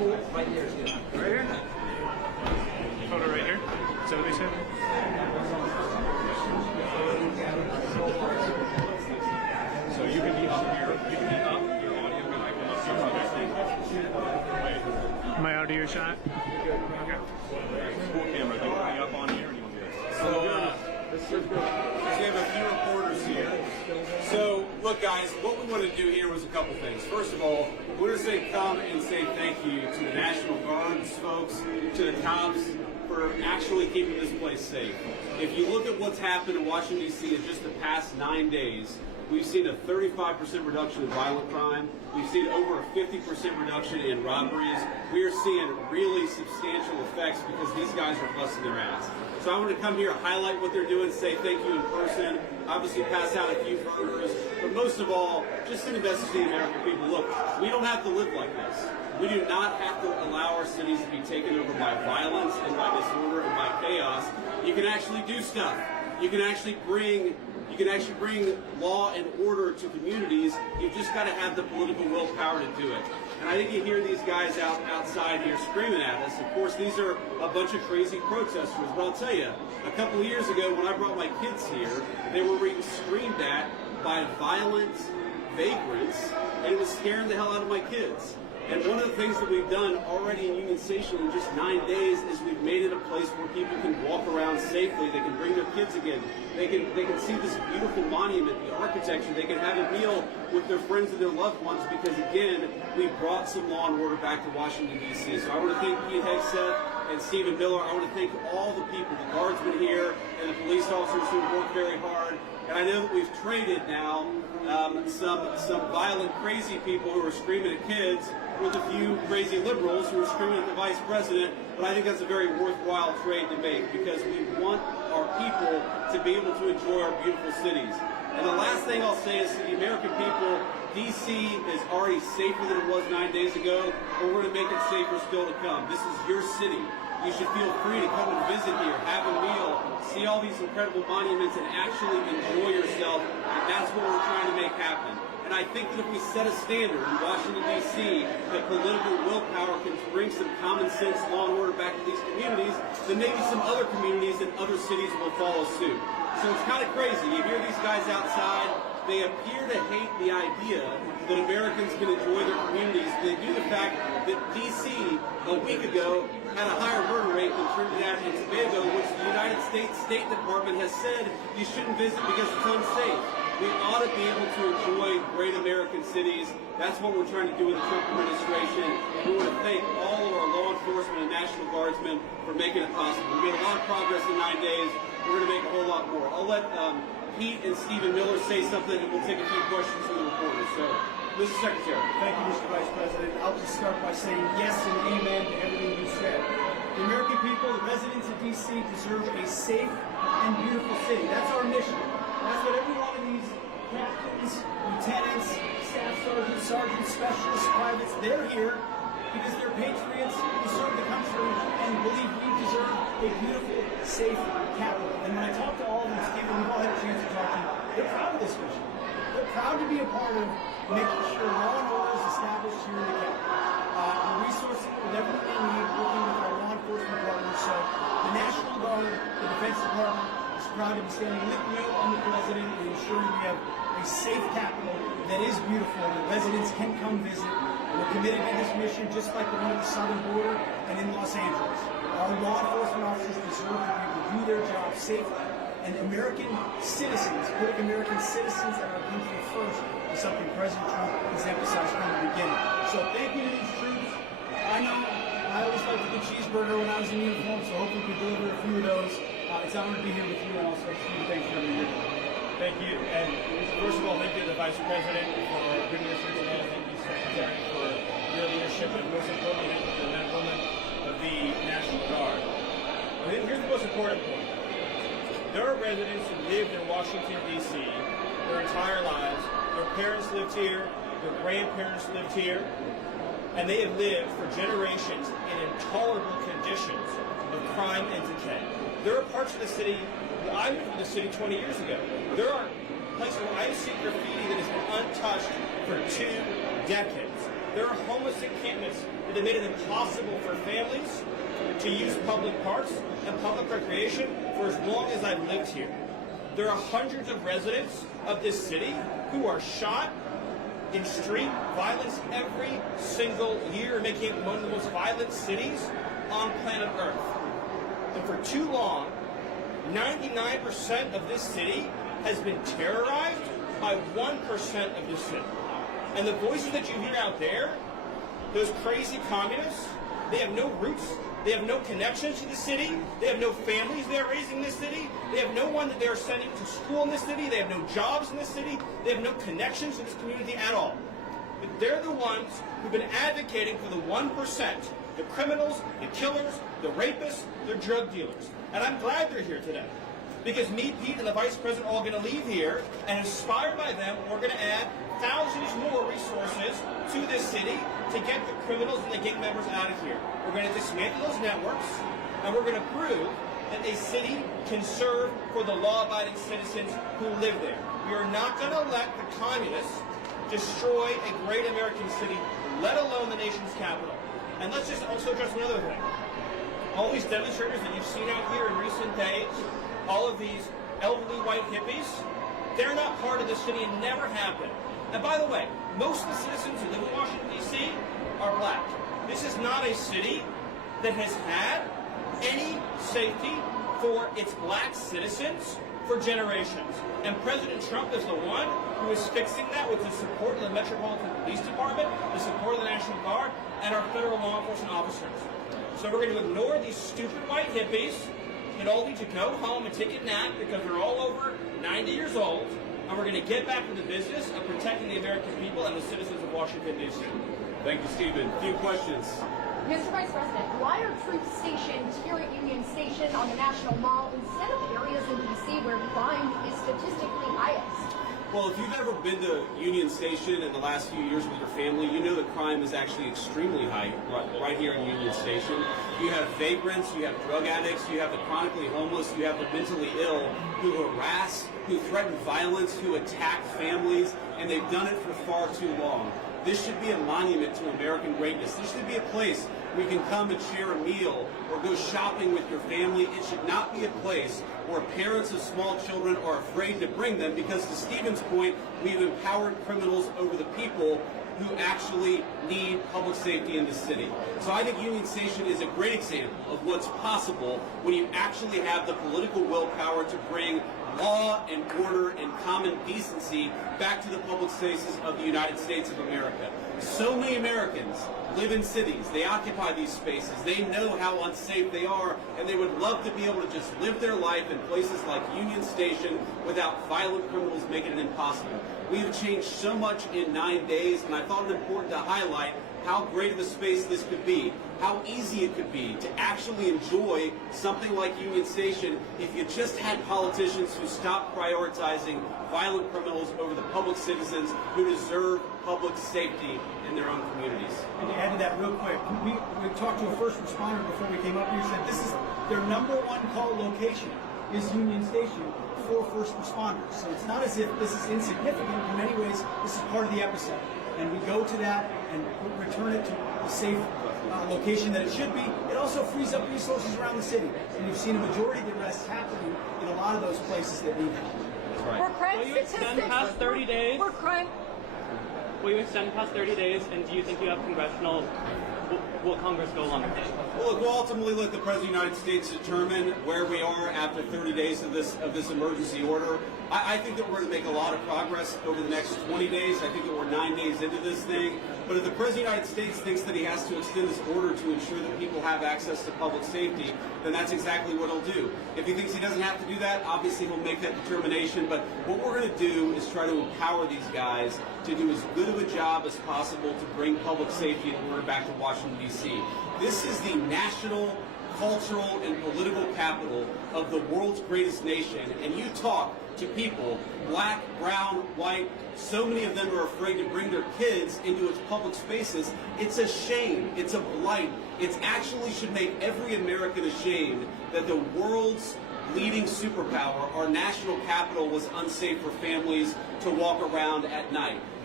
Cool. Right there is good. Right here? Photo right here? Is that what they said? So you can be up here. You can be up. Your audio can come up here. Am I out of your shot? Okay. Full camera. Do you want me up on here or do you want me up? So we have a few reporters here. So, look guys, what we want to do here was a couple things. First of all, we want to come and say thank you to the National Guards folks, to the cops, for actually keeping this place safe. If you look at what's happened in Washington, D.C. in just the past 9 days, we've seen a 35% reduction in violent crime. We've seen over a 50% reduction in robberies. We are seeing really substantial effects because these guys are busting their ass. So I want to come here, highlight what they're doing, say thank you in person, obviously pass out a few burgers, but most of all, just send a message to the American people. Look, we don't have to live like this. We do not have to allow our cities to be taken over by violence and by disorder and by chaos. You can actually do stuff. You can actually bring law and order to communities. You've just got to have the political willpower to do it. And I think you hear these guys outside here screaming at us. Of course, these are a bunch of crazy protesters. But I'll tell you, a couple of years ago when I brought my kids here, they were being screamed at by violent vagrants, and it was scaring the hell out of my kids. And one of the things that we've done already in Union Station in just 9 days is we've made it a place where people can walk around safely. They can bring their kids again. They can see this beautiful monument, the architecture. They can have a meal with their friends and their loved ones because, again, we brought some law and order back to Washington, D.C. So I want to thank Pete Hegseth and Stephen Miller. I want to thank all the people, the guardsmen here and the police officers who worked very hard. And I know that we've traded now some violent, crazy people who are screaming at kids with a few crazy liberals who are screaming at the vice president, but I think that's a very worthwhile trade to make because we want our people to be able to enjoy our beautiful cities. And the last thing I'll say is to the American people, D.C. is already safer than it was 9 days ago, but we're going to make it safer still to come. This is your city. You should feel free to come and visit here, have a meal, see all these incredible monuments, and actually enjoy yourself. And that's what we're trying to make happen. And I think that if we set a standard in Washington, D.C., that political willpower can bring some common sense law and order back to these communities, then maybe some other communities and other cities will follow suit. So it's kind of crazy. You hear these guys outside. They appear to hate the idea that Americans can enjoy their communities. They do the fact that D.C. a week ago had a higher murder rate than Trinidad and Tobago, which the United States State Department has said you shouldn't visit because it's unsafe. We ought to be able to enjoy great American cities. That's what we're trying to do with the Trump administration. And we want to thank all of our law enforcement and National Guardsmen for making it possible. We made a lot of progress in 9 days. We're going to make a whole lot more. I'll let Pete and Stephen Miller say something, and we'll take a few questions from the reporters. So, Mr. Secretary. Thank you, Mr. Vice President. I'll just start by saying yes and amen to everything you said. The American people, the residents of D.C. deserve a safe and beautiful city. That's our mission. That's what every one of these captains, lieutenants, staff sergeants, specialists, privates, they're here because they're patriots who serve the country and believe we deserve a beautiful, safe capital. And when I talk to all of them, Stephen, we've all had a chance to talk to them, they're proud of this mission. They're proud to be a part of making sure law and order is established here in the capital. We're resourcing with everything we need, working with our law enforcement partners. So the National Guard, the Defense Department, is proud to be standing with you and the President and ensuring we have a safe capital that is beautiful and residents can come visit. We're committed to this mission just like the one at the southern border and in Los Angeles. Our law enforcement officers deserve to be able to do their job safely. And American citizens, putting American citizens and our country first is something President Trump has emphasized from the beginning. So thank you to these troops. I know I always liked a good cheeseburger when I was in uniform, so hopefully we can deliver a few of those. It's an honor to be here with you, and also Steve, thanks for having me here. Thank you. And first of all, thank you to the Vice President for bringing us here today. Thank you, Secretary, for your leadership, and most importantly, thank you to the men and women of the National Guard. And then here's the most important point. There are residents who lived in Washington, D.C. their entire lives. Their parents lived here. Their grandparents lived here. And they have lived for generations in intolerable conditions of crime and decay. There are parts of the city, I moved to the city 20 years ago. There are places where I see graffiti that has been untouched for 2 decades. There are homeless encampments that have made it impossible for families to use public parks and public recreation for as long as I've lived here. There are hundreds of residents of this city who are shot in street violence every single year, making it one of the most violent cities on planet Earth. And for too long, 99% of this city has been terrorized by 1% of this city. And the voices that you hear out there, those crazy communists, they have no roots, they have no connections to the city, they have no families they're raising in this city, they have no one that they're sending to school in this city, they have no jobs in this city, they have no connections to this community at all. But they're the ones who've been advocating for the 1%, the criminals, the killers, the rapists, the drug dealers. And I'm glad they're here today. Because me, Pete, and the Vice President are all going to leave here, and inspired by them, we're going to add thousands more resources to this city to get the criminals and the gang members out of here. We're going to dismantle those networks, and we're going to prove that a city can serve for the law-abiding citizens who live there. We are not going to let the communists destroy a great American city, let alone the nation's capital. And let's just also address another thing. All these demonstrators that you've seen out here in recent days, all of these elderly white hippies, they're not part of the city and never have been. And by the way, most of the citizens who live in Washington, D.C. are black. This is not a city that has had any safety for its black citizens for generations. And President Trump is the one who is fixing that with the support of the Metropolitan Police Department, the support of the National Guard, and our federal law enforcement officers. So we're going to ignore these stupid white hippies that all need to go home and take a nap because they're all over 90 years old, and we're going to get back to the business of protecting the American people and the citizens of Washington, D.C. Thank you, Stephen. A few questions. Mr. Vice President, why are troops stationed here at Union Station on the National Mall instead of areas in D.C. where crime is statistically highest? Well, if you've ever been to Union Station in the last few years with your family, you know that crime is actually extremely high right here in Union Station. You have vagrants, you have drug addicts, you have the chronically homeless, you have the mentally ill who harass, who threaten violence, who attack families, and they've done it for far too long. This should be a monument to American greatness. This should be a place where you can come and share a meal or go shopping with your family. It should not be a place where parents of small children are afraid to bring them because, to Stephen's point, we've empowered criminals over the people who actually need public safety in the city. So I think Union Station is a great example of what's possible when you actually have the political willpower to bring law and order and common decency back to the public spaces of the United States of America. So many Americans live in cities. They occupy these spaces. They know how unsafe they are, and they would love to be able to just live their life in places like Union Station without violent criminals making it impossible. We have changed so much in 9 days, and I thought it important to highlight how great of a space this could be, how easy it could be to actually enjoy something like Union Station if you just had politicians who stopped prioritizing violent criminals over the public citizens who deserve public safety in their own communities. And to add to that real quick, we talked to a first responder before we came up here, said this is their #1 call location is Union Station for first responders. So it's not as if this is insignificant. In many ways, this is part of the epicenter. And we go to that and return it to a safe location that it should be. It also frees up resources around the city. And you've seen a majority of the arrests happening in a lot of those places that need help. That's right. For crime Will you extend past 30 days? For crime. Will you extend past 30 days, and do you think you have congressional... Will Congress go along with it? Well, look, we'll ultimately let the President of the United States determine where we are after 30 days of this emergency order. I think that we're going to make a lot of progress over the next 20 days. I think that we're 9 days into this thing. But if the President of the United States thinks that he has to extend this order to ensure that people have access to public safety, then that's exactly what he'll do. If he thinks he doesn't have to do that, obviously he'll make that determination. But what we're going to do is try to empower these guys to do as good of a job as possible to bring public safety and order back to Washington, D.C. This is the national, cultural, and political capital of the world's greatest nation. And you talk to people, black, brown, white, so many of them are afraid to bring their kids into its public spaces. It's a shame. It's a blight. It actually should make every American ashamed that the world's leading superpower, our national capital, was unsafe for families to walk around at night.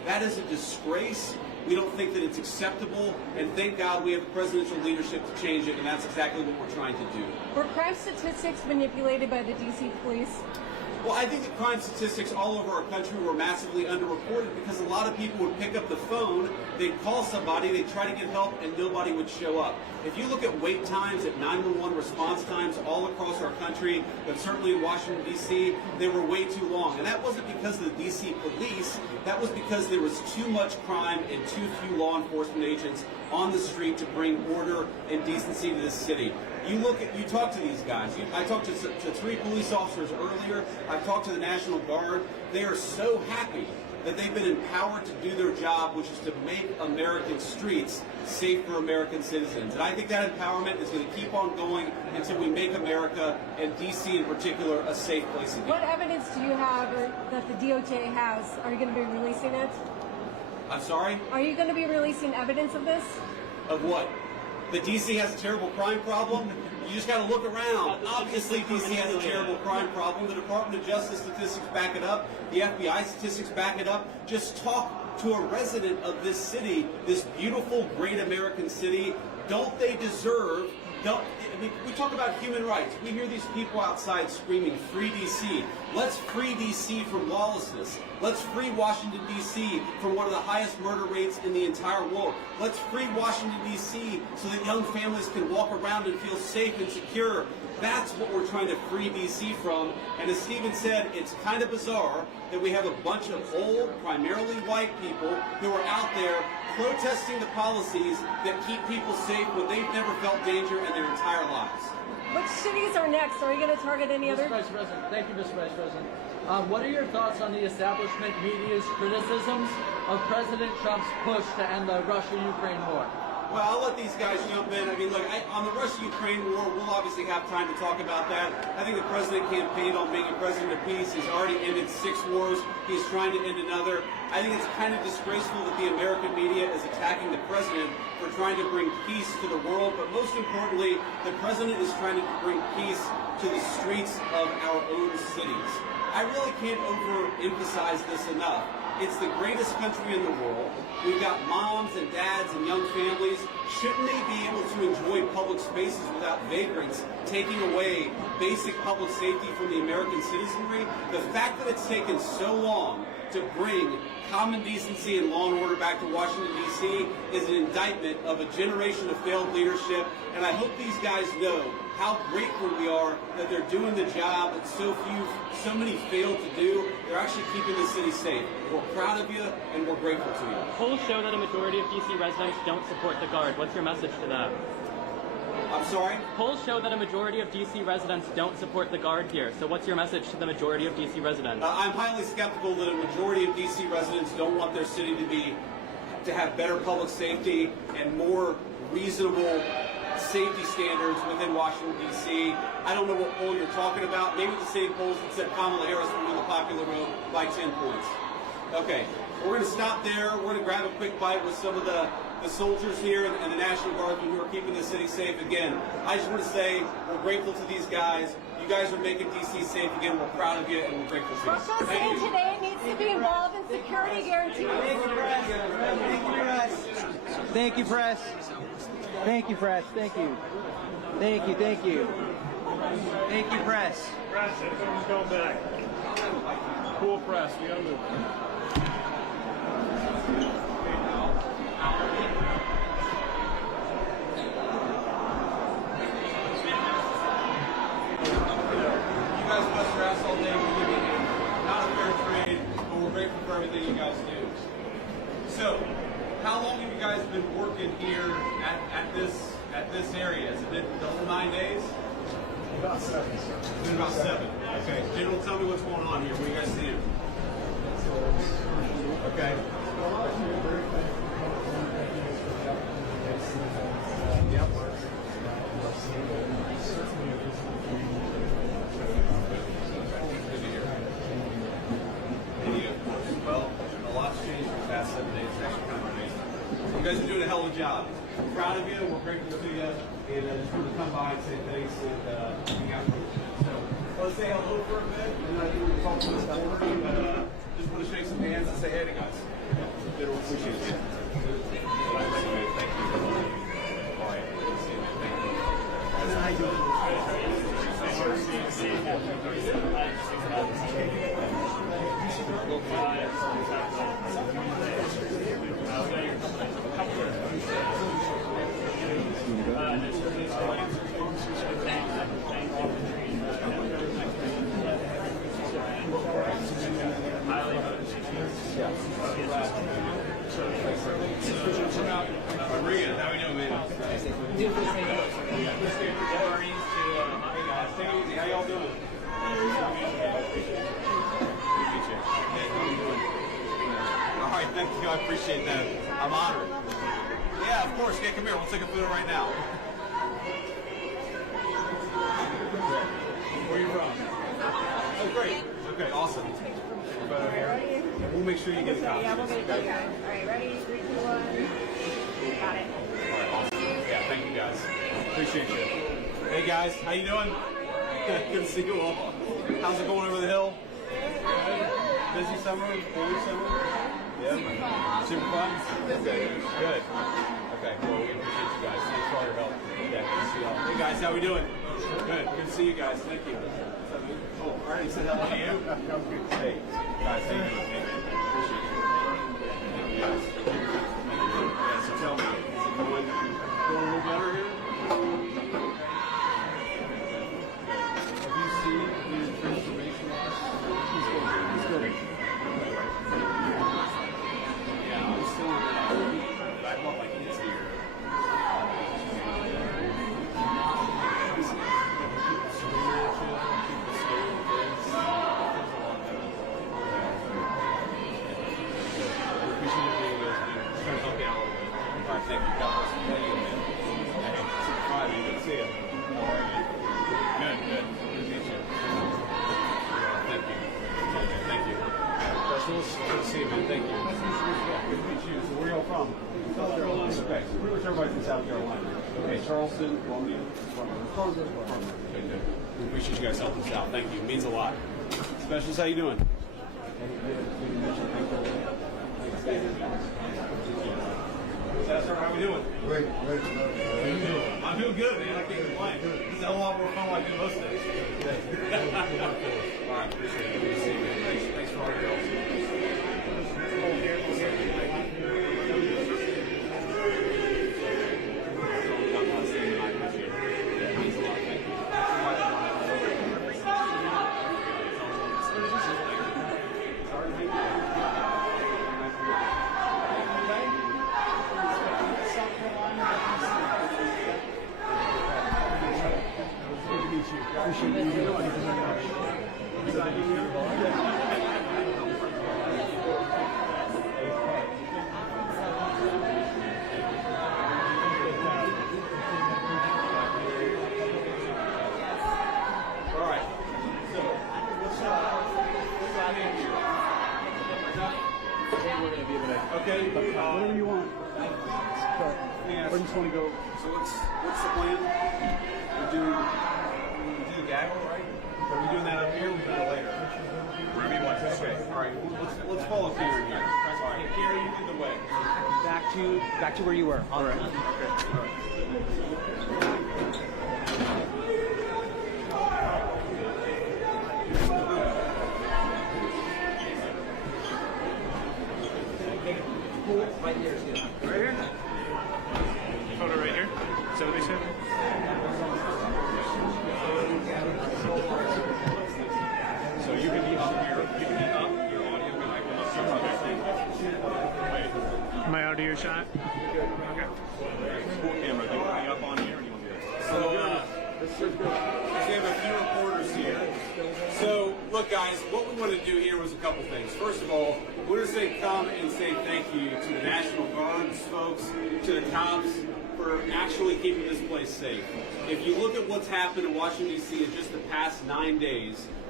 That is a disgrace. We don't think that it's acceptable, and thank God we have the presidential leadership to change it, and that's exactly what we're trying to do. Were crime statistics manipulated by the DC police? Well, I think that crime statistics all over our country were massively underreported because a lot of people would pick up the phone, they'd call somebody, they'd try to get help, and nobody would show up. If you look at wait times, at 911 response times all across our country, but certainly in Washington, D.C., they were way too long. And that wasn't because of the D.C. police, that was because there was too much crime and too few law enforcement agents on the street to bring order and decency to this city. You talk to these guys. I talked to 3 police officers earlier. I've talked to the National Guard. They are so happy that they've been empowered to do their job, which is to make American streets safe for American citizens. And I think that empowerment is going to keep on going until we make America, and D.C. in particular, a safe place again. What evidence do you have that the DOJ has? Are you going to be releasing it? I'm sorry? Are you going to be releasing evidence of this? Of what? That D.C. has a terrible crime problem? You just got to look around. Obviously, D.C. has a terrible crime problem. The Department of Justice statistics back it up. The FBI statistics back it up. Just talk to a resident of this city, this beautiful, great American city. Don't they deserve... we talk about human rights. We hear these people outside screaming, "Free D.C." Let's free D.C. from lawlessness. Let's free Washington, D.C. from one of the highest murder rates in the entire world. Let's free Washington, D.C. so that young families can walk around and feel safe and secure. That's what we're trying to free D.C. from. And as Stephen said, it's kind of bizarre that we have a bunch of old, primarily white people who are out there protesting the policies that keep people safe when they've never felt danger in their entire lives. Which cities are next? Are you going to target any other? Mr. Vice President, thank you, Mr. Vice President. What are your thoughts on the establishment media's criticisms of President Trump's push to end the Russia-Ukraine war? Well, I'll let these guys jump in. I mean, look, on the Russia-Ukraine war, we'll obviously have time to talk about that. I think the president campaigned on being a president of peace. He's already ended 6 wars. He's trying to end another. I think it's kind of disgraceful that the American media is attacking the president for trying to bring peace to the world. But most importantly, the president is trying to bring peace to the streets of our own cities. I really can't overemphasize this enough. It's the greatest country in the world. We've got moms and dads and young families. Shouldn't they be able to enjoy public spaces without vagrants taking away basic public safety from the American citizenry? The fact that it's taken so long to bring common decency and law and order back to Washington, D.C. is an indictment of a generation of failed leadership. And I hope these guys know how grateful we are that they're doing the job that so many failed to do. They're actually keeping the city safe. We're proud of you, and we're grateful to you. Polls show that a majority of D.C. residents don't support the Guard. What's your message to that? I'm sorry? Polls show that a majority of D.C. residents don't support the Guard here. So what's your message to the majority of D.C. residents? I'm highly skeptical that a majority of D.C. residents don't want their city to have better public safety and more reasonable safety standards within Washington, D.C. I don't know what poll you're talking about. Maybe the same polls that said Kamala Harris would win the popular vote by 10 points. Okay, we're going to stop there. We're going to grab a quick bite with some of the soldiers here and the National Guardsmen who are keeping the city safe again. I just want to say we're grateful to these guys. You guys are making D.C. safe again. We're proud of you, and we're grateful to you. Russia saying today needs to be involved in security guarantees. Thank you, press. Thank you, press. Thank you. Thank you, thank you. Thank you, press. Press, everyone's going back. Cool press, we gotta move. You guys bust your ass all day. We're living in not a fair trade, but we're grateful for everything you guys do. So, how long have you guys been working here at this area? Has it been the whole 9 days? About 7, sir. It's been about 7. Okay. General, tell me what's going on here. What are you guys seeing? Okay. Yep. Good to hear. Well, a lot's changed in the past 7 days. It's actually kind of amazing. You guys are doing a hell of a job. We're proud of you. We're grateful to you. And I just wanted to come by and say thanks and hang out with you. So, Let's say hello for a bit, and I think we'll talk to this forward. But just want to shake some hands and say hey to guys. Good, we appreciate it. Thank you. All right, good to see you. Thank you. How you doing? Maria, how we doing, man? How y'all doing? All right, thank you. I appreciate that. I'm honored. Yeah, of course. Yeah, come here. We'll take a photo right now. Where are you from? Oh, great. Okay, awesome. Photo here. We'll make sure you get a copy. Yeah, we'll get it. Okay. All right, ready? 3, 2, 1. Got it. All right, awesome. Yeah, thank you guys. Appreciate you. Hey guys, how you doing? Good to see you all. How's it going over the hill? Good. Busy summer? Busy summer? Yeah. Super fun? Okay. Good. Okay, well, we appreciate you guys. Thanks for all your help. Yeah, good to see you all. Hey guys, how we doing? Good. Good to see you guys. Thank you. Oh, I already said hello to you. Hey, guys, thank you. Appreciate you. Thank you guys. Yeah, so tell me, is it going a little better here? Have you seen the transformation? He's good. Yeah, I'm still in it. I felt like it's here. Thank you. God bless you. Hey, Friday. Good to see you. How are you? Good. Good to meet you. Thank you. Thank you. Good to see you, man. Thank you. Good to meet you. So where are y'all from? South Carolina. Okay. So pretty much everybody's from South Carolina. Okay. Charleston, Columbia. Okay, good. We appreciate you guys helping us out. Thank you. It means a lot. Specialist, how you doing? Sir, how we doing? Great. I'm doing good, man. I can't complain. This is a lot more fun like I do most days. All right, appreciate it. Good to see you, man. Thanks for all your help. Okay. Whatever you want. I just want to go. So what's the plan? We do the gaggle, right? Are we doing that up here? Or we do it later. Wherever you want. Okay. All right. Let's follow Karen here. All right. Karen, you lead the way. Back to where you were. All right. Okay. All right. Right here is good. Right here? Photo right here. Is that what they said? So you can be up here. You can be up. Your audio can come up. Am I out of your shot? Okay. Cool camera. Do you want me up on here or do you want me to? So, we have a few reporters here. So, look, guys, what we want to do here was a couple things. First of all, we want to come and say thank you to the National Guards folks, to the cops, for actually keeping this place safe. If you look at what's happened in Washington, D.C. in just the past 9 days,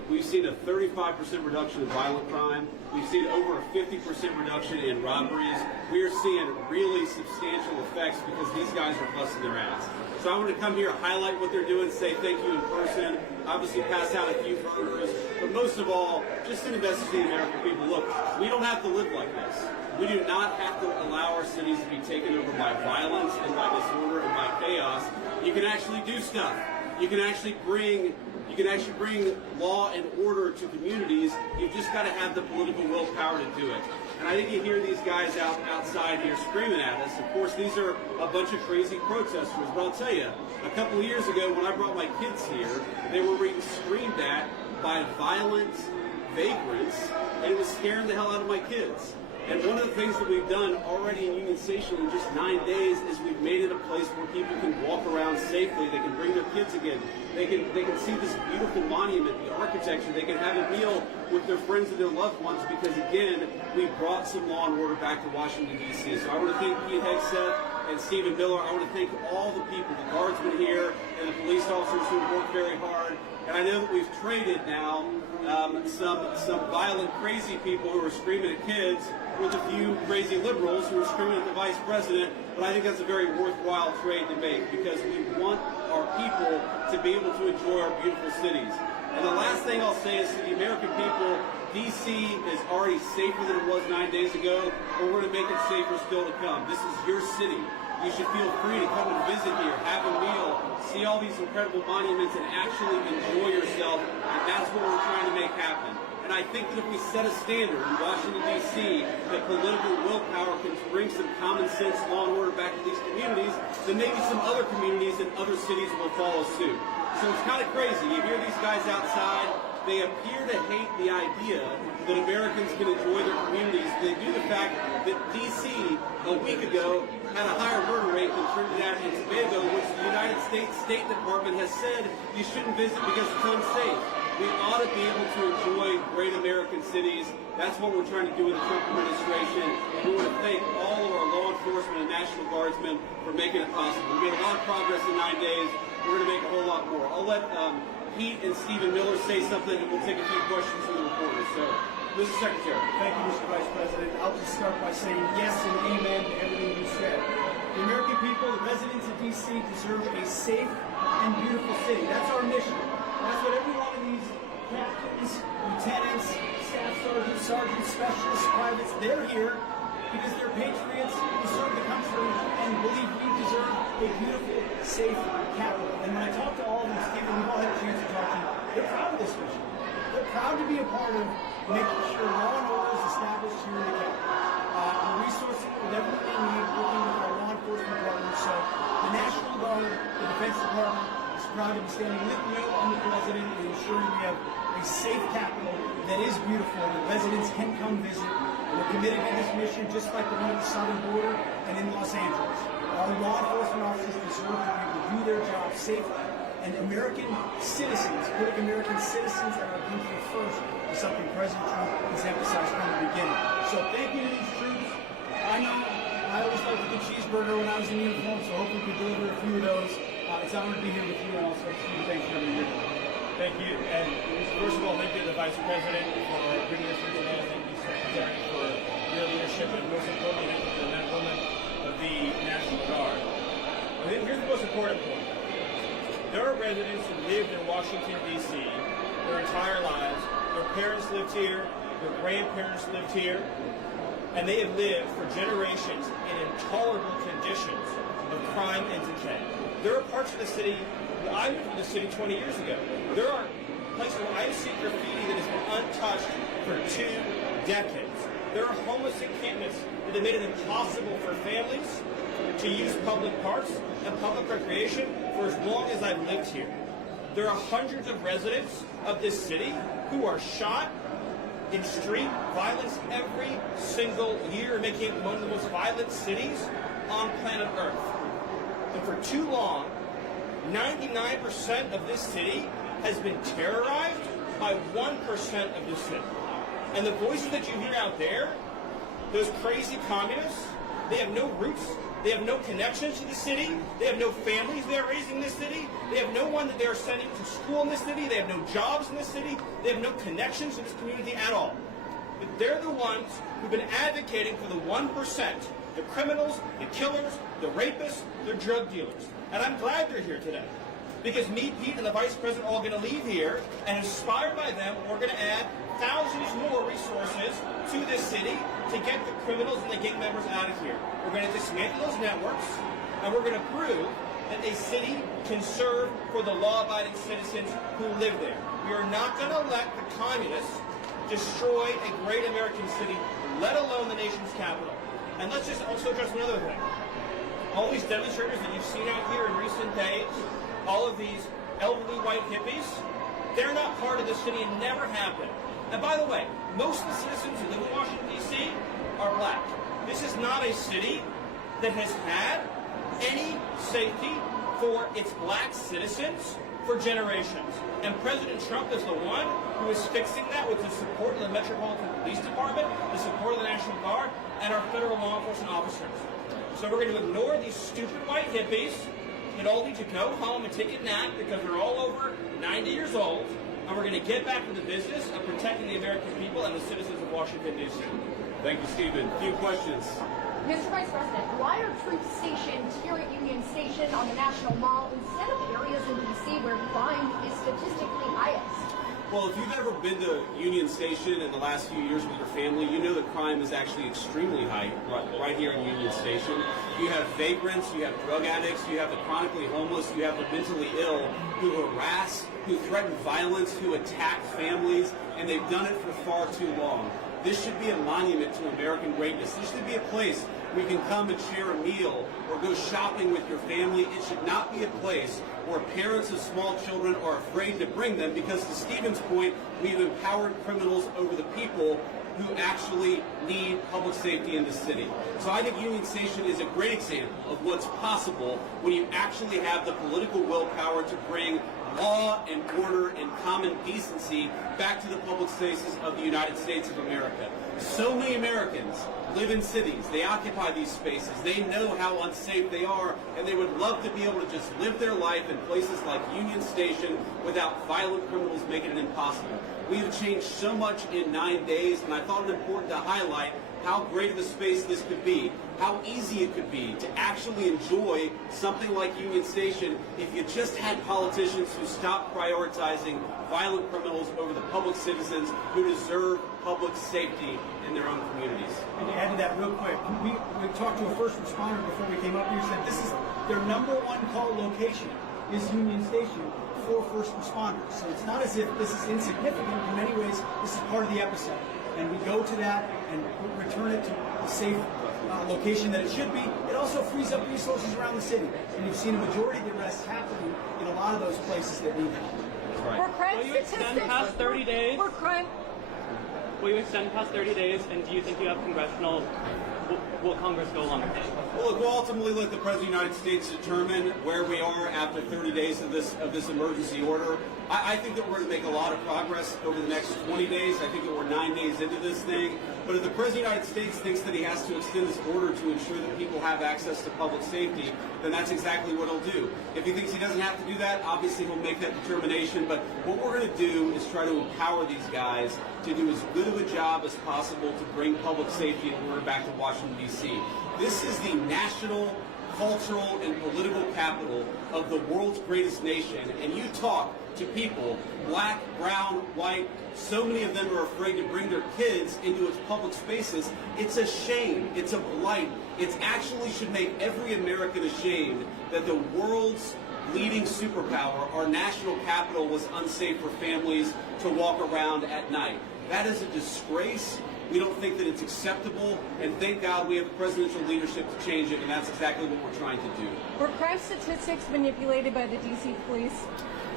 We've seen a 35% reduction in violent crime. We've seen over a 50% reduction in robberies. We are seeing really substantial effects because these guys are busting their ass. So I want to come here, highlight what they're doing, say thank you in person, obviously pass out a few burgers, but most of all, just send a message to the American people. Look, we don't have to live like this. We do not have to allow our cities to be taken over by violence and by disorder and by chaos. You can actually do stuff. You can actually bring law and order to communities. You've just got to have the political willpower to do it. And I think you hear these guys outside here screaming at us. Of course, these are a bunch of crazy protesters. But I'll tell you, a couple of years ago when I brought my kids here, they were being screamed at by violent vagrants, and it was scaring the hell out of my kids. And one of the things that we've done already in Union Station in just 9 days is we've made it a place where people can walk around safely. They can bring their kids again. They can see this beautiful monument, the architecture. They can have a meal with their friends and their loved ones because, again, we brought some law and order back to Washington, D.C. So I want to thank Pete Hegseth and Stephen Miller. I want to thank all the people, the guardsmen here and the police officers who have worked very hard. And I know that we've traded now some violent, crazy people who are screaming at kids with a few crazy liberals who are screaming at the vice president. But I think that's a very worthwhile trade to make because we want our people to be able to enjoy our beautiful cities. And the last thing I'll say is to the American people, D.C. is already safer than it was 9 days ago, but we're going to make it safer still to come. This is your city. You should feel free to come and visit here, have a meal, see all these incredible monuments, and actually enjoy yourself. And that's what we're trying to make happen. And I think that if we set a standard in Washington, D.C., that political willpower can bring some common sense law and order back to these communities, then maybe some other communities and other cities will follow suit. So it's kind of crazy. You hear these guys outside. They appear to hate the idea that Americans can enjoy their communities. They do the fact that D.C. a week ago had a higher murder rate than Trinidad and Tobago, which the United States State Department has said you shouldn't visit because it's unsafe. We ought to be able to enjoy great American cities. That's what we're trying to do with the Trump administration. And we want to thank all of our law enforcement and National Guardsmen for making it possible. We made a lot of progress in 9 days. We're going to make a whole lot more. I'll let Pete and Stephen Miller say something, and we'll take a few questions from the reporters. So, Mr. Secretary. Thank you, Mr. Vice President. I'll just start by saying yes and amen to everything you said. The American people, the residents of D.C. deserve a safe and beautiful city. That's our mission. That's what every one of these captains, lieutenants, staff sergeants, specialists, privates, they're here because they're patriots who serve the country and believe we deserve a beautiful, safe capital. And when I talk to all of them, Stephen, we've all had a chance to talk to them, they're proud of this mission. They're proud to be a part of making sure law and order is established here in the capital. The resources with everything they need, working with our law enforcement partners. So the National Guard, the Defense Department, is proud to be standing with you and the President and ensuring we have a safe capital that is beautiful, that residents can come visit. And we're committed to this mission just like the one at the southern border and in Los Angeles. Our law enforcement officers deserve to be able to do their job safely. And American citizens, putting American citizens and our country first is something President Trump has emphasized from the beginning. So thank you to these troops. I know I always liked a good cheeseburger when I was in uniform, so hopefully we can deliver a few of those. It's an honor to be here with you all, so thanks for having me. Thank you. And first of all, thank you to the Vice President for bringing us here today. Thank you, Secretary, for your leadership, and most importantly, thank you to the men and women of the National Guard. I think here's the most important point. There are residents who lived in Washington, D.C. their entire lives. Their parents lived here. Their grandparents lived here. And they have lived for generations in intolerable conditions of crime and decay. There are parts of the city, I moved to the city 20 years ago. There are places where I see graffiti that has been untouched for 2 decades. There are homeless encampments that have made it impossible for families to use public parks and public recreation for as long as I've lived here. There are hundreds of residents of this city who are shot in street violence every single year, making it one of the most violent cities on planet Earth. And for too long, 99% of this city has been terrorized by 1% of the city. And the voices that you hear out there, those crazy communists, they have no roots They have no connections to the city. They have no families they are raising in this city. They have no one that they are sending to school in this city. They have no jobs in this city. They have no connections to this community at all. But they're the ones who've been advocating for the 1%, the criminals, the killers, the rapists, the drug dealers. And I'm glad they're here today. Because me, Pete, and the Vice President are all going to leave here, and inspired by them, we're going to add thousands more resources to this city to get the criminals and the gang members out of here. We're going to dismantle those networks, and we're going to prove that a city can serve for the law-abiding citizens who live there. We are not going to let the communists destroy a great American city, let alone the nation's capital. And let's just also address another thing. All these demonstrators that you've seen out here in recent days, all of these elderly white hippies, they're not part of the city and never have been. And by the way, most of the citizens who live in Washington, D.C. are black. This is not a city that has had any safety for its black citizens for generations. And President Trump is the one who is fixing that with the support of the Metropolitan Police Department, the support of the National Guard, and our federal law enforcement officers. So we're going to ignore these stupid white hippies that all need to go home and take a nap because they're all over 90 years old, and we're going to get back to the business of protecting the American people and the citizens of Washington, D.C. Thank you, Stephen. A few questions. Mr. Vice President, why are troops stationed here at Union Station on the National Mall instead of areas in D.C. where crime is statistically highest? Well, if you've ever been to Union Station in the last few years with your family, you know that crime is actually extremely high right here in Union Station. You have vagrants, you have drug addicts, you have the chronically homeless, you have the mentally ill who harass, who threaten violence, who attack families, and they've done it for far too long. This should be a monument to American greatness. This should be a place where you can come and share a meal or go shopping with your family. It should not be a place where parents of small children are afraid to bring them because, to Stephen's point, we've empowered criminals over the people who actually need public safety in the city. So I think Union Station is a great example of what's possible when you actually have the political willpower to bring law and order and common decency back to the public spaces of the United States of America. So many Americans live in cities. They occupy these spaces. They know how unsafe they are, and they would love to be able to just live their life in places like Union Station without violent criminals making it impossible. We have changed so much in 9 days, and I thought it important to highlight how great of a space this could be, how easy it could be to actually enjoy something like Union Station if you just had politicians who stopped prioritizing violent criminals over the public citizens who deserve public safety in their own communities. And to add to that real quick, we talked to a first responder before we came up here, said this is their #1 call location is Union Station for first responders. So it's not as if this is insignificant. In many ways, this is part of the epicenter. And we go to that and return it to a safe location that it should be. It also frees up resources around the city. And you've seen a majority of the arrests happening in a lot of those places that need help. Right. Were crime Will you extend past 30 days? Were crime... Will you extend past 30 days, and do you think you have congressional... Will Congress go along with it? Well, look, we'll ultimately let the President of the United States determine where we are after 30 days of this emergency order. I think that we're going to make a lot of progress over the next 20 days. I think that we're 9 days into this thing. But if the President of the United States thinks that he has to extend this order to ensure that people have access to public safety, then that's exactly what he'll do. If he thinks he doesn't have to do that, obviously he'll make that determination. But what we're going to do is try to empower these guys to do as good of a job as possible to bring public safety and order back to Washington, D.C. This is the national, cultural, and political capital of the world's greatest nation. And you talk to people, black, brown, white, so many of them are afraid to bring their kids into its public spaces. It's a shame. It's a blight. It actually should make every American ashamed that the world's leading superpower, our national capital, was unsafe for families to walk around at night. That is a disgrace. We don't think that it's acceptable, and thank God we have the presidential leadership to change it, and that's exactly what we're trying to do. Were crime statistics manipulated by the D.C. police?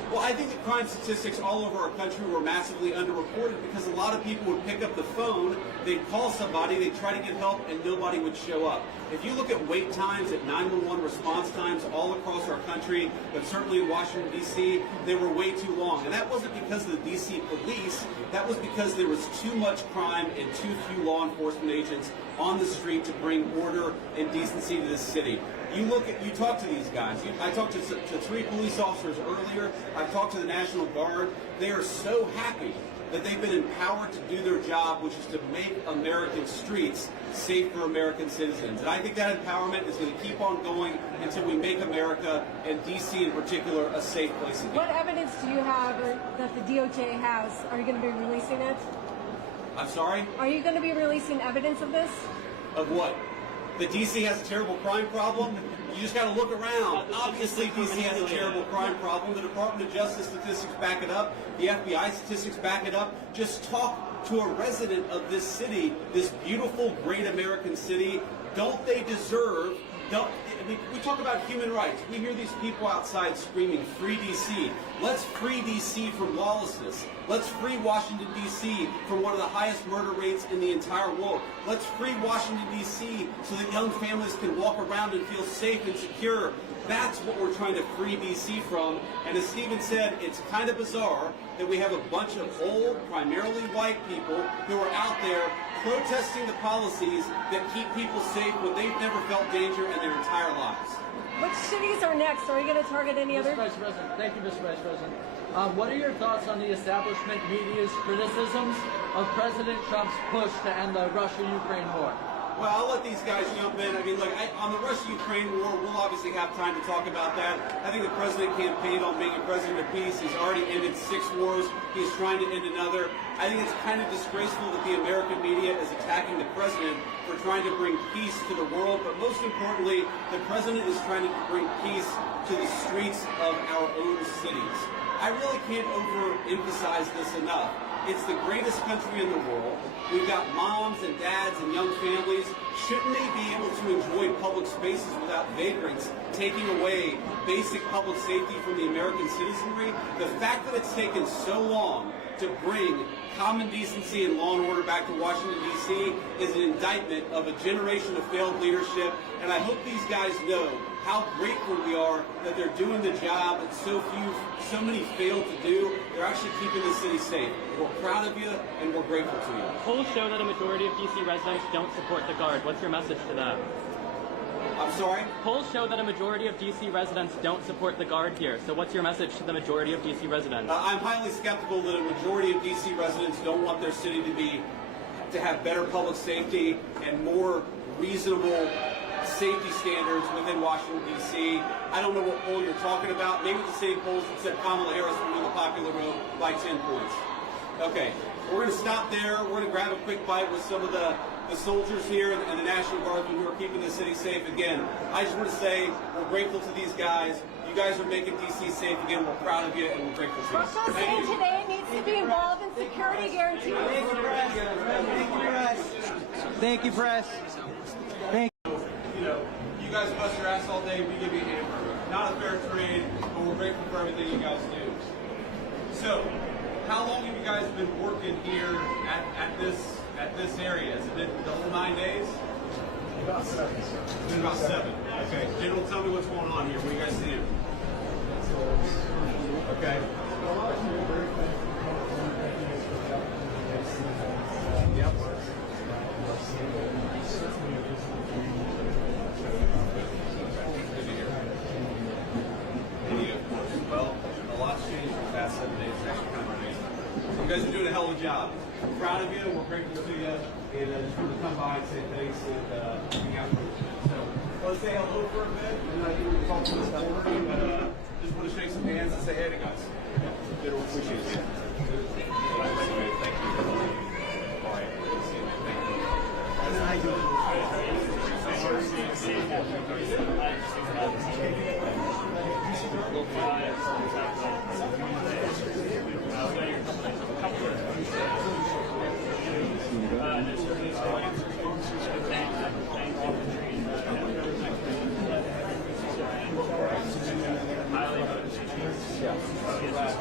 Well, I think the crime statistics all over our country were massively underreported because a lot of people would pick up the phone, they'd call somebody, they'd try to get help, and nobody would show up. If you look at wait times, at 911 response times all across our country, but certainly in Washington, D.C., they were way too long. And that wasn't because of the D.C. police, that was because there was too much crime and too few law enforcement agents on the street to bring order and decency to this city. You talk to these guys. I talked to 3 police officers earlier. I've talked to the National Guard. They are so happy that they've been empowered to do their job, which is to make American streets safe for American citizens. And I think that empowerment is going to keep on going until we make America, and D.C. in particular, a safe place again. What evidence do you have that the DOJ has? Are you going to be releasing it? I'm sorry? Are you going to be releasing evidence of this? Of what? That D.C. has a terrible crime problem? You just got to look around. Obviously, D.C. has a terrible crime problem. The Department of Justice statistics back it up. The FBI statistics back it up. Just talk to a resident of this city, this beautiful, great American city. Don't they deserve... we talk about human rights. We hear these people outside screaming, "Free D.C." Let's free D.C. from lawlessness. Let's free Washington, D.C. from one of the highest murder rates in the entire world. Let's free Washington, D.C. so that young families can walk around and feel safe and secure. That's what we're trying to free D.C. from. And as Stephen said, it's kind of bizarre that we have a bunch of old, primarily white people who are out there protesting the policies that keep people safe when they've never felt danger in their entire lives. Which cities are next? Are you going to target any other? Mr. Vice President, thank you, Mr. Vice President. What are your thoughts on the establishment media's criticisms of President Trump's push to end the Russia-Ukraine war? Well, I'll let these guys jump in. I mean, look, on the Russia-Ukraine war, we'll obviously have time to talk about that. I think the president campaigned on being a president of peace. He's already ended 6 wars. He's trying to end another. I think it's kind of disgraceful that the American media is attacking the president for trying to bring peace to the world. But most importantly, the president is trying to bring peace to the streets of our own cities. I really can't overemphasize this enough. It's the greatest country in the world. We've got moms and dads and young families. Shouldn't they be able to enjoy public spaces without vagrants taking away basic public safety from the American citizenry? The fact that it's taken so long to bring common decency and law and order back to Washington, D.C. is an indictment of a generation of failed leadership. And I hope these guys know how grateful we are that they're doing the job that so many failed to do. They're actually keeping the city safe. We're proud of you, and we're grateful to you. Polls show that a majority of D.C. residents don't support the Guard. What's your message to that? I'm sorry? Polls show that a majority of D.C. residents don't support the Guard here. So what's your message to the majority of D.C. residents? I'm highly skeptical that a majority of D.C. residents don't want their city to have better public safety and more reasonable safety standards within Washington, D.C. I don't know what poll you're talking about. Maybe the same polls that said Kamala Harris would win the popular vote by 10 points. Okay, we're going to stop there. We're going to grab a quick bite with some of the soldiers here and the National Guardsmen who are keeping the city safe again. I just want to say we're grateful to these guys. You guys are making D.C. safe again. We're proud of you, and we're grateful to you. Russia City today needs to be involved in security guarantees. Thank you, press. Thank you, press. Thank you, press. Thank you. You know, you guys bust your ass all day, we give you a hamburger. Not a fair trade, but we're grateful for everything you guys do. So, how long have you guys been working here at this area? Has it been the whole 9 days? About 7, sir. It's been about 7. Okay. General, tell me what's going on here. What are you guys seeing? Okay. Yep. Well, a lot's changed in the past 7 days. It's actually kind of amazing. You guys are doing a hell of a job. We're proud of you. We're grateful to you. And I just wanted to come by and say thanks and hang out with you. So let's say hello for a bit. We're not here to talk to this board, but just want to shake some hands and say hey to guys. Good, we appreciate you. Thank you. All right. Good to see you. Thank you. How you doing?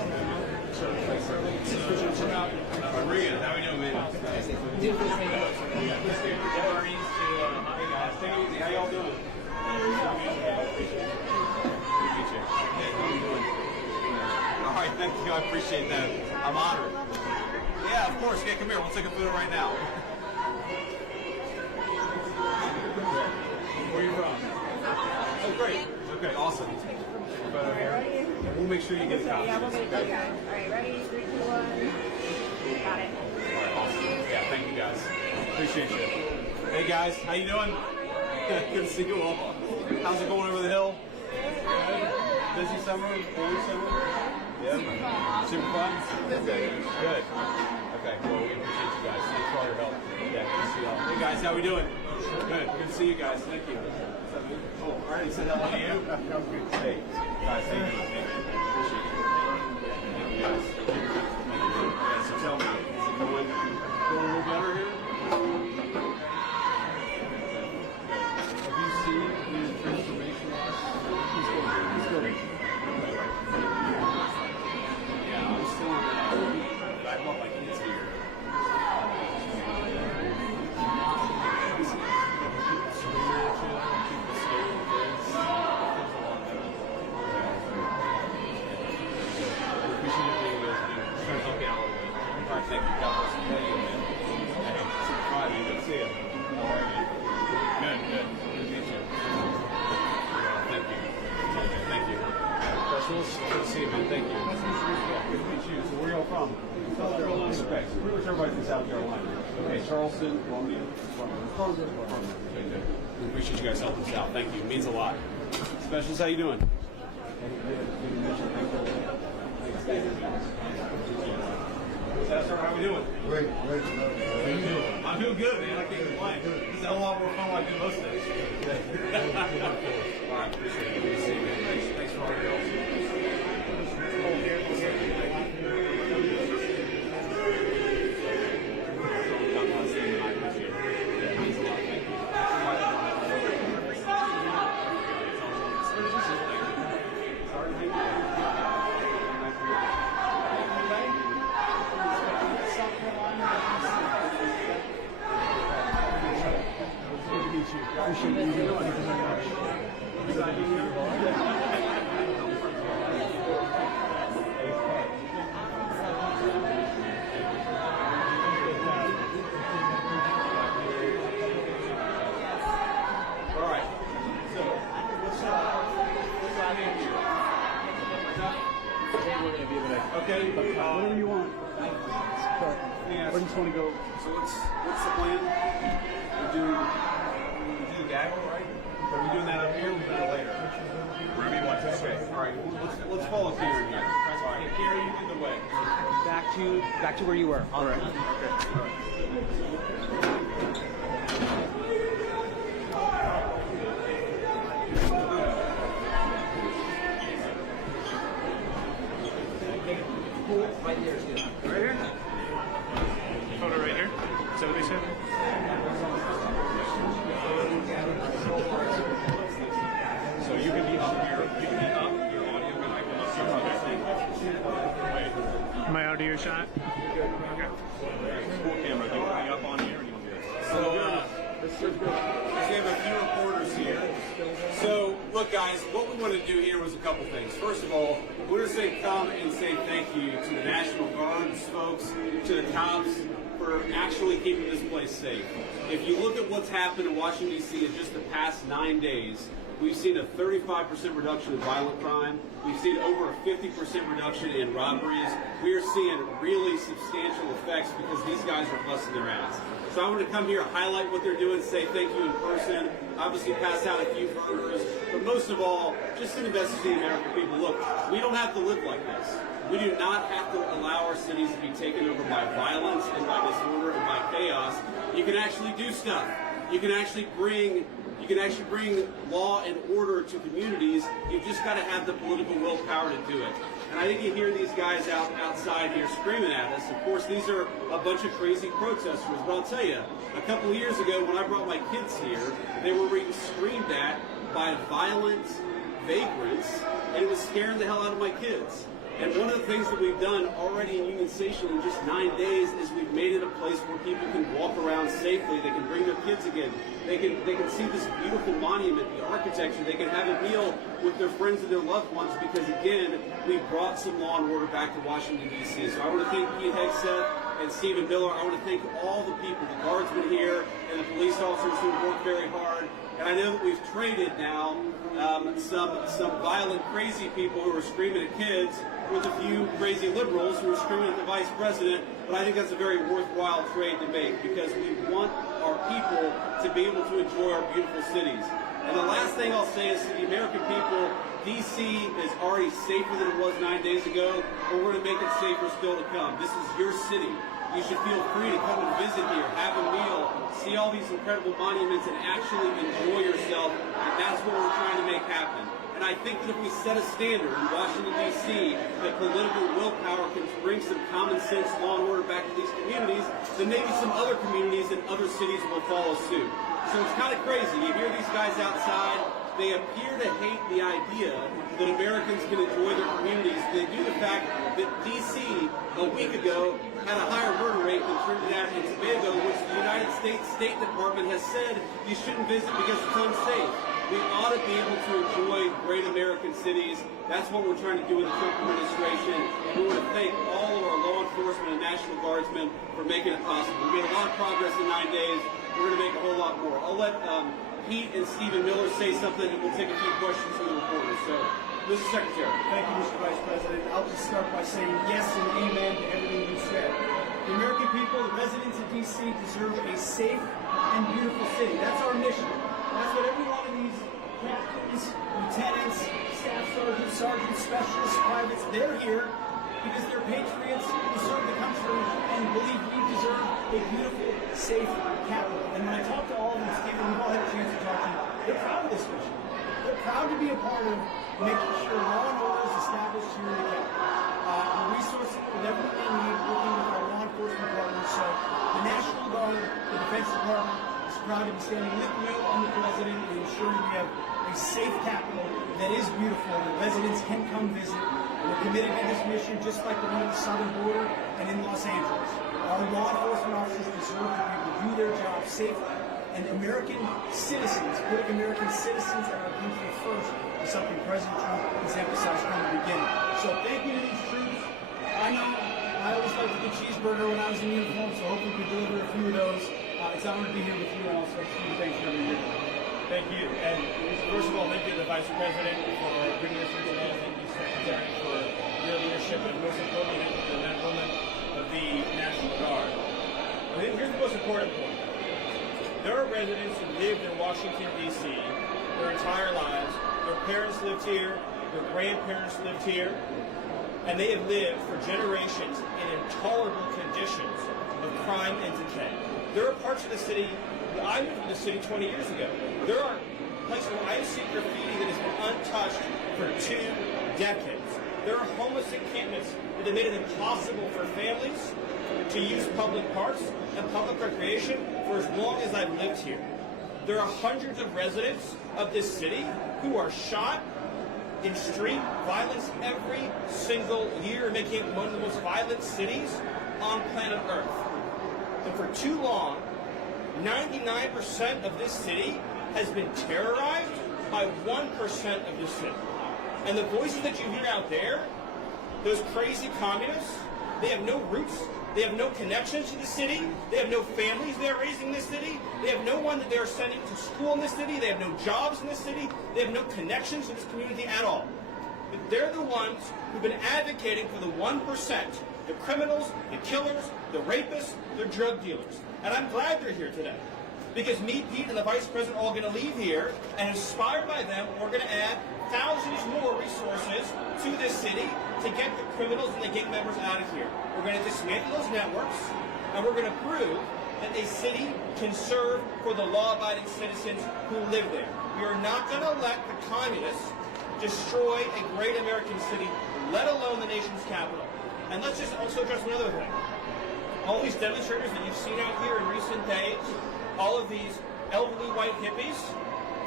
Rodriguez, how we doing, man? How y'all doing? All right, thank you. I appreciate that. I'm honored. Yeah, of course. Yeah, come here. We'll take a photo right now. Where are you from? Oh, great. Okay, awesome. Photo here. We'll make sure you get a copy. Yeah, we'll make okay. All right, ready? 3, 2, 1. Got it. All right, awesome. Yeah, thank you guys. Appreciate you. Hey guys, how you doing? Good to see you all. How's it going over the hill? Good. Busy summer? Busy summer? Yeah. Super fun? Okay. Good. Okay, well, we appreciate you guys. Thanks for all your help. Yeah, good to see you all. Hey guys, how we doing? Good. Good to see you guys. Thank you. Oh, all right. He said hello to you. Hey, guys, thank you. Appreciate it. Thank you guys. Yeah, so tell me, is it going a little better here? Have you seen the transformation? He's good. Yeah, I'm still on that. I want my kids here. Thank you. God bless you. Hey, Friday. Good to see you. How are you? Good. Good to meet you. Thank you. Thank you. Good to see you, man. Thank you. Good to meet you. So where are y'all from? South Carolina. Okay. So pretty much everybody's from South Carolina. Okay. Charleston, Columbia. Okay, good. We appreciate you guys helping us out. Thank you. It means a lot. Specials, how you doing? Sir, how we doing? Great. I'm doing good, man. I can't complain. This is a whole lot more fun than I do most days. All right, appreciate it. Good to see you, man. Thanks for all your help. Appreciate you. Thank you very much. All right. So, what's happening here? Okay. Whatever you want. Yeah, I just want to go. So what's the plan? We do the gaggle, right? Are we doing that up here? Or we do it later? Wherever you want to. Okay. All right. Let's follow Karen here. All right. Karen, you lead the way. Back to where you were. All right. Okay. All right. Right here is good. Right here? Photo right here? Is that what they said? So you can be up here. You can be up. Your audio can come up. Am I out of your shot? Okay. Cool camera. Do you want to be up on here or do you want to do this? So, we have a few reporters here. So, look, guys, what we want to do here was a couple things. First of all, we want to say come and say thank you to the National Guards folks, to the cops, for actually keeping this place safe. If you look at what's happened in Washington, D.C. in just the past 9 days, we've seen a 35% reduction in violent crime. We've seen over a 50% reduction in robberies. We are seeing really substantial effects because these guys are busting their ass. So I want to come here, highlight what they're doing, say thank you in person, obviously pass out a few burgers, but most of all, just send a message to the American people. Look, we don't have to live like this. We do not have to allow our cities to be taken over by violence and by disorder and by chaos. You can actually do stuff. You can actually bring law and order to communities. You've just got to have the political willpower to do it. And I think you hear these guys outside here screaming at us. Of course, these are a bunch of crazy protesters. But I'll tell you, a couple of years ago when I brought my kids here, they were being screamed at by violent vagrants, and it was scaring the hell out of my kids. And one of the things that we've done already in Union Station in just 9 days is we've made it a place where people can walk around safely. They can bring their kids again. They can see this beautiful monument, the architecture. They can have a meal with their friends and their loved ones because, again, we brought some law and order back to Washington, D.C. So I want to thank Pete Hegseth and Stephen Miller. I want to thank all the people, the guardsmen here and the police officers who worked very hard. And I know that we've traded now some violent, crazy people who are screaming at kids with a few crazy liberals who are screaming at the vice president. But I think that's a very worthwhile trade to make because we want our people to be able to enjoy our beautiful cities. And the last thing I'll say is to the American people, D.C. is already safer than it was 9 days ago, but we're going to make it safer still to come. This is your city. You should feel free to come and visit here, have a meal, see all these incredible monuments, and actually enjoy yourself. And that's what we're trying to make happen. And I think that if we set a standard in Washington, D.C., that political willpower can bring some common sense law and order back to these communities, then maybe some other communities and other cities will follow suit. So it's kind of crazy. You hear these guys outside. They appear to hate the idea that Americans can enjoy their communities. They do the fact that D.C. a week ago had a higher murder rate than Trinidad and Tobago, which the United States State Department has said you shouldn't visit because it's unsafe. We ought to be able to enjoy great American cities. That's what we're trying to do in the Trump administration. And we want to thank all of our law enforcement and National Guardsmen for making it possible. We made a lot of progress in 9 days. We're going to make a whole lot more. I'll let Pete and Stephen Miller say something, and we'll take a few questions from the reporters. So, Mr. Secretary. Thank you, Mr. Vice President. I'll just start by saying yes and amen to everything you said. The American people, the residents of D.C. deserve a safe and beautiful city. That's our mission. That's what every one of these captains, lieutenants, staff sergeants, specialists, privates, they're here because they're patriots who serve the country and believe we deserve a beautiful, safe capital. And when I talk to all of them, Stephen, we've all had a chance to talk to them, they're proud of this mission. They're proud to be a part of making sure law and order is established here in the capital. The resources with everything they need, working with our law enforcement partners. So the National Guard, the Defense Department, is proud to be standing with you and the President and ensuring we have a safe capital that is beautiful, that residents can come visit. And we're committed to this mission just like the one at the southern border and in Los Angeles. Our law enforcement officers deserve to be able to do their job safely. And American citizens, putting American citizens and our country first is something President Trump has emphasized from the beginning. So thank you to these troops. I know I always liked a good cheeseburger when I was in uniform, so hopefully we can deliver a few of those. It's an honor to be here with you and also thanks for every year. Thank you. And first of all, thank you to the Vice President for bringing us here today. Thank you, Secretary, for your leadership, and most importantly, thank you to the men and women of the National Guard. I think here's the most important point. There are residents who lived in Washington, D.C. their entire lives. Their parents lived here. Their grandparents lived here. And they have lived for generations in intolerable conditions of crime and decay. There are parts of the city, I moved to the city 20 years ago. There are places where I see graffiti that has been untouched for 2 decades. There are homeless encampments that have made it impossible for families to use public parks and public recreation for as long as I've lived here. There are hundreds of residents of this city who are shot in street violence every single year, making it one of the most violent cities on planet Earth. And for too long, 99% of this city has been terrorized by 1% of the city. And the voices that you hear out there, those crazy communists, they have no roots, they have no connections to the city, they have no families they're raising in this city, they have no one that they're sending to school in this city, they have no jobs in this city, they have no connections to this community at all. But they're the ones who've been advocating for the 1%, the criminals, the killers, the rapists, the drug dealers. And I'm glad they're here today. Because me, Pete, and the Vice President are all going to leave here, and inspired by them, we're going to add thousands more resources to this city to get the criminals and the gang members out of here. We're going to dismantle those networks, and we're going to prove that a city can serve for the law-abiding citizens who live there. We are not going to let the communists destroy a great American city, let alone the nation's capital. And let's just also address another thing. All these demonstrators that you've seen out here in recent days, all of these elderly white hippies,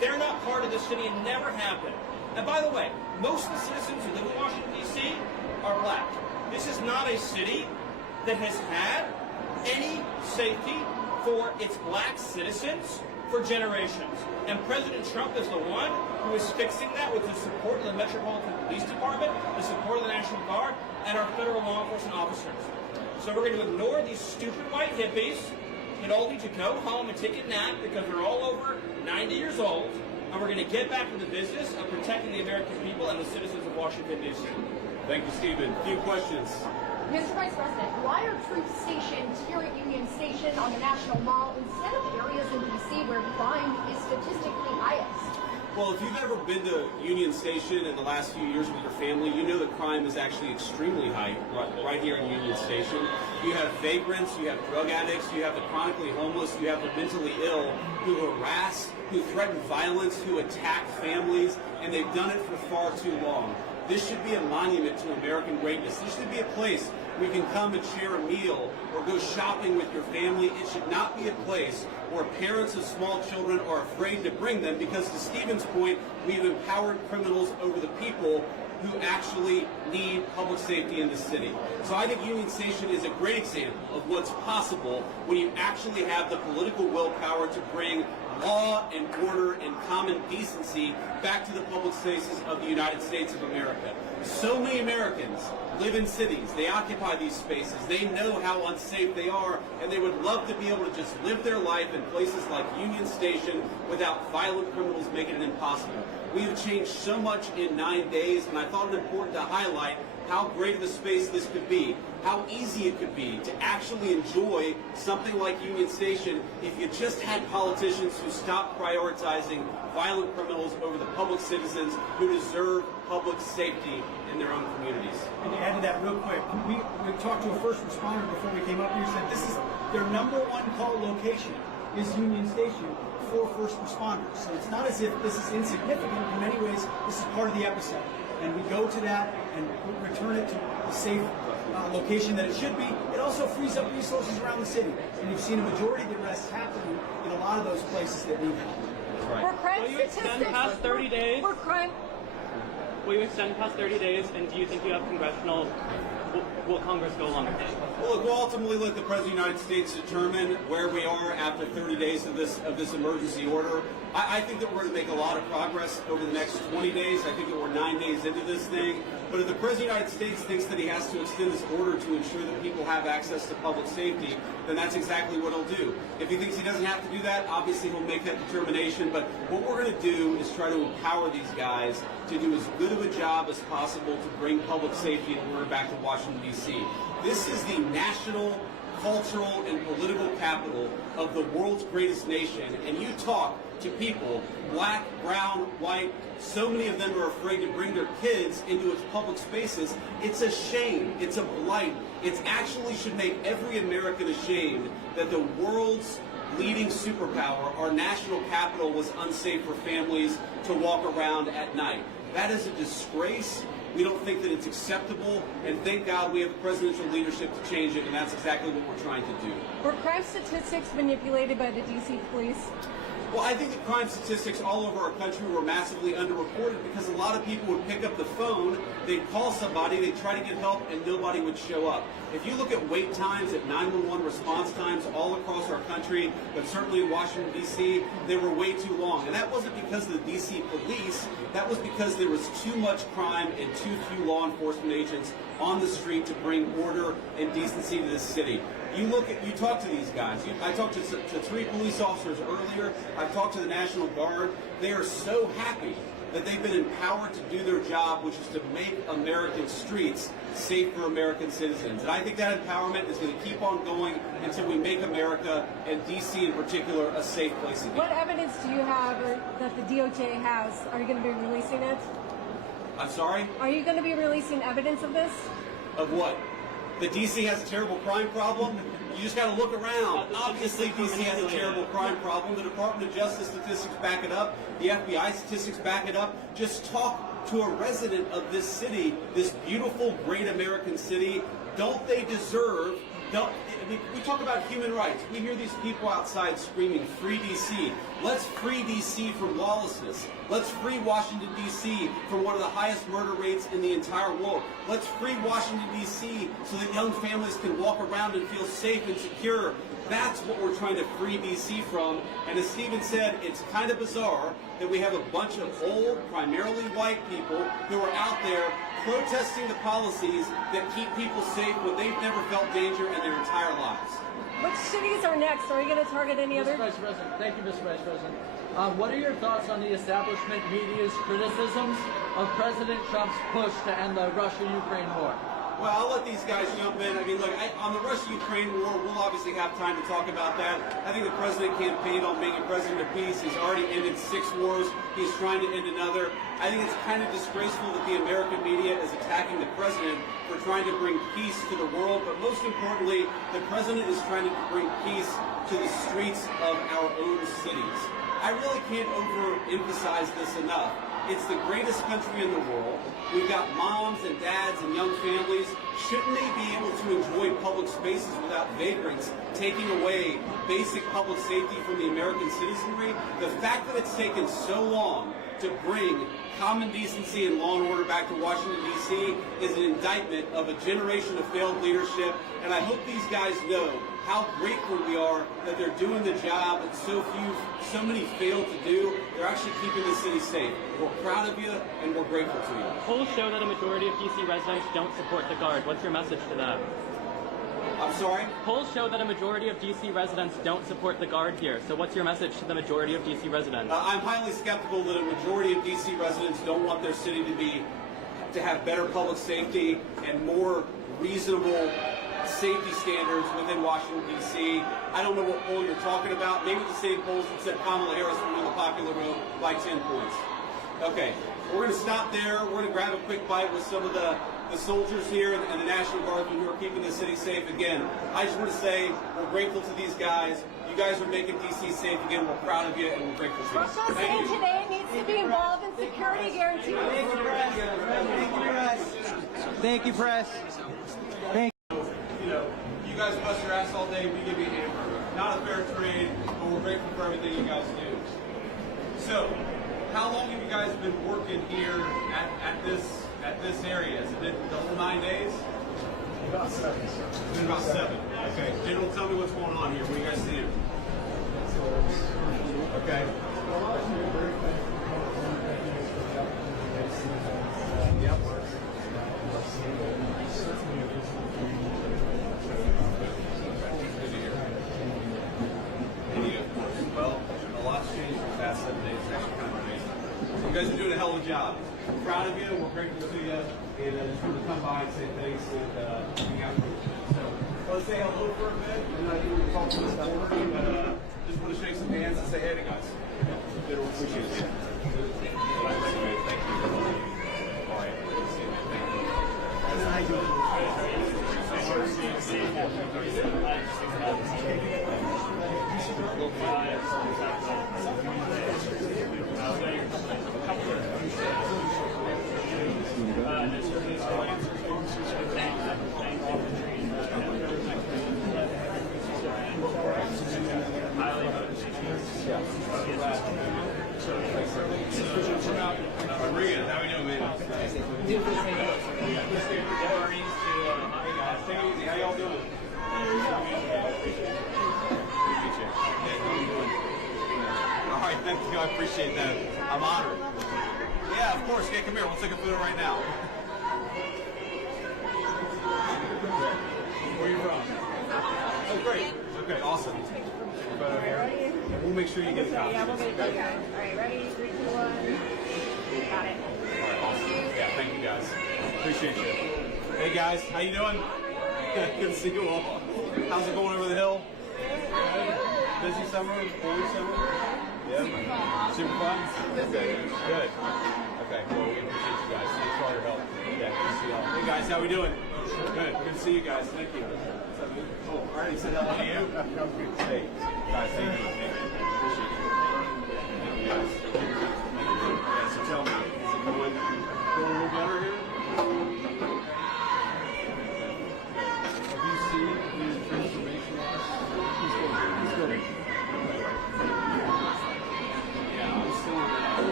They're not part of this city and never have been. And by the way, most of the citizens who live in Washington, D.C. are black. This is not a city that has had any safety for its black citizens for generations. And President Trump is the one who is fixing that with the support of the Metropolitan Police Department, the support of the National Guard, and our federal law enforcement officers. So we're going to ignore these stupid white hippies that all need to go home and take a nap because they're all over 90 years old, and we're going to get back to the business of protecting the American people and the citizens of Washington, D.C. Thank you, Stephen. A few questions. Mr. Vice President, why are troops stationed here at Union Station on the National Mall instead of areas in D.C. where crime is statistically highest? Well, if you've ever been to Union Station in the last few years with your family, you know that crime is actually extremely high right here in Union Station. You have vagrants, you have drug addicts, you have the chronically homeless, you have the mentally ill who harass, who threaten violence, who attack families, and they've done it for far too long. This should be a monument to American greatness. This should be a place where you can come and share a meal or go shopping with your family. It should not be a place where parents of small children are afraid to bring them because, to Stephen's point, we've empowered criminals over the people who actually need public safety in the city. So I think Union Station is a great example of what's possible when you actually have the political willpower to bring law and order and common decency back to the public spaces of the United States of America. So many Americans live in cities. They occupy these spaces. They know how unsafe they are, and they would love to be able to just live their life in places like Union Station without violent criminals making it impossible. We have changed so much in 9 days, and I thought it important to highlight how great of a space this could be, how easy it could be to actually enjoy something like Union Station if you just had politicians who stopped prioritizing violent criminals over the public citizens who deserve public safety in their own communities. And to add to that real quick, we talked to a first responder before we came up here, said this is their #1 call location is Union Station for first responders. So it's not as if this is insignificant. In many ways, this is part of the epicenter. And we go to that and return it to a safe location that it should be. It also frees up resources around the city. And you've seen a majority of the arrests happening in a lot of those places that need help. For crime Will you extend past 30 days? For crime. Will you extend past 30 days, and do you think you have congressional... Will Congress go longer? Well, look, we'll ultimately let the President of the United States determine where we are after 30 days of this emergency order. I think that we're going to make a lot of progress over the next 20 days. I think that we're 9 days into this thing. But if the President of the United States thinks that he has to extend this order to ensure that people have access to public safety, then that's exactly what he'll do. If he thinks he doesn't have to do that, obviously he'll make that determination. But what we're going to do is try to empower these guys to do as good of a job as possible to bring public safety and order back to Washington, D.C. This is the national, cultural, and political capital of the world's greatest nation. And you talk to people, black, brown, white, so many of them are afraid to bring their kids into its public spaces. It's a shame. It's a blight. It actually should make every American ashamed that the world's leading superpower, our national capital, was unsafe for families to walk around at night. That is a disgrace. We don't think that it's acceptable, and thank God we have the presidential leadership to change it, and that's exactly what we're trying to do. Were crime statistics manipulated by the D.C. police? Well, I think that crime statistics all over our country were massively underreported because a lot of people would pick up the phone, they'd call somebody, they'd try to get help, and nobody would show up. If you look at wait times, at 911 response times all across our country, but certainly in Washington, D.C., they were way too long. And that wasn't because of the D.C. police, that was because there was too much crime and too few law enforcement agents on the street to bring order and decency to this city. You talk to these guys. I talked to 3 police officers earlier. I've talked to the National Guard. They are so happy that they've been empowered to do their job, which is to make American streets safe for American citizens. And I think that empowerment is going to keep on going until we make America, and D.C. in particular, a safe place again. What evidence do you have that the DOJ has? Are you going to be releasing it? I'm sorry? Are you going to be releasing evidence of this? Of what? That D.C. has a terrible crime problem? You just got to look around. Obviously, D.C. has a terrible crime problem. The Department of Justice statistics back it up. The FBI statistics back it up. Just talk to a resident of this city, this beautiful, great American city. Don't they deserve... we talk about human rights. We hear these people outside screaming, "Free D.C." Let's free D.C. from lawlessness. Let's free Washington, D.C. from one of the highest murder rates in the entire world. Let's free Washington, D.C. so that young families can walk around and feel safe and secure. That's what we're trying to free D.C. from. And as Stephen said, it's kind of bizarre that we have a bunch of old, primarily white people who are out there protesting the policies that keep people safe when they've never felt danger in their entire lives. Which cities are next? Are you going to target any other? Mr. Vice President, thank you, Mr. Vice President. What are your thoughts on the establishment media's criticisms of President Trump's push to end the Russia-Ukraine war? Well, I'll let these guys jump in. I mean, look, on the Russia-Ukraine war, we'll obviously have time to talk about that. I think the president campaigned on being a president of peace. He's already ended 6 wars. He's trying to end another. I think it's kind of disgraceful that the American media is attacking the president for trying to bring peace to the world. But most importantly, the president is trying to bring peace to the streets of our own cities. I really can't overemphasize this enough. It's the greatest country in the world. We've got moms and dads and young families. Shouldn't they be able to enjoy public spaces without vagrants taking away basic public safety from the American citizenry? The fact that it's taken so long to bring common decency and law and order back to Washington, D.C. is an indictment of a generation of failed leadership. And I hope these guys know how grateful we are that they're doing the job that so many failed to do. They're actually keeping the city safe. We're proud of you and we're grateful to you. Polls show that a majority of D.C. residents don't support the Guard. What's your message to that? I'm sorry? Polls show that a majority of D.C. residents don't support the Guard here. So what's your message to the majority of D.C. residents? I'm highly skeptical that a majority of D.C. residents don't want their city to have better public safety and more reasonable safety standards within Washington, D.C. I don't know what poll you're talking about. Maybe the same polls that said Kamala Harris would win the popular vote by 10 points. Okay, we're going to stop there. We're going to grab a quick bite with some of the soldiers here and the National Guardsmen who are keeping the city safe again. I just want to say we're grateful to these guys. You guys are making D.C. safe again. We're proud of you and we're grateful to you. Russia City today needs to be involved in security guarantees. Thank you, press. Thank you, press. Thank you, press. Thank you. You know, you guys bust your ass all day, we give you a hamburger. Not a fair trade, but we're grateful for everything you guys do. So, how long have you guys been working here at this area? Has it been the whole 9 days? About 7, sir. It's been about 7. Okay. General, tell me what's going on here. What are you guys seeing? Okay. Yep. Well, a lot's changed in the past 7 days. It's actually kind of amazing. So you guys are doing a hell of a job. We're proud of you. We're grateful to you. And I just wanted to come by and say thanks and hang out with you. So let's say hello for a bit. And you were talking to this board, but just want to shake some hands and say hey to guys. Appreciate it. Thank you. All right. Thank you. Maria, how are you doing, man? Take it easy. How y'all doing? All right, thank you. I appreciate that. I'm honored. Yeah, of course. Yeah, come here. We'll take a photo right now. Where are you from? Oh, great. Okay, awesome. Photo here. We'll make sure you get a copy. Yeah, we'll get it. Okay. All right, ready? 3, 2, 1. Got it. All right, awesome. Yeah, thank you guys. Appreciate you. Hey guys, how you doing? Good to see you all. How's it going over the hill? Busy summer? Busy summer? Yeah. Super fun? Okay. Good. Okay, well, we appreciate you guys. Thanks for all your help. Yeah, good to see y'all. Hey guys, how we doing? Good. Good to see you guys. Thank you. Oh, I already said hello to you. Hey, guys, thank you. Appreciate you. Thank you guys. Yeah, so tell me, is it going a little better here? Have you seen his transformation? He's good.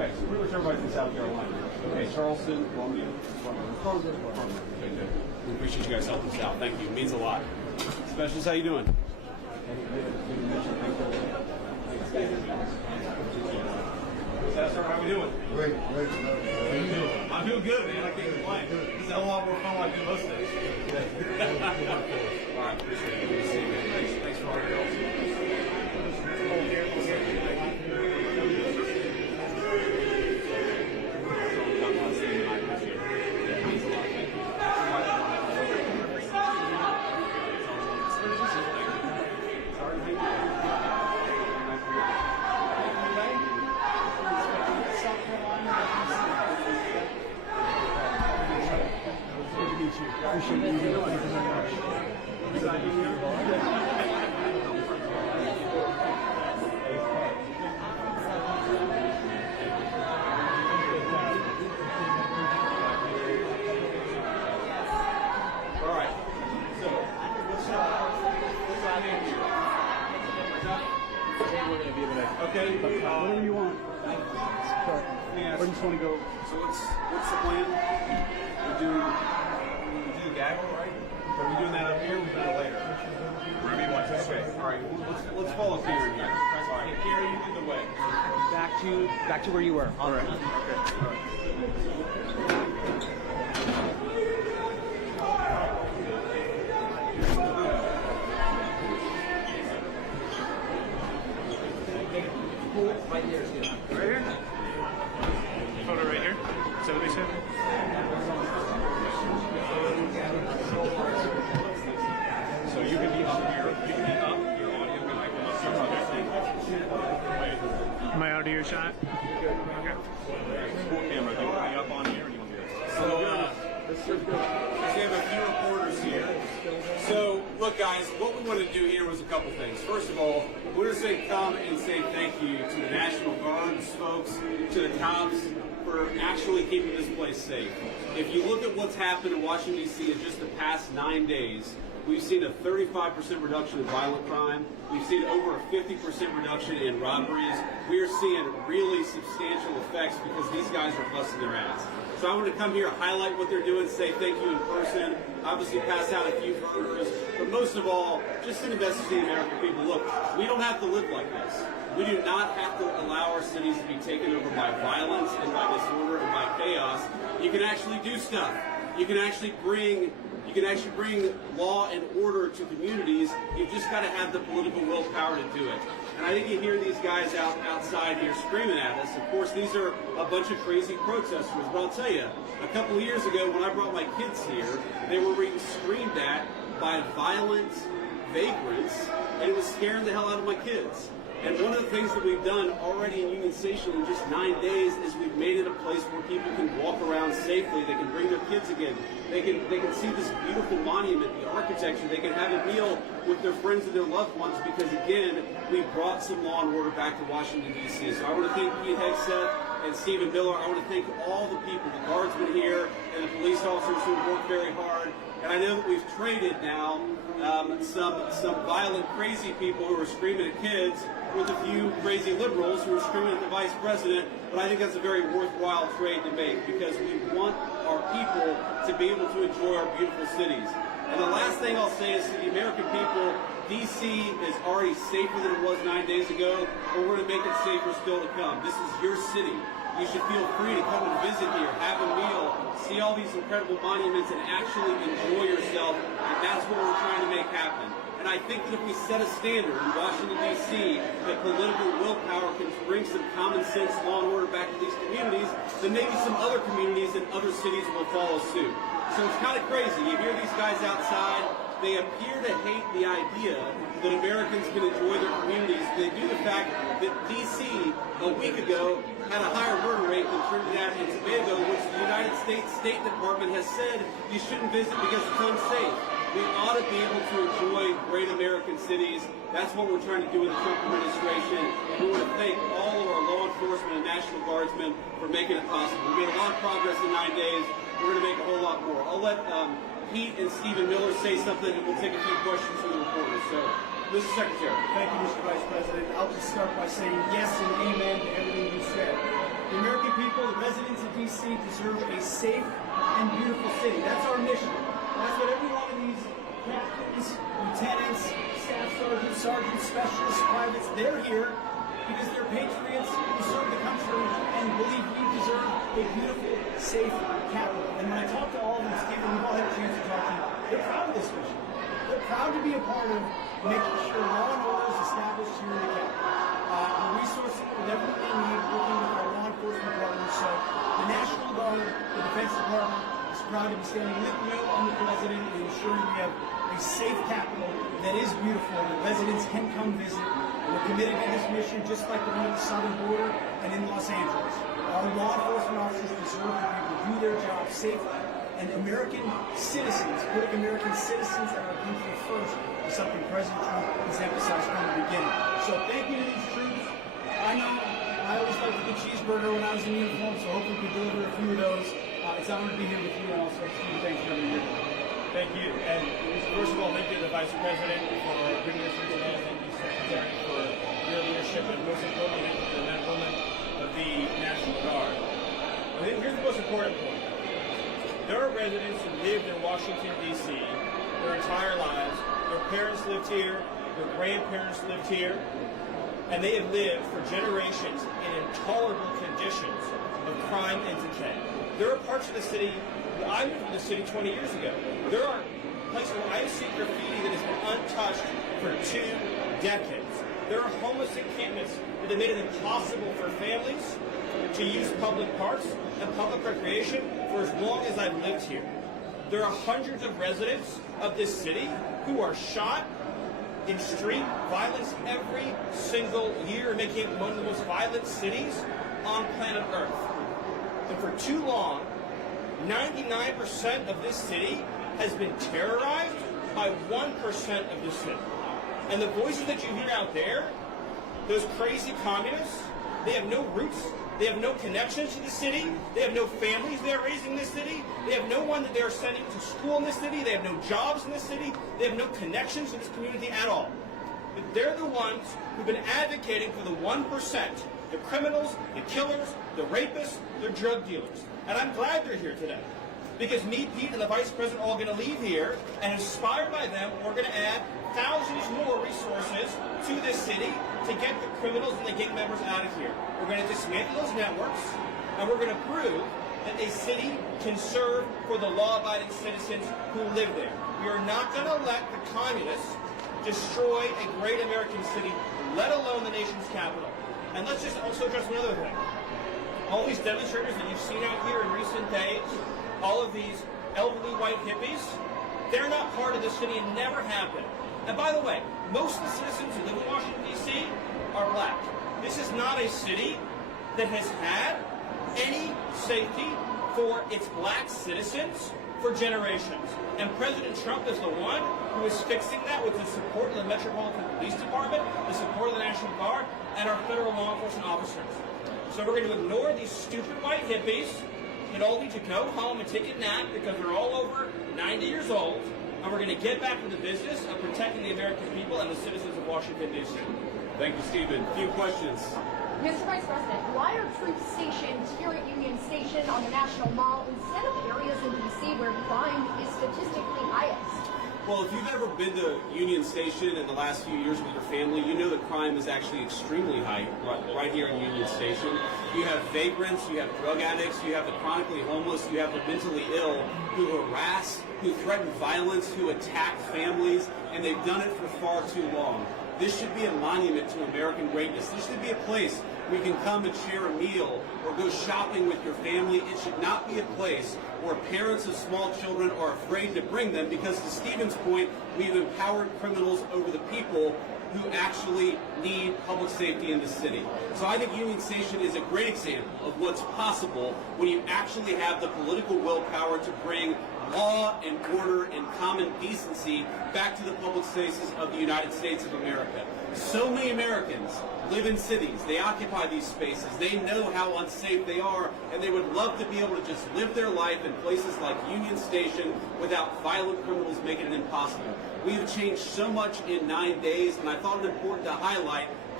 Okay, so pretty much everybody's in South Carolina. Okay, Charleston, Columbia, Columbia. Okay, good. We appreciate you guys helping us out. Thank you. It means a lot. Specialist, how you doing? Sir, how we doing? Great. How you doing? I'm doing good, man. I can't complain. This is a lot more fun like I do most days. All right, appreciate it. Good to see you, man. Thanks for all your help. Okay. Whatever you want. Or just want to go. So what's the plan? We do the gaggle, right? Are we doing that up here? Or we do it later? Wherever you want to. Okay. All right. Let's follow Karen here. All right. Karen, you lead the way. Back to where you were. All right. Okay. All right. Right here is good. Right here? Photo right here? Is that what they said? So you can be up here. You can be up. Your audio can come up. My audio shot? Okay. Full camera. Do you want to be up on here or do you want to be up? So, we have a few reporters here. So, look, guys, what we want to do here was a couple things. First of all, we want to come and say thank you to the National Guards folks, to the cops, for actually keeping this place safe. If you look at what's happened in Washington, D.C. in just the past 9 days, we've seen a 35% reduction in violent crime. We've seen over a 50% reduction in robberies. We are seeing really substantial effects because these guys are busting their ass. So I want to come here, highlight what they're doing, say thank you in person, obviously pass out a few burgers, but most of all, just send a message to the American people. Look, we don't have to live like this. We do not have to allow our cities to be taken over by violence and by disorder and by chaos. You can actually do stuff. You can actually bring law and order to communities. You've just got to have the political willpower to do it. And I think you hear these guys outside here screaming at us. Of course, these are a bunch of crazy protesters. But I'll tell you, a couple of years ago when I brought my kids here, they were being screamed at by violent vagrants, and it was scaring the hell out of my kids. And one of the things that we've done already in Union Station in just 9 days is we've made it a place where people can walk around safely. They can bring their kids again. They can see this beautiful monument, the architecture. They can have a meal with their friends and their loved ones because, again, we brought some law and order back to Washington, D.C. So I want to thank Pete Hegseth and Stephen Miller. I want to thank all the people, the guardsmen here and the police officers who worked very hard. And I know that we've traded now some violent, crazy people who are screaming at kids with a few crazy liberals who are screaming at the vice president. But I think that's a very worthwhile trade to make because we want our people to be able to enjoy our beautiful cities. And the last thing I'll say is to the American people, D.C. is already safer than it was 9 days ago, but we're going to make it safer still to come. This is your city. You should feel free to come and visit here, have a meal, see all these incredible monuments, and actually enjoy yourself. And that's what we're trying to make happen. And I think that if we set a standard in Washington, D.C., that political willpower can bring some common sense law and order back to these communities, then maybe some other communities and other cities will follow suit. So it's kind of crazy. You hear these guys outside. They appear to hate the idea that Americans can enjoy their communities. They do the fact that D.C. a week ago had a higher murder rate than Trinidad and Tobago, which the United States State Department has said you shouldn't visit because it's unsafe. We ought to be able to enjoy great American cities. That's what we're trying to do with the Trump administration. And we want to thank all of our law enforcement and National Guardsmen for making it possible. We made a lot of progress in 9 days. We're going to make a whole lot more. I'll let Pete and Stephen Miller say something, and we'll take a few questions from the reporters. So, Mr. Secretary. Thank you, Mr. Vice President. I'll just start by saying yes and amen to everything you said. The American people, the residents of D.C. deserve a safe and beautiful city. That's our mission. That's what every one of these captains, lieutenants, staff sergeants, specialists, privates, they're here because they're patriots who serve the country and believe we deserve a beautiful, safe capital. And when I talk to all of them, Stephen, we've all had a chance to talk to you, they're proud of this mission. They're proud to be a part of making sure law and order is established here in the capital. The resources with everything they need, working with our law enforcement partners. So the National Guard, the Defense Department, is proud to be standing with you and the President and ensuring we have a safe capital that is beautiful, that residents can come visit. And we're committed to this mission just like the one at the southern border and in Los Angeles. Our law enforcement officers deserve to be able to do their job safely. And American citizens, putting American citizens and our country first, is something President Trump has emphasized from the beginning. So thank you to these troops. I know I always liked a good cheeseburger when I was in uniform, so hopefully we can deliver a few of those. It's an honor to be here with you, and also Steve, thanks for being here. Thank you. And first of all, thank you to the Vice President for bringing us here today. Thank you, Secretary, for your leadership, and most importantly, thank you to the men and women of the National Guard. I think here's the most important point. There are residents who lived in Washington, D.C. their entire lives. Their parents lived here. Their grandparents lived here. And they have lived for generations in intolerable conditions of crime and decay. There are parts of the city, I moved to the city 20 years ago. There are places where I see graffiti that has been untouched for 2 decades. There are homeless encampments that have made it impossible for families to use public parks and public recreation for as long as I've lived here. There are hundreds of residents of this city who are shot in street violence every single year, making it one of the most violent cities on planet Earth. And for too long, 99% of this city has been terrorized by 1% of the city. And the voices that you hear out there, those crazy communists, they have no roots. They have no connections to the city. They have no families they're raising in this city. They have no one that they're sending to school in this city. They have no jobs in this city. They have no connections to this community at all. But they're the ones who've been advocating for the 1%, the criminals, the killers, the rapists, the drug dealers. And I'm glad they're here today. Because me, Pete, and the Vice President are all going to leave here, and inspired by them, we're going to add thousands more resources to this city to get the criminals and the gang members out of here. We're going to dismantle those networks, and we're going to prove that a city can serve for the law-abiding citizens who live there. We are not going to let the communists destroy a great American city, let alone the nation's capital. And let's just also address another thing. All these demonstrators that you've seen out here in recent days, all of these elderly white hippies, they're not part of this city and never have been. And by the way, most of the citizens who live in Washington, D.C. are black. This is not a city that has had any safety for its black citizens for generations. And President Trump is the one who is fixing that with the support of the Metropolitan Police Department, the support of the National Guard, and our federal law enforcement officers. So we're going to ignore these stupid white hippies that all need to go home and take a nap because they're all over 90 years old, and we're going to get back to the business of protecting the American people and the citizens of Washington, D.C. Thank you, Stephen. A few questions. Mr. Vice President, why are troops stationed here at Union Station on the National Mall instead of areas in D.C. where crime is statistically highest? Well, if you've ever been to Union Station in the last few years with your family, you know that crime is actually extremely high right here in Union Station. You have vagrants, you have drug addicts, you have the chronically homeless, you have the mentally ill who harass, who threaten violence, who attack families, and they've done it for far too long. This should be a monument to American greatness. This should be a place where you can come and share a meal or go shopping with your family. It should not be a place where parents of small children are afraid to bring them because, to Stephen's point, we've empowered criminals over the people who actually need public safety in the city. So I think Union Station is a great example of what's possible when you actually have the political willpower to bring law and order and common decency back to the public spaces of the United States of America. So many Americans live in cities. They occupy these spaces. They know how unsafe they are, and they would love to be able to just live their life in places like Union Station without violent criminals making it impossible. We have changed so much in 9 days, and I thought it important to highlight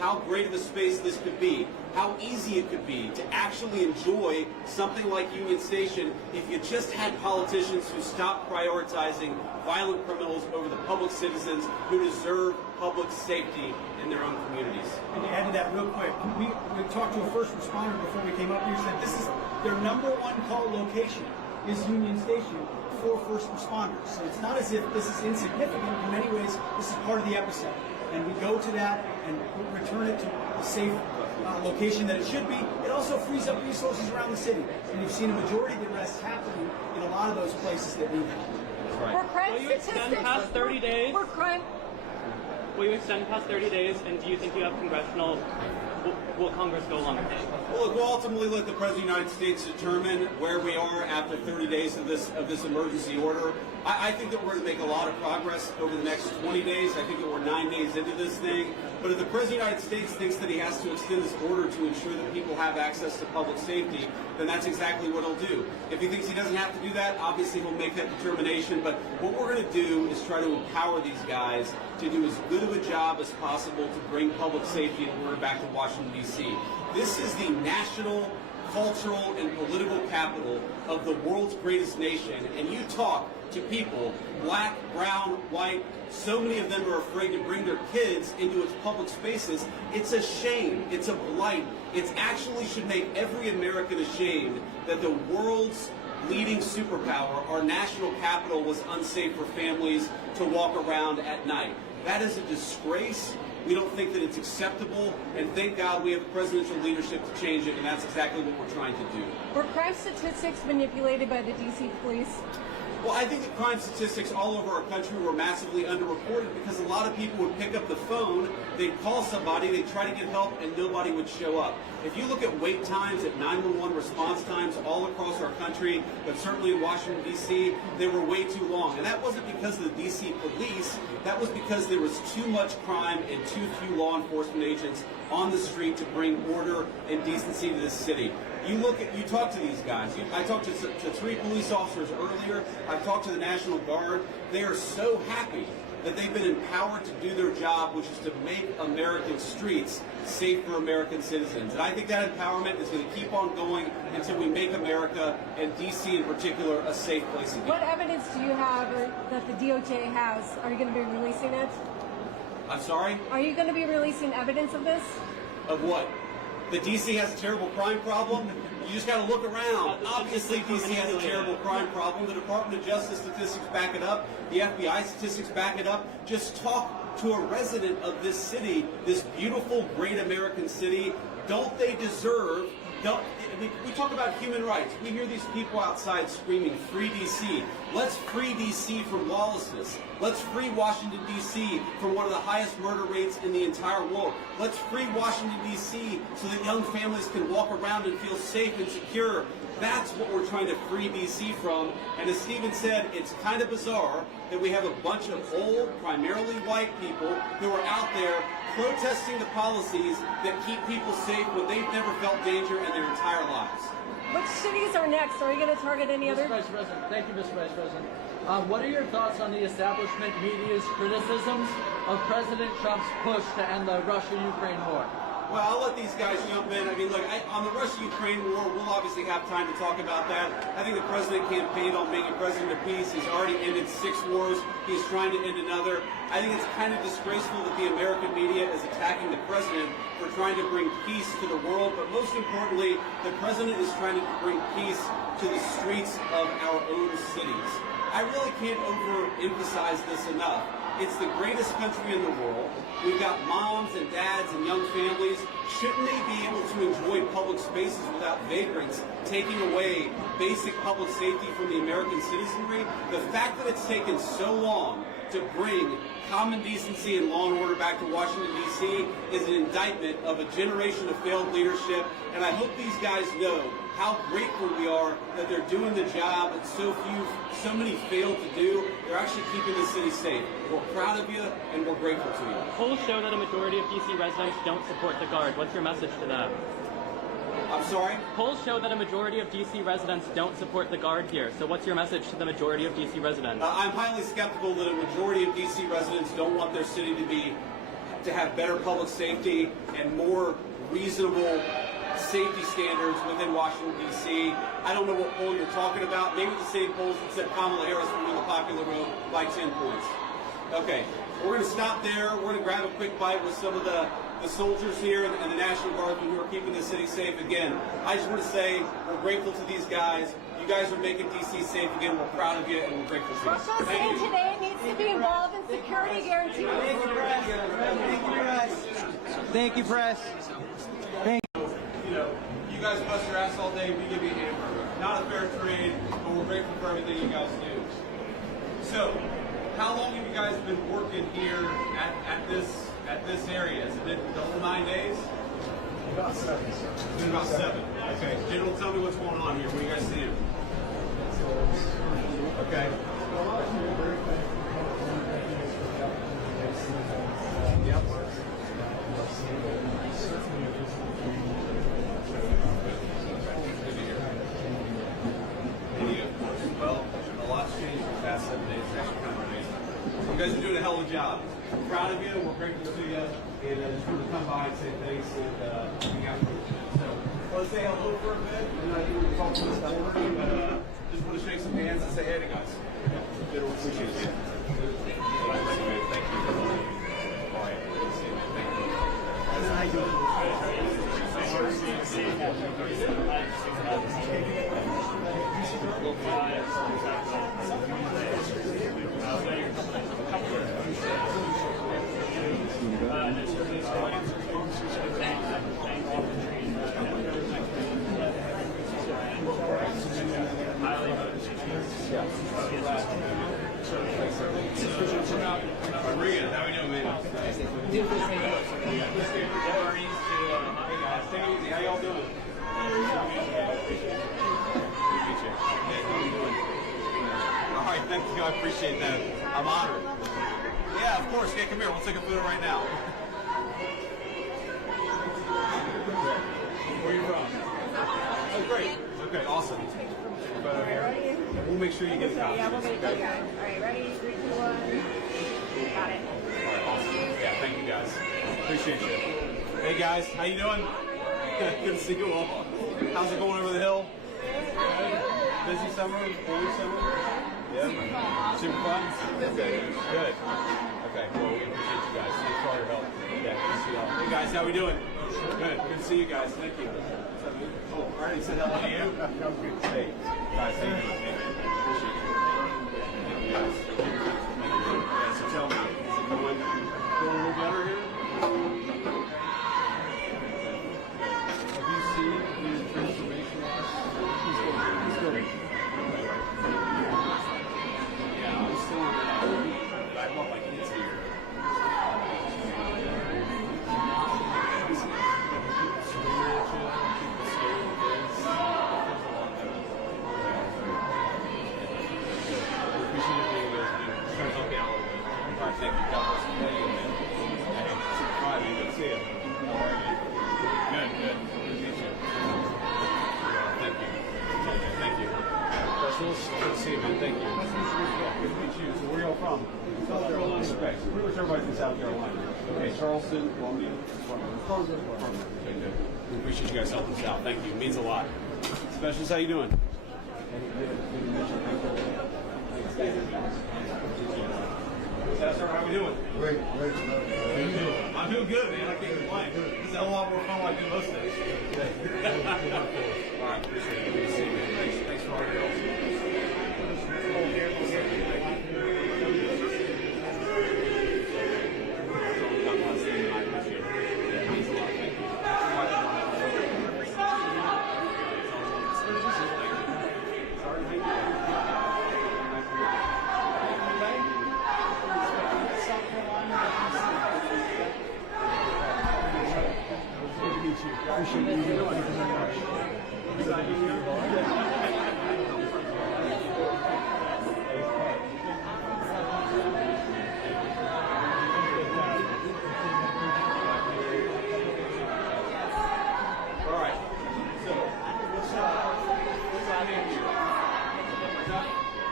how great of a space this could be, how easy it could be to actually enjoy something like Union Station if you just had politicians who stopped prioritizing violent criminals over the public citizens who deserve public safety in their own communities. And to add to that real quick, we talked to a first responder before we came up here, said this is their #1 call location is Union Station for first responders. So it's not as if this is insignificant. In many ways, this is part of the epicenter. And we go to that and return it to a safe location that it should be. It also frees up resources around the city. And you've seen a majority of the arrests happening in a lot of those places that need help. For crime Will you extend past 30 days? For crime. Will you extend past 30 days? And do you think you have congressional? Will Congress go longer? Well, look, we'll ultimately let the President of the United States determine where we are after 30 days of this emergency order. I think that we're going to make a lot of progress over the next 20 days. I think that we're 9 days into this thing. But if the President of the United States thinks that he has to extend this order to ensure that people have access to public safety, then that's exactly what he'll do. If he thinks he doesn't have to do that, obviously he'll make that determination. But what we're going to do is try to empower these guys to do as good of a job as possible to bring public safety and order back to Washington, D.C. This is the national, cultural, and political capital of the world's greatest nation. And you talk to people, black, brown, white, so many of them are afraid to bring their kids into its public spaces. It's a shame. It's a blight. It actually should make every American ashamed that the world's leading superpower, our national capital, was unsafe for families to walk around at night. That is a disgrace. We don't think that it's acceptable, and thank God we have the presidential leadership to change it, and that's exactly what we're trying to do. Were crime statistics manipulated by the D.C. police? Well, I think that crime statistics all over our country were massively underreported because a lot of people would pick up the phone, they'd call somebody, they'd try to get help, and nobody would show up. If you look at wait times, at 911 response times all across our country, but certainly in Washington, D.C., they were way too long. And that wasn't because of the D.C. police, that was because there was too much crime and too few law enforcement agents on the street to bring order and decency to this city. You talk to these guys. I talked to 3 police officers earlier. I've talked to the National Guard. They are so happy that they've been empowered to do their job, which is to make American streets safe for American citizens. And I think that empowerment is going to keep on going until we make America, and D.C. in particular, a safe place again. What evidence do you have that the DOJ has? Are you going to be releasing it? I'm sorry? Are you going to be releasing evidence of this? Of what? That D.C. has a terrible crime problem? You just got to look around. Obviously, D.C. has a terrible crime problem. The Department of Justice statistics back it up. The FBI statistics back it up. Just talk to a resident of this city, this beautiful, great American city. Don't they deserve... We talk about human rights. We hear these people outside screaming, "Free D.C." Let's free D.C. from lawlessness. Let's free Washington, D.C. from one of the highest murder rates in the entire world. Let's free Washington, D.C. so that young families can walk around and feel safe and secure. That's what we're trying to free D.C. from. And as Stephen said, it's kind of bizarre that we have a bunch of old, primarily white people who are out there protesting the policies that keep people safe when they've never felt danger in their entire lives. Which cities are next? Are you going to target any other? Mr. Vice President, thank you, Mr. Vice President. What are your thoughts on the establishment media's criticisms of President Trump's push to end the Russia-Ukraine war? Well, I'll let these guys jump in. I mean, look, on the Russia-Ukraine war, we'll obviously have time to talk about that. I think the president campaigned on being a president of peace. He's already ended 6 wars. He's trying to end another. I think it's kind of disgraceful that the American media is attacking the president for trying to bring peace to the world. But most importantly, the president is trying to bring peace to the streets of our own cities. I really can't overemphasize this enough. It's the greatest country in the world. We've got moms and dads and young families. Shouldn't they be able to enjoy public spaces without vagrants taking away basic public safety from the American citizenry? The fact that it's taken so long to bring common decency and law and order back to Washington, D.C. is an indictment of a generation of failed leadership. And I hope these guys know how grateful we are that they're doing the job that so many failed to do. They're actually keeping the city safe. We're proud of you, and we're grateful to you. Polls show that a majority of D.C. residents don't support the Guard. What's your message to them? I'm sorry? Polls show that a majority of D.C. residents don't support the Guard here. So what's your message to the majority of D.C. residents? I'm highly skeptical that a majority of D.C. residents don't want their city to be to have better public safety and more reasonable safety standards within Washington, D.C. I don't know what poll you're talking about. Maybe the same polls that said Kamala Harris would win the popular vote by 10 points. Okay, we're going to stop there. We're going to grab a quick bite with some of the soldiers here and the National Guardsmen who are keeping the city safe again. I just want to say we're grateful to these guys. You guys are making D.C. safe again. We're proud of you and we're grateful to you. Russell saying today needs to be involved in security guarantees. Thank you, press. Thank you, press. Thank you, press. Thank you. You know, you guys bust your ass all day, we give you a hamburger. Not a fair trade, but we're grateful for everything you guys do. So, how long have you guys been working here at this area? Has it been the whole 9 days? About 7. It's been about 7. Okay. General, tell me what's going on here. What are you guys seeing? Okay. Yep. Well, a lot's changed in the past 7 days. It's actually kind of amazing. You guys are doing a hell of a job. We're proud of you. We're grateful to you. And just wanted to come by and say thanks and hang out with you. So, let's say hello for a bit. And I think we're going to talk to this board. But just want to shake some hands and say hey to guys. Good, we appreciate it. Thank you. All right. Good to see you. Thank you. How you doing? Maria, how we doing, man? How y'all doing? All right, thank you. I appreciate that. I'm honored. Yeah, of course. Yeah, come here. We'll take a photo right now. Where are you from? Oh, great. Okay, awesome. Photo here. We'll make sure you get a copy. Yeah, we'll get it. Okay. All right, ready? 3, 2, 1. Got it. All right, awesome. Yeah, thank you guys. Appreciate you. Hey guys, how you doing? Good to see you all. How's it going over the hill? Busy summer? Busy summer? Yeah. Super fun? Okay. Good. Okay. Well, we appreciate you guys. Thanks for all your help. Yeah, good to see y'all. Hey guys, how we doing? Good. Good to see you guys. Thank you. Oh, all right. He said hello to you. Hey, guys, how you doing? Hey, appreciate you. Thank you guys. Thank you. Yeah, so tell me, is it going a little better here? Have you seen the transformation? He's going. Yeah, I'm still on that. I want my kids here. Thank you. God bless you. Hey, super fun. Good to see you. How are you? Good, good. Good to meet you. Thank you. Thank you. Good to see you, man. Thank you. Good to meet you. So where are y'all from? South Carolina. Okay. So pretty much everybody's from South Carolina. Okay, Charleston, Columbia. Okay, good. We appreciate you guys helping us out. Thank you. It means a lot. Specialist, how you doing? Sir, how we doing? Great. How you doing? I'm doing good, man. I can't complain. This is a whole lot more fun like I do most days. All right, appreciate it. Good to see you, man. Thanks for all your help. Appreciate you. Thank you very much. All right. So, what's out here?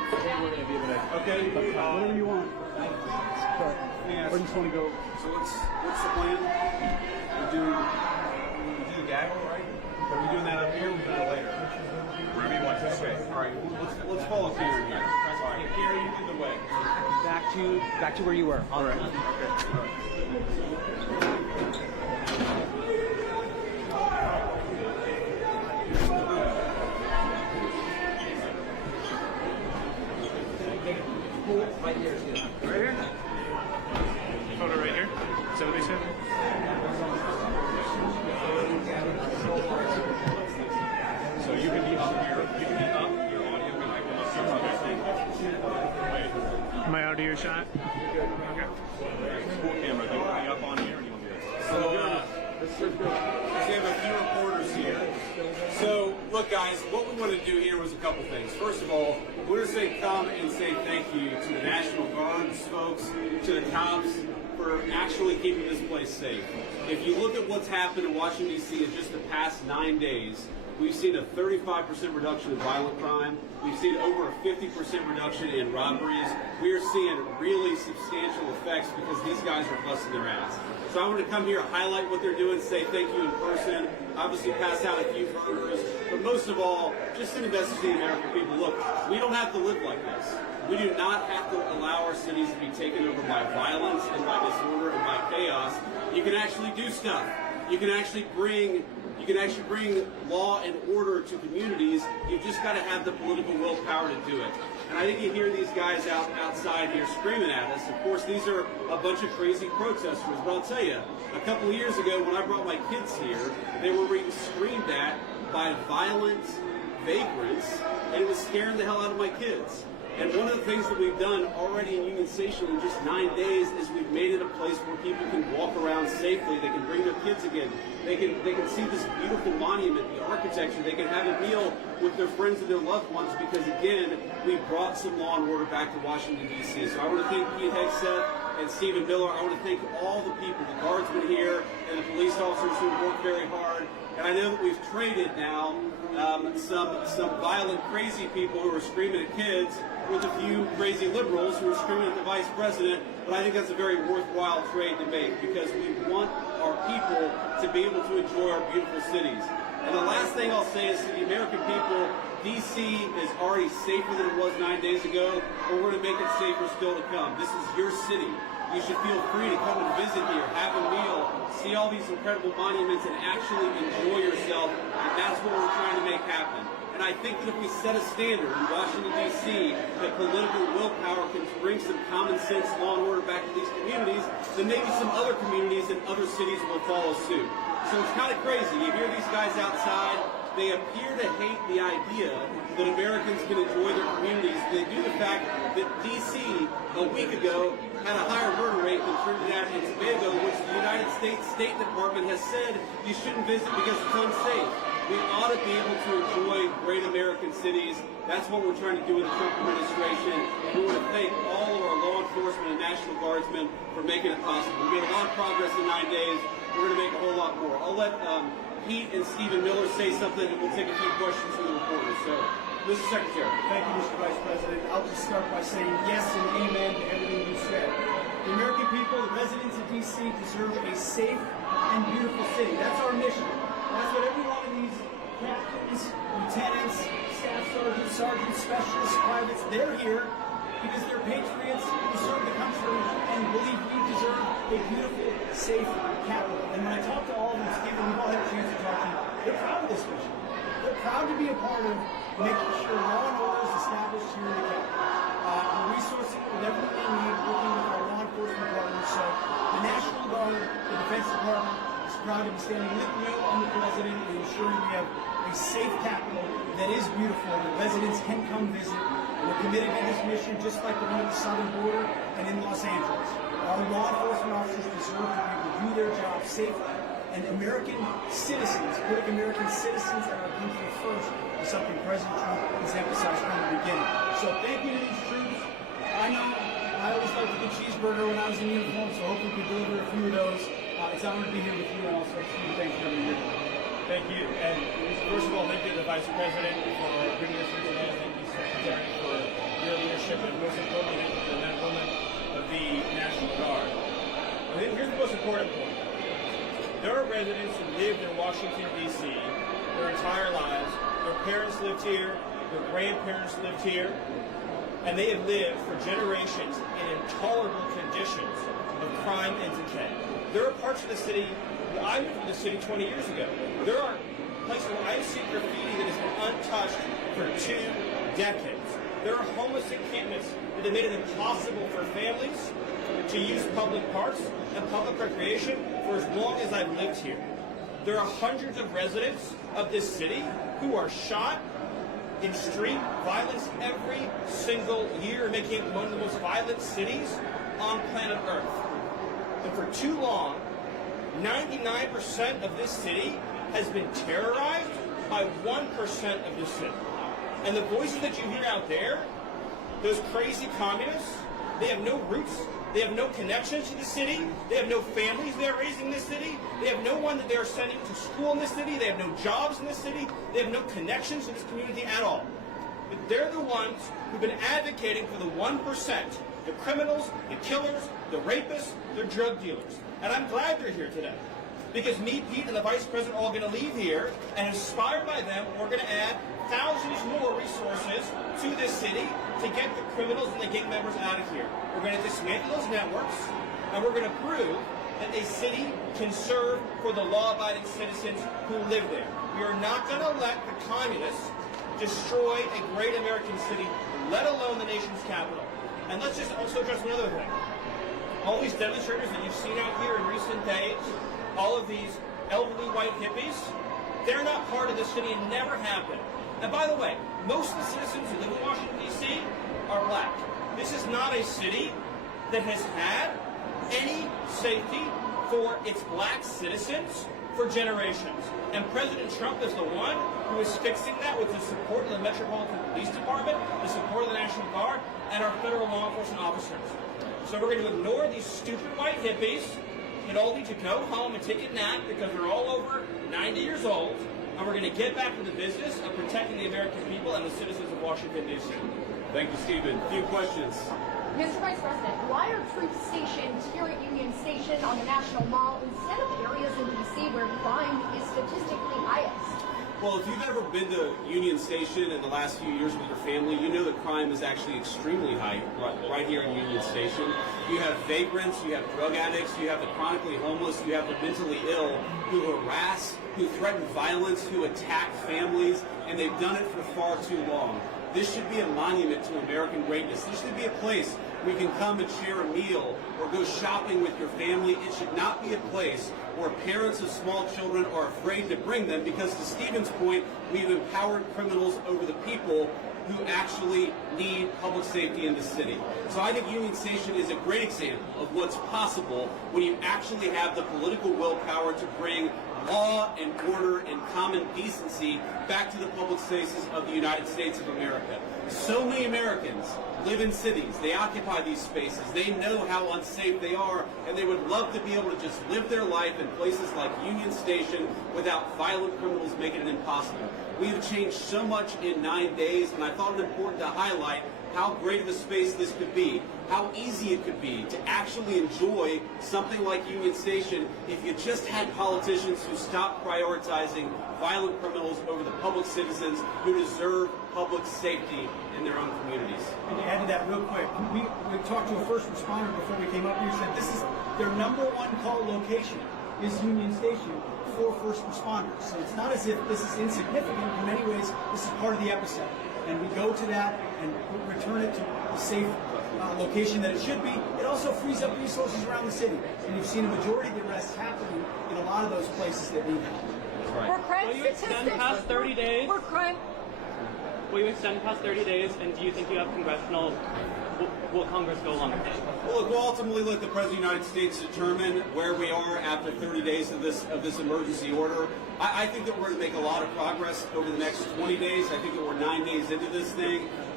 we're going to be able to. Okay. Whatever you want. Yeah. Or just want to go. So what's the plan? We do the gavel, right? Are we doing that up here? Or we doing it later? Wherever you want to. Okay. All right. Let's follow Karen here. All right. Karen, you lead the way. Back to where you were. All right. Okay. All right. Right here is good. Right here? Photo right here? Is that what they said? So you can be up here. You can be up. Your audio can go up. Am I out of your shot? Okay. Full camera. Do you want me up on here or do you want me to? So, we have a few reporters here. So, look, guys, what we want to do here was a couple things. First of all, we want to come and say thank you to the National Guards folks, to the cops, for actually keeping this place safe. If you look at what's happened in Washington, D.C. in just the past 9 days, we've seen a 35% reduction in violent crime. We've seen over a 50% reduction in robberies. We are seeing really substantial effects because these guys are busting their ass. So I want to come here, highlight what they're doing, say thank you in person, obviously pass out a few burgers, but most of all, just send a message to the American people. Look, we don't have to live like this. We do not have to allow our cities to be taken over by violence and by disorder and by chaos. You can actually do stuff. You can actually bring law and order to communities. You've just got to have the political willpower to do it. And I think you hear these guys outside here screaming at us. Of course, these are a bunch of crazy protesters. But I'll tell you, a couple of years ago when I brought my kids here, they were being screamed at by violent vagrants, and it was scaring the hell out of my kids. And one of the things that we've done already in Union Station in just 9 days is we've made it a place where people can walk around safely. They can bring their kids again. They can see this beautiful monument, the architecture. They can have a meal with their friends and their loved ones because, again, we brought some law and order back to Washington, D.C. So I want to thank Pete Hegseth and Stephen Miller. I want to thank all the people, the guardsmen here and the police officers who worked very hard. And I know that we've traded now some violent, crazy people who are screaming at kids with a few crazy liberals who are screaming at the vice president. But I think that's a very worthwhile trade to make because we want our people to be able to enjoy our beautiful cities. And the last thing I'll say is to the American people, D.C. is already safer than it was 9 days ago, but we're going to make it safer still to come. This is your city. You should feel free to come and visit here, have a meal, see all these incredible monuments, and actually enjoy yourself. And that's what we're trying to make happen. And I think that if we set a standard in Washington, D.C., that political willpower can bring some common sense law and order back to these communities, then maybe some other communities and other cities will follow suit. So it's kind of crazy. You hear these guys outside. They appear to hate the idea that Americans can enjoy their communities. They do the fact that D.C. a week ago had a higher murder rate than Trinidad and Tobago, which the United States State Department has said you shouldn't visit because it's unsafe. We ought to be able to enjoy great American cities. That's what we're trying to do in the Trump administration. And we want to thank all of our law enforcement and National Guardsmen for making it possible. We made a lot of progress in 9 days. We're going to make a whole lot more. I'll let Pete and Stephen Miller say something, and we'll take a few questions from the reporters. So, Mr. Secretary. Thank you, Mr. Vice President. I'll just start by saying yes and amen to everything you said. The American people, the residents of D.C. deserve a safe and beautiful city. That's our mission. That's what every one of these captains, lieutenants, staff sergeants, specialists, privates, they're here because they're patriots who serve the country and believe we deserve a beautiful, safe capital. And when I talk to all of them, Stephen, we've all had a chance to talk to them, they're proud of this mission. They're proud to be a part of making sure law and order is established here in the capital. We're resourcing with everything they need, working with our law enforcement partners. So the National Guard, the Defense Department, is proud to be standing with you and the President and ensuring we have a safe capital that is beautiful and residents can come visit. And we're committed to this mission just like the one at the southern border and in Los Angeles. Our law enforcement officers deserve to be able to do their job safely. And American citizens, putting American citizens and our country first is something President Trump has emphasized from the beginning. So thank you to these troops. I know I always liked a good cheeseburger when I was in uniform, so hopefully we can deliver a few of those. It's an honor to be here with you, and also thank you for being here. Thank you. And first of all, thank you to the Vice President for bringing us here today. Thank you, Secretary, for your leadership and most importantly, thank you to the men and women of the National Guard. I think here's the most important point. There are residents who lived in Washington, D.C. their entire lives. Their parents lived here, their grandparents lived here, and they have lived for generations in intolerable conditions of crime and decay. There are parts of the city, I moved to the city 20 years ago. There are places where I've seen graffiti that has been untouched for 2 decades. There are homeless encampments that have made it impossible for families to use public parks and public recreation for as long as I've lived here. There are hundreds of residents of this city who are shot in street violence every single year, making it one of the most violent cities on planet Earth. And for too long, 99% of this city has been terrorized by 1% of the city. And the voices that you hear out there, those crazy communists, they have no roots, they have no connections to the city, they have no families they are raising in this city, they have no one that they are sending to school in this city, they have no jobs in this city, they have no connections to this community at all. But they're the ones who've been advocating for the 1%, the criminals, the killers, the rapists, the drug dealers. And I'm glad they're here today. Because me, Pete, and the Vice President are all going to leave here, and inspired by them, we're going to add thousands more resources to this city to get the criminals and the gang members out of here. We're going to dismantle those networks, and we're going to prove that a city can serve for the law-abiding citizens who live there. We are not going to let the communists destroy a great American city, let alone the nation's capital. And let's just also address one other thing. All these demonstrators that you've seen out here in recent days, all of these elderly white hippies, they're not part of the city and never have been. And by the way, most of the citizens who live in Washington, D.C. are black. This is not a city that has had any safety for its black citizens for generations. And President Trump is the one who is fixing that with the support of the Metropolitan Police Department, the support of the National Guard, and our federal law enforcement officers. So we're going to ignore these stupid white hippies that all need to go home and take a nap because they're all over 90 years old, and we're going to get back to the business of protecting the American people and the citizens of Washington, D.C. Thank you, Stephen. A few questions. Mr. Vice President, why are troops stationed here at Union Station on the National Mall instead of areas in D.C. where crime is statistically highest? Well, if you've ever been to Union Station in the last few years with your family, you know that crime is actually extremely high right here in Union Station. You have vagrants, you have drug addicts, you have the chronically homeless, you have the mentally ill who harass, who threaten violence, who attack families, and they've done it for far too long. This should be a monument to American greatness. This should be a place where you can come and share a meal or go shopping with your family. It should not be a place where parents of small children are afraid to bring them because, to Stephen's point, we've empowered criminals over the people who actually need public safety in the city. So I think Union Station is a great example of what's possible when you actually have the political willpower to bring law and order and common decency back to the public spaces of the United States of America. So many Americans live in cities. They occupy these spaces. They know how unsafe they are, and they would love to be able to just live their life in places like Union Station without violent criminals making it impossible. We have changed so much in 9 days, and I thought it important to highlight how great of a space this could be, how easy it could be to actually enjoy something like Union Station if you just had politicians who stopped prioritizing violent criminals over the public citizens who deserve public safety in their own communities. And to add to that real quick, we talked to a first responder before we came up here, said this is their #1 call location is Union Station for first responders. So it's not as if this is insignificant. In many ways, this is part of the epicenter. And we go to that and return it to the safe location that it should be. It also frees up resources around the city. And you've seen a majority of the arrests happening in a lot of those places that need help. That's right. For crime Will you extend past 30 days? For crime. Will you extend past 30 days, and do you think you have congressional... Will Congress go along with it? Well, look, we'll ultimately let the President of the United States determine where we are after 30 days of this emergency order. I think that we're going to make a lot of progress over the next 20 days. I think that we're 9 days into this thing.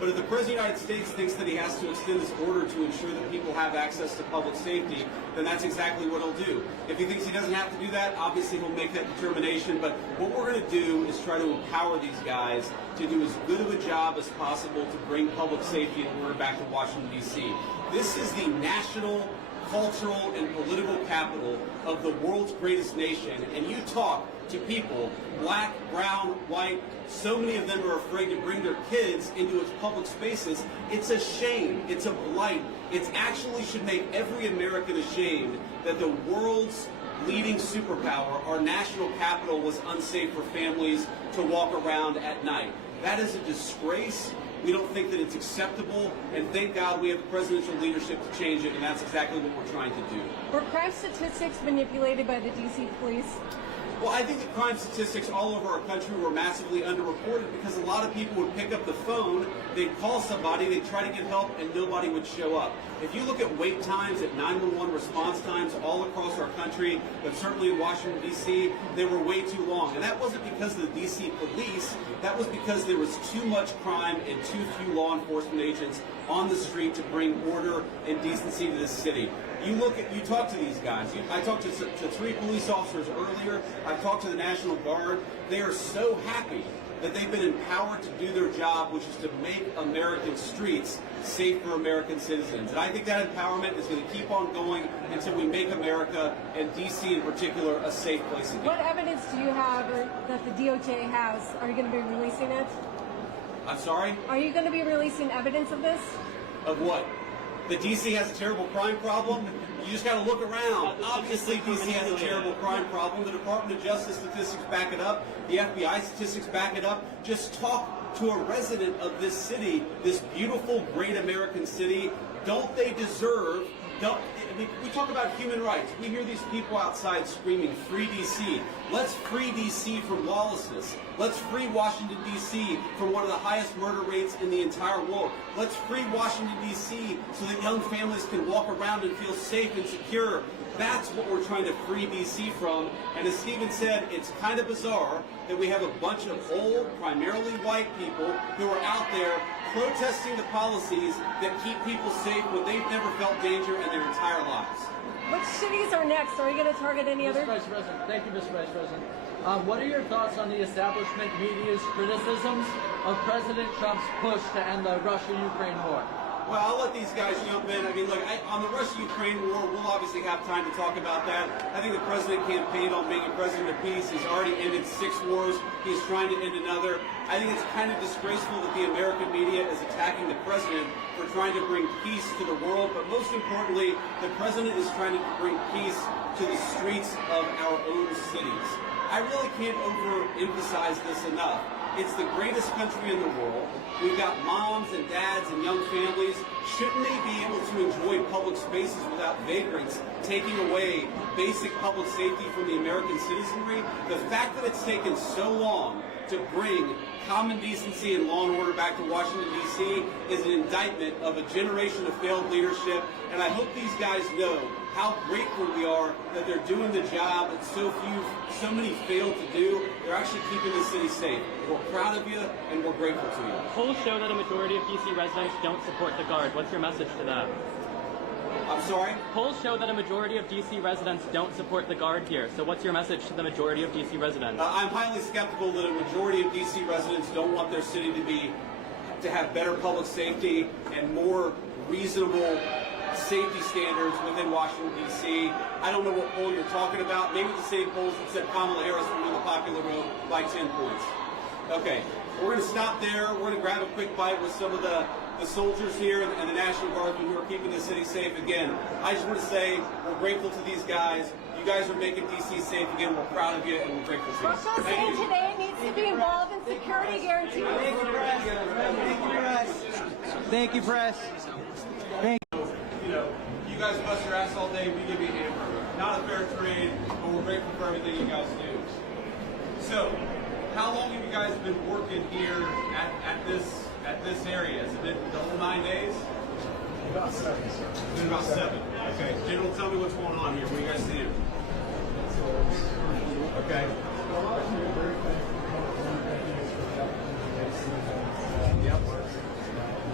But if the President of the United States thinks that he has to extend this order to ensure that people have access to public safety, then that's exactly what he'll do. If he thinks he doesn't have to do that, obviously he'll make that determination. But what we're going to do is try to empower these guys to do as good of a job as possible to bring public safety and order back to Washington, D.C. This is the national, cultural, and political capital of the world's greatest nation. And you talk to people, black, brown, white, so many of them are afraid to bring their kids into its public spaces. It's a shame. It's a blight. It actually should make every American ashamed that the world's leading superpower, our national capital, was unsafe for families to walk around at night. That is a disgrace. We don't think that it's acceptable, and thank God we have the presidential leadership to change it, and that's exactly what we're trying to do. Were crime statistics manipulated by the DC police? Well, I think that crime statistics all over our country were massively underreported because a lot of people would pick up the phone, they'd call somebody, they'd try to get help, and nobody would show up. If you look at wait times, at 911 response times all across our country, but certainly in Washington, D.C., they were way too long. And that wasn't because of the D.C. police, that was because there was too much crime and too few law enforcement agents on the street to bring order and decency to this city. You talk to these guys. I talked to 3 police officers earlier. I've talked to the National Guard. They are so happy that they've been empowered to do their job, which is to make American streets safe for American citizens. And I think that empowerment is going to keep on going until we make America, and D.C. in particular, a safe place again. What evidence do you have that the DOJ has? Are you going to be releasing it? I'm sorry? Are you going to be releasing evidence of this? Of what? That D.C. has a terrible crime problem? You just got to look around. Obviously, D.C. has a terrible crime problem. The Department of Justice statistics back it up. The FBI statistics back it up. Just talk to a resident of this city, this beautiful, great American city. Don't they deserve... we talk about human rights. We hear these people outside screaming, "Free D.C." Let's free D.C. from lawlessness. Let's free Washington, D.C. from one of the highest murder rates in the entire world. Let's free Washington, D.C. so that young families can walk around and feel safe and secure. That's what we're trying to free D.C. from. And as Stephen said, it's kind of bizarre that we have a bunch of old, primarily white people who are out there protesting the policies that keep people safe when they've never felt danger in their entire lives. Which cities are next? Are you going to target any other? Mr. Vice President, thank you, Mr. Vice President. What are your thoughts on the establishment media's criticisms of President Trump's push to end the Russia-Ukraine war? Well, I'll let these guys jump in. I mean, look, on the Russia-Ukraine war, we'll obviously have time to talk about that. I think the president campaigned on being a president of peace. He's already ended 6 wars. He's trying to end another. I think it's kind of disgraceful that the American media is attacking the president for trying to bring peace to the world. But most importantly, the president is trying to bring peace to the streets of our own cities. I really can't overemphasize this enough. It's the greatest country in the world. We've got moms and dads and young families. Shouldn't they be able to enjoy public spaces without vagrants taking away basic public safety from the American citizenry? The fact that it's taken so long to bring common decency and law and order back to Washington, D.C. is an indictment of a generation of failed leadership. And I hope these guys know how grateful we are that they're doing the job that so many failed to do. They're actually keeping the city safe. We're proud of you, and we're grateful to you. Polls show that a majority of D.C. residents don't support the Guard. What's your message to that? I'm sorry? Polls show that a majority of D.C. residents don't support the Guard here. So what's your message to the majority of D.C. residents? I'm highly skeptical that a majority of D.C. residents don't want their city to have better public safety and more reasonable safety standards within Washington, D.C. I don't know what poll you're talking about. Maybe the same polls that said Kamala Harris would win the popular vote by 10 points. Okay, we're going to stop there. We're going to grab a quick bite with some of the soldiers here and the National Guardsmen who are keeping the city safe again. I just want to say we're grateful to these guys. You guys are making D.C. safe again. We're proud of you, and we're grateful to you. Russia saying today needs to be involved in security guarantees. Thank you, press. Thank you, press. Thank you, press. Thank you. You guys bust your ass all day, we give you a hamburger. Not a fair trade, but we're grateful for everything you guys do. So, how long have you guys been working here at this area? Has it been the whole 9 days? About 7, sir. It's been about 7. Okay. General, tell me what's going on here. What are you guys seeing? Okay. Well, actually, very thankful for the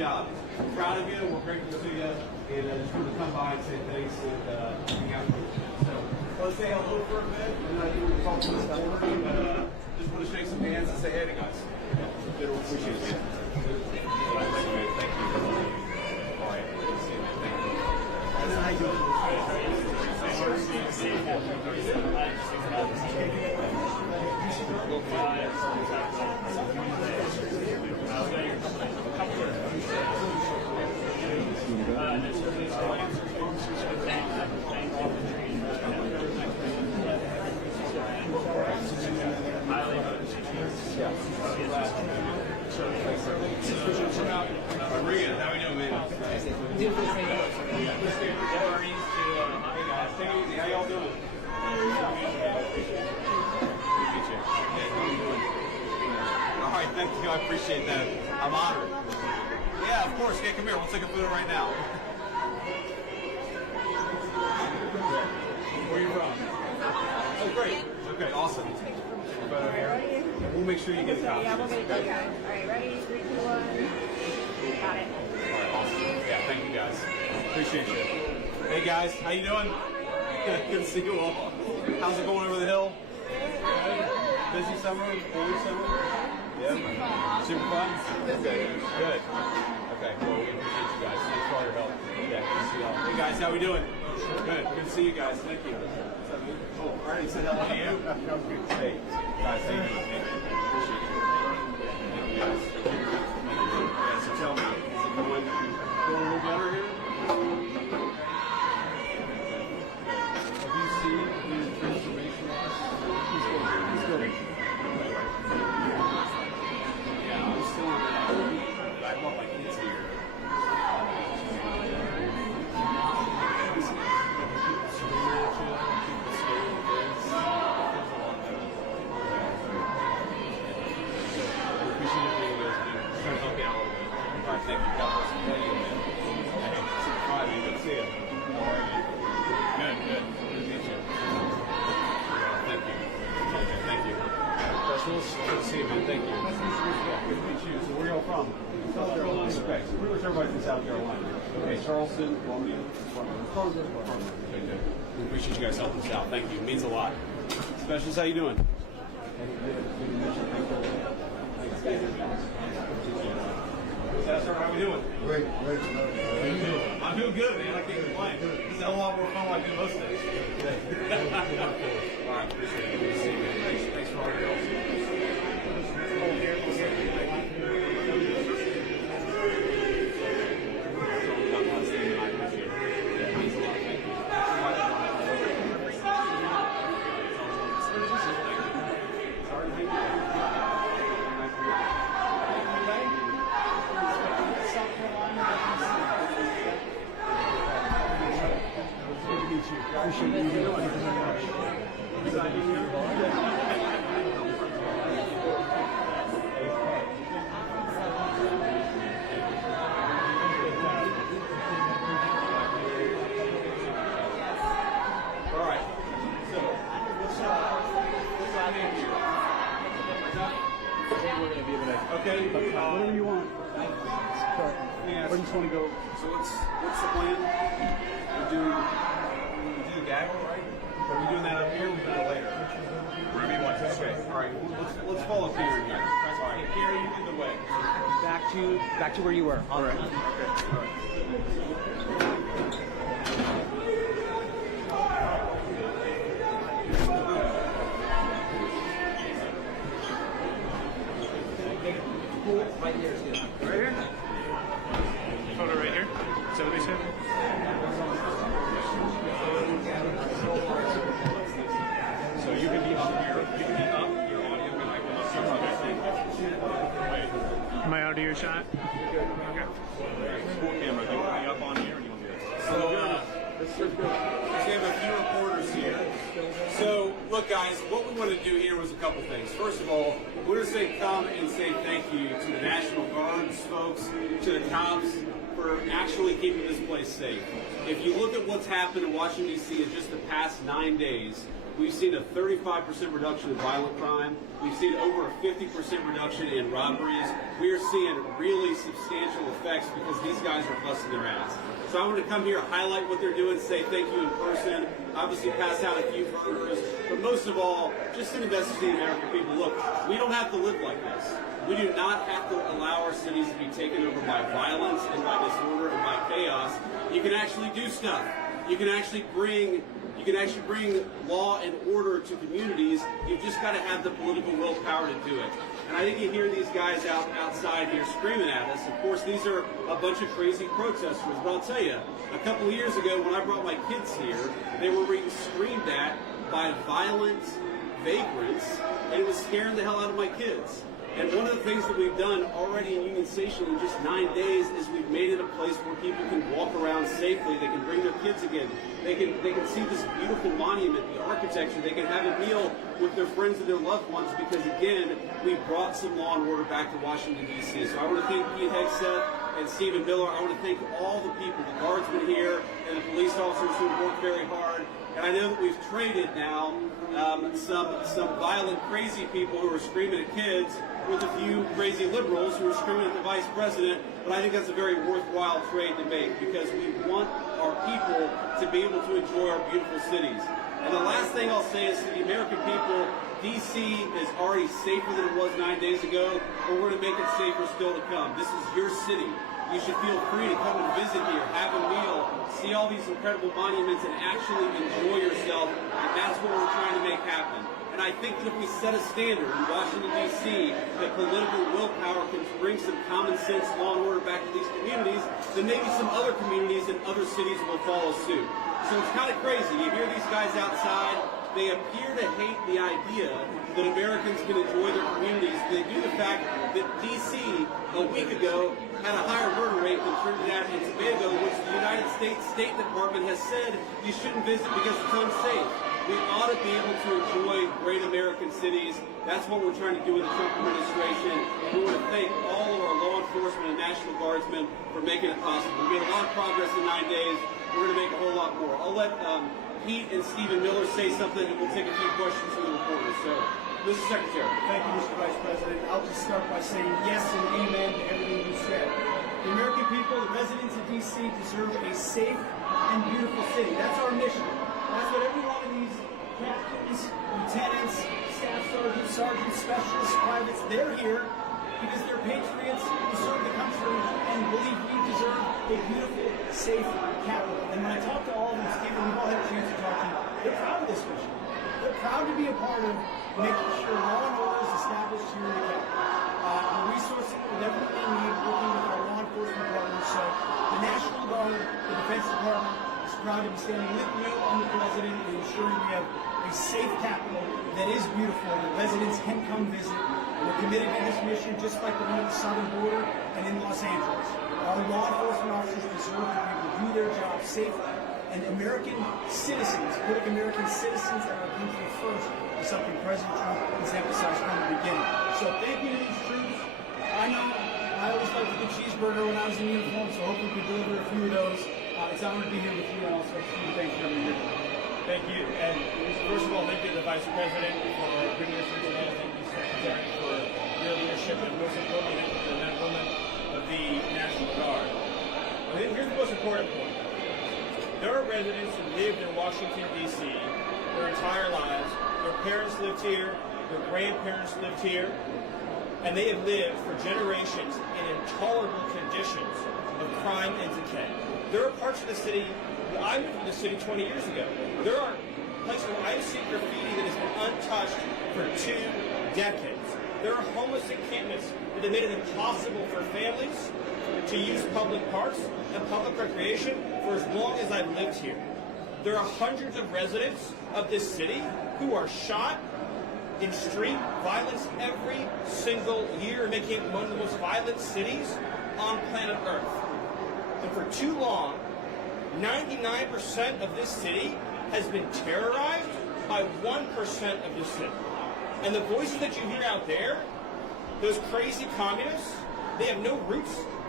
job. We're proud of you. We're grateful to you. And just wanted to come by and say thanks and hang out with you. So let's say hello for a bit. And you were talking about just want to shake some hands and say hey to guys. Appreciate it. Thank you. All right. Good to see you, man. Thank you. How you doing? Maria, how are you doing, man? How y'all doing? All right, thank you. I appreciate that. I'm honored. Yeah, of course. Yeah, come here. We'll take a photo right now. Where are you from? Oh, great. Okay, awesome. Photo here. We'll make sure you get a copy. Yeah, we'll get it. Okay. All right, ready? 3, 2, 1. Got it. All right, awesome. Yeah, thank you guys. Appreciate you. Hey guys, how you doing? Good to see you all. How's it going over the hill? Busy summer? Busy summer? Yeah. Super fun? Okay. Good. Okay, well, we appreciate you guys. Thanks for all your help. Yeah, good to see y'all. Hey guys, how we doing? Good. Good to see you guys. Thank you. Oh, all right. Say hello to you. Hey, guys, thank you. Appreciate you. Thank you guys. So tell me, is it going a little better here? Have you seen the transformation? He's good. Yeah, I'm still on that. I love my kids here. Thank you, God bless you. Thank you, man. Hey, good to see you. How are you? Good, good. Good to meet you. Thank you. Okay, thank you. Good to see you, man. Thank you. Good to meet you. So where are y'all from? South Carolina. Okay, so pretty much everybody's in South Carolina. Okay, Charleston, Columbia. Okay, good. We appreciate you guys helping us out. Thank you. It means a lot. Specials, how you doing? Sir, how are we doing? Great. How you doing? I'm doing good, man. I can't complain. This is a lot more fun like I do most days. All right, appreciate it. Good to see you, man. Thanks for all your help. Appreciate you. All right. So, what's out here? Okay. Whatever you want. Where do you want to go? So what's the plan? We do the gaggle, right? Are we doing that up here? Or we do it later? Wherever you want to. Okay. All right. Let's follow Karen here. All right. Karen, you lead the way. Back to where you were. All right. Okay. All right. Right here is good. Right here? Photo right here. Is that what they said? So you can be up here. You can be up. Your audio can come up. My audio shot? Okay. Full camera. Do you want me up on here or do you want me to? So, we have a few reporters here. So, look, guys, what we want to do here was a couple things. First of all, we want to come and say thank you to the National Guards folks, to the cops, for actually keeping this place safe. If you look at what's happened in Washington, D.C. in just the past 9 days, we've seen a 35% reduction in violent crime. We've seen over a 50% reduction in robberies. We are seeing really substantial effects because these guys are busting their ass. So I want to come here, highlight what they're doing, say thank you in person, obviously pass out a few burgers, but most of all, just send a message to the American people. Look, we don't have to live like this. We do not have to allow our cities to be taken over by violence and by disorder and by chaos. You can actually do stuff. You can actually bring law and order to communities. You've just got to have the political willpower to do it. And I think you hear these guys outside here screaming at us. Of course, these are a bunch of crazy protesters. But I'll tell you, a couple of years ago when I brought my kids here, they were being screamed at by violent vagrants, and it was scaring the hell out of my kids. And one of the things that we've done already in Union Station in just 9 days is we've made it a place where people can walk around safely. They can bring their kids again. They can see this beautiful monument, the architecture. They can have a meal with their friends and their loved ones because, again, we brought some law and order back to Washington, D.C. So I want to thank Pete Hegseth and Stephen Miller. I want to thank all the people, the guardsmen here and the police officers who worked very hard. And I know that we've traded now some violent, crazy people who are screaming at kids with a few crazy liberals who are screaming at the vice president. But I think that's a very worthwhile trade to make because we want our people to be able to enjoy our beautiful cities. And the last thing I'll say is to the American people, D.C. is already safer than it was 9 days ago, but we're going to make it safer still to come. This is your city. You should feel free to come and visit here, have a meal, see all these incredible monuments, and actually enjoy yourself. And that's what we're trying to make happen. And I think that if we set a standard in Washington, D.C., that political willpower can bring some common sense, law and order back to these communities, then maybe some other communities and other cities will follow suit. So it's kind of crazy. You hear these guys outside. They appear to hate the idea that Americans can enjoy their communities. They do the fact that D.C. a week ago had a higher murder rate than Trinidad and Tobago, which the United States State Department has said you shouldn't visit because it's unsafe. We ought to be able to enjoy great American cities. That's what we're trying to do with the Trump administration. And we want to thank all of our law enforcement and National Guardsmen for making it possible. We made a lot of progress in 9 days. We're going to make a whole lot more. I'll let Pete and Stephen Miller say something, and we'll take a few questions from the reporters. So, Mr. Secretary. Thank you, Mr. Vice President. I'll just start by saying yes and amen to everything you said. The American people, the residents of D.C. deserve a safe and beautiful city. That's our mission. That's what every one of these captains, lieutenants, staff sergeants, specialists, privates, they're here because they're patriots who serve the country and believe we deserve a beautiful, safe capital. And when I talk to all of them, Stephen, we've all had a chance to talk to them, they're proud of this mission. They're proud to be a part of making sure law and order is established here in the capital. The resources with everything they need, working with our law enforcement partners. So the National Guard, the Defense Department, is proud to be standing with you and the President and ensuring we have a safe capital that is beautiful and the residents can come visit. We're committed to this mission just like the one at the southern border and in Los Angeles. Our law enforcement officers deserve to be able to do their job safely. And American citizens, putting American citizens and our country first is something President Trump has emphasized from the beginning. So thank you to these troops. I know I always liked a good cheeseburger when I was in uniform, so hopefully we can deliver a few of those. It's an honor to be here with you, and also thanks for having me here. Thank you. And first of all, thank you to the Vice President for bringing us here today. Thank you, Secretary, for your leadership, and most importantly, thank you to the men and women of the National Guard. And then here's the most important point. There are residents who lived in Washington, D.C. their entire lives. Their parents lived here. Their grandparents lived here. And they have lived for generations in intolerable conditions of crime and decay. There are parts of the city, I moved to the city 20 years ago. There are places where I see graffiti that has been untouched for 2 decades. There are homeless encampments that have made it impossible for families to use public parks and public recreation for as long as I've lived here. There are hundreds of residents of this city who are shot in street violence every single year, making it one of the most violent cities on planet Earth. And for too long, 99% of this city has been terrorized by 1% of the city. And the voices that you hear out there, those crazy communists, they have no roots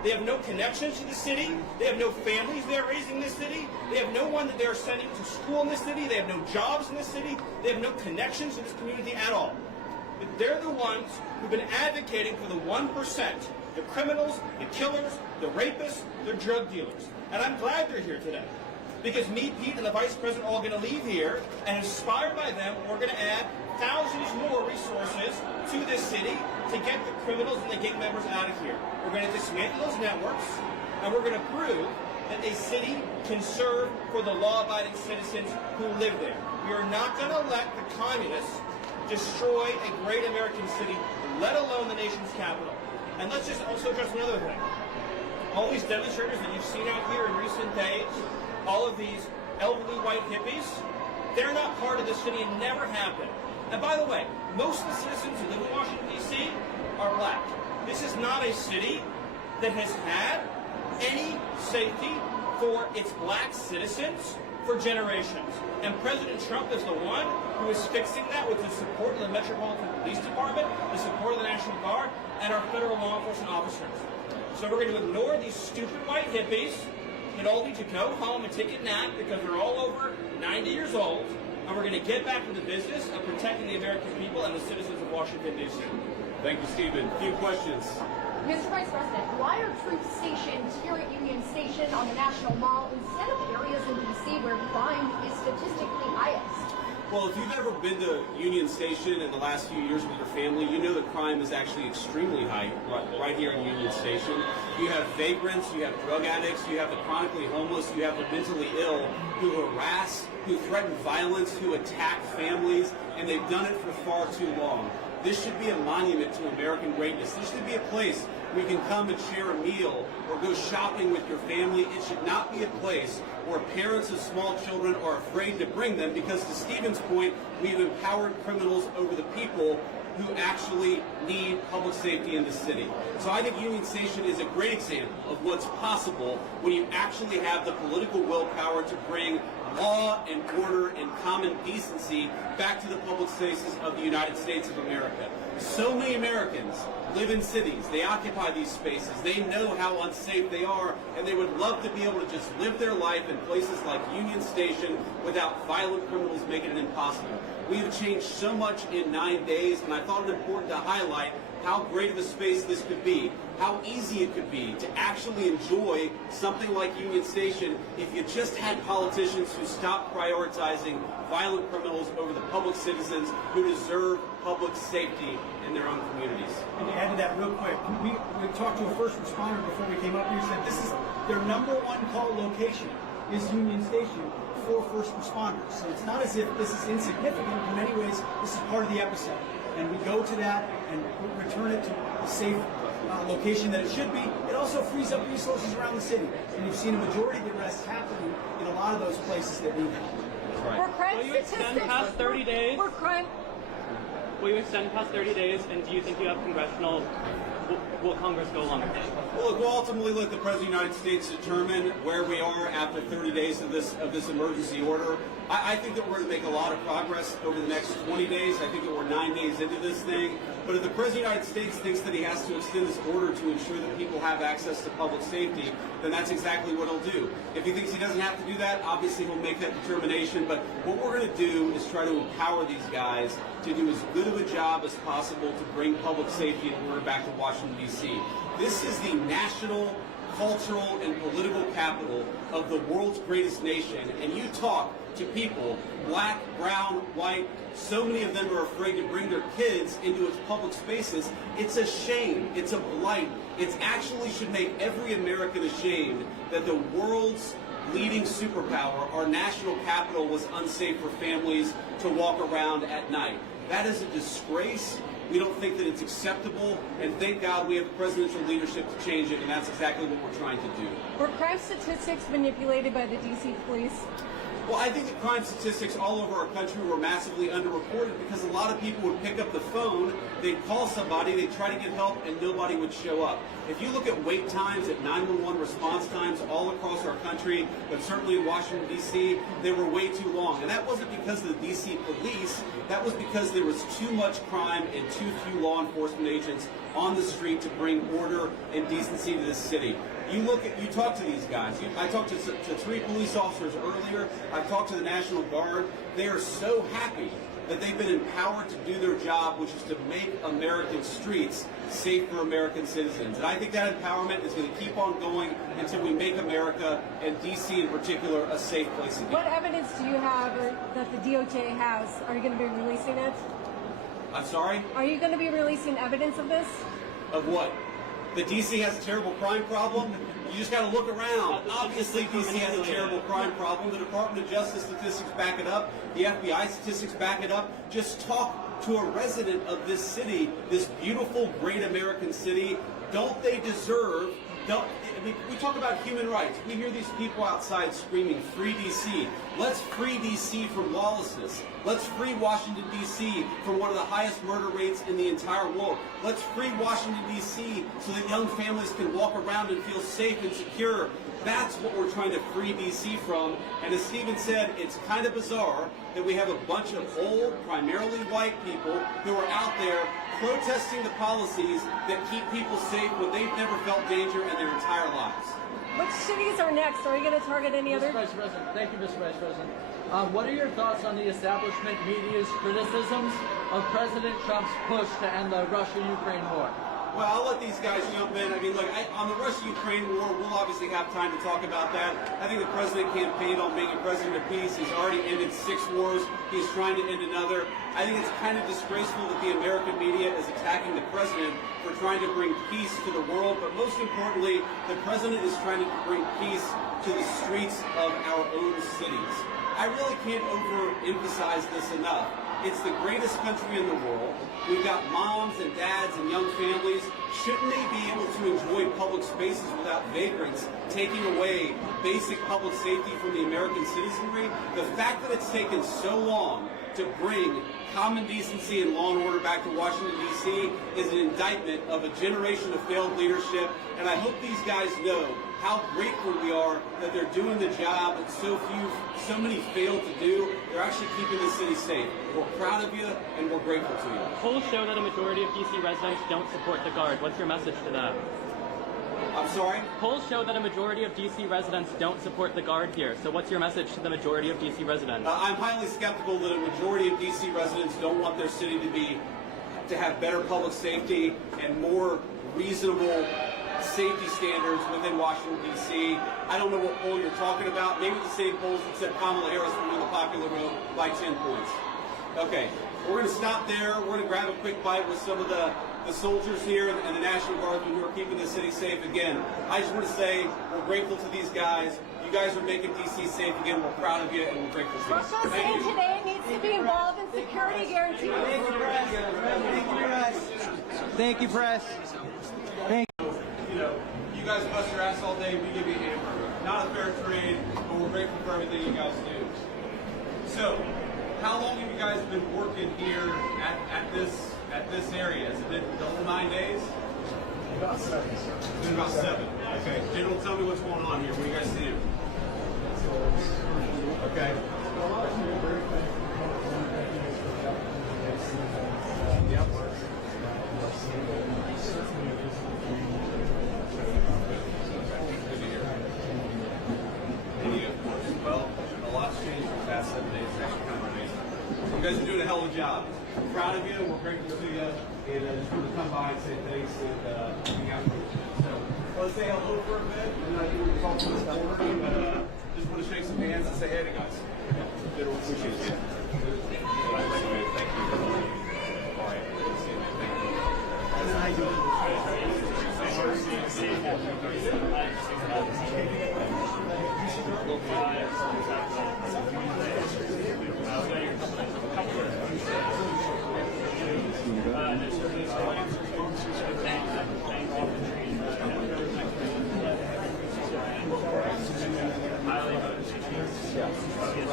They have no connections to the city. They have no families they're raising in this city. They have no one that they're sending to school in this city. They have no jobs in this city. They have no connections to this community at all. But they're the ones who've been advocating for the 1%, the criminals, the killers, the rapists, the drug dealers. And I'm glad they're here today. Because me, Pete, and the Vice President are all going to leave here, and inspired by them, we're going to add thousands more resources to this city to get the criminals and the gang members out of here. We're going to dismantle those networks, and we're going to prove that a city can serve for the law-abiding citizens who live there. We are not going to let the communists destroy a great American city, let alone the nation's capital. And let's just also address another thing. All these demonstrators that you've seen out here in recent days, all of these elderly white hippies, they're not part of the city and never have been. And by the way, most of the citizens who live in Washington, D.C. are black. This is not a city that has had any safety for its black citizens for generations. And President Trump is the one who is fixing that with the support of the Metropolitan Police Department, the support of the National Guard, and our federal law enforcement officers. So we're going to ignore these stupid white hippies that all need to go home and take a nap because they're all over 90 years old, and we're going to get back to the business of protecting the American people and the citizens of Washington, D.C. Thank you, Stephen. A few questions. Mr. Vice President, why are troops stationed here at Union Station on the National Mall instead of areas in D.C. where crime is statistically highest? Well, if you've ever been to Union Station in the last few years with your family, you know that crime is actually extremely high right here in Union Station. You have vagrants, you have drug addicts, you have the chronically homeless, you have the mentally ill who harass, who threaten violence, who attack families, and they've done it for far too long. This should be a monument to American greatness. This should be a place where you can come and share a meal or go shopping with your family. It should not be a place where parents of small children are afraid to bring them because, to Stephen's point, we've empowered criminals over the people who actually need public safety in the city. So I think Union Station is a great example of what's possible when you actually have the political willpower to bring law and order and common decency back to the public spaces of the United States of America. So many Americans live in cities. They occupy these spaces. They know how unsafe they are, and they would love to be able to just live their life in places like Union Station without violent criminals making it impossible. We have changed so much in 9 days, and I thought it important to highlight how great of a space this could be, how easy it could be to actually enjoy something like Union Station if you just had politicians who stopped prioritizing violent criminals over the public citizens who deserve public safety in their own communities. And to add to that real quick, we talked to a first responder before we came up here, said this is their number one call location is Union Station for first responders. So it's not as if this is insignificant. In many ways, this is part of the epicenter. And we go to that and return it to a safe location that it should be. It also frees up resources around the city. And you've seen a majority of the arrests happening in a lot of those places that need help. Right. Were crime Will you extend past 30 days? Will you extend past 30 days, and do you think you have congressional... Will Congress go along with it? Well, look, we'll ultimately let the President of the United States determine where we are after 30 days of this emergency order. I think that we're going to make a lot of progress over the next 20 days. I think that we're 9 days into this thing. But if the President of the United States thinks that he has to extend this order to ensure that people have access to public safety, then that's exactly what he'll do. If he thinks he doesn't have to do that, obviously he'll make that determination. But what we're going to do is try to empower these guys to do as good of a job as possible to bring public safety and order back to Washington, D.C. This is the national, cultural, and political capital of the world's greatest nation. And you talk to people, black, brown, white, so many of them are afraid to bring their kids into its public spaces. It's a shame. It's a blight. It actually should make every American ashamed that the world's leading superpower, our national capital, was unsafe for families to walk around at night. That is a disgrace. We don't think that it's acceptable, and thank God we have the presidential leadership to change it, and that's exactly what we're trying to do. Were crime statistics manipulated by the D.C. police? Well, I think the crime statistics all over our country were massively underreported because a lot of people would pick up the phone, they'd call somebody, they'd try to get help, and nobody would show up. If you look at wait times, at 911 response times all across our country, but certainly in Washington, D.C., they were way too long. And that wasn't because of the D.C. police, that was because there was too much crime and too few law enforcement agents on the street to bring order and decency to this city. You talk to these guys. I talked to 3 police officers earlier. I've talked to the National Guard. They are so happy that they've been empowered to do their job, which is to make American streets safe for American citizens. And I think that empowerment is going to keep on going until we make America, and D.C. in particular, a safe place again. What evidence do you have that the DOJ has? Are you going to be releasing it? I'm sorry? Are you going to be releasing evidence of this? Of what? That D.C. has a terrible crime problem? You just got to look around. Obviously, D.C. has a terrible crime problem. The Department of Justice statistics back it up. The FBI statistics back it up. Just talk to a resident of this city, this beautiful, great American city. Don't they deserve... we talk about human rights. We hear these people outside screaming, "Free D.C." Let's free D.C. from lawlessness. Let's free Washington, D.C. from one of the highest murder rates in the entire world. Let's free Washington, D.C. so that young families can walk around and feel safe and secure. That's what we're trying to free D.C. from. And as Stephen said, it's kind of bizarre that we have a bunch of old, primarily white people who are out there protesting the policies that keep people safe when they've never felt danger in their entire lives. Which cities are next? Are you going to target any other? Mr. Vice President, thank you, Mr. Vice President. What are your thoughts on the establishment media's criticisms of President Trump's push to end the Russia-Ukraine war? Well, I'll let these guys jump in. I mean, look, on the Russia-Ukraine war, we'll obviously have time to talk about that. I think the president campaigned on being a president of peace. He's already ended 6 wars. He's trying to end another. I think it's kind of disgraceful that the American media is attacking the president for trying to bring peace to the world. But most importantly, the president is trying to bring peace to the streets of our own cities. I really can't overemphasize this enough. It's the greatest country in the world. We've got moms and dads and young families. Shouldn't they be able to enjoy public spaces without vagrants taking away basic public safety from the American citizenry? The fact that it's taken so long to bring common decency and law and order back to Washington, D.C. is an indictment of a generation of failed leadership. And I hope these guys know how grateful we are that they're doing the job that so many failed to do. They're actually keeping the city safe. We're proud of you, and we're grateful to you. Polls show that a majority of D.C. residents don't support the Guard. What's your message to that? I'm sorry? Polls show that a majority of D.C. residents don't support the Guard here. So what's your message to the majority of D.C. residents? I'm highly skeptical that a majority of D.C. residents don't want their city to have better public safety and more reasonable safety standards within Washington, D.C. I don't know what poll you're talking about. Maybe the same polls that said Kamala Harris would win the popular vote by 10 points. Okay, we're going to stop there. We're going to grab a quick bite with some of the soldiers here and the National Guardsmen who are keeping the city safe again. I just want to say we're grateful to these guys. You guys are making D.C. safe again. We're proud of you, and we're grateful to you. Russia saying today needs to be involved in security guarantees. Thank you, press. Thank you, press. Thank you, press. Thank you. You know, you guys bust your ass all day, we give you a hamburger. Not a fair trade, but we're grateful for everything you guys do. So, how long have you guys been working here at this area? Has it been the whole 9 days? About 7, sir. It's been about 7. Okay. General, tell me what's going on here. What do you guys see? Okay. Yep. Well, a lot's changed in the past 7 days. It's actually kind of amazing. You guys are doing a hell of a job. We're proud of you. We're grateful to you. And I just want to come by and say thanks and hang out with you. So let's say hello for a bit. And I think we're talking to this board, but just want to shake some hands and say hey to guys. Yeah. Appreciate it. Thank you. All right. Thank you.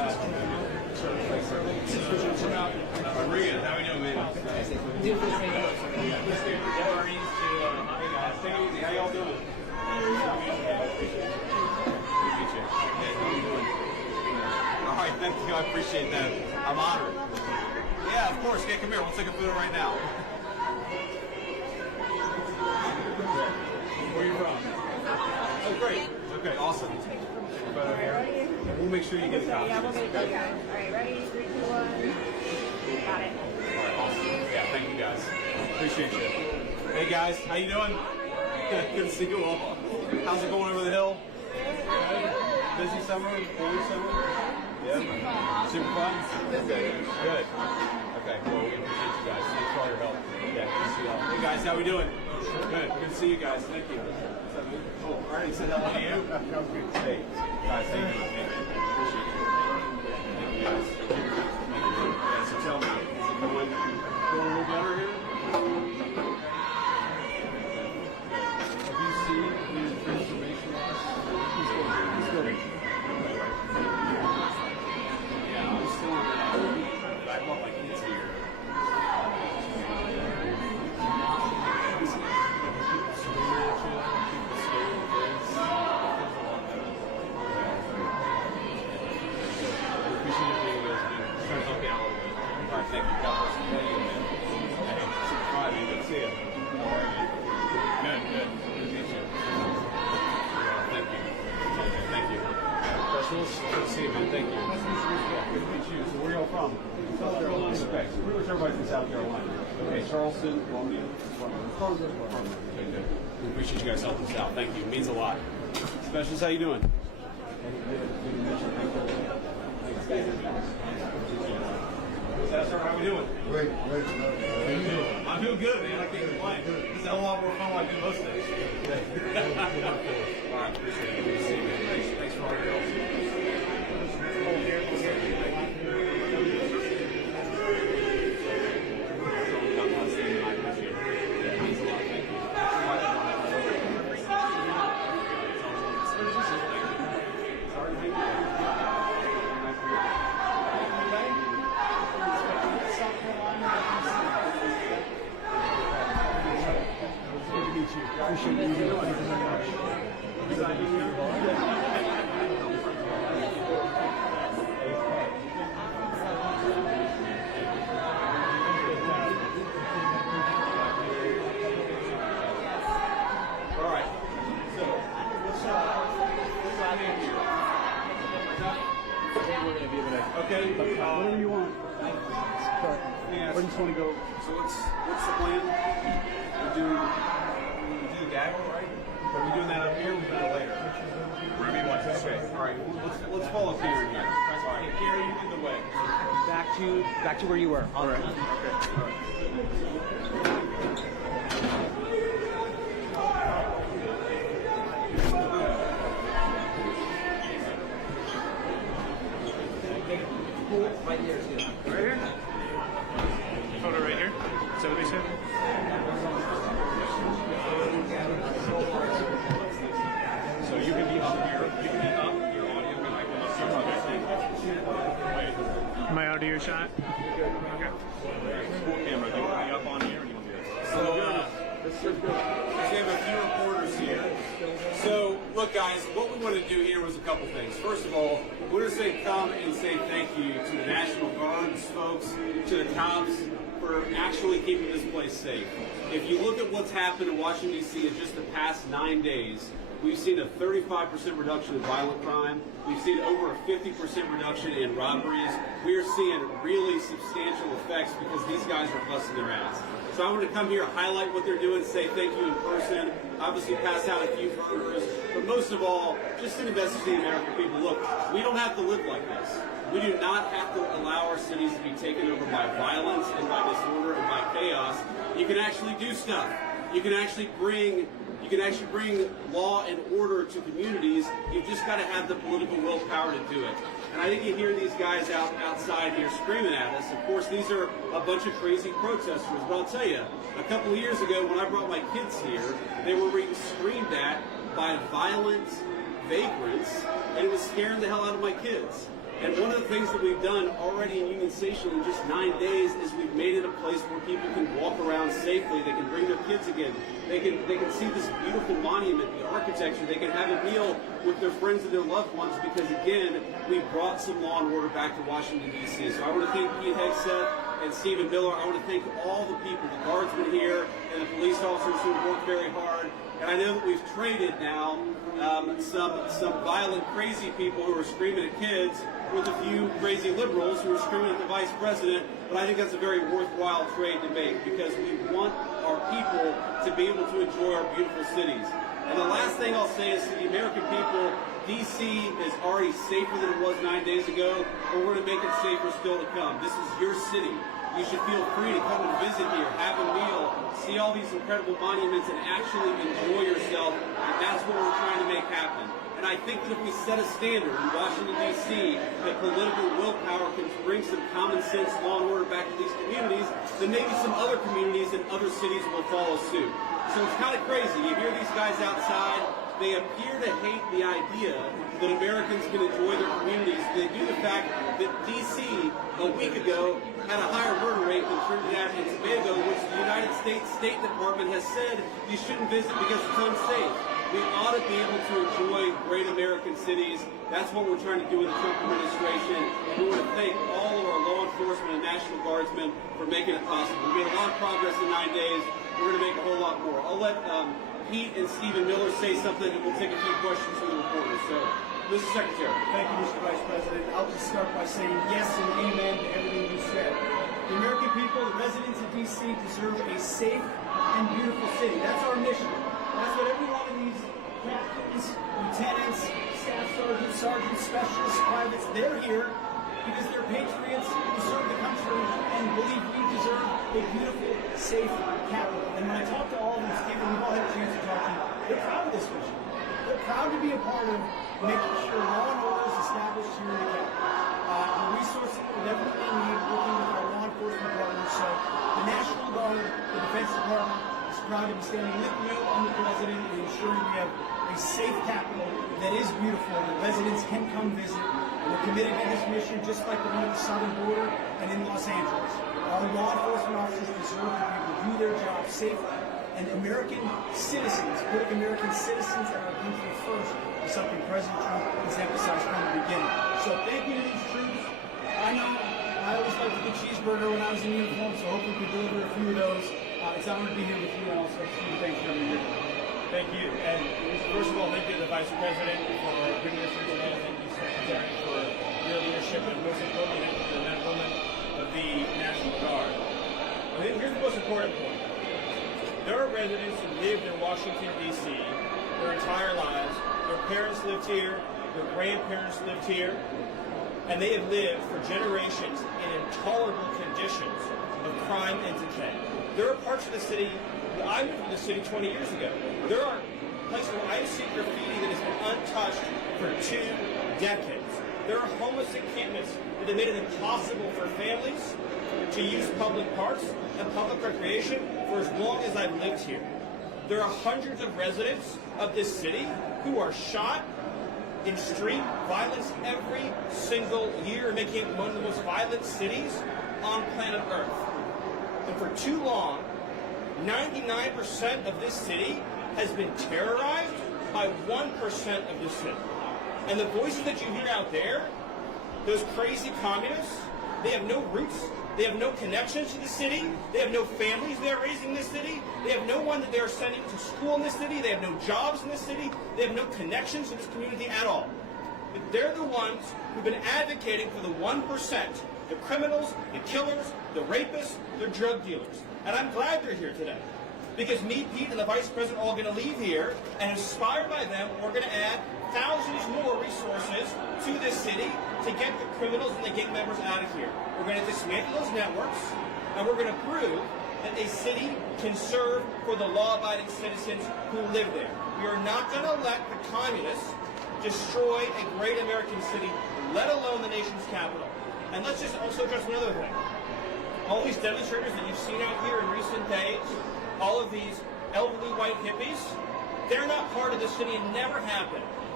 Regan, how we doing, man? How y'all doing? All right, thank you. I appreciate that. I'm honored. Yeah, of course. Yeah, come here. We'll take a photo right now. Where are you from? Oh, great. Okay, awesome. Photo here. We'll make sure you get a copy. Yeah, we'll make it. Okay. All right, ready? 3, 2, 1. Got it. All right, awesome. Yeah, thank you guys. Appreciate you. Hey guys, how you doing? Good to see you all. How's it going over the hill? Good. Busy summer? Busy summer? Yeah. Super fun? Okay. Good. Okay, well, we appreciate you guys. Thanks for all your help. Yeah, good to see you all. Hey guys, how we doing? Good. Good to see you guys. Thank you. Oh, I already said hello to you. Hey, guys, thank you. Appreciate you. Thank you guys. Yeah, so tell me, is it going a little better here? Have you seen the transformation? He's good. Yeah, I'm still on that. I want my kids here. Thank you. God bless you. Hey, Friday. Good to see you. How are you? Good, good. Good to meet you. Thank you. Thank you. Good to see you, man. Thank you. Good to meet you. So where are y'all from? South Carolina. Okay, so pretty much everybody's from South Carolina. Okay, Charleston, Columbia. Okay, good. We appreciate you guys helping us out. Thank you. It means a lot. Specialist, how you doing? Sir, how we doing? Great. I'm doing good, man. I can't complain. This is a lot more fun like I do most days. All right, appreciate it. Good to see you, man. Thanks for all your help. Appreciate you. Thank you very much. All right. So, what's happening here? We're going to be able to. Okay. Whatever you want. Sorry. I just want to go. So what's the plan? We do the gaggle, right? Are we doing that up here? Or we do it later. Wherever you want. Okay. All right. Let's follow Peter here. All right. Gary, you lead the way. Back to where you were. All right. Okay. Right here is good. Right here? Photo right here? Is that what they said? So you can be up here. You can be up. Your audio can come up here. Am I out of your shot? Okay. Cool camera. Do you want to be up on here or do you want to be up? So, we have a few reporters here. So, look, guys, what we want to do here was a couple things. First of all, we want to come and say thank you to the National Guards folks, to the cops, for actually keeping this place safe. If you look at what's happened in Washington, D.C. in just the past 9 days, we've seen a 35% reduction in violent crime. We've seen over a 50% reduction in robberies. We are seeing really substantial effects because these guys are busting their ass. So I want to come here, highlight what they're doing, say thank you in person, obviously pass out a few photos, but most of all, just send a message to the American people. Look, we don't have to live like this. We do not have to allow our cities to be taken over by violence and by disorder and by chaos. You can actually do stuff. You can actually bring law and order to communities. You've just got to have the political willpower to do it. And I think you hear these guys outside here screaming at us. Of course, these are a bunch of crazy protesters. But I'll tell you, a couple of years ago when I brought my kids here, they were being screamed at by violent vagrants and it was scaring the hell out of my kids. And one of the things that we've done already in Union Station in just 9 days is we've made it a place where people can walk around safely. They can bring their kids again. They can see this beautiful monument, the architecture. They can have a meal with their friends and their loved ones because, again, we brought some law and order back to Washington, D.C. So I want to thank Pete Hegseth and Stephen Miller. I want to thank all the people, the guardsmen here and the police officers who worked very hard. And I know that we've traded now some violent, crazy people who are screaming at kids with a few crazy liberals who are screaming at the vice president. But I think that's a very worthwhile trade to make because we want our people to be able to enjoy our beautiful cities. And the last thing I'll say is to the American people, D.C. is already safer than it was 9 days ago, but we're going to make it safer still to come. This is your city. You should feel free to come and visit here, have a meal, see all these incredible monuments, and actually enjoy yourself. And that's what we're trying to make happen. And I think that if we set a standard in Washington, D.C., that political willpower can bring some common sense, law and order back to these communities, then maybe some other communities and other cities will follow suit. So it's kind of crazy. You hear these guys outside. They appear to hate the idea that Americans can enjoy their communities. They do the fact that D.C. a week ago had a higher murder rate than Trinidad and Tobago, which the United States State Department has said you shouldn't visit because it's unsafe. We ought to be able to enjoy great American cities. That's what we're trying to do with the Trump administration. And we want to thank all of our law enforcement and National Guardsmen for making it possible. We made a lot of progress in 9 days. We're going to make a whole lot more. I'll let Pete and Stephen Miller say something, and we'll take a few questions from the reporters. So, Mr. Secretary. Thank you, Mr. Vice President. I'll just start by saying yes and amen to everything you said. The American people, the residents of D.C. deserve a safe and beautiful city. That's our mission. That's what every one of these captains, lieutenants, staff sergeants, specialists, privates, they're here because they're patriots who serve the country and believe we deserve a beautiful, safe capital. And when I talk to all of them, Stephen, we've all had a chance to talk to you, they're proud of this mission. They're proud to be a part of making sure law and order is established here in the capital. The resources that we definitely need working with our law enforcement partners. So the National Guard, the Defense Department, is proud to be standing with you and the President and ensuring we have a safe capital that is beautiful, that residents can come visit. And we're committed to this mission just like the one at the southern border and in Los Angeles. Our law enforcement officers deserve to be able to do their job safely. And American citizens, putting American citizens and our country first is something President Trump has emphasized from the beginning. So thank you to these troops. I know I always liked a good cheeseburger when I was in uniform, so hopefully we can deliver a few of those. It's an honor to be here with you and also thank you for being here. Thank you. And first of all, thank you to the Vice President for bringing us here today. Thank you, Secretary, for your leadership, and most importantly, thank you to the men and women of the National Guard. I think here's the most important point. There are residents who lived in Washington, D.C. their entire lives. Their parents lived here. Their grandparents lived here. And they have lived for generations in intolerable conditions of crime and decay. There are parts of the city, I moved to the city 20 years ago. There are places where I see graffiti that has been untouched for 2 decades. There are homeless encampments that have made it impossible for families to use public parks and public recreation for as long as I've lived here. There are hundreds of residents of this city who are shot in street violence every single year, making it one of the most violent cities on planet Earth. And for too long, 99% of this city has been terrorized by 1% of the city. And the voices that you hear out there, those crazy communists, they have no roots, they have no connections to the city, they have no families they're raising in this city, they have no one that they're sending to school in this city, they have no jobs in this city, they have no connections to this community at all. But they're the ones who've been advocating for the 1%, the criminals, the killers, the rapists, the drug dealers. And I'm glad they're here today. Because me, Pete, and the Vice President are all going to leave here, and inspired by them, we're going to add thousands more resources to this city to get the criminals and the gang members out of here. We're going to dismantle those networks, and we're going to prove that a city can serve for the law-abiding citizens who live there. We are not going to let the communists destroy a great American city, let alone the nation's capital. And let's just also address another thing. All these demonstrators that you've seen out here in recent days, all of these elderly white hippies, they're not part of the city and never have been.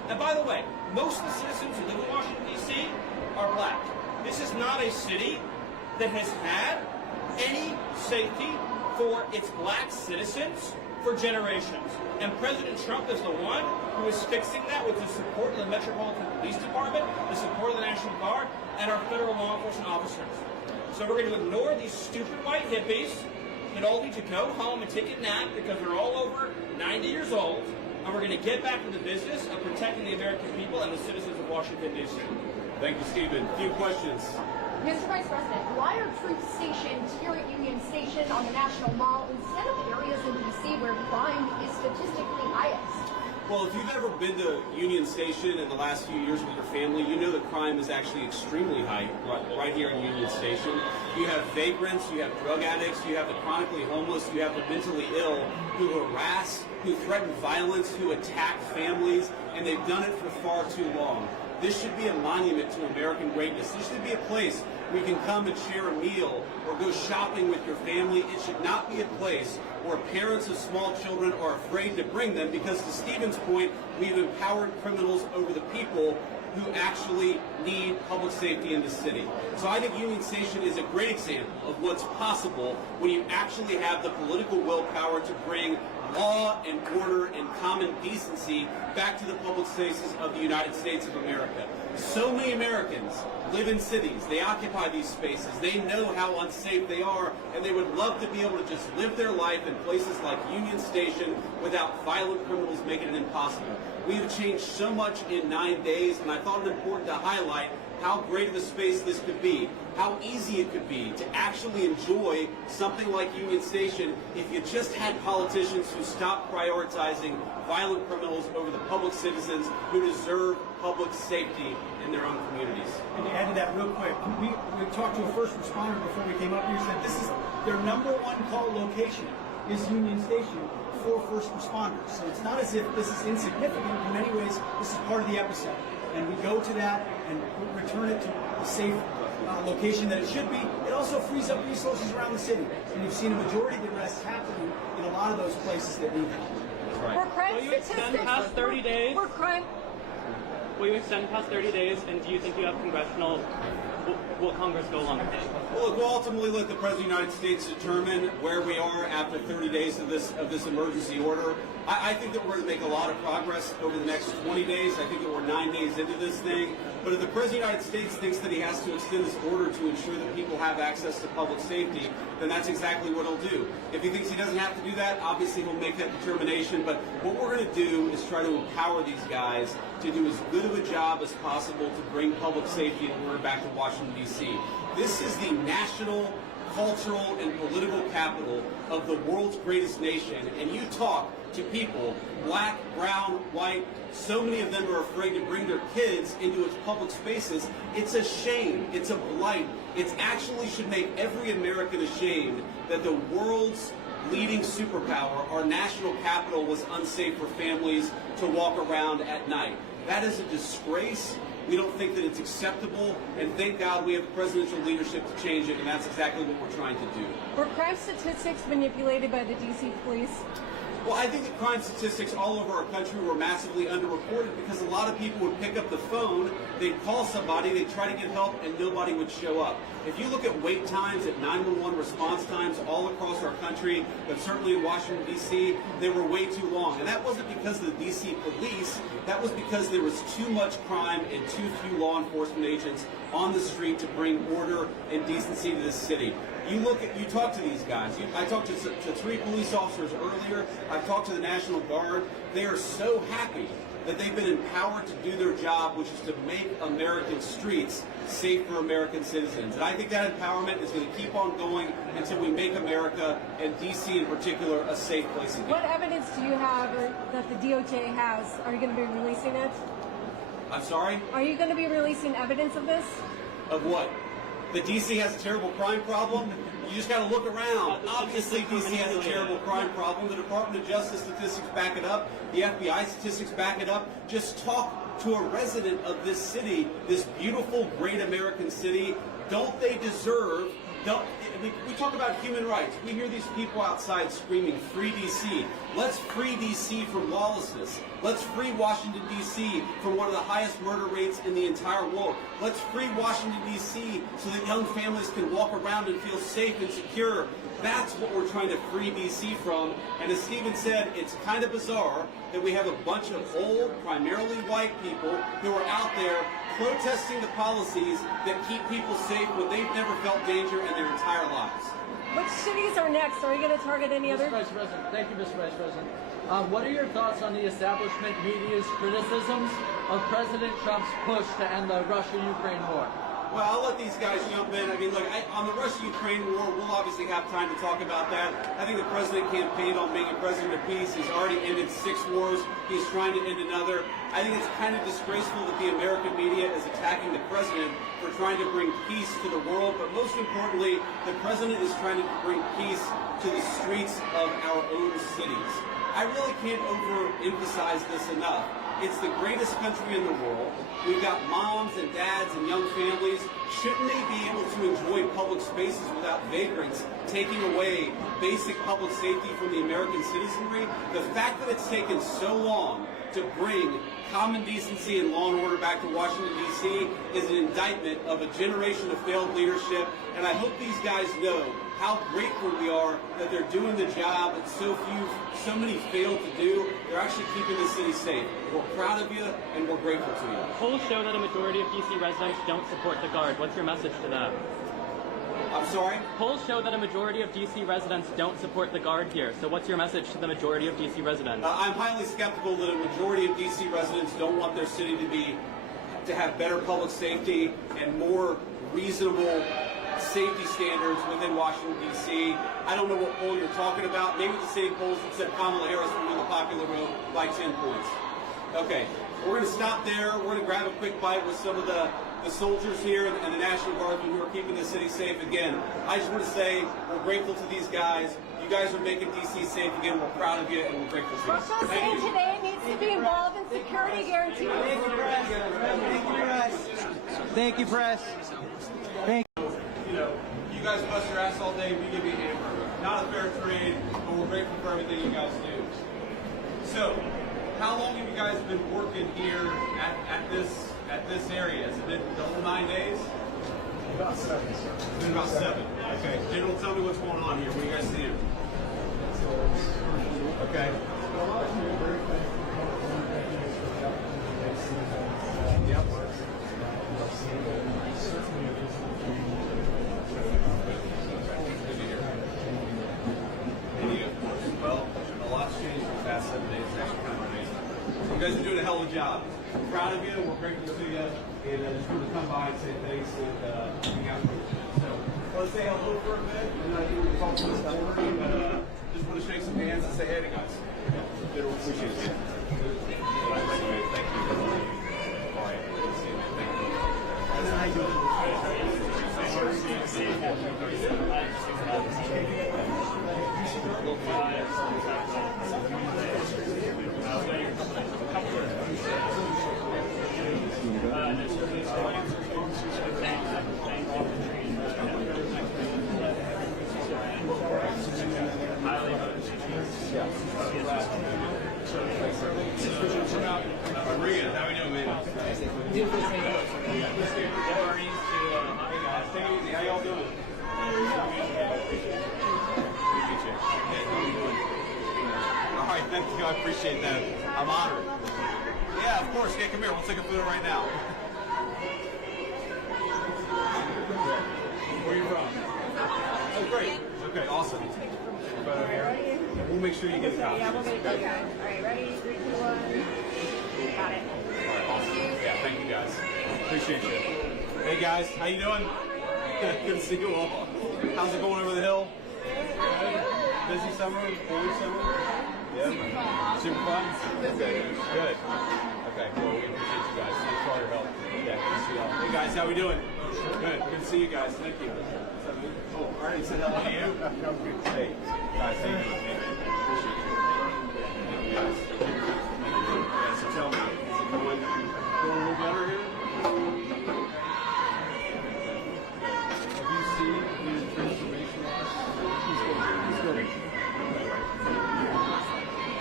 And by the way, most of the citizens who live in Washington, D.C. are black. This is not a city that has had any safety for its black citizens for generations. And President Trump is the one who is fixing that with the support of the Metropolitan Police Department, the support of the National Guard, and our federal law enforcement officers. So we're going to ignore these stupid white hippies that all need to go home and take a nap because they're all over 90 years old, and we're going to get back to the business of protecting the American people and the citizens of Washington, D.C. Thank you, Stephen. A few questions. Mr. Vice President, why are troops stationed here at Union Station on the National Mall instead of areas in D.C. where crime is statistically highest? Well, if you've ever been to Union Station in the last few years with your family, you know that crime is actually extremely high right here in Union Station. You have vagrants, you have drug addicts, you have the chronically homeless, you have the mentally ill who harass, who threaten violence, who attack families, and they've done it for far too long. This should be a monument to American greatness. This should be a place where you can come and share a meal or go shopping with your family. It should not be a place where parents of small children are afraid to bring them because, to Stephen's point, we've empowered criminals over the people who actually need public safety in the city. So I think Union Station is a great example of what's possible when you actually have the political willpower to bring law and order and common decency back to the public spaces of the United States of America. So many Americans live in cities. They occupy these spaces. They know how unsafe they are, and they would love to be able to just live their life in places like Union Station without violent criminals making it impossible. We have changed so much in 9 days, and I thought it important to highlight how great of a space this could be, how easy it could be to actually enjoy something like Union Station if you just had politicians who stopped prioritizing violent criminals over the public citizens who deserve public safety in their own communities. And to add to that real quick, we talked to a first responder before we came up here, said this is their #1 call location is Union Station for first responders. So it's not as if this is insignificant. In many ways, this is part of the episode. And we go to that and return it to a safe location that it should be. It also frees up resources around the city. And you've seen a majority of the arrests happening in a lot of those places that need help. Right. For crime Will you extend past 30 days? For crime. Will you extend past 30 days, and do you think you have congressional? Will Congress go longer? Well, look, we'll ultimately let the President of the United States determine where we are after 30 days of this emergency order. I think that we're going to make a lot of progress over the next 20 days. I think that we're 9 days into this thing. But if the President of the United States thinks that he has to extend this order to ensure that people have access to public safety, then that's exactly what he'll do. If he thinks he doesn't have to do that, obviously he'll make that determination. But what we're going to do is try to empower these guys to do as good of a job as possible to bring public safety and order back to Washington, D.C. This is the national, cultural, and political capital of the world's greatest nation. And you talk to people, black, brown, white, so many of them are afraid to bring their kids into its public spaces. It's a shame. It's a blight. It actually should make every American ashamed that the world's leading superpower, our national capital, was unsafe for families to walk around at night. That is a disgrace. We don't think that it's acceptable, and thank God we have presidential leadership to change it, and that's exactly what we're trying to do. Were crime statistics manipulated by the D.C. police? Well, I think that crime statistics all over our country were massively underreported because a lot of people would pick up the phone, they'd call somebody, they'd try to get help, and nobody would show up. If you look at wait times, at 911 response times all across our country, but certainly in Washington, D.C., they were way too long. And that wasn't because of the D.C. police, that was because there was too much crime and too few law enforcement agents on the street to bring order and decency to this city. You talk to these guys. I talked to 3 police officers earlier. I've talked to the National Guard. They are so happy that they've been empowered to do their job, which is to make American streets safe for American citizens. And I think that empowerment is going to keep on going until we make America, and D.C. in particular, a safe place again. What evidence do you have that the DOJ has? Are you going to be releasing it? I'm sorry? Are you going to be releasing evidence of this? Of what? That D.C. has a terrible crime problem? You just got to look around. Obviously, D.C. has a terrible crime problem. The Department of Justice statistics back it up. The FBI statistics back it up. Just talk to a resident of this city, this beautiful, great American city. Don't they deserve... We talk about human rights. We hear these people outside screaming, "Free D.C." Let's free D.C. from lawlessness. Let's free Washington, D.C. from one of the highest murder rates in the entire world. Let's free Washington, D.C. so that young families can walk around and feel safe and secure. That's what we're trying to free D.C. from. And as Stephen said, it's kind of bizarre that we have a bunch of old, primarily white people who are out there protesting the policies that keep people safe when they've never felt danger in their entire lives. Which cities are next? Are you going to target any other? Mr. Vice President, thank you, Mr. Vice President. What are your thoughts on the establishment media's criticisms of President Trump's push to end the Russia-Ukraine war? Well, I'll let these guys jump in. I mean, look, on the Russia-Ukraine war, we'll obviously have time to talk about that. I think the president campaigned on being a president of peace. He's already ended 6 wars. He's trying to end another. I think it's kind of disgraceful that the American media is attacking the president for trying to bring peace to the world. But most importantly, the president is trying to bring peace to the streets of our own cities. I really can't overemphasize this enough. It's the greatest country in the world. We've got moms and dads and young families. Shouldn't they be able to enjoy public spaces without vagrants taking away basic public safety from the American citizenry? The fact that it's taken so long to bring common decency and law and order back to Washington, D.C. is an indictment of a generation of failed leadership. And I hope these guys know how grateful we are that they're doing the job that so many failed to do. They're actually keeping the city safe. We're proud of you and we're grateful to you. Polls show that a majority of D.C. residents don't support the Guard. What's your message to that? I'm sorry? Polls show that a majority of D.C. residents don't support the Guard here. So what's your message to the majority of D.C. residents? I'm highly skeptical that a majority of D.C. residents don't want their city to have better public safety and more reasonable safety standards within Washington, D.C. I don't know what poll you're talking about. Maybe the same polls that said Kamala Harris would win the popular vote by 10 points. Okay, we're going to stop there. We're going to grab a quick bite with some of the soldiers here and the National Guardsmen who are keeping the city safe. Again, I just want to say we're grateful to these guys. You guys are making D.C. safe again. We're proud of you and we're grateful to you. Russia saying today needs to be involved in security guarantees. Thank you, press. Thank you, press. Thank you, press. Thank you. You know, you guys bust your ass all day, we give you a hamburger. Not a fair trade, but we're grateful for everything you guys do. So, how long have you guys been working here at this area? Has it been the whole 9 days? About 7, sir. It's been about 7. Okay. General, tell me what's going on here. What do you guys see? Okay. Yep. Well, a lot's changed in the past 7 days. It's actually kind of amazing. You guys are doing a hell of a job. We're proud of you. We're grateful to you. And just wanted to come by and say thanks and hang out with you. So, let's say hello for a bit. And I think we're talking to this board. But just want to shake some hands and say hey to guys. We appreciate it. Thank you. All right. Good to see you. Thank you. How you doing? Maria, how we doing, man? How y'all doing? All right, thank you. I appreciate that. I'm honored. Yeah, of course. Yeah, come here. We'll take a photo right now. Where are you from? Oh, great. Okay, awesome. Photo here. We'll make sure you get a copy. Yeah, we'll get a copy. All right, ready? 3, 2, 1. Got it. All right, awesome. Yeah, thank you guys. Appreciate you. Hey guys, how you doing? Good to see you all. How's it going over the hill? Busy summer? Busy summer? Yeah. Super fun? Okay. Good. Okay, well, we appreciate you guys. Thanks for all your help. Yeah, good to see y'all. Hey guys, how we doing? Good. Good to see you guys. Thank you. Oh, all right. Said hello to you. Hey, guys, thank you. Appreciate you. Thank you guys. Thank you. Yeah, so tell me, is it going a little better here? Have you seen the transformation? He's going.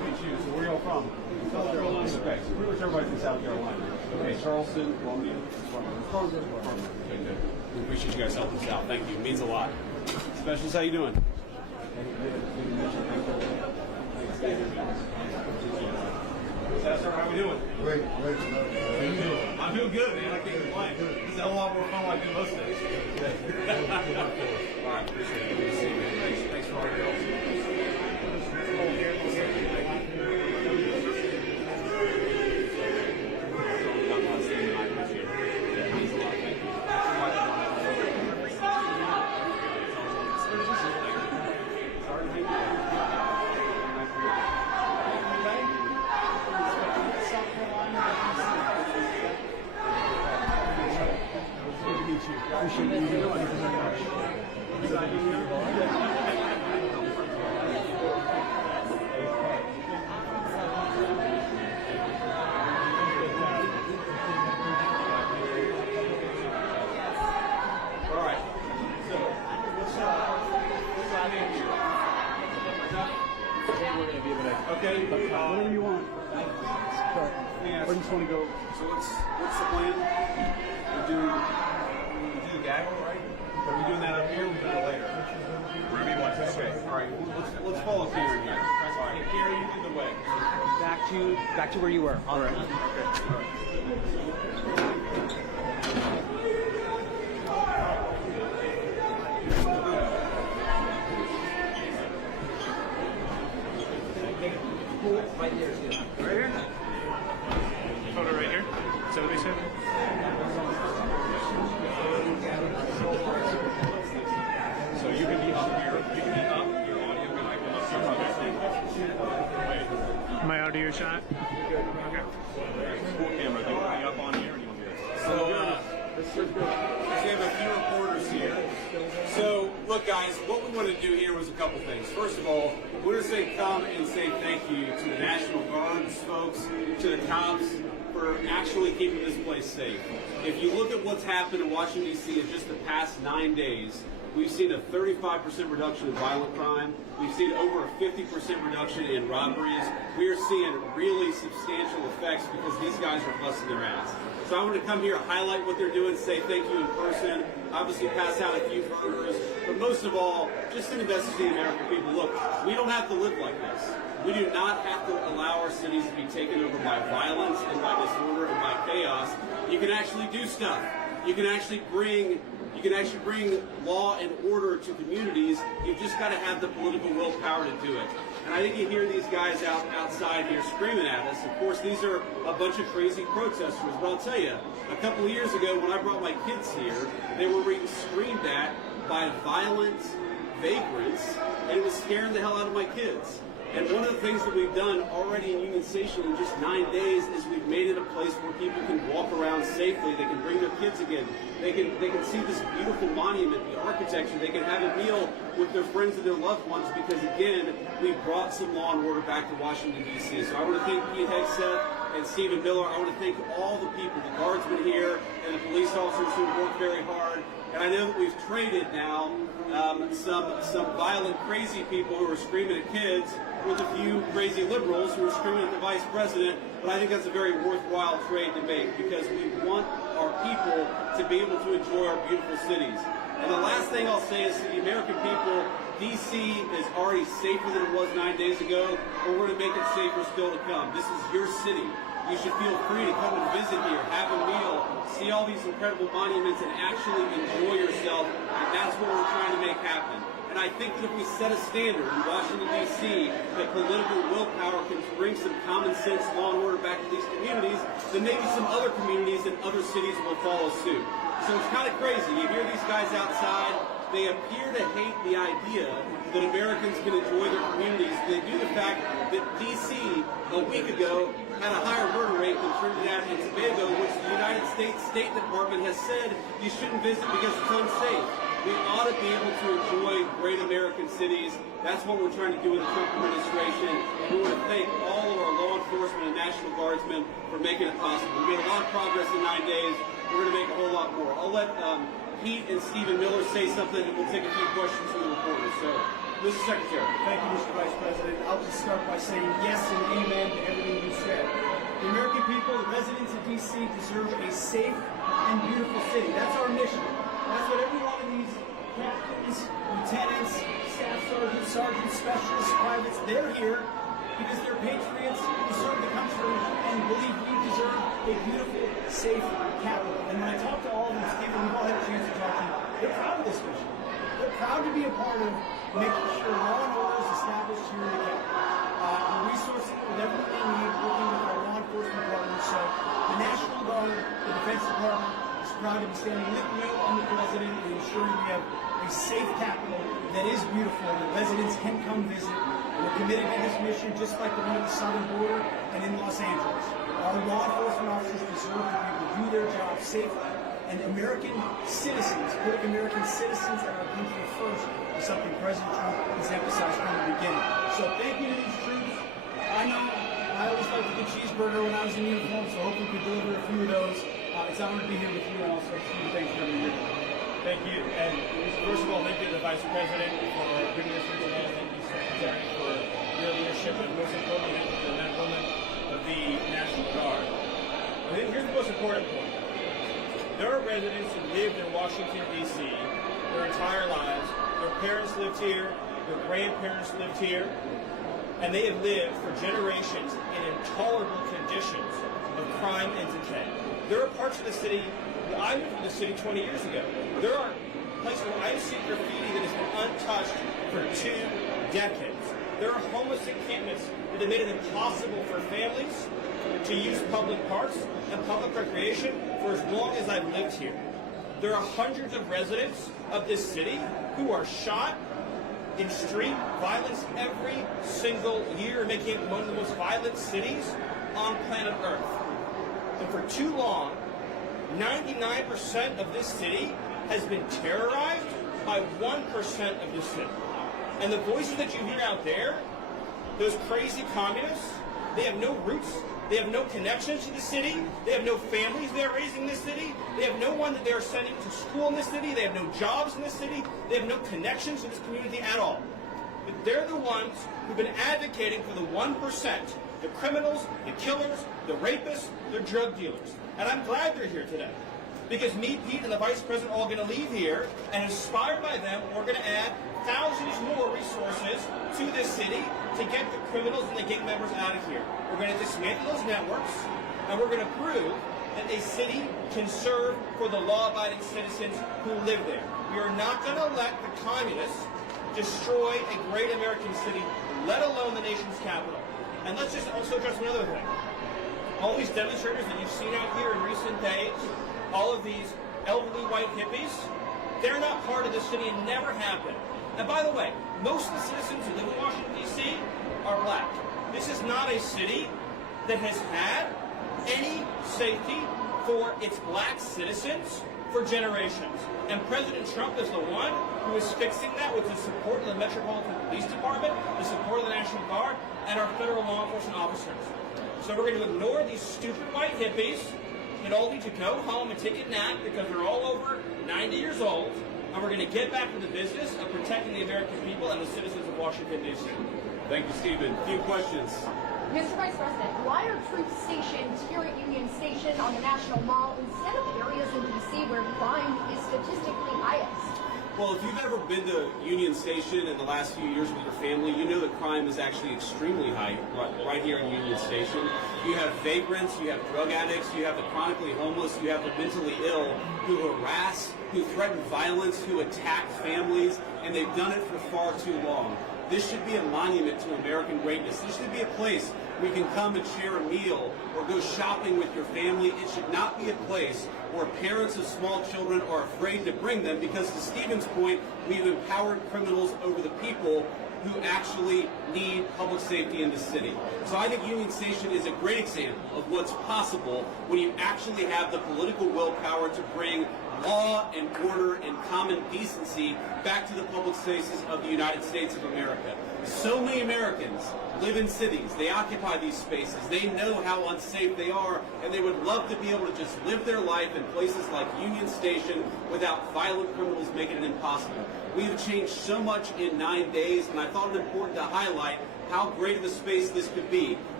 Okay, so pretty much everybody's in South Carolina. Okay, Charleston, Columbia, Farmers. Okay, good. We appreciate you guys helping us out. Thank you. It means a lot. Specialist, how you doing? Sir, how we doing? Great. How you doing? I'm doing good, man. I can't complain. This is a lot more fun like I do most days. All right, appreciate it. Good to see you, man. Thanks for all your help. Okay. Whatever you want. I just want to go. So what's the plan? We do the gaggle, right? Are we doing that up here? Or we doing it later? Wherever you want. Okay. All right. Let's follow Karen here. All right. Karen, you lead the way. Back to where you were. All right. Okay. All right. Right there is good. Right here? Photo right here? Is that what they said? So you can be up here. You can be up. Your audio guy will up here. Am I out of your shot? Good. Okay. Full camera. Do you want to be up on here or do you want to be up? So we have a few reporters here. So, look, guys, what we want to do here was a couple things. First of all, we want to come and say thank you to the National Guards folks, to the cops, for actually keeping this place safe. If you look at what's happened in Washington, D.C. in just the past 9 days, we've seen a 35% reduction in violent crime. We've seen over a 50% reduction in robberies. We are seeing really substantial effects because these guys are busting their ass. So I want to come here, highlight what they're doing, say thank you in person, obviously pass out a few burgers, but most of all, just send a message to the American people. Look, we don't have to live like this. We do not have to allow our cities to be taken over by violence and by disorder and by chaos. You can actually do stuff. You can actually bring law and order to communities. You've just got to have the political willpower to do it. And I think you hear these guys outside here screaming at us. Of course, these are a bunch of crazy protesters. But I'll tell you, a couple of years ago when I brought my kids here, they were being screamed at by violent vagrants, and it was scaring the hell out of my kids. And one of the things that we've done already in Union Station in just 9 days is we've made it a place where people can walk around safely. They can bring their kids again. They can see this beautiful monument, the architecture. They can have a meal with their friends and their loved ones because, again, we brought some law and order back to Washington, D.C. So I want to thank Pete Hegseth and Stephen Miller. I want to thank all the people, the guardsmen here and the police officers who worked very hard. And I know that we've traded now some violent, crazy people who are screaming at kids with a few crazy liberals who are screaming at the vice president. But I think that's a very worthwhile trade to make because we want our people to be able to enjoy our beautiful cities. And the last thing I'll say is to the American people, D.C. is already safer than it was 9 days ago, but we're going to make it safer still to come. This is your city. You should feel free to come and visit here, have a meal, see all these incredible monuments, and actually enjoy yourself. And that's what we're trying to make happen. And I think that if we set a standard in Washington, D.C., that political willpower can bring some common sense law and order back to these communities, then maybe some other communities and other cities will follow suit. So it's kind of crazy. You hear these guys outside. They appear to hate the idea that Americans can enjoy their communities. They do the fact that D.C. a week ago had a higher murder rate than Trinidad and Tobago, which the United States State Department has said you shouldn't visit because it's unsafe. We ought to be able to enjoy great American cities. That's what we're trying to do in the Trump administration. And we want to thank all of our law enforcement and National Guardsmen for making it possible. We made a lot of progress in 9 days. We're going to make a whole lot more. I'll let Pete and Stephen Miller say something, and we'll take a few questions from the reporters. So, Mr. Secretary. Thank you, Mr. Vice President. I'll just start by saying yes and amen to everything you said. The American people, the residents of D.C. deserve a safe and beautiful city. That's our mission. That's what every one of these captains, lieutenants, staff sergeants, specialists, privates, they're here because they're patriots who serve the country and believe we deserve a beautiful, safe capital. And when I talk to all of them, Stephen, we've all had a chance to talk to them, they're proud of this mission. They're proud to be a part of making sure law and order is established here in the capital. We're resourcing with everything they need, working with our law enforcement partners. So the National Guard, the Defense Department, is proud to be standing with me and the President and ensuring we have a safe capital that is beautiful and the residents can come visit. And we're committed to this mission just like the one at the southern border and in Los Angeles. Our law enforcement officers deserve to be able to do their job safely. And American citizens, putting American citizens and our country first, is something President Trump has emphasized from the beginning. So thank you to these troops. I know I always liked a good cheeseburger when I was in uniform, so hopefully we can deliver a few of those. It's an honor to be here with you, and also thanks for having me here. Thank you. And first of all, thank you to the Vice President for bringing us here today. Thank you, Secretary, for your leadership, and most importantly, thank you to the men and women of the National Guard. I think here's the most important point. There are residents who lived in Washington, D.C. their entire lives. Their parents lived here. Their grandparents lived here. And they have lived for generations in intolerable conditions of crime and decay. There are parts of the city, I moved to the city 20 years ago. There are places where I've seen graffiti that has been untouched for 2 decades. There are homeless encampments that have made it impossible for families to use public parks and public recreation for as long as I've lived here. There are hundreds of residents of this city who are shot in street violence every single year, making it one of the most violent cities on planet Earth. And for too long, 99% of this city has been terrorized by 1% of this city. And the voices that you hear out there, those crazy communists, they have no roots, they have no connections to the city, they have no families they're raising in this city, they have no one that they're sending to school in this city, they have no jobs in this city, they have no connections to this community at all. But they're the ones who've been advocating for the 1%, the criminals, the killers, the rapists, the drug dealers. And I'm glad they're here today. Because me, Pete, and the Vice President are all going to leave here, and inspired by them, we're going to add thousands more resources to this city to get the criminals and the gang members out of here. We're going to dismantle those networks, and we're going to prove that a city can serve for the law-abiding citizens who live there. We are not going to let the communists destroy a great American city, let alone the nation's capital. And let's just also address another thing. All these demonstrators that you've seen out here in recent days, all of these elderly white hippies, they're not part of the city and never have been. And by the way, most of the citizens who live in Washington, D.C. are black. This is not a city that has had any safety for its black citizens for generations. And President Trump is the one who is fixing that with the support of the Metropolitan Police Department, the support of the National Guard, and our federal law enforcement officers. So we're going to ignore these stupid white hippies that all need to go home and take a nap because they're all over 90 years old, and we're going to get back to the business of protecting the American people and the citizens of Washington, D.C. Thank you, Stephen. A few questions. Mr. Vice President, why are troops stationed here at Union Station on the National Mall instead of areas in D.C. where crime is statistically highest? Well, if you've ever been to Union Station in the last few years with your family, you know that crime is actually extremely high right here in Union Station. You have vagrants, you have drug addicts, you have the chronically homeless, you have the mentally ill who harass, who threaten violence, who attack families, and they've done it for far too long. This should be a monument to American greatness. This should be a place where you can come and share a meal or go shopping with your family. It should not be a place where parents of small children are afraid to bring them because, to Stephen's point, we've empowered criminals over the people who actually need public safety in the city. So I think Union Station is a great example of what's possible when you actually have the political willpower to bring law and order and common decency back to the public spaces of the United States of America. So many Americans live in cities. They occupy these spaces. They know how unsafe they are, and they would love to be able to just live their life in places like Union Station without violent criminals making it impossible. We have changed so much in 9 days, and I thought it important to highlight how great of a space this could be.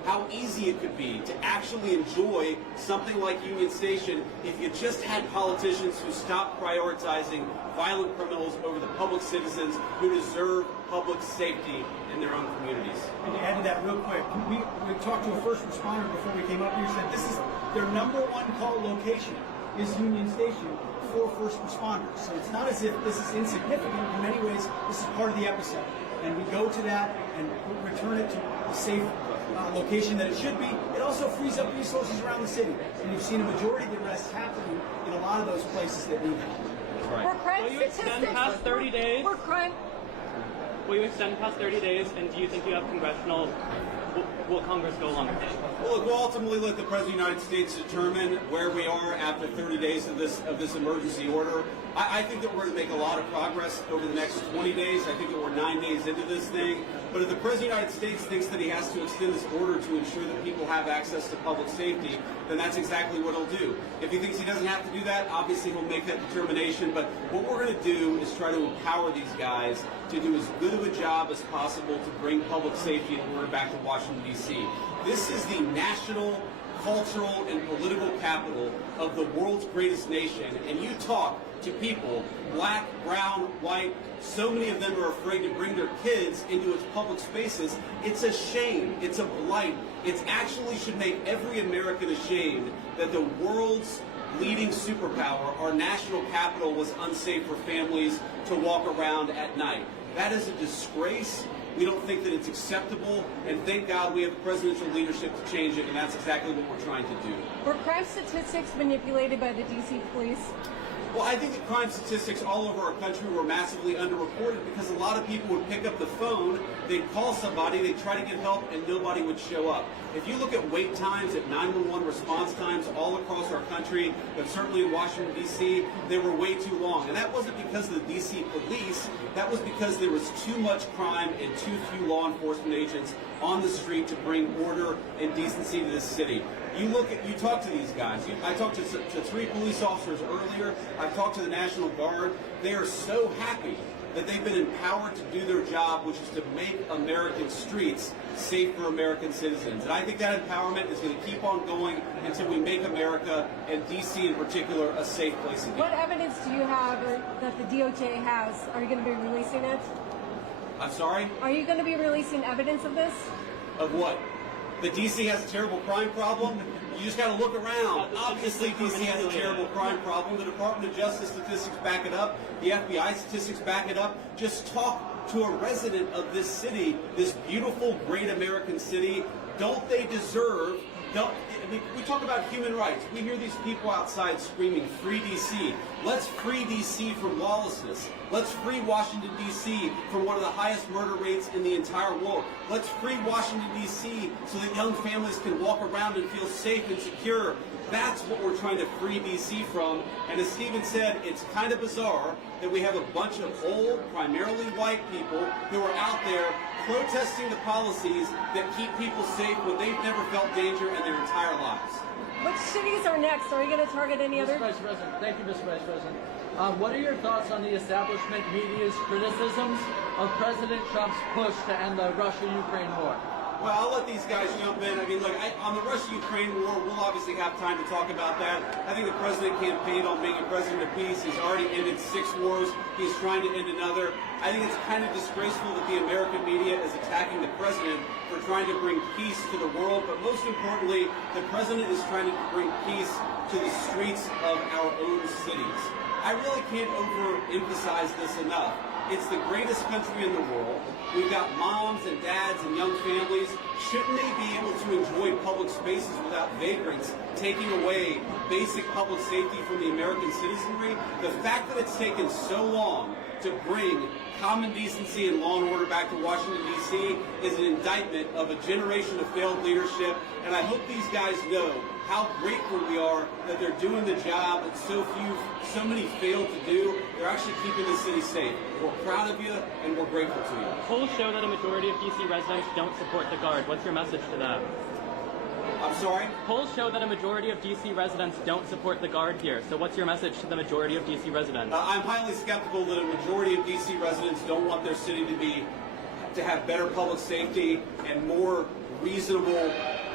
how easy it could be to actually enjoy something like Union Station if you just had politicians who stopped prioritizing violent criminals over the public citizens who deserve public safety in their own communities. And to add to that real quick, we talked to a first responder before we came up here, said this is their #1 call location is Union Station for first responders. So it's not as if this is insignificant. In many ways, this is part of the episode. And we go to that and return it to a safe location that it should be. It also frees up resources around the city. And you've seen a majority of the arrests happening in a lot of those places that need help. Right. We're crime Will you extend past 30 days? We're crime. Will you extend past 30 days, and do you think you have congressional... Will Congress go along with it? Well, look, we'll ultimately let the President of the United States determine where we are after 30 days of this emergency order. I think that we're going to make a lot of progress over the next 20 days. I think that we're 9 days into this thing. But if the President of the United States thinks that he has to extend this order to ensure that people have access to public safety, then that's exactly what he'll do. If he thinks he doesn't have to do that, obviously he'll make that determination. But what we're going to do is try to empower these guys to do as good of a job as possible to bring public safety and order back to Washington, D.C. This is the national, cultural, and political capital of the world's greatest nation. And you talk to people, black, brown, white, so many of them are afraid to bring their kids into its public spaces. It's a shame. It's a blight. It actually should make every American ashamed that the world's leading superpower, our national capital, was unsafe for families to walk around at night. That is a disgrace. We don't think that it's acceptable, and thank God we have the presidential leadership to change it, and that's exactly what we're trying to do. Were crime statistics manipulated by the D.C. police? Well, I think that crime statistics all over our country were massively underreported because a lot of people would pick up the phone, they'd call somebody, they'd try to get help, and nobody would show up. If you look at wait times, at 911 response times all across our country, but certainly in Washington, D.C., they were way too long. And that wasn't because of the D.C. police, that was because there was too much crime and too few law enforcement agents on the street to bring order and decency to this city. You talk to these guys. I talked to 3 police officers earlier. I've talked to the National Guard. They are so happy that they've been empowered to do their job, which is to make American streets safe for American citizens. And I think that empowerment is going to keep on going until we make America, and D.C. in particular, a safe place again. What evidence do you have that the DOJ has? Are you going to be releasing it? I'm sorry? Are you going to be releasing evidence of this? Of what? That D.C. has a terrible crime problem? You just got to look around. Obviously, D.C. has a terrible crime problem. The Department of Justice statistics back it up. The FBI statistics back it up. Just talk to a resident of this city, this beautiful, great American city. Don't they deserve... we talk about human rights. We hear these people outside screaming, "Free D.C." Let's free D.C. from lawlessness. Let's free Washington, D.C. from one of the highest murder rates in the entire world. Let's free Washington, D.C. so that young families can walk around and feel safe and secure. That's what we're trying to free D.C. from. And as Stephen said, it's kind of bizarre that we have a bunch of old, primarily white people who are out there protesting the policies that keep people safe when they've never felt danger in their entire lives. Which cities are next? Are you going to target any other? Mr. Vice President, thank you, Mr. Vice President. What are your thoughts on the establishment media's criticisms of President Trump's push to end the Russia-Ukraine war? Well, I'll let these guys jump in. I mean, look, on the Russia-Ukraine war, we'll obviously have time to talk about that. I think the president campaigned on being a president of peace. He's already ended 6 wars. He's trying to end another. I think it's kind of disgraceful that the American media is attacking the president for trying to bring peace to the world. But most importantly, the president is trying to bring peace to the streets of our own cities. I really can't overemphasize this enough. It's the greatest country in the world. We've got moms and dads and young families. Shouldn't they be able to enjoy public spaces without vagrants taking away basic public safety from the American citizenry? The fact that it's taken so long to bring common decency and law and order back to Washington, D.C. is an indictment of a generation of failed leadership. And I hope these guys know how grateful we are that they're doing the job that so many failed to do. They're actually keeping the city safe. We're proud of you, and we're grateful to you. Polls show that a majority of D.C. residents don't support the Guard. What's your message to that? I'm sorry? Polls show that a majority of D.C. residents don't support the Guard here. So what's your message to the majority of D.C. residents? I'm highly skeptical that a majority of D.C. residents don't want their city to have better public safety and more reasonable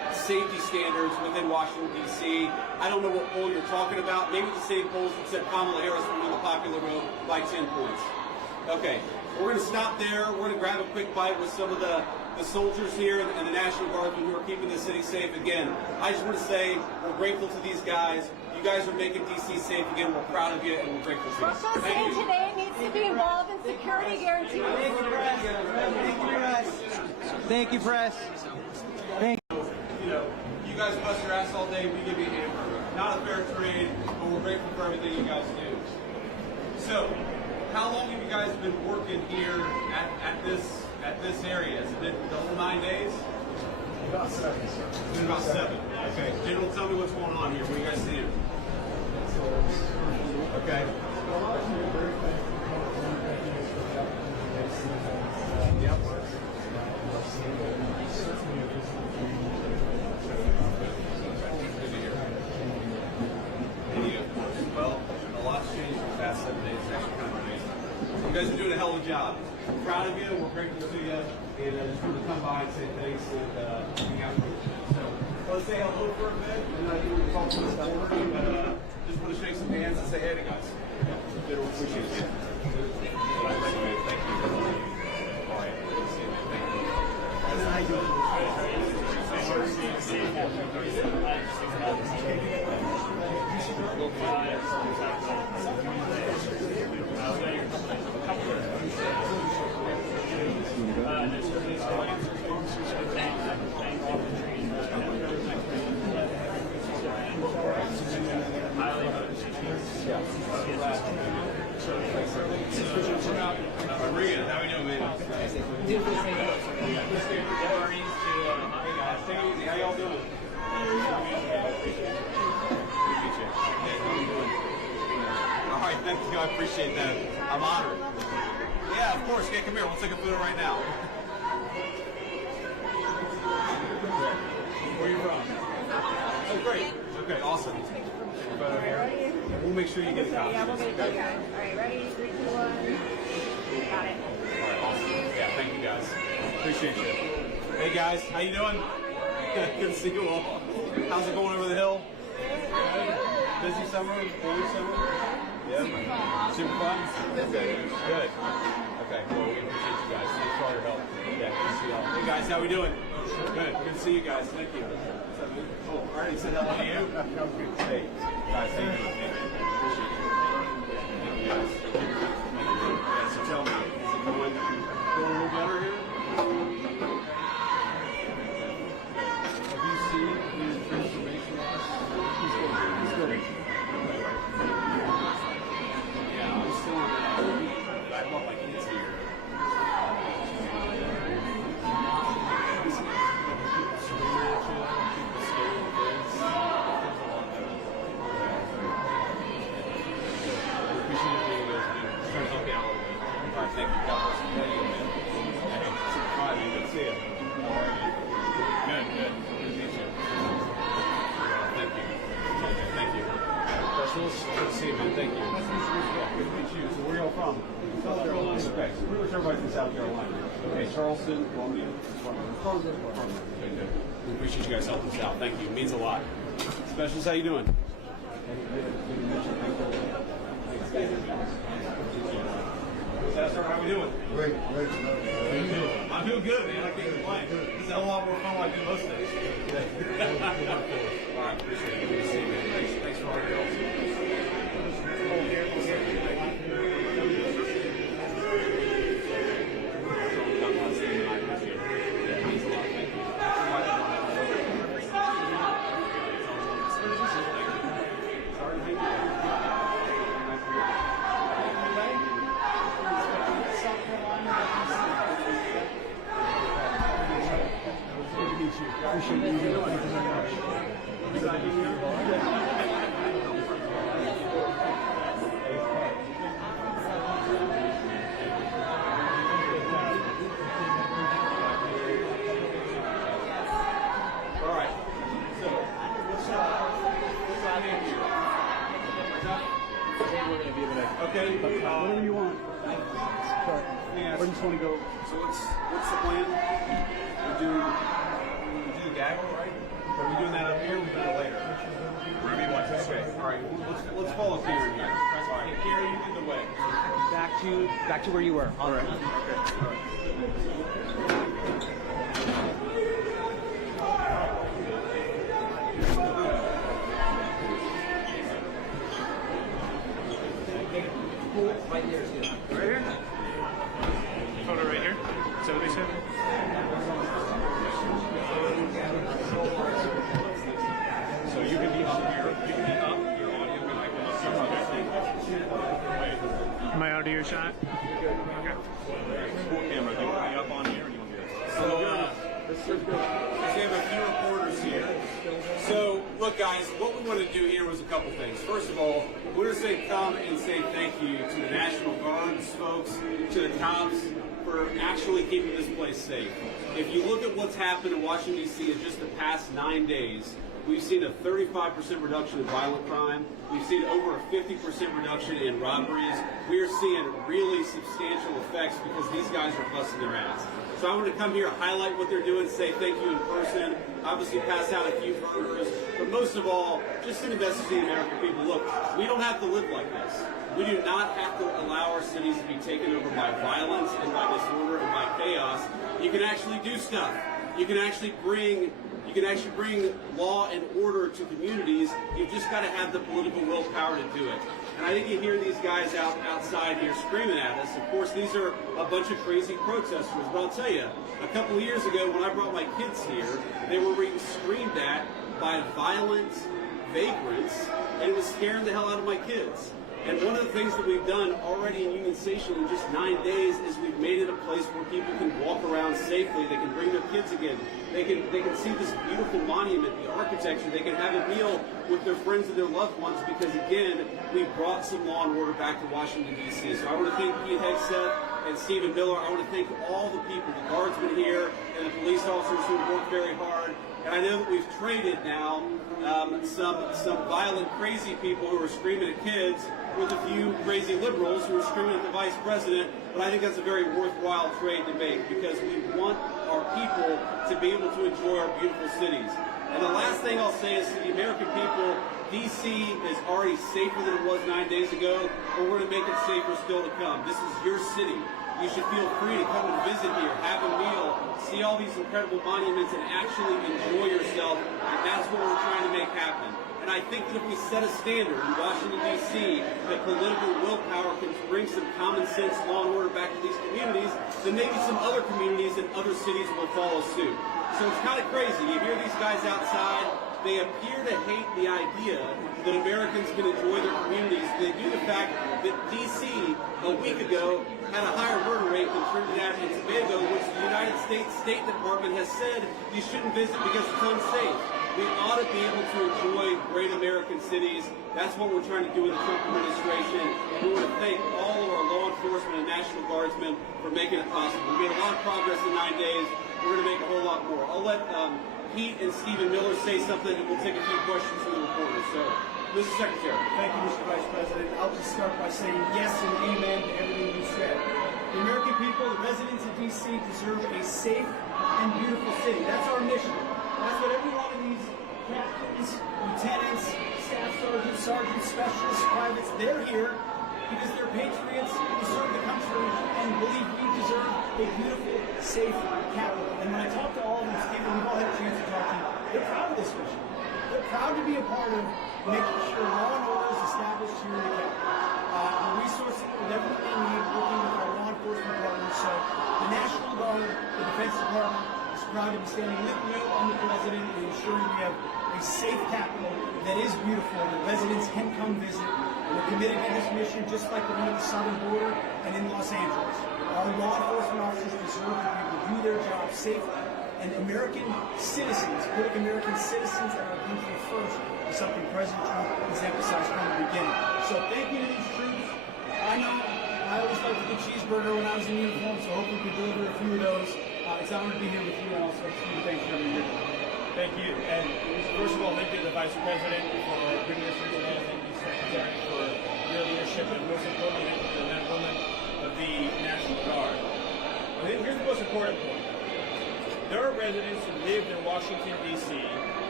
safety standards within Washington, D.C. I don't know what poll you're talking about. Maybe the same polls that said Kamala Harris would win the popular vote by 10 points. Okay, we're going to stop there. We're going to grab a quick bite with some of the soldiers here and the National Guardsmen who are keeping the city safe. Again, I just want to say we're grateful to these guys. You guys are making D.C. safe again. We're proud of you and we're grateful to you. Russia saying today needs to be involved in security guarantees. Thank you, press. Thank you, press. Thank you. You know, you guys bust your ass all day. We give you a hamburger. Not a fair trade, but we're grateful for everything you guys do. So, how long have you guys been working here at this area? Has it been the whole 9 days? About 7, sir. It's been about 7. Okay. General, tell me what's going on here. What are you guys seeing? Okay. Yep. Well, a lot's changed in the past 7 days. It's actually kind of amazing. You guys are doing a hell of a job. We're proud of you. We're grateful to you. And just wanted to come by and say thanks and hang out with you. So let's say hello for a bit. And I think we'll talk to the board. But just want to shake some hands and say hey to guys. We appreciate it. Thank you. All right. Good to see you, man. Thank you. Maria, how are you doing, man? How y'all doing? All right, thank you. I appreciate that. I'm honored. Yeah, of course. Yeah, come here. We'll take a photo right now. Where are you from? Oh, great. Okay, awesome. Photo here. We'll make sure you get a copy. Yeah, we'll get it. Okay. All right, ready? 3, 2, 1. Got it. All right, awesome. Yeah, thank you guys. Appreciate you. Hey guys, how you doing? Good to see you all. How's it going over the hill? Busy summer? Busy summer? Yeah. Super fun? Okay. Good. Okay, well, we appreciate you guys. Thanks for all your help. Yeah, good to see y'all. Hey guys, how we doing? Good. Good to see you guys. Thank you. Oh, I already said hello to you. Hey, guys, thank you. Appreciate you. Thank you guys. Yeah, so tell me, is it going a little better here? Have you seen his transformation? He's good. Yeah, I'm still on that. I love my kids here. Thank you, God bless you. Thank you, man. Good to see you. How are you? Good, good. Good to meet you. Thank you. Thank you. Specialist, good to see you, man. Thank you. Good to meet you. So where are y'all from? South Carolina. Okay, so pretty much everybody's in South Carolina. Okay, Charleston, Columbia. Okay, good. We appreciate you guys helping us out. Thank you. It means a lot. Specialist, how you doing? Sir, how we doing? Great, great. How you doing? I'm doing good, man. I can't complain. This is a lot more fun than I do most days. All right, appreciate it. Good to see you, man. Thanks for all your help. Appreciate you. Thank you very much. All right. So, what's happening here? Okay. Whatever you want. Sorry. Where do you want to go? So what's the plan? We do the gaggle, right? we doing that up here? Or we doing it later? Wherever you want to. Okay. All right. Let's follow Kieran here. All right. Kieran, you lead the way. Back to where you were. All right. Okay. All right. Right there is good. Right here? Photo right here? Is that what they said? So you can be up here. You can be up. Your audio can like up. My audio shot? Okay. Full camera. Do you want me up on here or do you want me up? So, we have a few reporters here. So, look, guys, what we want to do here was a couple things. First of all, we want to say come and say thank you to the National Guards folks, to the cops, for actually keeping this place safe. If you look at what's happened in Washington, D.C. in just the past 9 days, we've seen a 35% reduction in violent crime. We've seen over a 50% reduction in robberies. We are seeing really substantial effects because these guys are busting their ass. So I want to come here, highlight what they're doing, say thank you in person, obviously pass out a few burgers, but most of all, just send a message to the American people. Look, we don't have to live like this. We do not have to allow our cities to be taken over by violence and by disorder and by chaos. You can actually do stuff. You can actually bring law and order to communities. You've just got to have the political willpower to do it. And I think you hear these guys outside here screaming at us. Of course, these are a bunch of crazy protesters. But I'll tell you, a couple of years ago when I brought my kids here, they were being screamed at by violent vagrants, and it was scaring the hell out of my kids. And one of the things that we've done already in Union Station in just 9 days is we've made it a place where people can walk around safely. They can bring their kids again. They can see this beautiful monument, the architecture. They can have a meal with their friends and their loved ones because, again, we brought some law and order back to Washington, D.C. So I want to thank Hegseth and Stephen Miller. I want to thank all the people, the guardsmen here and the police officers who have worked very hard. And I know that we've traded now some violent, crazy people who are screaming at kids with a few crazy liberals who are screaming at the vice president. But I think that's a very worthwhile trade to make because we want our people to be able to enjoy our beautiful cities. And the last thing I'll say is to the American people, D.C. is already safer than it was 9 days ago, but we're going to make it safer still to come. This is your city. You should feel free to come and visit here, have a meal, see all these incredible monuments, and actually enjoy yourself. And that's what we're trying to make happen. And I think that if we set a standard in Washington, D.C., that political willpower can bring some common sense, law and order back to these communities, then maybe some other communities and other cities will follow suit. So it's kind of crazy. You hear these guys outside. They appear to hate the idea that Americans can enjoy their communities. They do the fact that D.C. a week ago had a higher murder rate than Trinidad and Tobago, which the United States State Department has said you shouldn't visit because it's unsafe. We ought to be able to enjoy great American cities. That's what we're trying to do with the Trump administration. And we want to thank all of our law enforcement and National Guardsmen for making it possible. We made a lot of progress in 9 days. We're going to make a whole lot more. I'll let Pete and Stephen Miller say something, and we'll take a few questions from the reporters. So, Mr. Secretary. Thank you, Mr. Vice President. I'll just start by saying yes and amen to everything you said. The American people, the residents of D.C. deserve a safe and beautiful city. That's our mission. That's what every one of these captains, lieutenants, staff sergeants, specialists, privates, they're here because they're patriots who serve the country and believe we deserve a beautiful, safe capital. And when I talk to all of these people, we've all had a chance to talk to them, they're proud of this mission. They're proud to be a part of making sure law and order is established here in the capital. The resources with everything they need, working with our law enforcement partners. So the National Guard, the Defense Department, is proud to be standing with you and the President and ensuring we have a safe capital that is beautiful, that residents can come visit. We're committed to this mission just like the one at the southern border and in Los Angeles. Our law enforcement officers deserve to be able to do their job safely. And American citizens, putting American citizens and our country first is something President Trump has emphasized from the beginning. So thank you to these troops. I know I always liked a good cheeseburger when I was in uniform, so hopefully we can deliver a few of those. It's an honor to be here with you, and also thanks for having me here. Thank you. And first of all, thank you to the Vice President for bringing us here today. Thank you, Secretary, for your leadership, and most importantly, thank you to the men and women of the National Guard. And here's the most important point. There are residents who lived in Washington, D.C.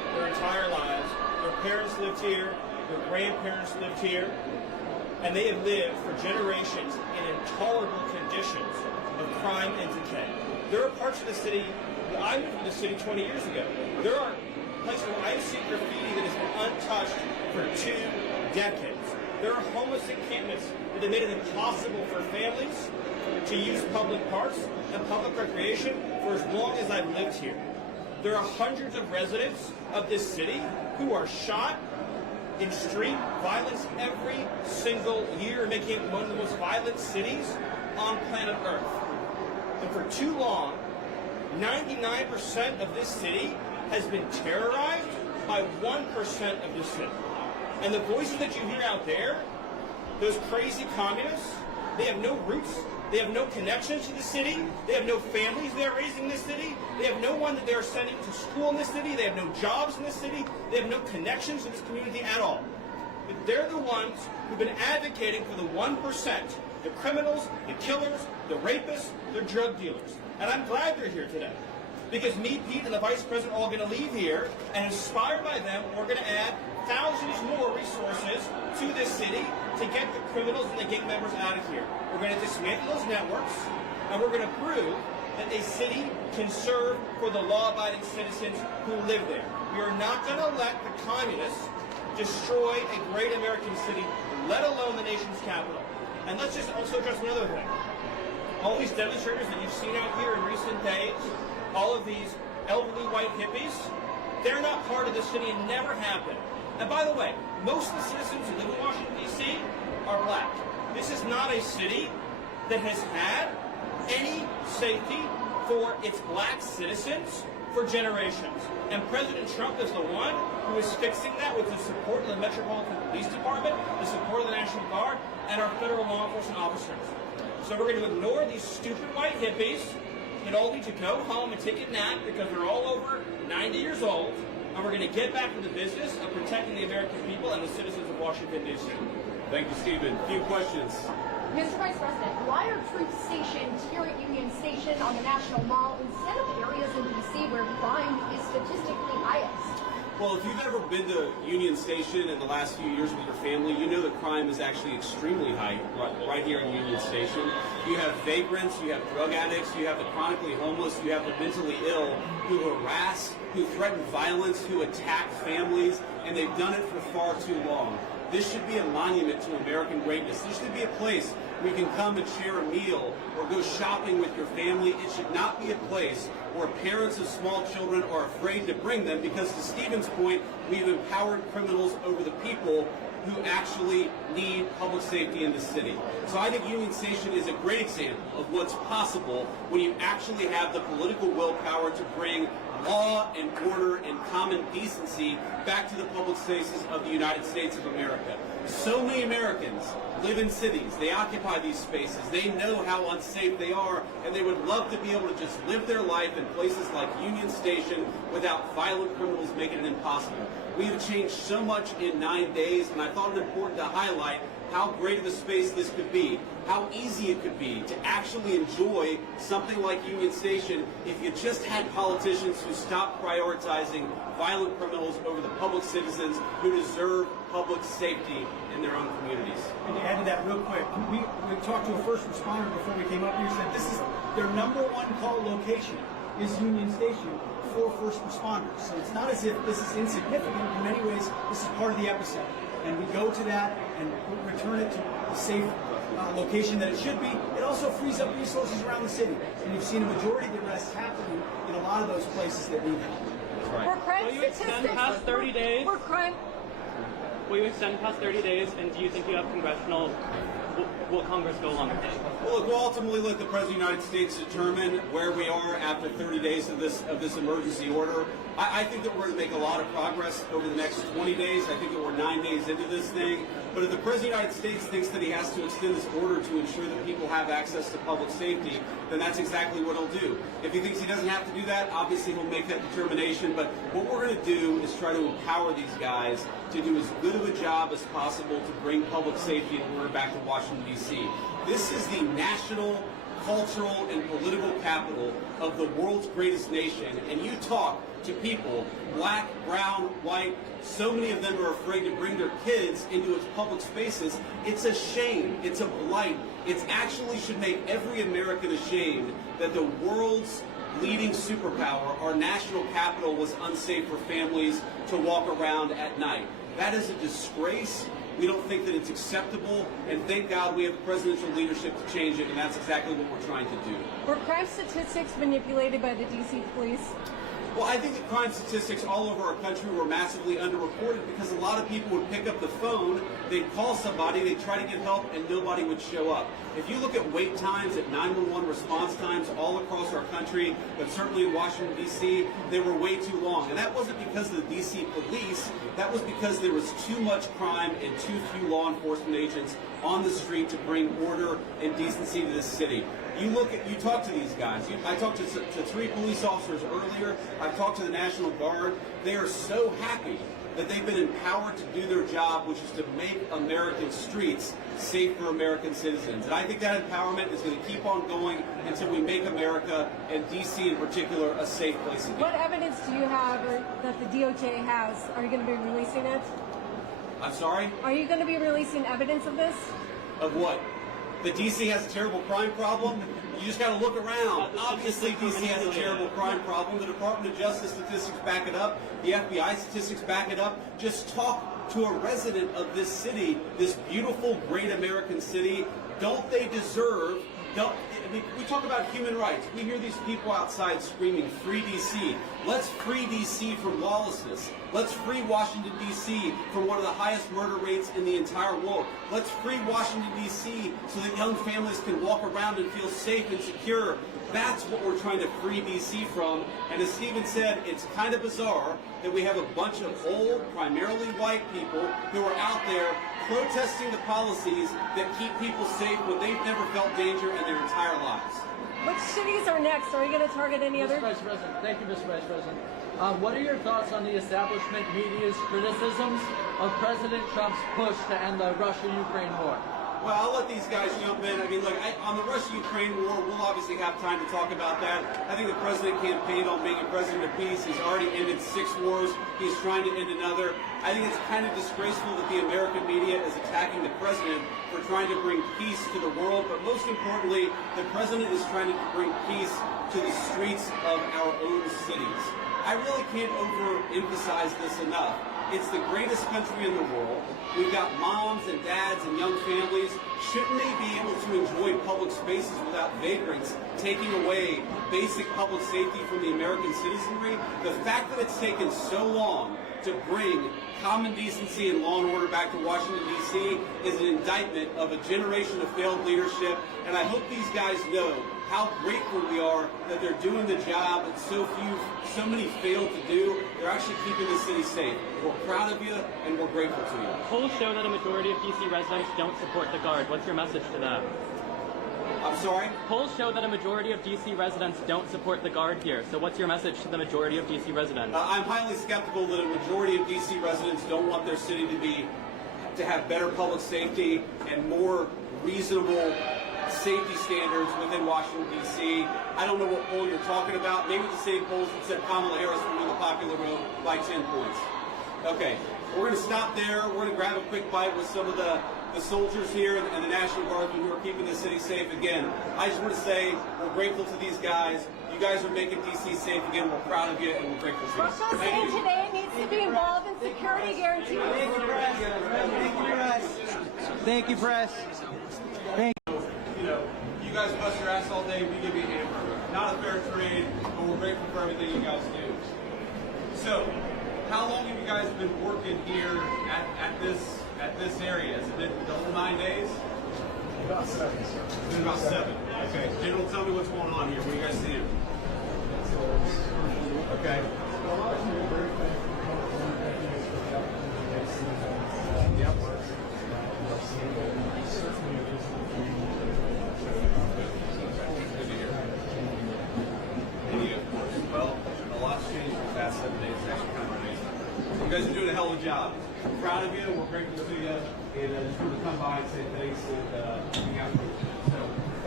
their entire lives. Their parents lived here, their grandparents lived here, and they have lived for generations in intolerable conditions of crime and decay. There are parts of the city, I moved to the city 20 years ago. There are places where I see graffiti that has been untouched for 2 decades. There are homeless encampments that have made it impossible for families to use public parks and public recreation for as long as I've lived here. There are hundreds of residents of this city who are shot in street violence every single year, making it one of the most violent cities on planet Earth. And for too long, 99% of this city has been terrorized by 1% of the city. And the voices that you hear out there, those crazy communists, they have no roots, they have no connections to the city, they have no families they're raising in this city, they have no one that they're sending to school in this city, they have no jobs in this city, they have no connections to this community at all. But they're the ones who've been advocating for the 1%, the criminals, the killers, the rapists, the drug dealers. And I'm glad they're here today. Because me, Pete, and the Vice President are all going to leave here, and inspired by them, we're going to add thousands more resources to this city to get the criminals and the gang members out of here. We're going to dismantle those networks, and we're going to prove that a city can serve for the law-abiding citizens who live there. We are not going to let the communists destroy a great American city, let alone the nation's capital. And let's just also address another thing. All these demonstrators that you've seen out here in recent days, all of these elderly white hippies, they're not part of the city and never have been. And by the way, most of the citizens who live in Washington, D.C. are black. This is not a city that has had any safety for its black citizens for generations. And President Trump is the one who is fixing that with the support of the Metropolitan Police Department, the support of the National Guard, and our federal law enforcement officers. So we're going to ignore these stupid white hippies that all need to go home and take a nap because they're all over 90 years old, and we're going to get back to the business of protecting the American people and the citizens of Washington, D.C. Thank you, Stephen. A few questions. Mr. Vice President, why are troops stationed here at Union Station on the National Mall instead of areas in D.C. where crime is statistically highest? Well, if you've ever been to Union Station in the last few years with your family, you know that crime is actually extremely high right here in Union Station. You have vagrants, you have drug addicts, you have the chronically homeless, you have the mentally ill who harass, who threaten violence, who attack families, and they've done it for far too long. This should be a monument to American greatness. This should be a place where you can come and share a meal or go shopping with your family. It should not be a place where parents of small children are afraid to bring them because, to Stephen's point, we've empowered criminals over the people who actually need public safety in the city. So I think Union Station is a great example of what's possible when you actually have the political willpower to bring law and order and common decency back to the public spaces of the United States of America. So many Americans live in cities. They occupy these spaces. They know how unsafe they are, and they would love to be able to just live their life in places like Union Station without violent criminals making it impossible. We have changed so much in 9 days, and I thought it important to highlight how great of a space this could be, how easy it could be to actually enjoy something like Union Station if you just had politicians who stopped prioritizing violent criminals over the public citizens who deserve public safety in their own communities. And to add to that real quick, we talked to a first responder before we came up here, said this is their #1 call location is Union Station for first responders. So it's not as if this is insignificant. In many ways, this is part of the epicenter. And we go to that and return it to the safe location that it should be. It also frees up resources around the city. And you've seen a majority of the arrests happening in a lot of those places that need help. Will you extend past 30 days? Will you extend past 30 days, and do you think you have congressional... Will Congress go longer? Well, look, we'll ultimately let the President of the United States determine where we are after 30 days of this emergency order. I think that we're going to make a lot of progress over the next 20 days. I think that we're 9 days into this thing. But if the President of the United States thinks that he has to extend this order to ensure that people have access to public safety, then that's exactly what he'll do. If he thinks he doesn't have to do that, obviously he'll make that determination. But what we're going to do is try to empower these guys to do as good of a job as possible to bring public safety and order back to Washington, D.C. This is the national cultural, and political capital of the world's greatest nation, and you talk to people, black, brown, white, so many of them are afraid to bring their kids into its public spaces. It's a shame. It's a blight. It actually should make every American ashamed that the world's leading superpower, our national capital, was unsafe for families to walk around at night. That is a disgrace. We don't think that it's acceptable, and thank God we have the presidential leadership to change it, and that's exactly what we're trying to do. Were crime statistics manipulated by the D.C. police? Well, I think that crime statistics all over our country were massively underreported because a lot of people would pick up the phone, they'd call somebody, they'd try to get help, and nobody would show up. If you look at wait times, at 911 response times all across our country, but certainly in Washington, D.C., they were way too long. And that wasn't because of the D.C. police, that was because there was too much crime and too few law enforcement agents on the street to bring order and decency to this city. You talk to these guys. I talked to 3 police officers earlier. I've talked to the National Guard. They are so happy that they've been empowered to do their job, which is to make American streets safe for American citizens. And I think that empowerment is going to keep on going until we make America, and D.C. in particular, a safe place to be. What evidence do you have that the DOJ has? Are you going to be releasing it? I'm sorry? Are you going to be releasing evidence of this? Of what? That D.C. has a terrible crime problem? You just got to look around. Obviously, D.C. has a terrible crime problem. The Department of Justice statistics back it up. The FBI statistics back it up. Just talk to a resident of this city, this beautiful, great American city. Don't they deserve... we talk about human rights. We hear these people outside screaming, "Free D.C." Let's free D.C. from lawlessness. Let's free Washington, D.C. from one of the highest murder rates in the entire world. Let's free Washington, D.C. so that young families can walk around and feel safe and secure. That's what we're trying to free D.C. from. And as Stephen said, it's kind of bizarre that we have a bunch of old, primarily white people who are out there protesting the policies that keep people safe when they've never felt danger in their entire lives. Which cities are next? Are you going to target any other? Mr. Vice President, thank you, Mr. Vice President. What are your thoughts on the establishment media's criticisms of President Trump's push to end the Russia-Ukraine war? Well, I'll let these guys jump in. I mean, look, on the Russia-Ukraine war, we'll obviously have time to talk about that. I think the president campaigned on being a president of peace. He's already ended 6 wars. He's trying to end another. I think it's kind of disgraceful that the American media is attacking the president for trying to bring peace to the world. But most importantly, the president is trying to bring peace to the streets of our own cities. I really can't overemphasize this enough. It's the greatest country in the world. We've got moms and dads and young families. Shouldn't they be able to enjoy public spaces without vagrants taking away basic public safety from the American citizenry? The fact that it's taken so long to bring common decency and law and order back to Washington, D.C. is an indictment of a generation of failed leadership. And I hope these guys know how grateful we are that they're doing the job that so many failed to do. They're actually keeping the city safe. We're proud of you, and we're grateful to you. Polls show that a majority of D.C. residents don't support the Guard. What's your message to them? I'm sorry? Polls show that a majority of D.C. residents don't support the Guard here. So what's your message to the majority of D.C. residents? I'm highly skeptical that a majority of D.C. residents don't want their city to have better public safety and more reasonable safety standards within Washington, D.C. I don't know what poll you're talking about. Maybe the same polls that said Kamala Harris would win the popular vote by 10 points. Okay, we're going to stop there. We're going to grab a quick bite with some of the soldiers here and the National Guardsmen who are keeping the city safe again. I just want to say we're grateful to these guys. You guys are making D.C. safe again. We're proud of you, and we're grateful to you. Russia saying today needs to be involved in security guarantees. Thank you, press. Thank you, press. Thank you, press. Thank you. You know, you guys bust your ass all day, we give you a hamburger. Not a fair trade, but we're grateful for everything you guys do. So, how long have you guys been working here at this area? Has it been the whole 9 days? About 7, sir. It's been about 7. Okay. General, tell me what's going on here. What are you guys seeing? Okay. Yep. Well, a lot's changed in the past 7 days. It's actually kind of amazing. You guys are doing a hell of a job. We're proud of you. We're grateful to you. And I just want to come by and say thanks and hang out with you. So,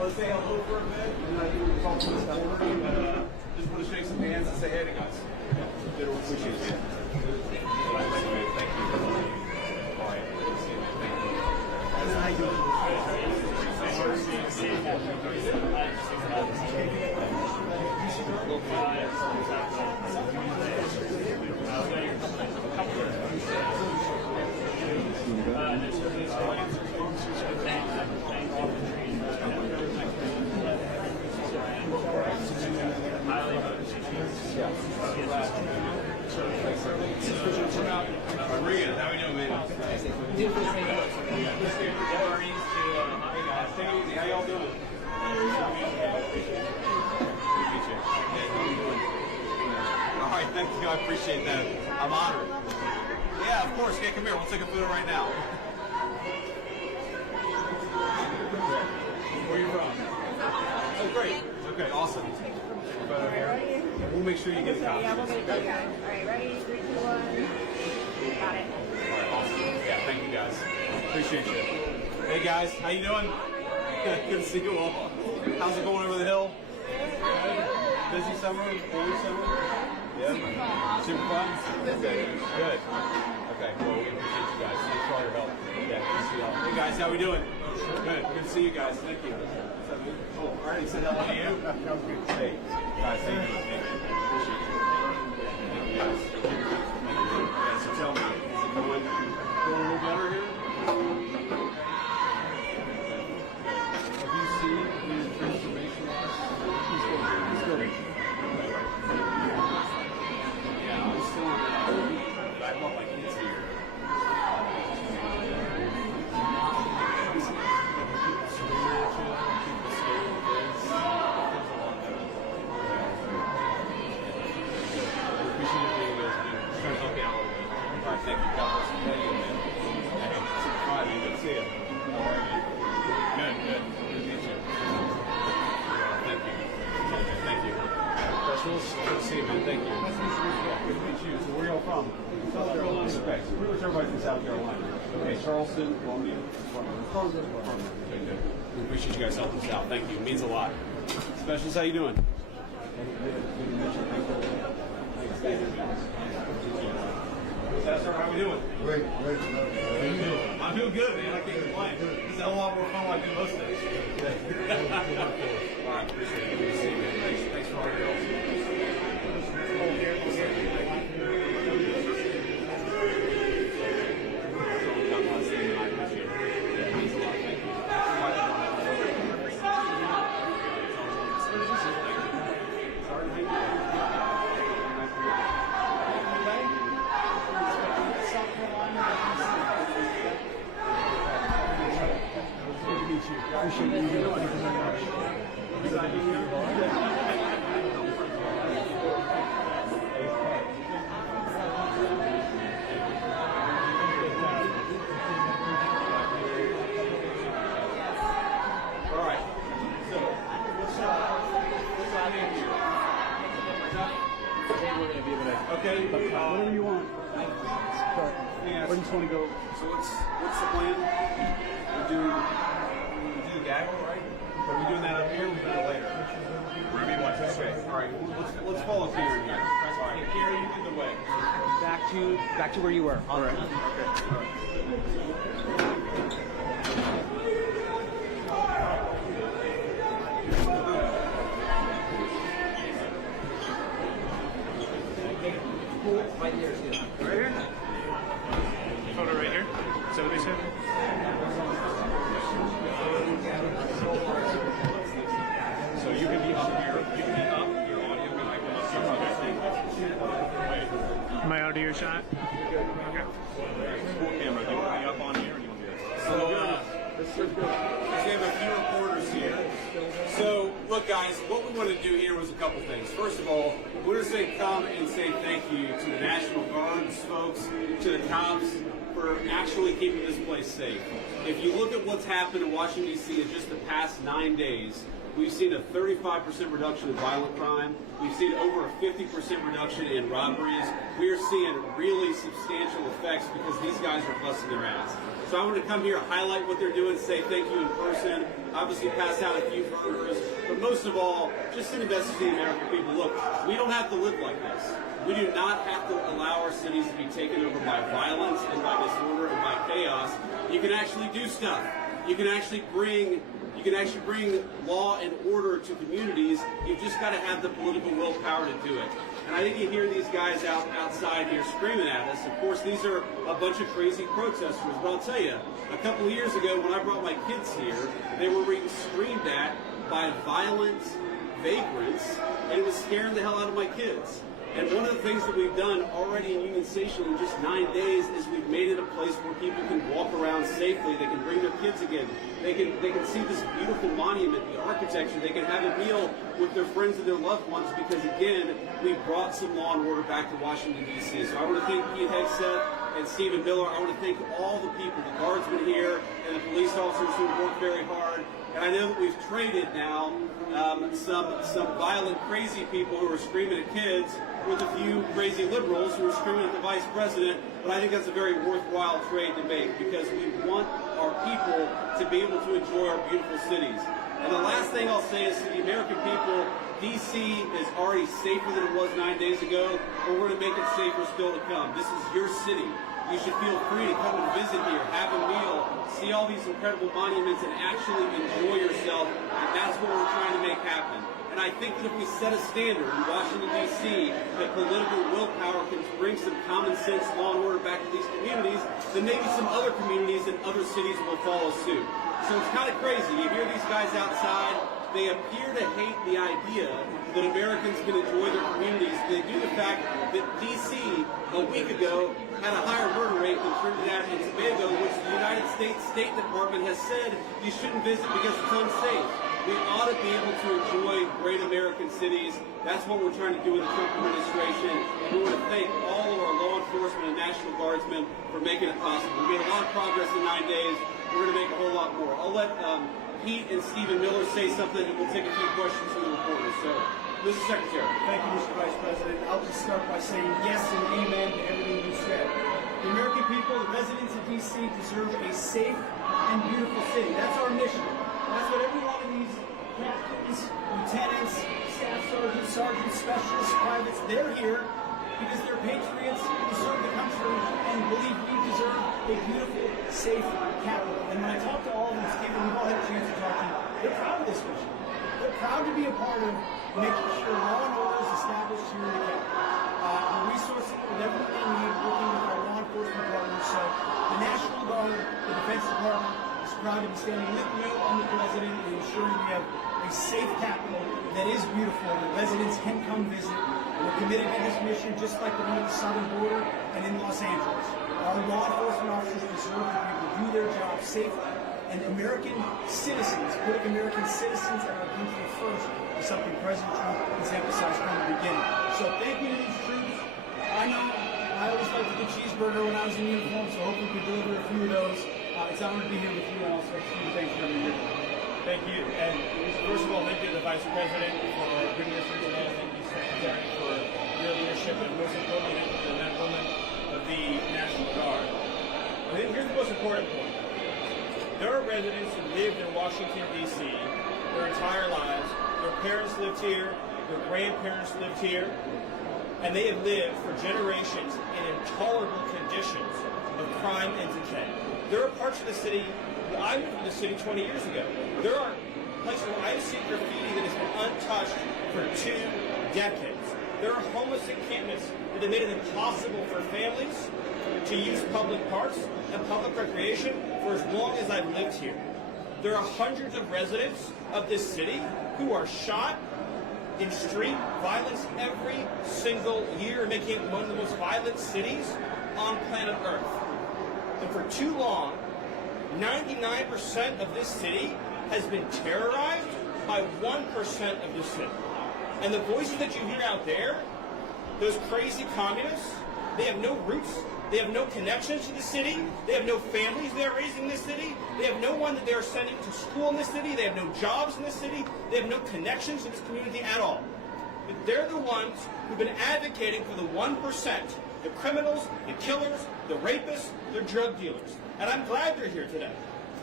Want to say hello for a bit? And I think we'll talk to this board. Just want to shake some hands and say hey to guys. Yeah. Appreciate you. Thank you. All right. Thank you. Maria, how are we doing, man? How y'all doing? All right, thank you. I appreciate that. I'm honored. Yeah, of course. Yeah, come here. We'll take a photo right now. Where are you from? Oh, great. Okay, awesome. Photo here. We'll make sure you get a copy. Yeah, we'll get it. Okay. All right, ready? 3, 2, 1. Got it. All right, awesome. Yeah, thank you guys. Appreciate you. Hey guys, how you doing? Good to see you all. How's it going over the hill? Good. Busy summer? Holy summer? Yeah. Super fun? Okay. Good. Okay, well, we appreciate you guys. Thanks for all your help. Yeah, good to see you all. Hey guys, how we doing? Good. Good to see you guys. Thank you. Oh, I already said hello to you. Hey, guys, thank you. Appreciate you. Thank you guys. Yeah, so tell me, is it going a little better here? Have you seen the transformation? He's good. Yeah, I'm still on that. But I want my kids here. Thank you, God. Thank you, man. Hi, good to see you. How are you? Good, good. Good to meet you. Thank you. Thank you. Good to see you, man. Thank you. Good to meet you. So where are y'all from? South Carolina. Okay, so pretty much everybody's from South Carolina. Okay, Charleston, Columbia. Okay, good. We appreciate you guys helping us out. Thank you. It means a lot. Specials, how you doing? Sir, how we doing? Great. I'm doing good, man. I can't complain. This is a lot more fun than I do most days. All right, appreciate it. Good to see you, man. Thanks for all your help. Appreciate you. Thank you very much. All right. So, what's happening here? Okay. Whatever you want. Yeah. Where do you want to go? So what's the plan? We do the gaggle, right? Are we doing that up here? Or we do it later? Wherever you want to. Okay. All right. Let's follow Kieran here. All right. Kieran, you lead the way. Back to where you were. All right. Okay. Right here is good. Right here? Photo right here? Is that what they said? So you can be up here. You can be up. Your audio can come up. My audio shot? Okay. Cool camera. Do you want to be up on here or do you want to be there? So, we have a few reporters here. So, look, guys, what we want to do here was a couple things. First of all, we want to come and say thank you to the National Guards folks, to the cops, for actually keeping this place safe. If you look at what's happened in Washington, D.C. in just the past 9 days, we've seen a 35% reduction in violent crime. We've seen over a 50% reduction in robberies. We are seeing really substantial effects because these guys are busting their ass. So I want to come here, highlight what they're doing, say thank you in person. obviously pass out a few burgers, but most of all, just send a message to the American people. Look, we don't have to live like this. We do not have to allow our cities to be taken over by violence and by disorder and by chaos. You can actually do stuff. You can actually bring law and order to communities. You've just got to have the political willpower to do it. And I think you hear these guys outside here screaming at us. Of course, these are a bunch of crazy protesters. But I'll tell you, a couple of years ago when I brought my kids here, they were being screamed at by violent vagrants, and it was scaring the hell out of my kids. And one of the things that we've done already in Union Station in just 9 days is we've made it a place where people can walk around safely. They can bring their kids again. They can see this beautiful monument, the architecture. They can have a meal with their friends and their loved ones because, again, we brought some law and order back to Washington, D.C. So I want to thank Pete Hegseth and Stephen Miller. I want to thank all the people, the guardsmen here and the police officers who worked very hard. And I know that we've traded now some violent, crazy people who are screaming at kids with a few crazy liberals who are screaming at the vice president. But I think that's a very worthwhile trade to make because we want our people to be able to enjoy our beautiful cities. And the last thing I'll say is to the American people, D.C. is already safer than it was 9 days ago, but we're going to make it safer still to come. This is your city. You should feel free to come and visit here, have a meal, see all these incredible monuments, and actually enjoy yourself. And that's what we're trying to make happen. And I think that if we set a standard in Washington, D.C., that political willpower can bring some common sense law and order back to these communities, then maybe some other communities and other cities will follow suit. So it's kind of crazy. You hear these guys outside. They appear to hate the idea that Americans can enjoy their communities. They do the fact that D.C. a week ago had a higher murder rate than Trinidad and Tobago, which the United States State Department has said you shouldn't visit because it's unsafe. We ought to be able to enjoy great American cities. That's what we're trying to do with the Trump administration. And we want to thank all of our law enforcement and National Guardsmen for making it possible. We made a lot of progress in 9 days. We're going to make a whole lot more. I'll let Pete and Stephen Miller say something, and we'll take a few questions from the reporters. So, Mr. Secretary. Thank you, Mr. Vice President. I'll just start by saying yes and amen to everything you said. The American people, the residents of D.C. deserve a safe and beautiful city. That's our mission. That's what every one of these captains, lieutenants, staff sergeants, specialists, privates, they're here because they're patriots who serve the country and believe we deserve a beautiful, safe capital. And when I talk to all of them, Stephen, we've all had a chance to talk to them, they're proud of this mission. They're proud to be a part of making sure law and order is established here in the capital. The resources and everything they need working with our law enforcement partners. So the National Guard, the Defense Department, is proud to be standing with you and the President and ensuring we have a safe capital that is beautiful, that residents can come visit. And we're committed to this mission just like the one at the southern border and in Los Angeles. Our law enforcement officers deserve to be able to do their job safely. And American citizens, putting American citizens and our country first is something President Trump has emphasized from the beginning. So thank you to these troops. I know I always liked a good cheeseburger when I was in uniform, so hopefully we can deliver a few of those. It's an honor to be here with you all, so thanks for being here. Thank you. And first of all, thank you to the Vice President for bringing us here today. Thank you, Secretary, for your leadership, and most importantly, thank you to the men and women of the National Guard. I think here's the most important point. There are residents who lived in Washington, D.C. their entire lives. Their parents lived here. Their grandparents lived here. And they have lived for generations in intolerable conditions of crime and decay. There are parts of the city, I moved to the city 20 years ago. There are places where I've seen graffiti that has been untouched for 2 decades. There are homeless encampments that have made it impossible for families to use public parks and public recreation for as long as I've lived here. There are hundreds of residents of this city who are shot in street violence every single year, making it one of the most violent cities on planet Earth. And for too long, 99% of this city has been terrorized by 1% of the city. And the voices that you hear out there, those crazy communists, they have no roots, they have no connections to the city, they have no families they're raising in this city, they have no one that they're sending to school in this city, they have no jobs in this city, they have no connections to this community at all. But they're the ones who've been advocating for the 1%, the criminals, the killers, the rapists, the drug dealers. And I'm glad they're here today.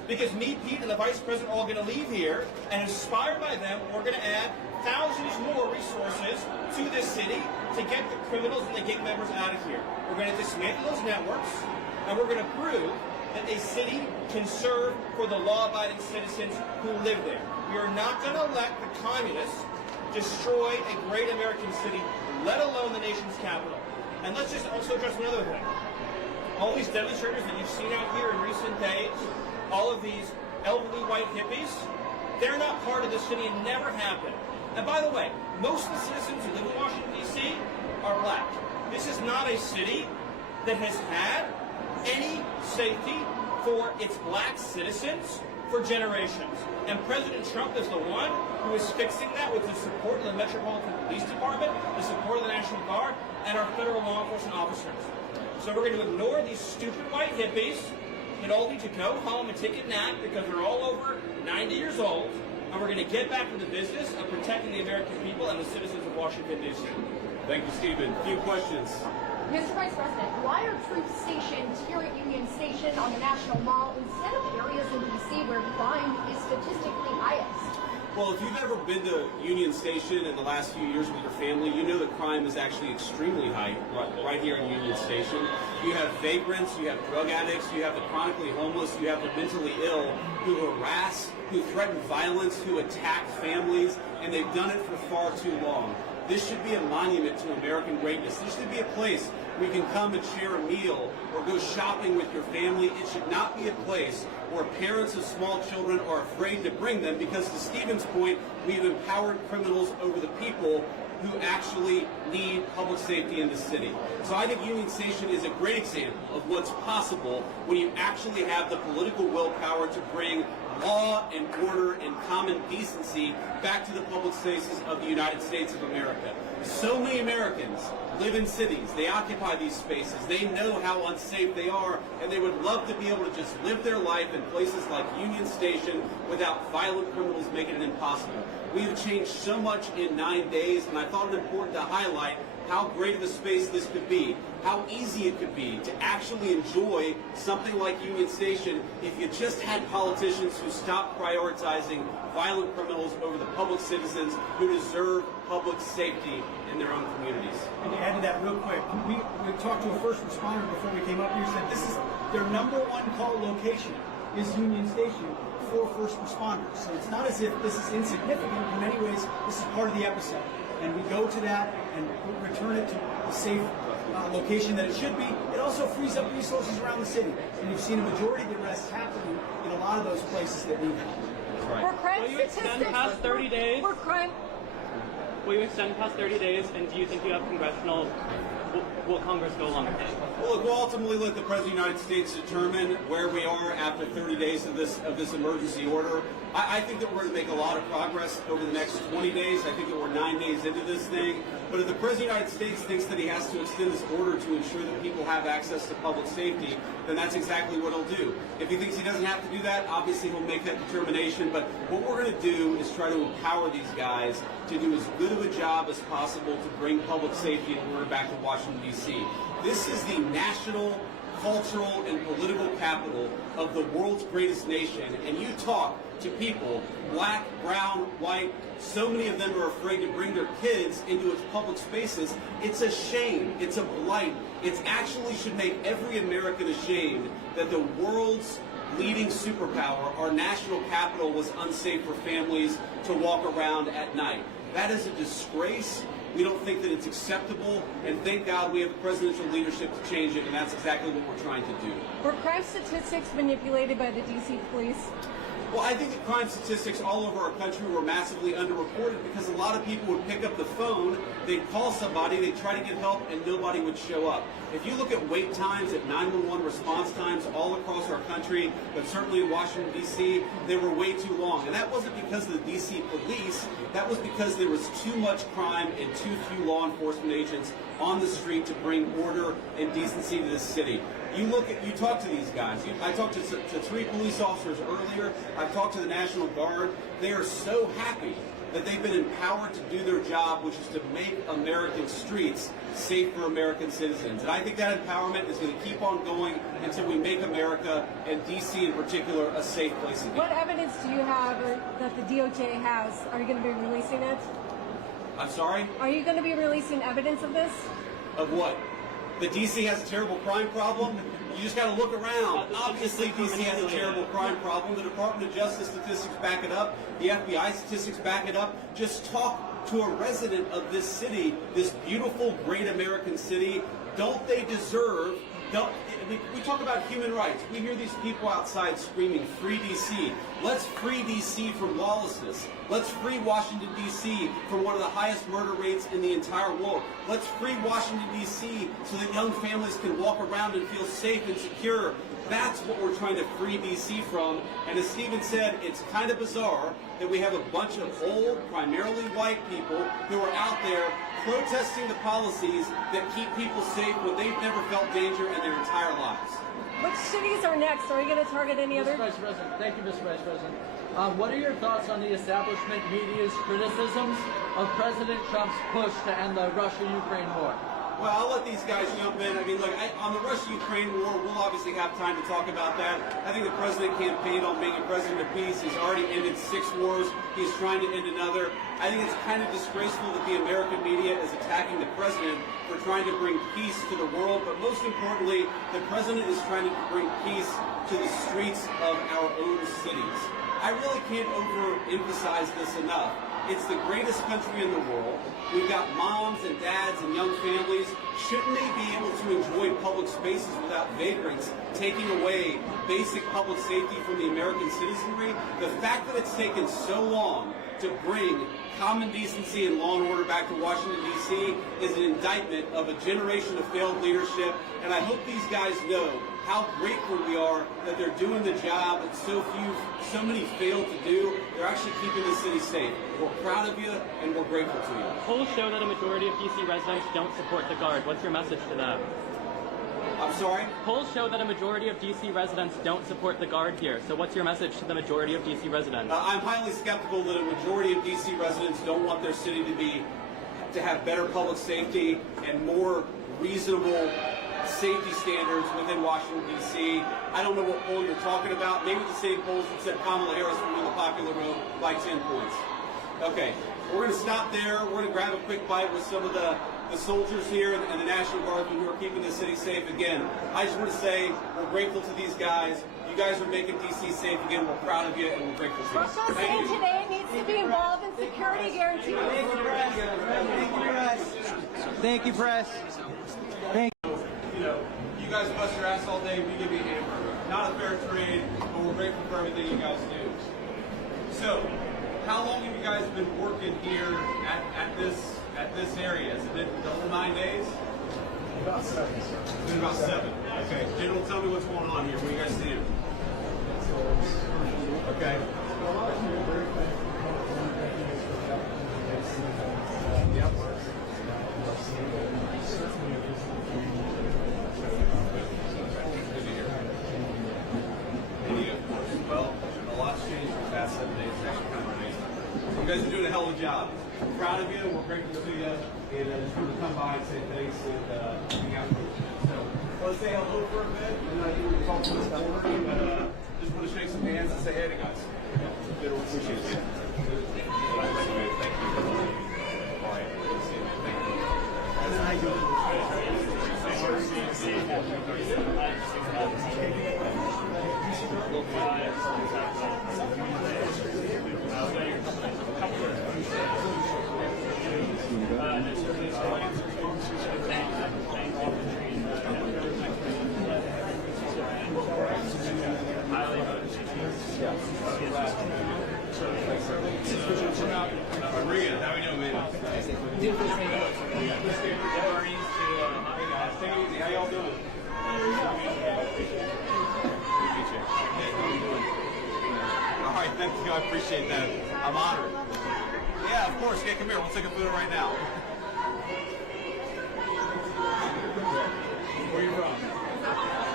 Because me, Pete, and the Vice President are all going to leave here, and inspired by them, we're going to add thousands more resources to this city to get the criminals and the gang members out of here. We're going to dismantle those networks, and we're going to prove that a city can serve for the law-abiding citizens who live there. We are not going to let the communists destroy a great American city, let alone the nation's capital. And let's just also address another thing. All these demonstrators that you've seen out here in recent days, all of these elderly white hippies, they're not part of the city and never have been. And by the way, most of the citizens who live in Washington, D.C. are black. This is not a city that has had any safety for its black citizens for generations. And President Trump is the one who is fixing that with the support of the Metropolitan Police Department, the support of the National Guard, and our federal law enforcement officers. So we're going to ignore these stupid white hippies that all need to go home and take a nap because they're all over 90 years old, and we're going to get back to the business of protecting the American people and the citizens of Washington, D.C. Thank you, Stephen. A few questions. Mr. Vice President, why are troops stationed here at Union Station on the National Mall instead of areas in D.C. where crime is statistically highest? Well, if you've ever been to Union Station in the last few years with your family, you know that crime is actually extremely high right here in Union Station. You have vagrants, you have drug addicts, you have the chronically homeless, you have the mentally ill who harass, who threaten violence, who attack families, and they've done it for far too long. This should be a monument to American greatness. This should be a place where you can come and share a meal or go shopping with your family. It should not be a place where parents of small children are afraid to bring them because, to Stephen's point, we've empowered criminals over the people who actually need public safety in the city. So I think Union Station is a great example of what's possible when you actually have the political willpower to bring law and order and common decency back to the public spaces of the United States of America. So many Americans live in cities. They occupy these spaces. They know how unsafe they are, and they would love to be able to just live their life in places like Union Station without violent criminals making it impossible. We have changed so much in 9 days, and I thought it important to highlight how great of a space this could be, how easy it could be to actually enjoy something like Union Station if you just had politicians who stopped prioritizing violent criminals over the public citizens who deserve public safety in their own communities. And to add to that real quick, we talked to a first responder before we came up here, said this is their #1 call location is Union Station for first responders. So it's not as if this is insignificant. In many ways, this is part of the episode. And we go to that and return it to a safe location that it should be. It also frees up resources around the city. And you've seen a majority of the arrests happening in a lot of those places that need help. Right. For crime Will you extend past 30 days? For crime. Will you extend past 30 days, and do you think you have congressional? Will Congress go along with it? Well, look, we'll ultimately let the President of the United States determine where we are after 30 days of this emergency order. I think that we're going to make a lot of progress over the next 20 days. I think that we're 9 days into this thing. But if the President of the United States thinks that he has to extend this order to ensure that people have access to public safety, then that's exactly what he'll do. If he thinks he doesn't have to do that, obviously he'll make that determination. But what we're going to do is try to empower these guys to do as good of a job as possible to bring public safety and order back to Washington, D.C. This is the national, cultural, and political capital of the world's greatest nation. And you talk to people, black, brown, white, so many of them are afraid to bring their kids into its public spaces. It's a shame. It's a blight. It actually should make every American ashamed that the world's leading superpower, our national capital, was unsafe for families to walk around at night. That is a disgrace. We don't think that it's acceptable, and thank God we have the presidential leadership to change it, and that's exactly what we're trying to do. Were crime statistics manipulated by the D.C. police? Well, I think that crime statistics all over our country were massively underreported because a lot of people would pick up the phone, they'd call somebody, they'd try to get help, and nobody would show up. If you look at wait times, at 911 response times all across our country, but certainly in Washington, D.C., they were way too long. And that wasn't because of the D.C. police. That was because there was too much crime and too few law enforcement agents on the street to bring order and decency to this city. You talk to these guys. I talked to 3 police officers earlier. I've talked to the National Guard. They are so happy that they've been empowered to do their job, which is to make American streets safe for American citizens. And I think that empowerment is going to keep on going until we make America, and D.C. in particular, a safe place again. What evidence do you have that the DOJ has? Are you going to be releasing it? I'm sorry? Are you going to be releasing evidence of this? Of what? That D.C. has a terrible crime problem? You just got to look around. Obviously, D.C. has a terrible crime problem. The Department of Justice statistics back it up. The FBI statistics back it up. Just talk to a resident of this city, this beautiful, great American city. Don't they deserve... We talk about human rights. We hear these people outside screaming, "Free D.C." Let's free D.C. from lawlessness. Let's free Washington, D.C. from one of the highest murder rates in the entire world. Let's free Washington, D.C. so that young families can walk around and feel safe and secure. That's what we're trying to free D.C. from. And as Stephen said, it's kind of bizarre that we have a bunch of old, primarily white people who are out there protesting the policies that keep people safe when they've never felt danger in their entire lives. Which cities are next? Are you going to target any other? Mr. Vice President, thank you, Mr. Vice President. What are your thoughts on the establishment media's criticisms of President Trump's push to end the Russia-Ukraine war? Well, I'll let these guys jump in. I mean, look, on the Russia-Ukraine war, we'll obviously have time to talk about that. I think the president campaigned on being a president of peace. He's already ended 6 wars. He's trying to end another. I think it's kind of disgraceful that the American media is attacking the president for trying to bring peace to the world. But most importantly, the president is trying to bring peace to the streets of our own cities. I really can't overemphasize this enough. It's the greatest country in the world. We've got moms and dads and young families. Shouldn't they be able to enjoy public spaces without vagrants taking away basic public safety from the American citizenry? The fact that it's taken so long to bring common decency and law and order back to Washington, D.C. is an indictment of a generation of failed leadership. And I hope these guys know how grateful we are that they're doing the job that so many failed to do. They're actually keeping the city safe. We're proud of you, and we're grateful to you. Polls show that a majority of D.C. residents don't support the Guard. What's your message to them? I'm sorry? Polls show that a majority of D.C. residents don't support the Guard here. So what's your message to the majority of D.C. residents? I'm highly skeptical that a majority of D.C. residents don't want their city to have better public safety and more reasonable safety standards within Washington, D.C. I don't know what poll you're talking about. Maybe the same polls that said Kamala Harris would win the popular vote by 10 points. Okay, we're going to stop there. We're going to grab a quick bite with some of the soldiers here and the National Guardsmen who are keeping the city safe. Again, I just want to say we're grateful to these guys. You guys are making D.C. safe again. We're proud of you, and we're grateful to you. Russia City today needs to be involved in security guarantees. Thank you, press. Thank you, press. Thank you, press. Thank you. You know, you guys bust your ass all day, we give you a hamburger. Not a fair trade, but we're grateful for everything you guys do. So, how long have you guys been working here at this area? Has it been the whole 9 days? About 7, sir. It's been about 7. Okay. General, tell me what's going on here. What are you guys seeing? Okay. Yep. Well, a lot's changed in the past 7 days. It's actually kind of amazing. You guys are doing a hell of a job. We're proud of you. We're grateful to you. And just wanted to come by and say thanks and hang out with you. So, let's say hello for a bit. And I think we'll talk to this board, but just want to shake some hands and say hey to guys. Good, we appreciate it. Thank you. All right. Good to see you. Thank you. Maria, how we doing, man? Take it easy. How y'all doing? All right, thank you. I appreciate that. I'm honored. Yeah, of course. Yeah, come here. We'll take a photo right now. Where are you from?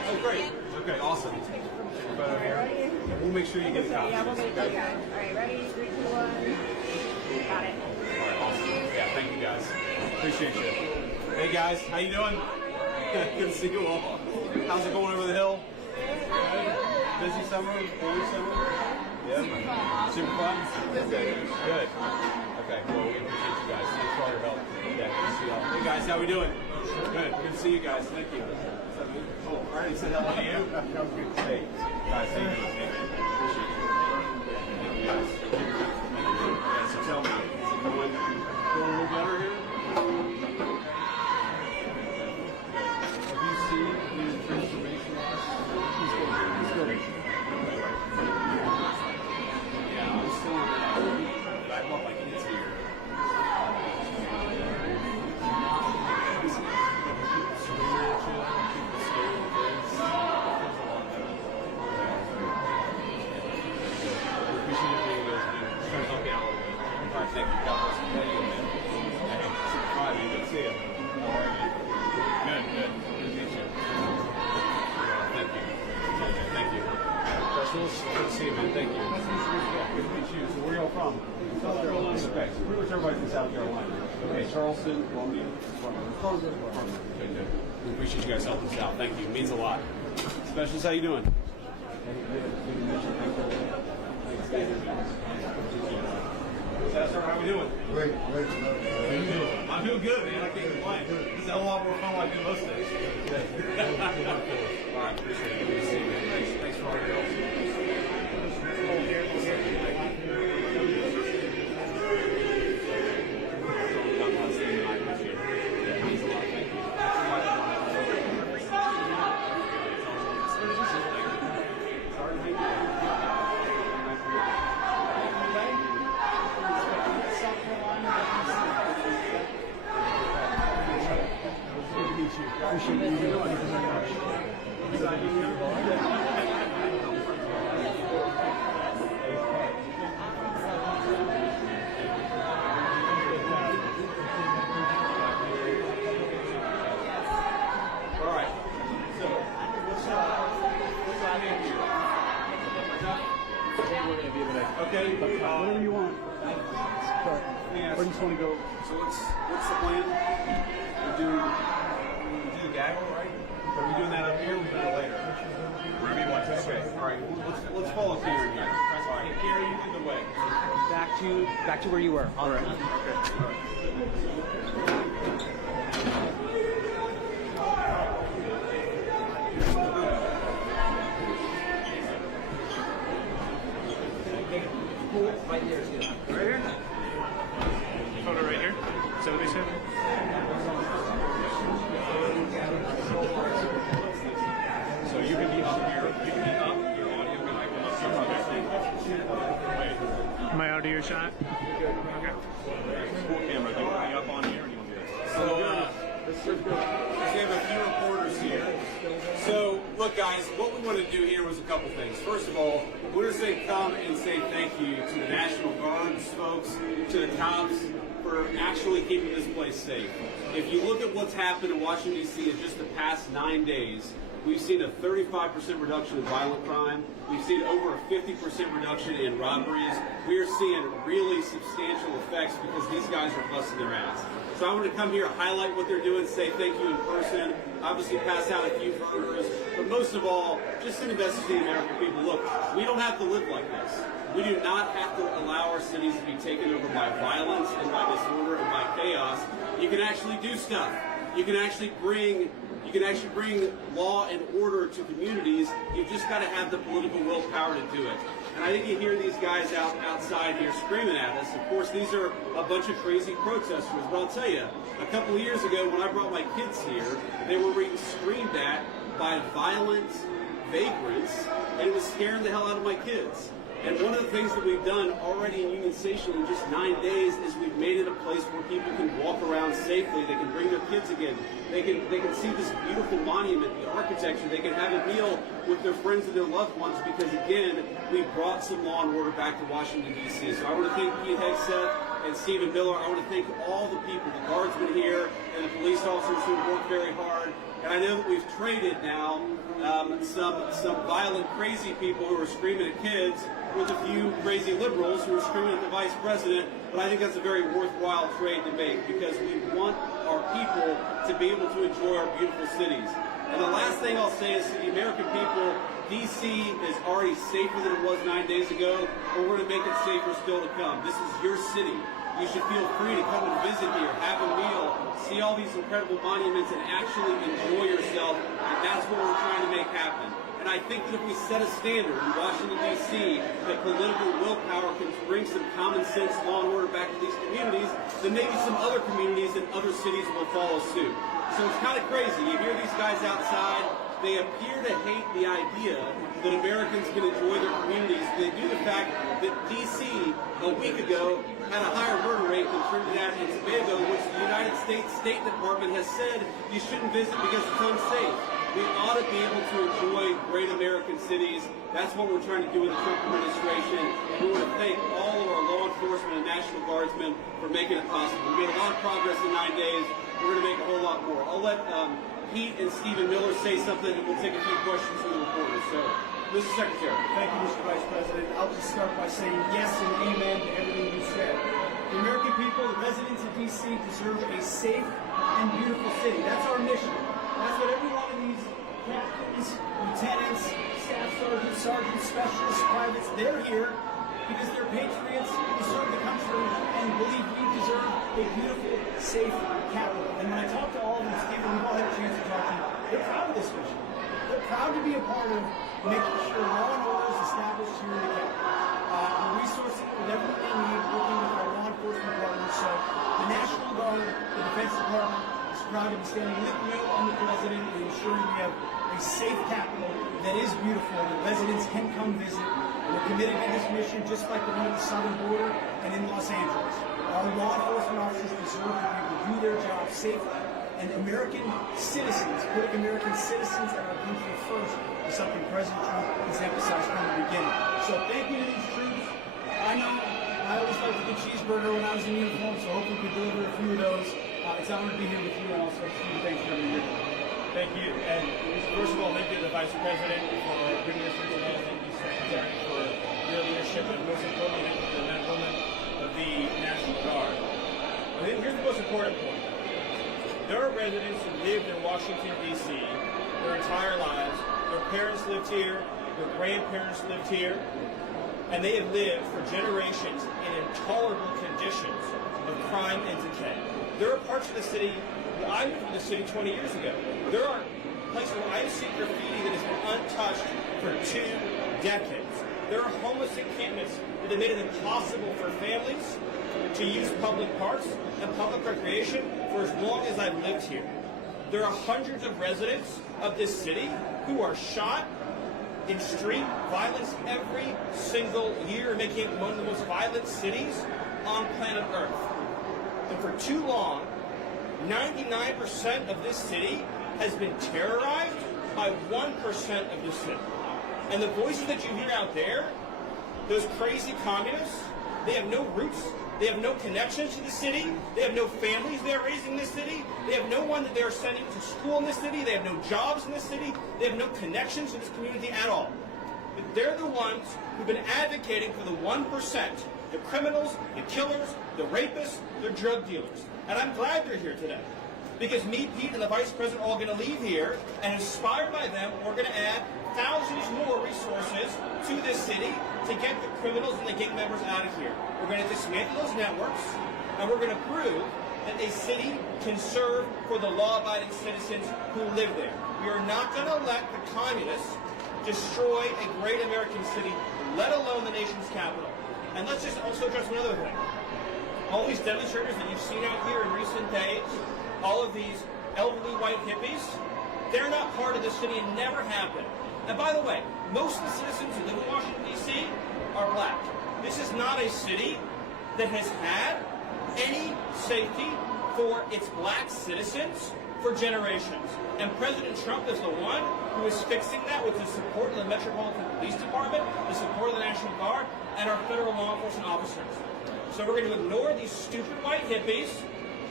Oh, great. Okay, awesome. Over here. We'll make sure you get a copy. Yeah, we'll get a copy. All right, ready? 3, 2, 1. Got it. All right, awesome. Yeah, thank you guys. Appreciate you. Hey guys, how you doing? Good to see you all. How's it going over the hill? Busy summer? Busy summer? Yeah. Super fun? Okay. Good. Okay, well, we appreciate you guys. Thanks for all your help. Yeah, good to see y'all. Hey guys, how we doing? Good. Good to see you guys. Thank you. Oh, all right. Said hello to you. Hey, guys, thank you. Hey, man. Appreciate you. Thank you guys. Thank you. Yeah, so tell me, is it going a little better here? Have you seen the transformation? He's good. Yeah, I'm still on that. I want my kids here. Thank you. God bless you. Hey, super fun. Good to see you. How are you? Good, good. Good to meet you. Thank you. Thank you. Specialist, good to see you, man. Thank you. Good to meet you. So where are y'all from? South Carolina. Okay. So pretty much everybody's from South Carolina. Okay, Charleston, Columbia. Okay, good. We appreciate you guys helping us out. Thank you. It means a lot. Specialist, how you doing? Sir, how we doing? Great. How you doing? I'm doing good, man. I can't complain. This is a lot more fun like I do most days. All right, appreciate it. Good to see you, man. Thanks for all your help. Appreciate you. Thank you very much. All right. So, what's our name here? Okay. Whatever you want. Where just want to go? So what's the plan? We do the gaggle, right? Are we doing that up here or we doing it later? Wherever you want to. Okay. All right. Let's follow Karen here. All right. Karen, you lead the way. Back to where you were. All right. Okay. All right. Right here is good. Right here? Photo right here? Is that what they said? So you can be up here. You can be up. Your audio can go up here. Am I out of your shot? Okay. Full camera. Do you want to be up on here or do you want to be up? So, we have a few reporters here. So, look, guys, what we want to do here was a couple things. First of all, we want to come and say thank you to the National Guards folks, to the cops, for actually keeping this place safe. If you look at what's happened in Washington, D.C. in just the past 9 days, we've seen a 35% reduction in violent crime. We've seen over a 50% reduction in robberies. We are seeing really substantial effects because these guys are busting their ass. So I want to come here, highlight what they're doing, say thank you in person, obviously pass out a few burgers, but most of all, just send a message to the American people. Look, we don't have to live like this. We do not have to allow our cities to be taken over by violence and by disorder and by chaos. You can actually do stuff. You can actually bring law and order to communities. You've just got to have the political willpower to do it. And I think you hear these guys outside here screaming at us. Of course, these are a bunch of crazy protesters. But I'll tell you, a couple of years ago when I brought my kids here, they were being screamed at by violent vagrants, and it was scaring the hell out of my kids. And one of the things that we've done already in Union Station in just 9 days is we've made it a place where people can walk around safely. They can bring their kids again. They can see this beautiful monument, the architecture. They can have a meal with their friends and their loved ones because, again, we brought some law and order back to Washington, D.C. So I want to thank Pete Hegseth and Stephen Miller. I want to thank all the people, the guardsmen here and the police officers who worked very hard. And I know that we've traded now some violent, crazy people who are screaming at kids with a few crazy liberals who are screaming at the vice president. But I think that's a very worthwhile trade to make, because we want our people to be able to enjoy our beautiful cities. And the last thing I'll say is to the American people, D.C. is already safer than it was 9 days ago, but we're going to make it safer still to come. This is your city. You should feel free to come and visit here, have a meal, see all these incredible monuments, and actually enjoy yourself. And that's what we're trying to make happen. And I think that if we set a standard in Washington, D.C., that political willpower can bring some common sense, law and order back to these communities, then maybe some other communities and other cities will follow suit. So it's kind of crazy. You hear these guys outside. They appear to hate the idea that Americans can enjoy their communities. They do the fact that D.C. a week ago had a higher murder rate than Trinidad and Tobago, which the United States State Department has said you shouldn't visit because it's unsafe. We ought to be able to enjoy great American cities. That's what we're trying to do in the Trump administration. And we want to thank all of our law enforcement and National Guardsmen for making it possible. We made a lot of progress in 9 days. We're going to make a whole lot more. I'll let Pete and Stephen Miller say something, and we'll take a few questions from the reporters. So, Mr. Secretary. Thank you, Mr. Vice President. I'll just start by saying yes and amen to everything you said. The American people, the residents of D.C. deserve a safe and beautiful city. That's our mission. That's what every one of these captains, lieutenants, staff sergeants, specialists, privates, they're here because they're patriots who serve the country and believe we deserve a beautiful, safe capital. And when I talk to all of them, Stephen, we've all had a chance to talk to them, they're proud of this mission. They're proud to be a part of making sure law and order is established here in the capital. We're resourcing with everything they need, working with our law enforcement partners. So the National Guard, the Defense Department, is proud to be standing with you and the President and ensuring we have a safe capital that is beautiful, that residents can come visit. And we're committed to this mission just like the one at the southern border and in Los Angeles. Our law enforcement officers deserve to be able to do their job safely. And American citizens, putting American citizens and our country first, is something President Trump has emphasized from the beginning. So thank you to these troops. I know I always liked a good cheeseburger when I was in uniform, so hopefully we can deliver a few of those. It's an honor to be here with you, and also thanks for having me here. Thank you. And first of all, thank you to the Vice President for bringing us here today. Thank you, Secretary, for your leadership, and most importantly, thank you to the men and women of the National Guard. I think here's the most important point. There are residents who lived in Washington, D.C. their entire lives. Their parents lived here. Their grandparents lived here. And they have lived for generations in intolerable conditions of crime and decay. There are parts of the city, I moved to the city 20 years ago. There are places where I've seen graffiti that has been untouched for 2 decades. There are homeless encampments that have made it impossible for families to use public parks and public recreation for as long as I've lived here. There are hundreds of residents of this city who are shot in street violence every single year, making it one of the most violent cities on planet Earth. And for too long, 99% of this city has been terrorized by 1% of the city. And the voices that you hear out there, those crazy communists, they have no roots, they have no connections to the city, they have no families they're raising in this city, they have no one that they're sending to school in this city, they have no jobs in this city, they have no connections to this community at all. But they're the ones who've been advocating for the 1%, the criminals, the killers, the rapists, the drug dealers. And I'm glad they're here today. Because me, Pete, and the Vice President are all going to leave here, and inspired by them, we're going to add thousands more resources to this city to get the criminals and the gang members out of here. We're going to dismantle those networks, and we're going to prove that a city can serve for the law-abiding citizens who live there. We are not going to let the communists destroy a great American city, let alone the nation's capital. And let's just also address one other thing. All these demonstrators that you've seen out here in recent days, all of these elderly white hippies, they're not part of the city and never have been. And by the way, most of the citizens who live in Washington, D.C. are black. This is not a city that has had any safety for its black citizens for generations. And President Trump is the one who is fixing that with the support of the Metropolitan Police Department, the support of the National Guard, and our federal law enforcement officers. So we're going to ignore these stupid white hippies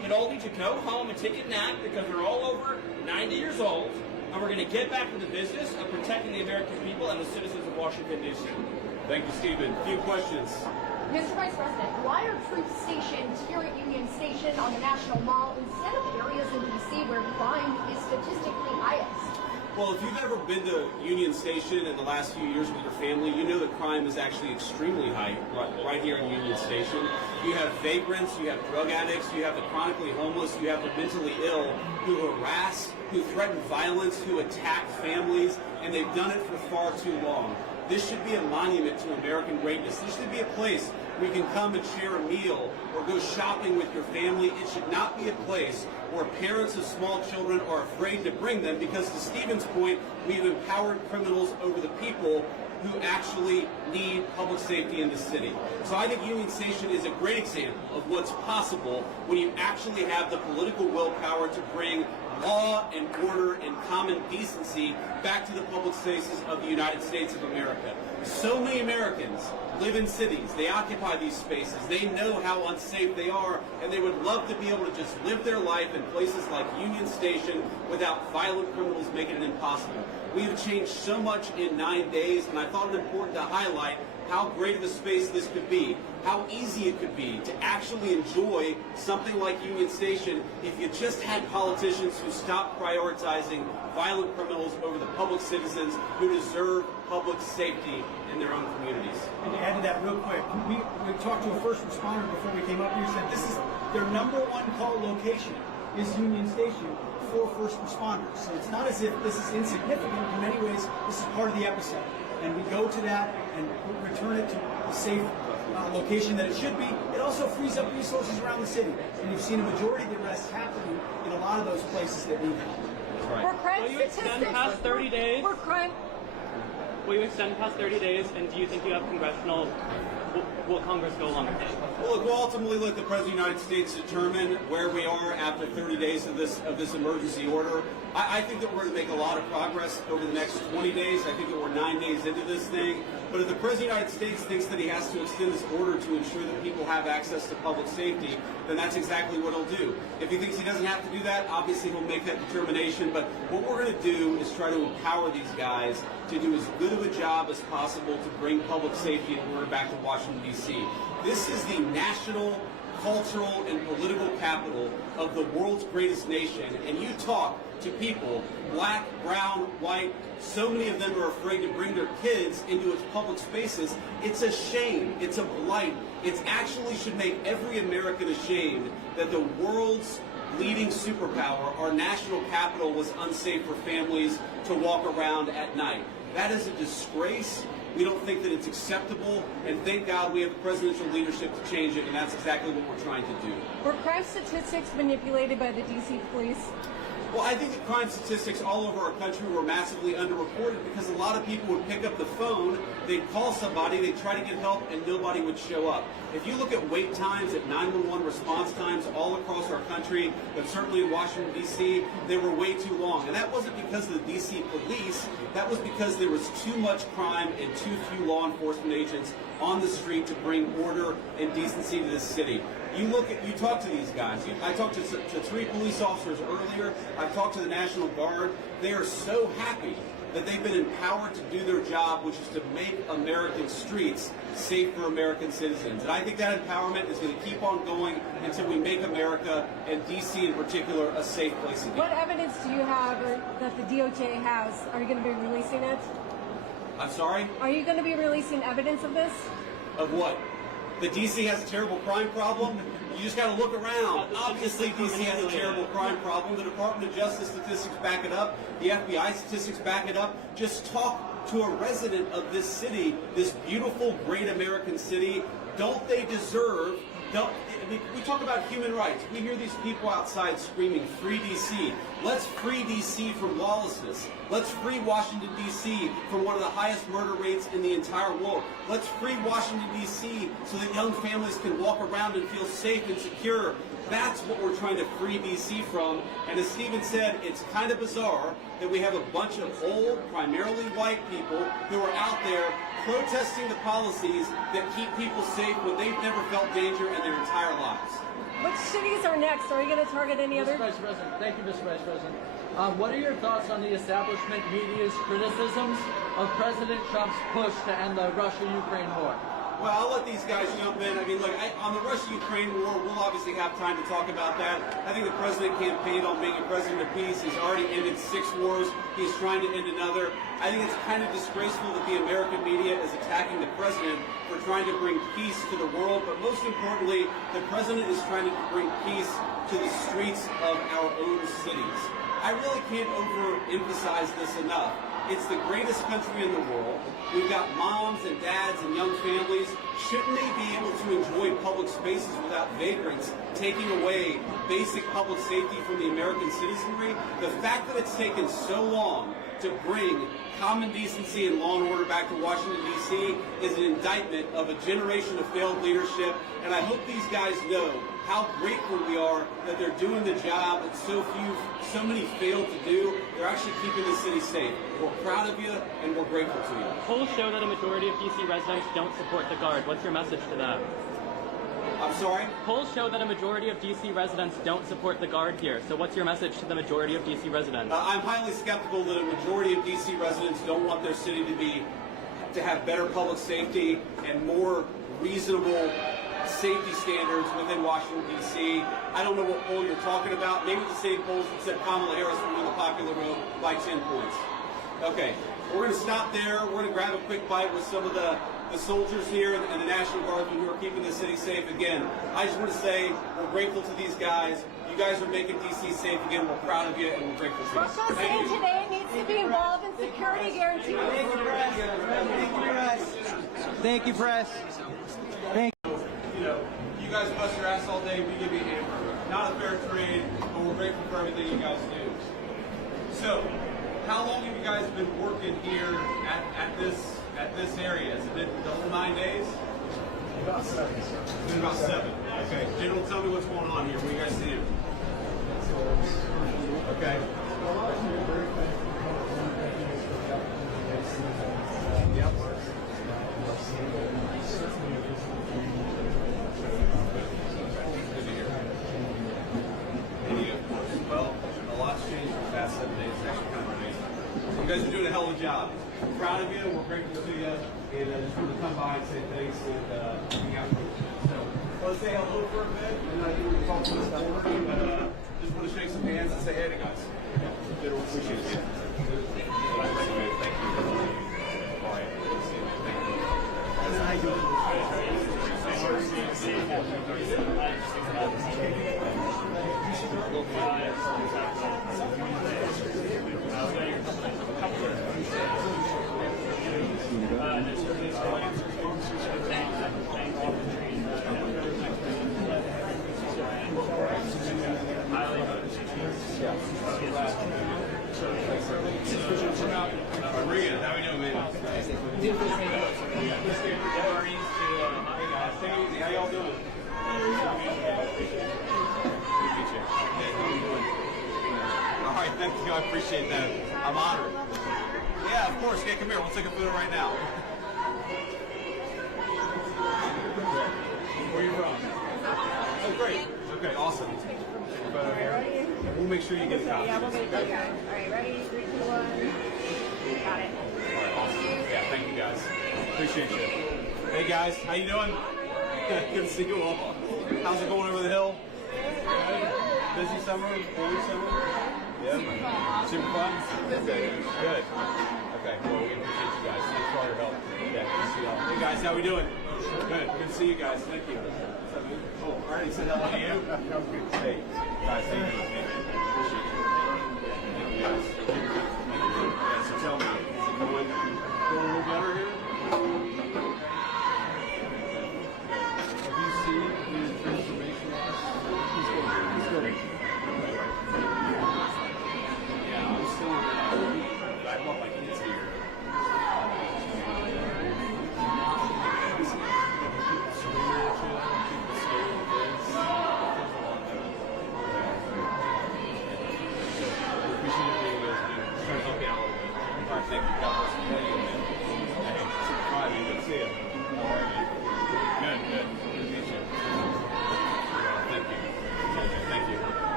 you all need to go home and take a nap because we're all over 90 years old, and we're going to get back to the business of protecting the American people and the citizens of Washington, D.C. Thank you, Stephen. A few questions. Mr. Vice President, why are troops stationed here at Union Station on the National Mall instead of areas in D.C. where crime is statistically highest? Well, if you've ever been to Union Station in the last few years with your family, you know that crime is actually extremely high right here in Union Station. You have vagrants, you have drug addicts, you have the chronically homeless, you have the mentally ill who harass, who threaten violence, who attack families, and they've done it for far too long. This should be a monument to American greatness. This should be a place where you can come and share a meal or go shopping with your family. It should not be a place where parents of small children are afraid to bring them because, to Stephen's point, we've empowered criminals over the people who actually need public safety in the city. So I think Union Station is a great example of what's possible when you actually have the political willpower to bring law and order and common decency back to the public spaces of the United States of America. So many Americans live in cities. They occupy these spaces. They know how unsafe they are, and they would love to be able to just live their life in places like Union Station without violent criminals making it impossible. We have changed so much in 9 days, and I thought it important to highlight how great of a space this could be, how easy it could be to actually enjoy something like Union Station if you just had politicians who stopped prioritizing violent criminals over the public citizens who deserve public safety in their own communities. And to add to that real quick, we talked to a first responder before we came up here, said this is their #1 call location is Union Station for first responders. So it's not as if this is insignificant. In many ways, this is part of the episode. And we go to that and return it to a safe location that it should be. It also frees up resources around the city. And you've seen a majority of the arrests happening in a lot of those places that need help. That's right. We're crime Will you extend past 30 days? We're crime. Will you extend past 30 days, and do you think you have congressional... Will Congress go along with it? Well, look, we'll ultimately let the President of the United States determine where we are after 30 days of this emergency order. I think that we're going to make a lot of progress over the next 20 days. I think that we're 9 days into this thing. But if the President of the United States thinks that he has to extend this order to ensure that people have access to public safety, then that's exactly what he'll do. If he thinks he doesn't have to do that, obviously he'll make that determination. But what we're going to do is try to empower these guys to do as good of a job as possible to bring public safety and order back to Washington, D.C. This is the national, cultural, and political capital of the world's greatest nation. And you talk to people, black, brown, white, so many of them are afraid to bring their kids into its public spaces. It's a shame. It's a blight. It actually should make every American ashamed that the world's leading superpower, our national capital, was unsafe for families to walk around at night. That is a disgrace. We don't think that it's acceptable, and thank God we have the presidential leadership to change it, and that's exactly what we're trying to do. Were crime statistics manipulated by the D.C. police? Well, I think that crime statistics all over our country were massively underreported because a lot of people would pick up the phone, they'd call somebody, they'd try to get help, and nobody would show up. If you look at wait times, at 911 response times all across our country, but certainly in Washington, D.C., they were way too long. And that wasn't because of the D.C. police, that was because there was too much crime and too few law enforcement agents on the street to bring order and decency to this city. You talk to these guys. I talked to 3 police officers earlier. I've talked to the National Guard. They are so happy that they've been empowered to do their job, which is to make American streets safe for American citizens. And I think that empowerment is going to keep on going until we make America, and D.C. in particular, a safe place again. What evidence do you have that the DOJ has? Are you going to be releasing it? I'm sorry? Are you going to be releasing evidence of this? Of what? The D.C. has a terrible crime problem? You just got to look around. Obviously, D.C. has a terrible crime problem. The Department of Justice statistics back it up. The FBI statistics back it up. Just talk to a resident of this city, this beautiful, great American city. Don't they deserve... we talk about human rights. We hear these people outside screaming, "Free D.C." Let's free D.C. from lawlessness. Let's free Washington, D.C. from one of the highest murder rates in the entire world. Let's free Washington, D.C. so that young families can walk around and feel safe and secure. That's what we're trying to free D.C. from. And as Stephen said, it's kind of bizarre that we have a bunch of old, primarily white people who are out there protesting the policies that keep people safe when they've never felt danger in their entire lives. Which cities are next? Are you going to target any other? Mr. Vice President, thank you, Mr. Vice President. What are your thoughts on the establishment media's criticisms of President Trump's push to end the Russia-Ukraine war? Well, I'll let these guys jump in. I mean, look, on the Russia-Ukraine war, we'll obviously have time to talk about that. I think the president campaigned on being a president of peace. He's already ended 6 wars. He's trying to end another. I think it's kind of disgraceful that the American media is attacking the president for trying to bring peace to the world. But most importantly, the president is trying to bring peace to the streets of our own cities. I really can't overemphasize this enough. It's the greatest country in the world. We've got moms and dads and young families. Shouldn't they be able to enjoy public spaces without vagrants taking away basic public safety from the American citizenry? The fact that it's taken so long to bring common decency and law and order back to Washington, D.C. is an indictment of a generation of failed leadership. And I hope these guys know how grateful we are that they're doing the job that so many failed to do. They're actually keeping the city safe. We're proud of you, and we're grateful to you. Polls show that a majority of D.C. residents don't support the Guard. What's your message to that? I'm sorry? Polls show that a majority of D.C. residents don't support the Guard here. So what's your message to the majority of D.C. residents? I'm highly skeptical that a majority of D.C. residents don't want their city to have better public safety and more reasonable safety standards within Washington, D.C. I don't know what poll you're talking about. Maybe the same polls that said Kamala Harris would win the popular vote by 10 points. Okay, we're going to stop there. We're going to grab a quick bite with some of the soldiers here and the National Guardsmen who are keeping the city safe again. I just want to say we're grateful to these guys. You guys are making D.C. safe again. We're proud of you, and we're grateful to you. Russia saying today needs to be involved in security guarantees. Thank you, press. Thank you, press. Thank you, press. Thank you. You know, you guys bust your ass all day, we give you a hamburger. Not a fair trade, but we're grateful for everything you guys do. So, how long have you guys been working here at this area? Has it been the whole 9 days? About 7, sir. It's been about 7. Okay. General, tell me what's going on here. What are you guys seeing? Okay. Yep. Well, a lot's changed in the past 7 days. It's actually kind of amazing. You guys are doing a hell of a job. We're proud of you. We're grateful to you. And I just wanted to come by and say thanks and hang out with you. So, let's say hello for a bit. And I think we'll talk to this board. But just want to shake some hands and say hey to guys. General, appreciate it. Thank you. All right. Good to see you, man. Thank you. Maria, how are we doing, man? How y'all doing? All right, thank you. I appreciate that. I'm honored. Yeah, of course. Yeah, come here. We'll take a photo right now. Where are you from? Oh, great. Okay, awesome. Photo here. We'll make sure you get a copy. Yeah, we'll get it. Okay. All right, ready? 3, 2, 1. Got it. All right, awesome. Yeah, thank you guys. Appreciate you. Hey guys, how you doing? Good to see you all. How's it going over the hill? Busy summer? Busy summer? Yeah. Super fun? Okay. Good. Okay. Well, we appreciate you guys. Thanks for all your help. Yeah, good to see y'all. Hey guys, how we doing? Good. Good to see you guys. Thank you. Oh, all right. He said hello to you. Hey, guys, thank you. Appreciate you. Thank you guys. Yeah, so tell me, is it going a little better here? Have you seen the transformation? He's good. Yeah, I'm still in that. I love my kids here.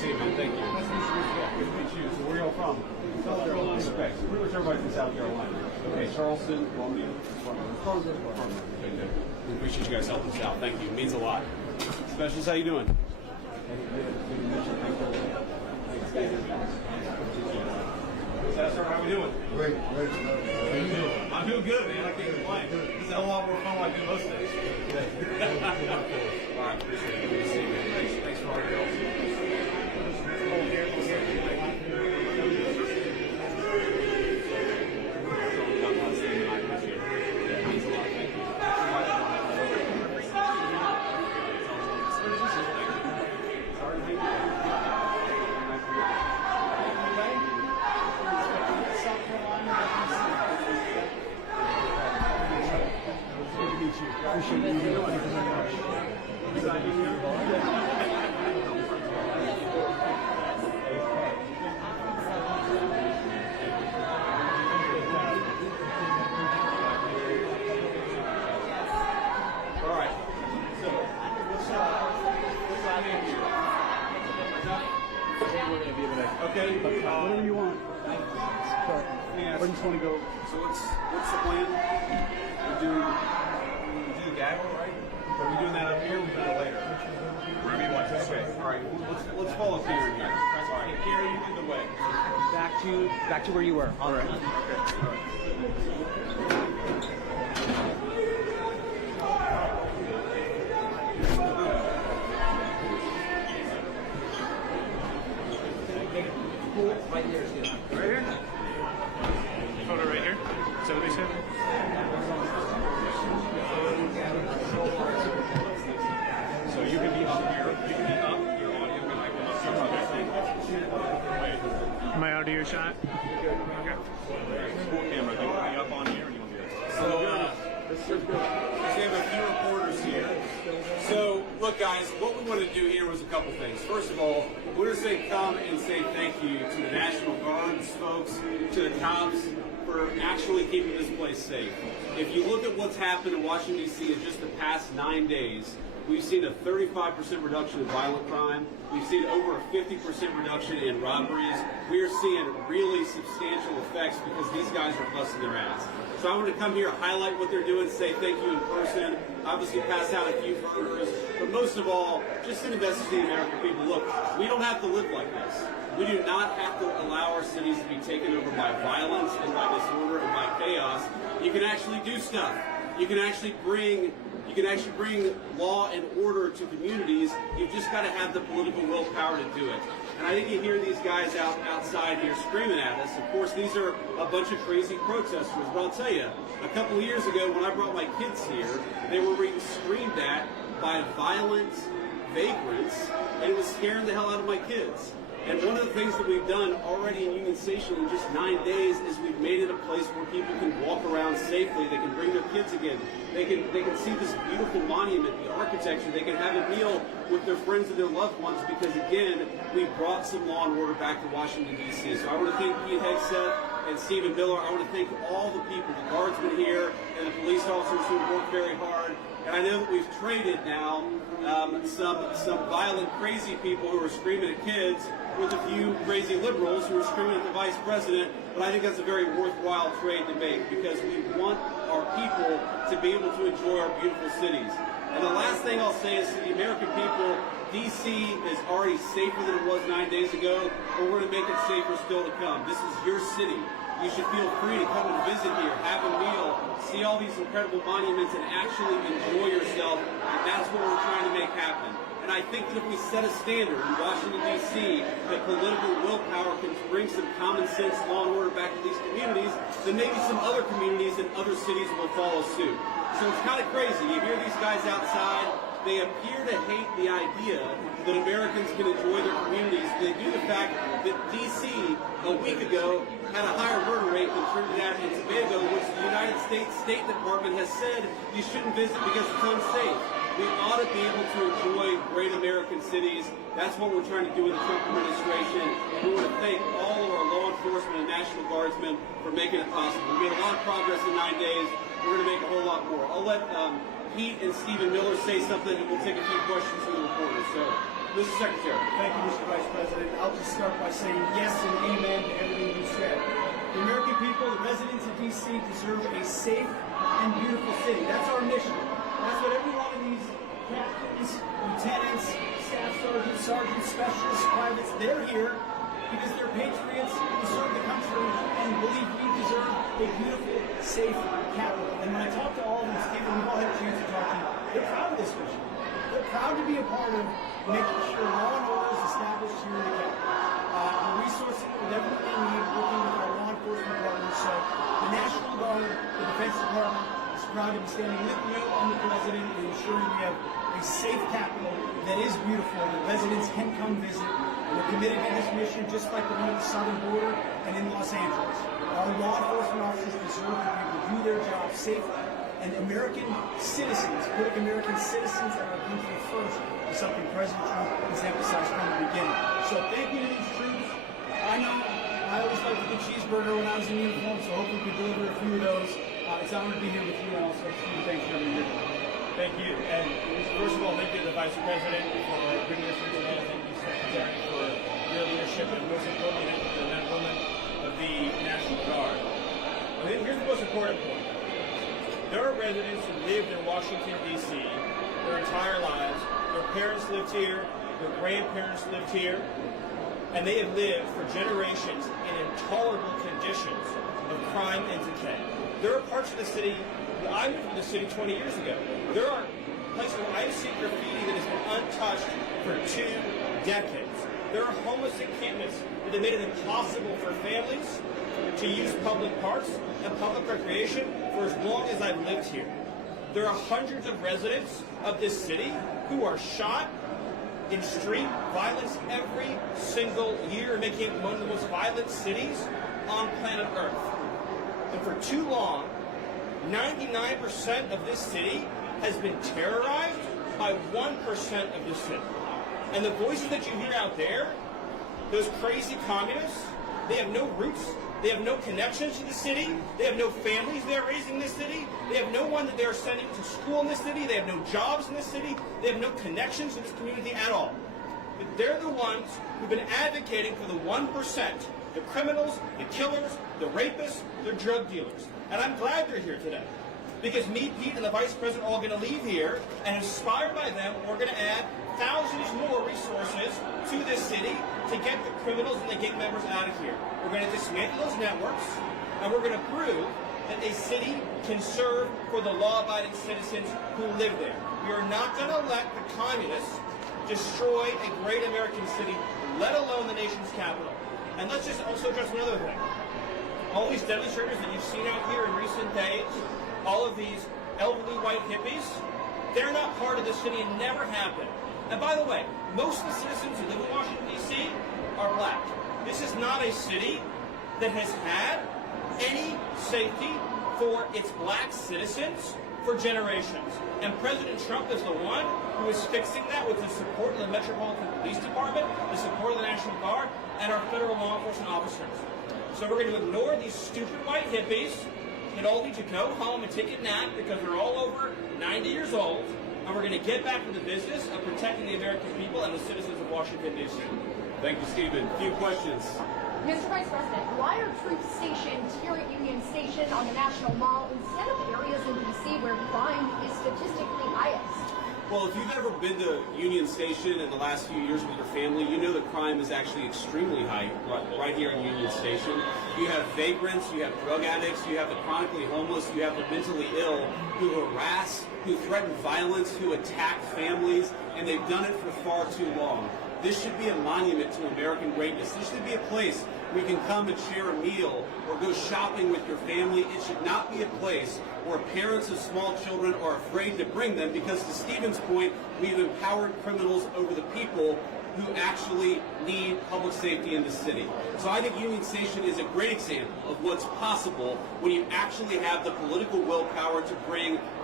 see you, man. Thank you. Nice to meet you. So where are y'all from? South Carolina. Okay. So pretty much everybody's in South Carolina. Okay, Charleston, Columbia. Okay, good. We appreciate you guys helping us out. Thank you. It means a lot. Specialist, how you doing? Sir, how we doing? Great. How you doing? I'm doing good, man. I can't complain. This is a lot more fun than I do most days. All right, appreciate it. Good to see you, man. Thanks for all your help. Okay. Whatever you want. Where do you want to go? So what's the plan? We do the gaggle, right? Are we doing that up here? Or we doing it later? Wherever you want to. Okay. All right. Let's follow Karen here. All right. Karen, you lead the way. Back to where you were. All right. Okay. All right. Right there is good. Right here? Photo right here? Is that what they said? So you can be up here. You can be up. Your audio can Wait. My audio shot? Okay. Full camera. Do you want to be up on here or do you want to be up? So, we have a few reporters here. So, look, guys, what we want to do here was a couple things. First of all, we want to say come and say thank you to the National Guards folks, to the cops, for actually keeping this place safe. If you look at what's happened in Washington, D.C. in just the past 9 days, we've seen a 35% reduction in violent crime. We've seen over a 50% reduction in robberies. We are seeing really substantial effects because these guys are busting their ass. So I want to come here, highlight what they're doing, say thank you in person, obviously pass out a few burgers, but most of all, just send a message to the American people. Look, we don't have to live like this. We do not have to allow our cities to be taken over by violence and by disorder and by chaos. You can actually do stuff. You can actually bring law and order to communities. You've just got to have the political willpower to do it. And I think you hear these guys outside here screaming at us. Of course, these are a bunch of crazy protesters. But I'll tell you, a couple of years ago when I brought my kids here, they were being screamed at by violent vagrants, and it was scaring the hell out of my kids. And one of the things that we've done already in Union Station in just 9 days is we've made it a place where people can walk around safely. They can bring their kids again. They can see this beautiful monument, the architecture. They can have a meal with their friends and their loved ones because, again, we brought some law and order back to Washington, D.C. So I want to thank Pete Hegseth and Stephen Miller. I want to thank all the people, the guardsmen here and the police officers who worked very hard. And I know that we've traded now some violent, crazy people who are screaming at kids with a few crazy liberals who are screaming at the vice president. But I think that's a very worthwhile trade to make because we want our people to be able to enjoy our beautiful cities. And the last thing I'll say is to the American people, D.C. is already safer than it was 9 days ago, but we're going to make it safer still to come. This is your city. You should feel free to come and visit here, have a meal, see all these incredible monuments, and actually enjoy yourself. And that's what we're trying to make happen. And I think that if we set a standard in Washington, D.C., that political willpower can bring some common sense law and order back to these communities, then maybe some other communities and other cities will follow suit. So it's kind of crazy. You hear these guys outside. They appear to hate the idea that Americans can enjoy their communities. They do the fact that D.C. a week ago had a higher murder rate than Trinidad and Tobago, which the United States State Department has said you shouldn't visit because it's unsafe. We ought to be able to enjoy great American cities. That's what we're trying to do with the Trump administration. And we want to thank all of our law enforcement and National Guardsmen for making it possible. We made a lot of progress in 9 days. We're going to make a whole lot more. I'll let Pete and Stephen Miller say something, and we'll take a few questions from the reporters. So, Mr. Secretary. Thank you, Mr. Vice President. I'll just start by saying yes and amen to everything you said. The American people, the residents of D.C. deserve a safe and beautiful city. That's our mission. That's what every one of these captains, lieutenants, staff sergeants, specialists, privates, they're here because they're patriots who serve the country and believe we deserve a beautiful, safe capital. And when I talk to all of them, Stephen, we've all had a chance to talk to them, they're proud of this mission. They're proud to be a part of making sure law and order is established here in the capital. The resources with everything they need, working with our law enforcement partners. So the National Guard, the Defense Department is proud to be standing with you and the President and ensuring we have a safe capital that is beautiful and the residents can come visit. And we're committed to this mission just like the one at the southern border and in Los Angeles. Our law enforcement officers deserve to be able to do their job safely. And American citizens, putting American citizens and our country first is something President Trump has emphasized from the beginning. So thank you to these troops. I know I always liked a good cheeseburger when I was in uniform, so hopefully we can deliver a few of those. It's an honor to be here with you, and also thanks for having me here. Thank you. And first of all, thank you to the Vice President for bringing us here today. Thank you, Secretary, for your leadership, and most importantly, thank you to the men and women of the National Guard. And then here's the most important point. There are residents who lived in Washington, D.C. their entire lives. Their parents lived here. Their grandparents lived here. And they have lived for generations in intolerable conditions of crime and decay. There are parts of the city, I moved to the city 20 years ago. There are places where I see graffiti that has been untouched for 2 decades. There are homeless encampments that have made it impossible for families to use public parks and public recreation for as long as I've lived here. There are hundreds of residents of this city who are shot in street violence every single year, making it one of the most violent cities on planet Earth. And for too long, 99% of this city has been terrorized by 1% of the city. And the voices that you hear out there, those crazy communists, they have no roots. They have no connections to the city. They have no families they're raising in this city. They have no one that they're sending to school in this city. They have no jobs in this city. They have no connections to this community at all. But they're the ones who've been advocating for the 1%, the criminals, the killers, the rapists, the drug dealers. And I'm glad they're here today. Because me, Pete, and the Vice President are all going to leave here, and inspired by them, we're going to add thousands more resources to this city to get the criminals and the gang members out of here. We're going to dismantle those networks, and we're going to prove that a city can serve for the law-abiding citizens who live there. We are not going to let the communists destroy a great American city, let alone the nation's capital. And let's just also address another thing. All these demonstrators that you've seen out here in recent days, all of these elderly white hippies, they're not part of the city and never have been. And by the way, most of the citizens who live in Washington, D.C. are black. This is not a city that has had any safety for its black citizens for generations. And President Trump is the one who is fixing that with the support of the Metropolitan Police Department, the support of the National Guard, and our federal law enforcement officers. So we're going to ignore these stupid white hippies that all need to go home and take a nap because they're all over 90 years old, and we're going to get back to the business of protecting the American people and the citizens of Washington, D.C. Thank you, Stephen. A few questions. Mr. Vice President, why are troops stationed here at Union Station on the National Mall instead of areas in D.C. where crime is statistically highest? Well, if you've ever been to Union Station in the last few years with your family, you know that crime is actually extremely high right here in Union Station. You have vagrants, you have drug addicts, you have the chronically homeless, you have the mentally ill who harass, who threaten violence, who attack families, and they've done it for far too long. This should be a monument to American greatness. This should be a place where you can come and share a meal or go shopping with your family. It should not be a place where parents of small children are afraid to bring them because, to Stephen's point, we've empowered criminals over the people who actually need public safety in the city. So I think Union Station is a great example of what's possible when you actually have the political willpower to bring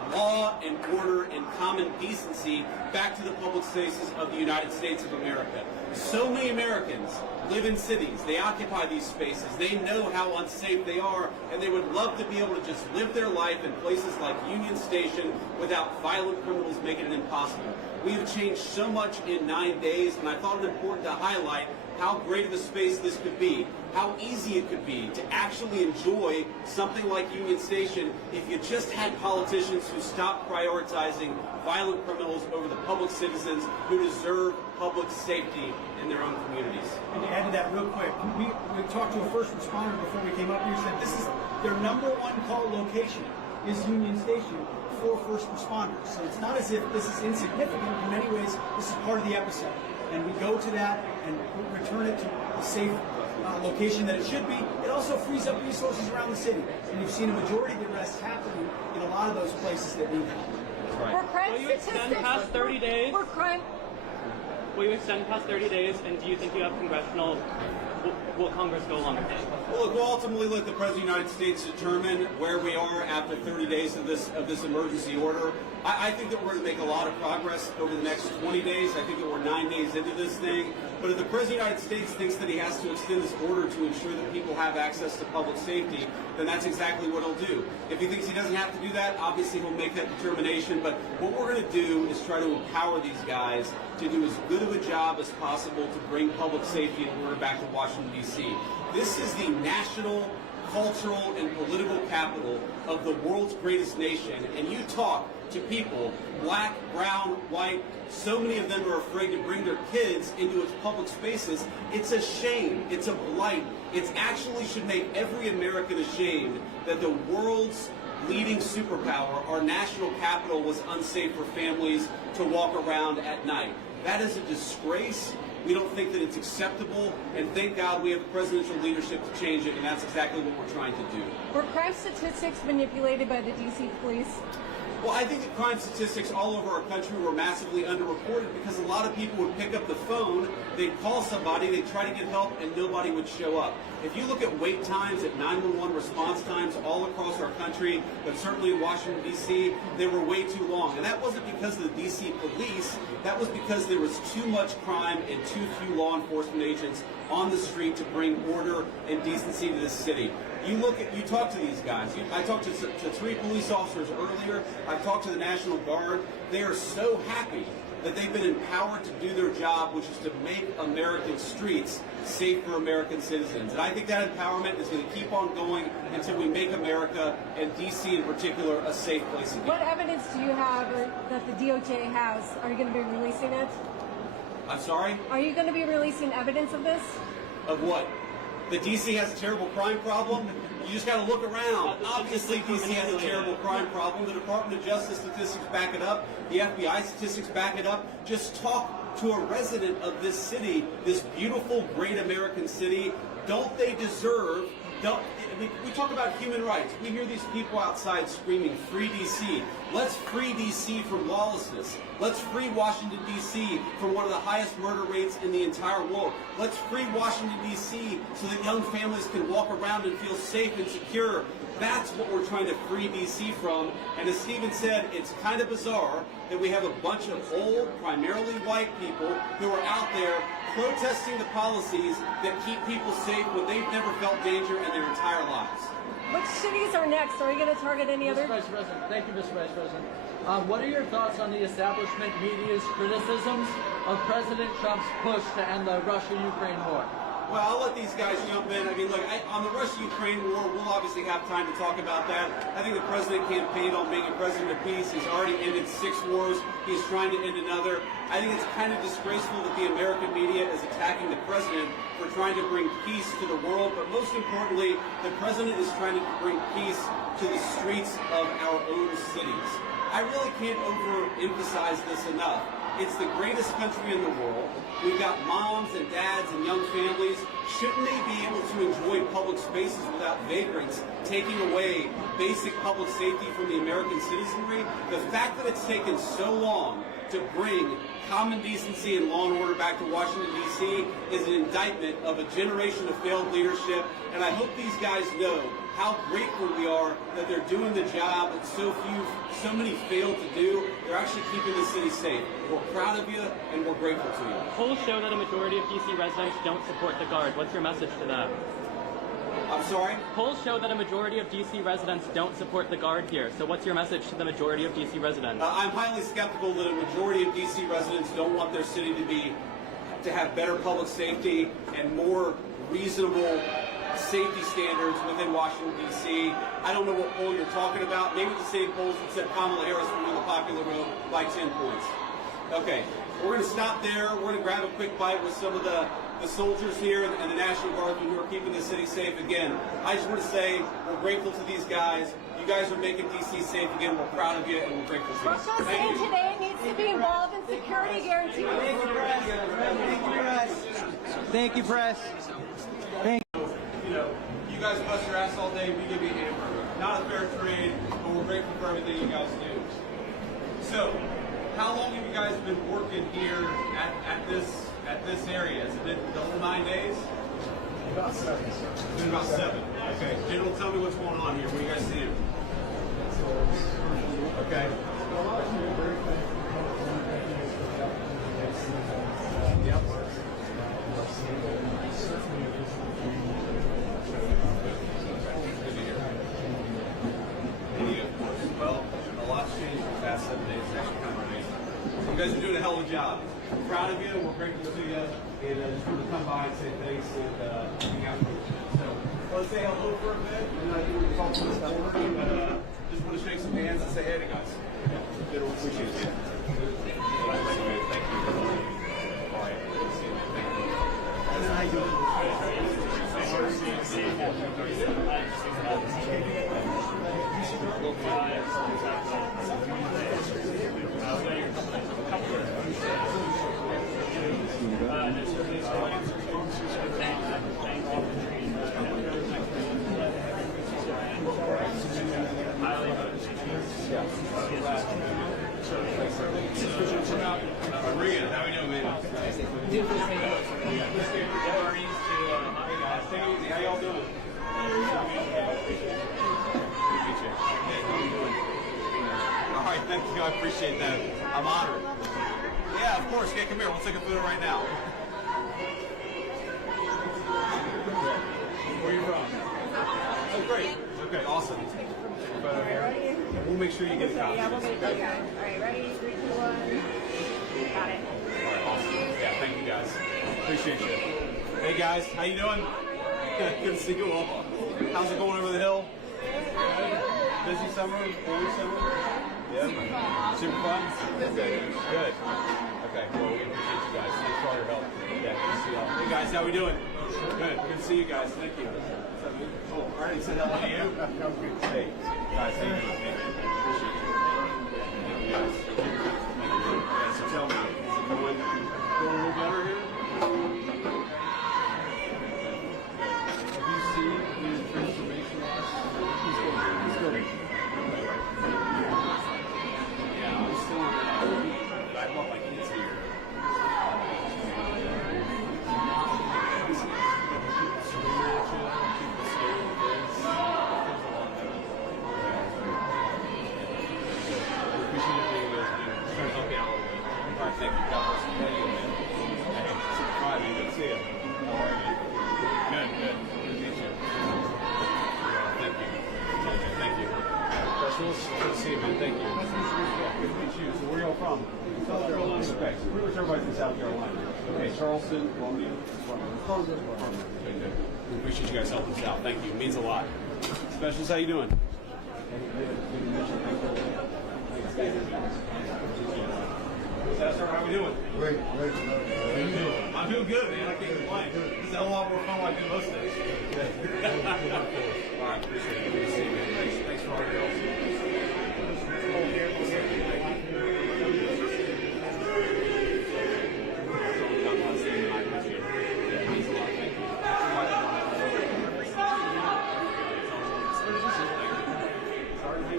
law and order and common decency back to the public spaces of the United States of America. So many Americans live in cities. They occupy these spaces. They know how unsafe they are, and they would love to be able to just live their life in places like Union Station without violent criminals making it impossible. We have changed so much in 9 days, and I thought it important to highlight how great of a space this could be, how easy it could be to actually enjoy something like Union Station if you just had politicians who stopped prioritizing violent criminals over the public citizens who deserve public safety in their own communities. And to add to that real quick, we talked to a first responder before we came up here, said this is their #1 call location is Union Station for first responders. So it's not as if this is insignificant. In many ways, this is part of the epicenter. And we go to that and return it to a safe location that it should be. It also frees up resources around the city. And you've seen a majority of the arrests happening in a lot of those places that need help. Were crime Will you extend past 30 days? Will you extend past 30 days, and do you think you have congressional, will Congress go longer? Well, look, we'll ultimately let the President of the United States determine where we are after 30 days of this emergency order. I think that we're going to make a lot of progress over the next 20 days. I think that we're 9 days into this thing. But if the President of the United States thinks that he has to extend this order to ensure that people have access to public safety, then that's exactly what he'll do. If he thinks he doesn't have to do that, obviously he'll make that determination. But what we're going to do is try to empower these guys to do as good of a job as possible to bring public safety and order back to Washington, D.C. This is the national, cultural, and political capital of the world's greatest nation. And you talk to people, black, brown, white, so many of them are afraid to bring their kids into its public spaces. It's a shame. It's a blight. It actually should make every American ashamed that the world's leading superpower, our national capital, was unsafe for families to walk around at night. That is a disgrace. We don't think that it's acceptable, and thank God we have the presidential leadership to change it, and that's exactly what we're trying to do. Were crime statistics manipulated by the D.C. police? Well, I think that crime statistics all over our country were massively underreported because a lot of people would pick up the phone, they'd call somebody, they'd try to get help, and nobody would show up. If you look at wait times, at 911 response times all across our country, but certainly in Washington, D.C., they were way too long. And that wasn't because of the D.C. police, that was because there was too much crime and too few law enforcement agents on the street to bring order and decency to this city. You talk to these guys. I talked to 3 police officers earlier. I've talked to the National Guard. They are so happy that they've been empowered to do their job, which is to make American streets safe for American citizens. And I think that empowerment is going to keep on going until we make America, and D.C. in particular, a safe place again. What evidence do you have that the DOJ has? Are you going to be releasing it? I'm sorry? Are you going to be releasing evidence of this? Of what? That D.C. has a terrible crime problem? You just got to look around. Obviously, D.C. has a terrible crime problem. The Department of Justice statistics back it up. The FBI statistics back it up. Just talk to a resident of this city, this beautiful, great American city. Don't they deserve... we talk about human rights. We hear these people outside screaming, "Free D.C." Let's free D.C. from lawlessness. Let's free Washington, D.C. from one of the highest murder rates in the entire world. Let's free Washington, D.C. so that young families can walk around and feel safe and secure. That's what we're trying to free D.C. from. And as Stephen said, it's kind of bizarre that we have a bunch of old, primarily white people who are out there protesting the policies that keep people safe when they've never felt danger in their entire lives. Which cities are next? Are you going to target any other? Mr. Vice President, thank you, Mr. Vice President. What are your thoughts on the establishment media's criticisms of President Trump's push to end the Russia-Ukraine war? Well, I'll let these guys jump in. I mean, look, on the Russia-Ukraine war, we'll obviously have time to talk about that. I think the president campaigned on being a president of peace. He's already ended 6 wars. He's trying to end another. I think it's kind of disgraceful that the American media is attacking the president for trying to bring peace to the world. But most importantly, the president is trying to bring peace to the streets of our own cities. I really can't overemphasize this enough. It's the greatest country in the world. We've got moms and dads and young families. Shouldn't they be able to enjoy public spaces without vagrants taking away basic public safety from the American citizenry. The fact that it's taken so long to bring common decency and law and order back to Washington, D.C. is an indictment of a generation of failed leadership, and I hope these guys know how grateful we are that they're doing the job that so many failed to do. They're actually keeping the city safe. We're proud of you, and we're grateful to you. Polls show that a majority of D.C. residents don't support the Guard. What's your message to that? I'm sorry? Polls show that a majority of D.C. residents don't support the Guard here. So what's your message to the majority of D.C. residents? I'm highly skeptical that a majority of D.C. residents don't want their city to have better public safety and more reasonable safety standards within Washington, D.C. I don't know what poll you're talking about. Maybe the same polls that said Kamala Harris would win the popular vote by 10 points. Okay, we're going to stop there. We're going to grab a quick bite with some of the soldiers here and the National Guardsmen who are keeping the city safe again. I just want to say we're grateful to these guys. You guys are making D.C. safe again. We're proud of you and we're grateful to you. Russia City today needs to be involved in security guarantees. Thank you, press. Thank you, press. Thank you, press. Thank you. You know, you guys bust your ass all day, we give you a hamburger. Not a fair trade, but we're grateful for everything you guys do. So, how long have you guys been working here at this area? Has it been the whole 9 days? About 7, sir. It's been about 7. Okay. General, tell me what's going on here. What do you guys see? Okay. Yep. Well, a lot's changed in the past 7 days. It's actually kind of amazing. You guys are doing a hell of a job. We're proud of you. We're grateful to you. And I just want to come by and say thanks and hang out with you. So let's say hello for a bit. And I think we're talking to the board, but just want to shake some hands and say hey to guys. Yeah. Appreciate it. Thank you. All right. Thank Maria, how are we doing, man? How y'all doing? All right, thank you. I appreciate that. I'm honored. Yeah, of course. Yeah, come here. We'll take a photo right now. Where are you from? Oh, great. Okay, awesome. Photo here. We'll make sure you get a copy. Yeah, we'll make it. Okay. All right, ready? 3, 2, 1. Got it. All right, awesome. Yeah, thank you guys. Appreciate you. Hey guys, how you doing? Good to see you all. How's it going over the hill? Busy summer? Busy summer? Yeah. Super fun? Okay. Good. Okay, well, we appreciate you guys. Thanks for all your help. Yeah, good to see y'all. Hey guys, how we doing? Good. Good to see you guys. Thank you. Oh, I already said hello to you. Hey, guys, how you doing? Appreciate you. Thank you guys. Yeah, so tell me, is it going a little better here? Have you seen the transformation? He's good. Yeah, I'm still on that. I want my kids here. Thank you, God. Thank you, man. Hey, it's Friday. Good to see you. How are you? Good, good. Good to meet you. Thank you. Thank you. Specials, good to see you, man. Thank you. Good to meet you. So where are y'all from? South Carolina. Okay, so pretty much everybody's in South Carolina. Okay, Charleston, Columbia. Okay, good. We appreciate you guys helping us out. Thank you. It means a lot. Specials, how you doing? Sir, how we doing? Great. I'm doing good, man. I can't complain. This is a lot more fun like I do most days. All right, appreciate it. Good to see you, man. Thanks for all your help.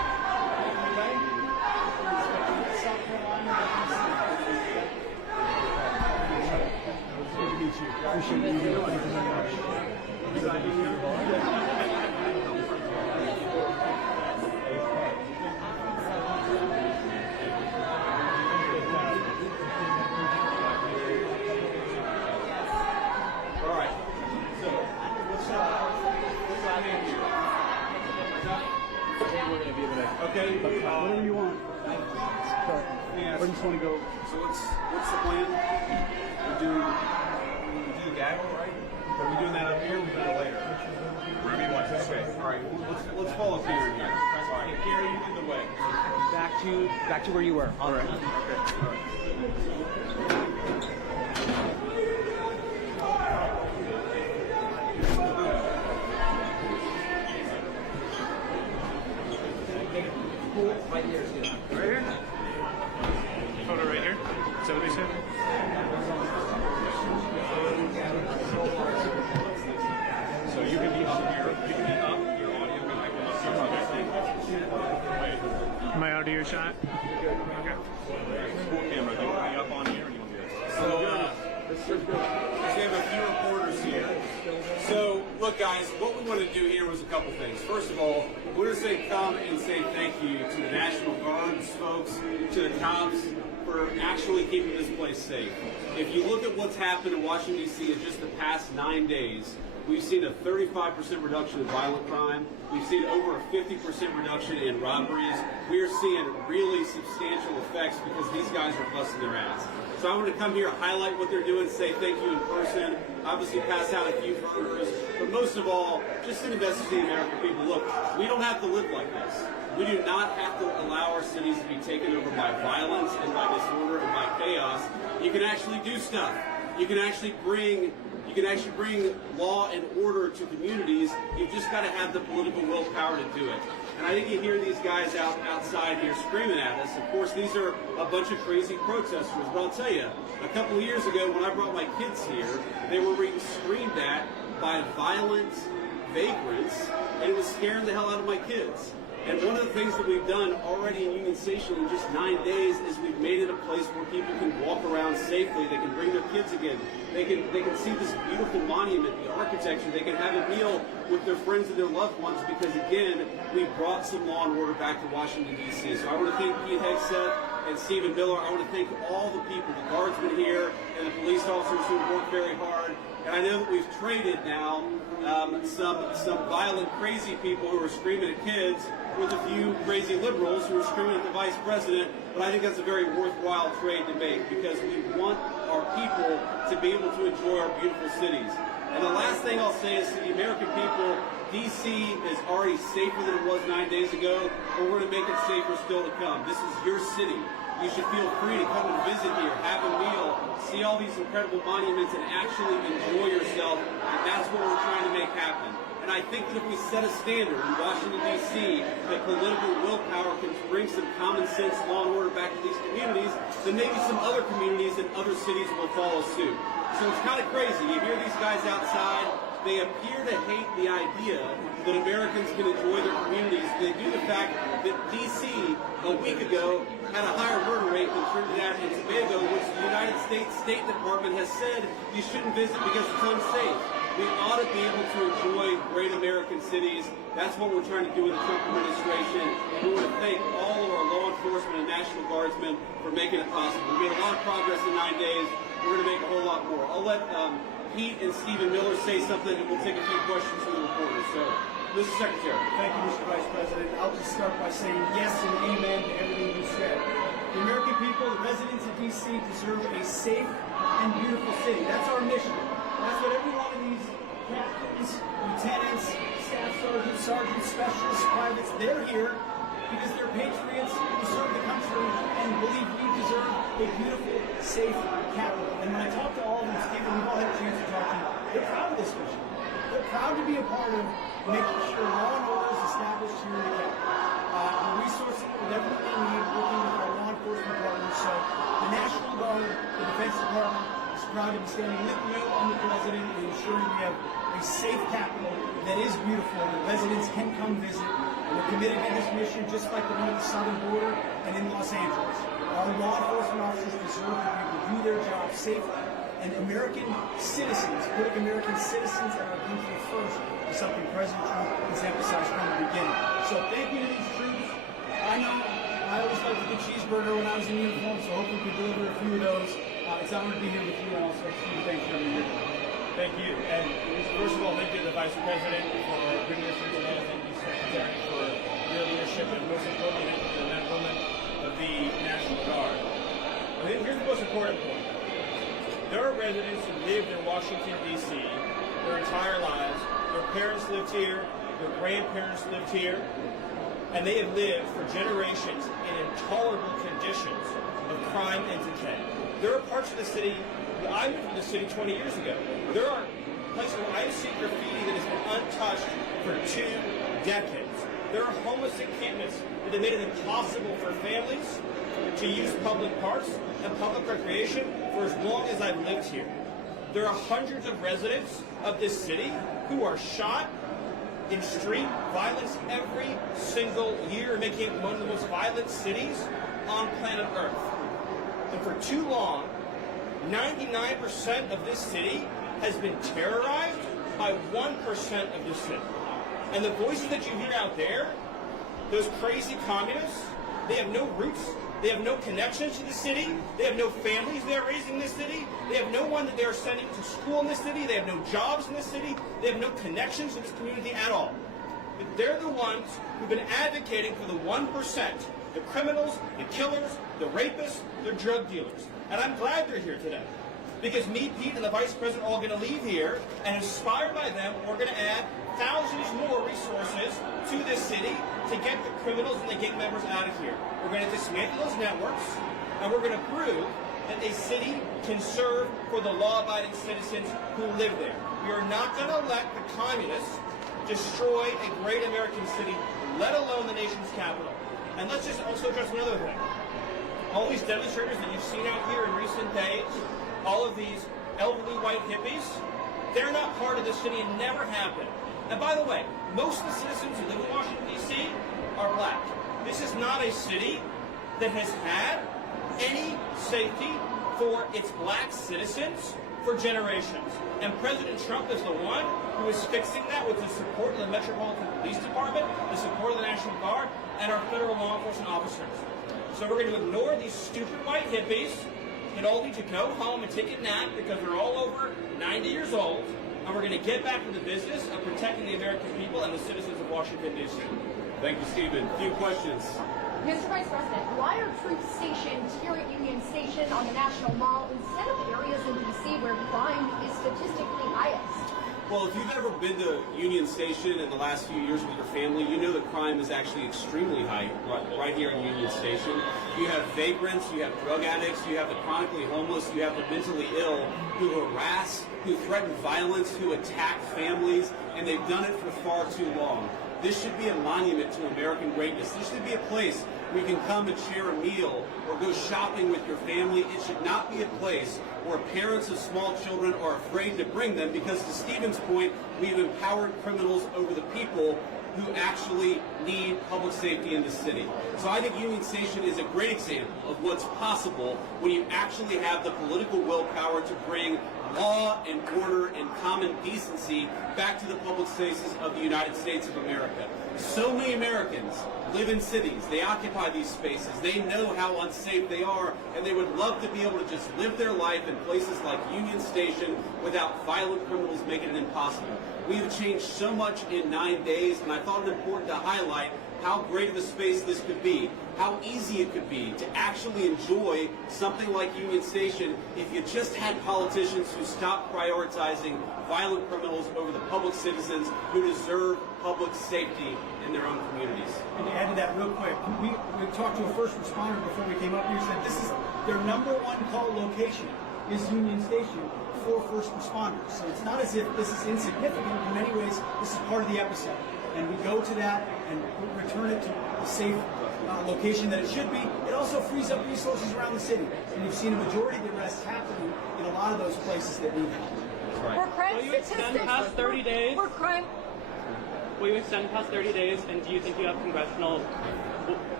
appreciate you. Thank you very much. Okay. Whatever you want. Sorry. I just want to go. So what's the plan? We do the gaggle, right? Are we doing that up here? Or we do it later. Wherever you want. Okay. All right. Let's follow Peter here. All right. Gary, you lead the way. Back to where you were. All right. Okay. Right here is good. Right here? Photo right here? Is that what they said? So you can be up here. You can be up. Your audio can come up here. Am I out of your shot? Okay. Cool camera. Do you want me up on here or do you want me to? So, we have a few reporters here. So, look, guys, what we wanted to do here was a couple things. First of all, we want to come and say thank you to the National Guards folks, to the cops, for actually keeping this place safe. If you look at what's happened in Washington, D.C. in just the past 9 days, we've seen a 35% reduction in violent crime. We've seen over a 50% reduction in robberies. We are seeing really substantial effects because these guys are busting their ass. So I want to come here, highlight what they're doing, say thank you in person, obviously pass out a few burgers, but most of all, just send a message to the American people. Look, we don't have to live like this. We do not have to allow our cities to be taken over by violence and by disorder and by chaos. You can actually do stuff. You can actually bring law and order to communities. You've just got to have the political willpower to do it. And I think you hear these guys outside here screaming at us. Of course, these are a bunch of crazy protesters. But I'll tell you, a couple of years ago when I brought my kids here, they were being screamed at by violent vagrants, and it was scaring the hell out of my kids. And one of the things that we've done already in Union Station in just 9 days is we've made it a place where people can walk around safely. They can bring their kids again. They can see this beautiful monument, the architecture. They can have a meal with their friends and their loved ones because, again, we brought some law and order back to Washington, D.C. So I want to thank Pete Hegseth and Stephen Miller. I want to thank all the people, the guardsmen here and the police officers who worked very hard. And I know that we've traded now some violent, crazy people who are screaming at kids with a few crazy liberals who are screaming at the vice president. But I think that's a very worthwhile trade to make because we want our people to be able to enjoy our beautiful cities. And the last thing I'll say is to the American people, D.C. is already safer than it was 9 days ago, but we're going to make it safer still to come. This is your city. You should feel free to come and visit here, have a meal, see all these incredible monuments, and actually enjoy yourself. And that's what we're trying to make happen. And I think that if we set a standard in Washington, D.C., that political willpower can bring some common sense law and order back to these communities, then maybe some other communities and other cities will follow suit. So it's kind of crazy. You hear these guys outside. They appear to hate the idea that Americans can enjoy their communities. They do the fact that D.C. a week ago had a higher murder rate than Trinidad and Tobago, which the United States State Department has said you shouldn't visit because it's unsafe. We ought to be able to enjoy great American cities. That's what we're trying to do with the Trump administration. And we want to thank all of our law enforcement and National Guardsmen for making it possible. We made a lot of progress in 9 days. We're going to make a whole lot more. I'll let Pete and Stephen Miller say something, and we'll take a few questions from the reporters. So, Mr. Secretary. Thank you, Mr. Vice President. I'll just start by saying yes and amen to everything you said. The American people, the residents of D.C. deserve a safe and beautiful city. That's our mission. That's what every one of these captains, lieutenants, staff sergeants, specialists, privates, they're here because they're patriots who serve the country and believe we deserve a beautiful, safe capital. And when I talk to all of them, Stephen, we've all had a chance to talk to them, they're proud of this mission. They're proud to be a part of making sure law and order is established here in the capital. The resources with everything they need, working with our law enforcement partners. So the National Guard, the Defense Department, is proud to be standing with you and the President and ensuring we have a safe capital that is beautiful, that residents can come visit. And we're committed to this mission just like the one at the southern border and in Los Angeles. Our law enforcement officers deserve to be able to do their job safely And American citizens, putting American citizens and our country first, is something President Trump has emphasized from the beginning. So thank you to these troops. I know I always liked a good cheeseburger when I was in uniform, so hopefully we can deliver a few of those. It's an honor to be here with you and also thank you for being here. Thank you. And first of all, thank you to the Vice President for bringing us here today. Thank you, Secretary, for your leadership, and most importantly, thank you to the men and women of the National Guard. I think here's the most important point. There are residents who lived in Washington, D.C. their entire lives. Their parents lived here. Their grandparents lived here. And they have lived for generations in intolerable conditions of crime and decay. There are parts of the city, I moved to the city 20 years ago. There are places where I see graffiti that has been untouched for 2 decades. There are homeless encampments that have made it impossible for families to use public parks and public recreation for as long as I've lived here. There are hundreds of residents of this city who are shot in street violence every single year, making it one of the most violent cities on planet Earth. And for too long, 99% of this city has been terrorized by 1% of the city. And the voices that you hear out there, those crazy communists, they have no roots, they have no connections to the city, they have no families they are raising in this city, they have no one that they are sending to school in this city, they have no jobs in this city, they have no connections to this community at all. But they're the ones who've been advocating for the 1%, the criminals, the killers, the rapists, the drug dealers. And I'm glad they're here today. Because me, Pete, and the Vice President are all going to leave here, and inspired by them, we're going to add thousands more resources to this city to get the criminals and the gang members out of here. We're going to dismantle those networks, and we're going to prove that a city can serve for the law-abiding citizens who live there. We are not going to let the communists destroy a great American city, let alone the nation's capital. And let's just also address another thing. All these demonstrators that you've seen out here in recent days, all of these elderly white hippies, they're not part of this city and never have been. And by the way, most of the citizens who live in Washington, D.C. are black. This is not a city that has had any safety for its black citizens for generations. And President Trump is the one who is fixing that with the support of the Metropolitan Police Department, the support of the National Guard, and our federal law enforcement officers. So we're going to ignore these stupid white hippies that all need to go home and take a nap because they're all over 90 years old, and we're going to get back to the business of protecting the American people and the citizens of Washington, D.C. Thank you, Stephen. A few questions. Mr. Vice President, why are troops stationed here at Union Station on the National Mall instead of areas in D.C. where crime is statistically highest? Well, if you've ever been to Union Station in the last few years with your family, you know that crime is actually extremely high right here in Union Station. You have vagrants, you have drug addicts, you have the chronically homeless, you have the mentally ill who harass, who threaten violence, who attack families, and they've done it for far too long. This should be a monument to American greatness. This should be a place where you can come and share a meal or go shopping with your family. It should not be a place where parents of small children are afraid to bring them because, to Stephen's point, we've empowered criminals over the people who actually need public safety in the city. So I think Union Station is a great example of what's possible when you actually have the political willpower to bring law and order and common decency back to the public spaces of the United States of America. So many Americans live in cities. They occupy these spaces. They know how unsafe they are, and they would love to be able to just live their life in places like Union Station without violent criminals making it impossible. We have changed so much in 9 days, and I thought it important to highlight how great of a space this could be, how easy it could be to actually enjoy something like Union Station if you just had politicians who stopped prioritizing violent criminals over the public citizens who deserve public safety in their own communities. And to add to that real quick, we talked to a first responder before we came up here, said this is their #1 call location is Union Station for first responders. So it's not as if this is insignificant. In many ways, this is part of the epicenter. And we go to that and return it to a safe location that it should be. It also frees up resources around the city. And you've seen a majority of the arrests happening in a lot of those places that need help. Right. For crime Will you extend past 30 days? For crime. Will you extend past 30 days, and do you think you have congressional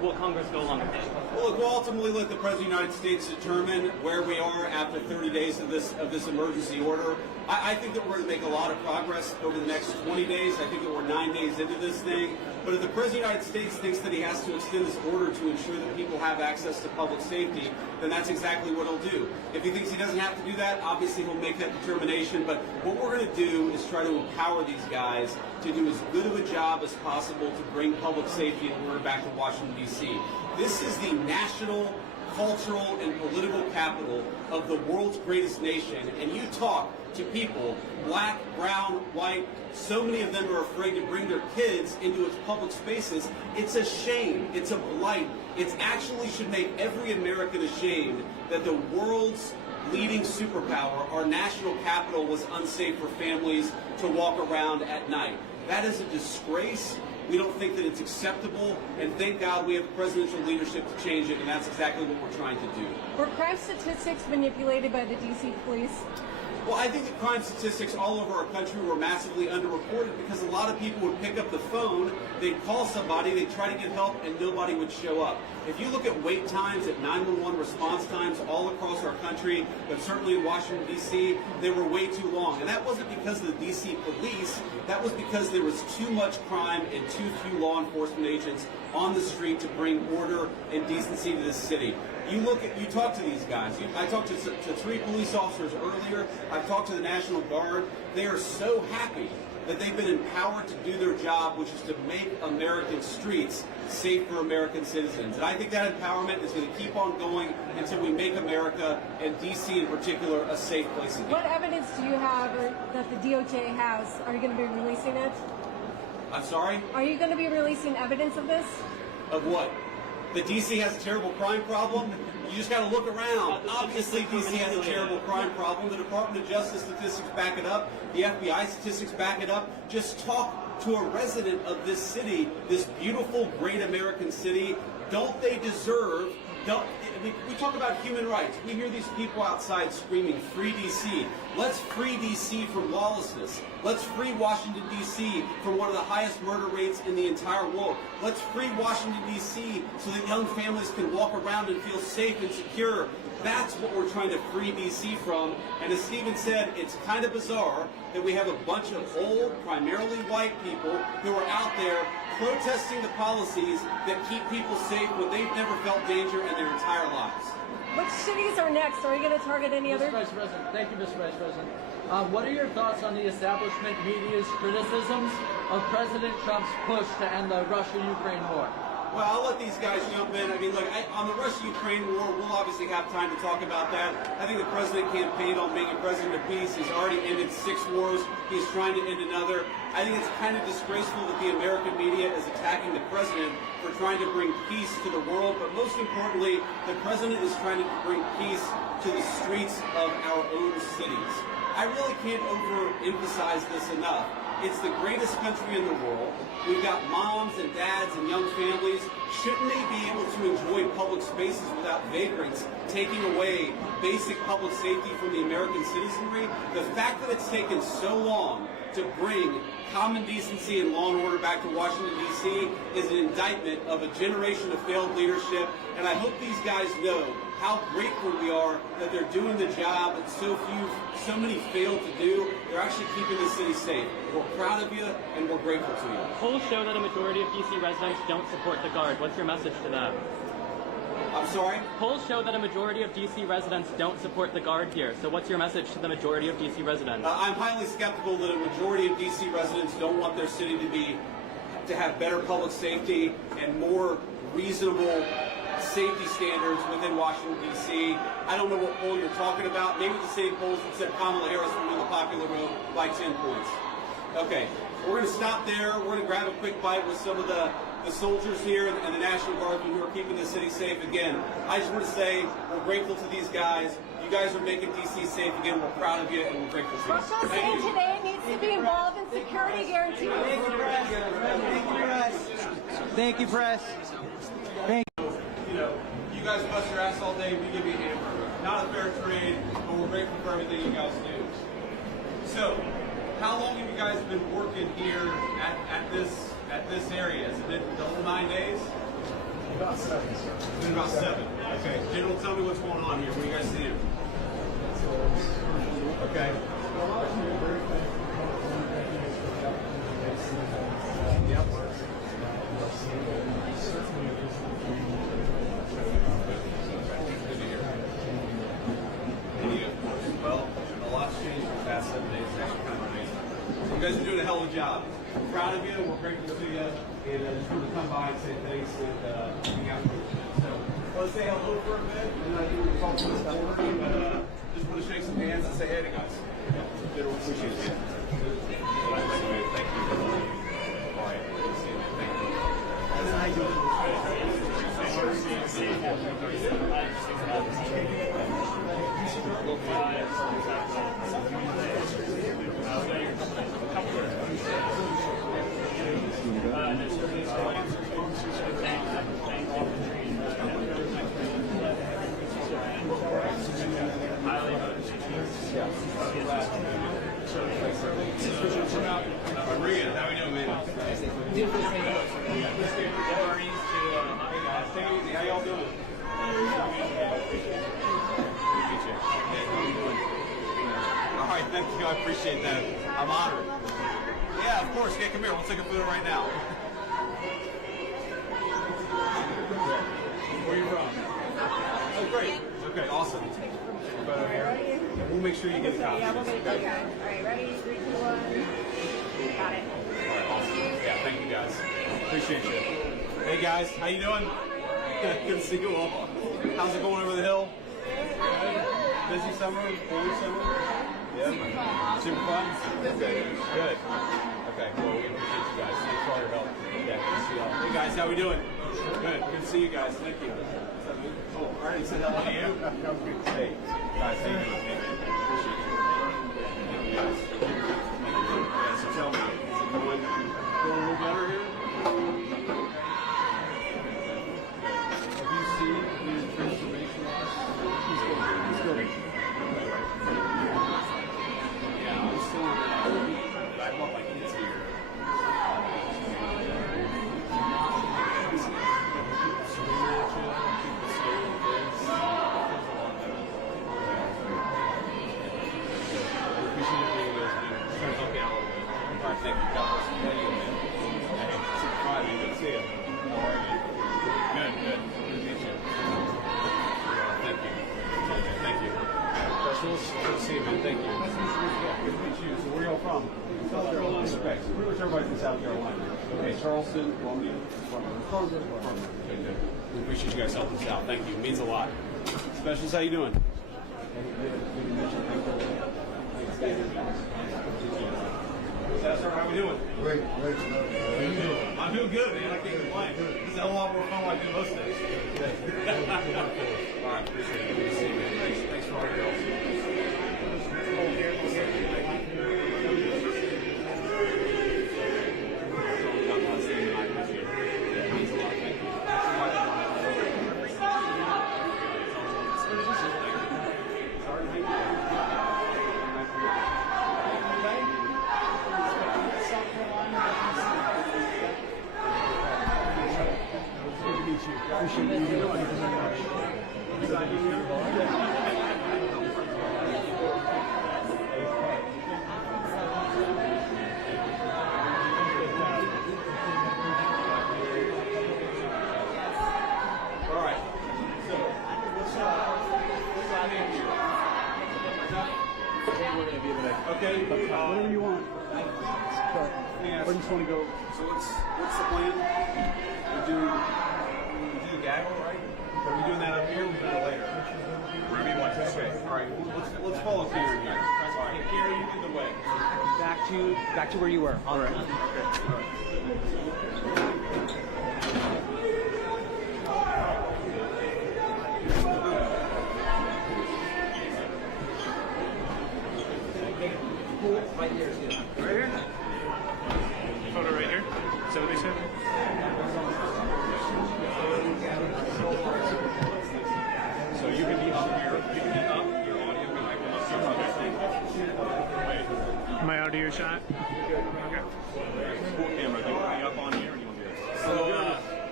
will Congress go along with it? Well, look, we'll ultimately let the President of the United States determine where we are after 30 days of this emergency order. I think that we're going to make a lot of progress over the next 20 days. I think that we're 9 days into this thing. But if the President of the United States thinks that he has to extend this order to ensure that people have access to public safety, then that's exactly what he'll do. If he thinks he doesn't have to do that, obviously he'll make that determination. But what we're going to do is try to empower these guys to do as good of a job as possible to bring public safety and order back to Washington, D.C. This is the national, cultural, and political capital of the world's greatest nation. And you talk to people, black, brown, white, so many of them are afraid to bring their kids into its public spaces. It's a shame. It's a blight. It actually should make every American ashamed that the world's leading superpower, our national capital, was unsafe for families to walk around at night. That is a disgrace. We don't think that it's acceptable, and thank God we have presidential leadership to change it, and that's exactly what we're trying to do. Were crime statistics manipulated by the D.C. police? Well, I think that crime statistics all over our country were massively underreported because a lot of people would pick up the phone, they'd call somebody, they'd try to get help, and nobody would show up. If you look at wait times, at 911 response times all across our country, but certainly in Washington, D.C., they were way too long. And that wasn't because of the D.C. police, that was because there was too much crime and too few law enforcement agents on the street to bring order and decency to this city. You talk to these guys. I talked to 3 police officers earlier. I've talked to the National Guard. They are so happy that they've been empowered to do their job, which is to make American streets safe for American citizens. And I think that empowerment is going to keep on going until we make America, and D.C. in particular, a safe place again. What evidence do you have that the DOJ has? Are you going to be releasing it? I'm sorry? Are you going to be releasing evidence of this? Of what? That D.C. has a terrible crime problem? You just got to look around. Obviously, D.C. has a terrible crime problem. The Department of Justice statistics back it up. The FBI statistics back it up. Just talk to a resident of this city, this beautiful, great American city. Don't they deserve... we talk about human rights. We hear these people outside screaming, "Free D.C." Let's free D.C. from lawlessness. Let's free Washington, D.C. from one of the highest murder rates in the entire world. Let's free Washington, D.C. so that young families can walk around and feel safe and secure. That's what we're trying to free D.C. from. And as Stephen said, it's kind of bizarre that we have a bunch of old, primarily white people who are out there protesting the policies that keep people safe when they've never felt danger in their entire lives. Which cities are next? Are you going to target any other? Mr. Vice President, thank you, Mr. Vice President. What are your thoughts on the establishment media's criticisms of President Trump's push to end the Russia-Ukraine war? Well, I'll let these guys jump in. I mean, look, on the Russia-Ukraine war, we'll obviously have time to talk about that. I think the president campaigned on being a president of peace. He's already ended 6 wars. He's trying to end another. I think it's kind of disgraceful that the American media is attacking the president for trying to bring peace to the world. But most importantly, the president is trying to bring peace to the streets of our own cities. I really can't overemphasize this enough. It's the greatest country in the world. We've got moms and dads and young families. Shouldn't they be able to enjoy public spaces without vagrants taking away basic public safety from the American citizenry? The fact that it's taken so long to bring common decency and law and order back to Washington, D.C. is an indictment of a generation of failed leadership. And I hope these guys know how grateful we are that they're doing the job that so many failed to do. They're actually keeping the city safe. We're proud of you, and we're grateful to you. Polls show that a majority of D.C. residents don't support the Guard. What's your message to them? I'm sorry? Polls show that a majority of D.C. residents don't support the Guard here. So what's your message to the majority of D.C. residents? I'm highly skeptical that a majority of D.C. residents don't want their city to have better public safety and more reasonable safety standards within Washington, D.C. I don't know what poll you're talking about. Maybe the same polls that said Kamala Harris would win the popular vote by 10 points. Okay, we're going to stop there. We're going to grab a quick bite with some of the soldiers here and the National Guardsmen who are keeping the city safe again. I just want to say we're grateful to these guys. You guys are making D.C. safe again. We're proud of you, and we're grateful to you. Russia City today needs to be involved in security guarantees. Thank you, press. Thank you, press. Thank you, press. Thank you. You know, you guys bust your ass all day, we give you a hamburger. Not a fair trade, but we're grateful for everything you guys do. So, how long have you guys been working here at this area? Has it been the whole 9 days? About 7, sir. It's been about 7. Okay. General, tell me what's going on here. What are you guys seeing? Okay. Yep. Well, a lot's changed in the past 7 days. It's actually kind of amazing. You guys are doing a hell of a job. We're proud of you. We're grateful to you. And just wanted to come by and say thanks and hang out with you. So, let's say hello for a bit. And I think we'll talk to this board. But just want to shake some hands and say hey to guys. Good, appreciate it. Thank you. All right. Good to see you. Thank you. Maria, how we doing, man? How y'all doing? All right, thank you. I appreciate that. I'm honored. Yeah, of course. Yeah, come here. We'll take a photo right now. Where are you from? Oh, great. Okay, awesome. We'll make sure you get a copy. Yeah, we'll get it. Okay. All right, ready? 3, 2, 1. Got it. All right, awesome. Yeah, thank you guys. Appreciate you. Hey guys, how you doing? Good to see you all. How's it going over the hill? Busy summer? Busy summer? Yeah. Super fun? Okay. Good. Okay, well, we appreciate you guys. Thanks for all your help. Yeah, good to see y'all. Hey guys, how we doing? Good. Good to see you guys. Thank you. Oh, all right. He said hello to you. Hey, guys, how you doing? Hey, man. Appreciate you. Thank you guys. Thank you. Yeah, so tell me, is it going a little better here? Have you seen the transformation? He's going. Yeah, I'm still on that. I want my kids here. Thank you, God bless you. Hey, super fine, man. Good to see you. How are you? Good, good. Good to meet you. Thank you. Thank you. Specialist, good to see you, man. Thank you. Good to meet you. So where are y'all from? South Carolina. Okay, so pretty much everybody's from South Carolina. Okay, Charleston, Columbia. Okay, good. We appreciate you guys helping us out. Thank you. It means a lot. Specialist, how you doing? Sir, how we doing? Great. How you doing? I'm doing good, man. I can't complain. This is a whole lot more fun like I do most days. All right, appreciate it. Good to see you, man. Thanks for all your help. Okay, whatever you want. Where do you want to go? So what's the plan? We do the gaggle, right? Are we doing that up here? Or we doing it later? Wherever you want. Okay. All right. Let's follow Karen here. All right. Karen, you lead the way. Back to where you were. All right. Okay. All right. Right here is good. Right here? Photo right here? Is that what they said? So you can be up here. You can be up. Your audio can like up. Am I out of your shot? Okay. Full camera. Do you want to be up on here or do you want to be up? So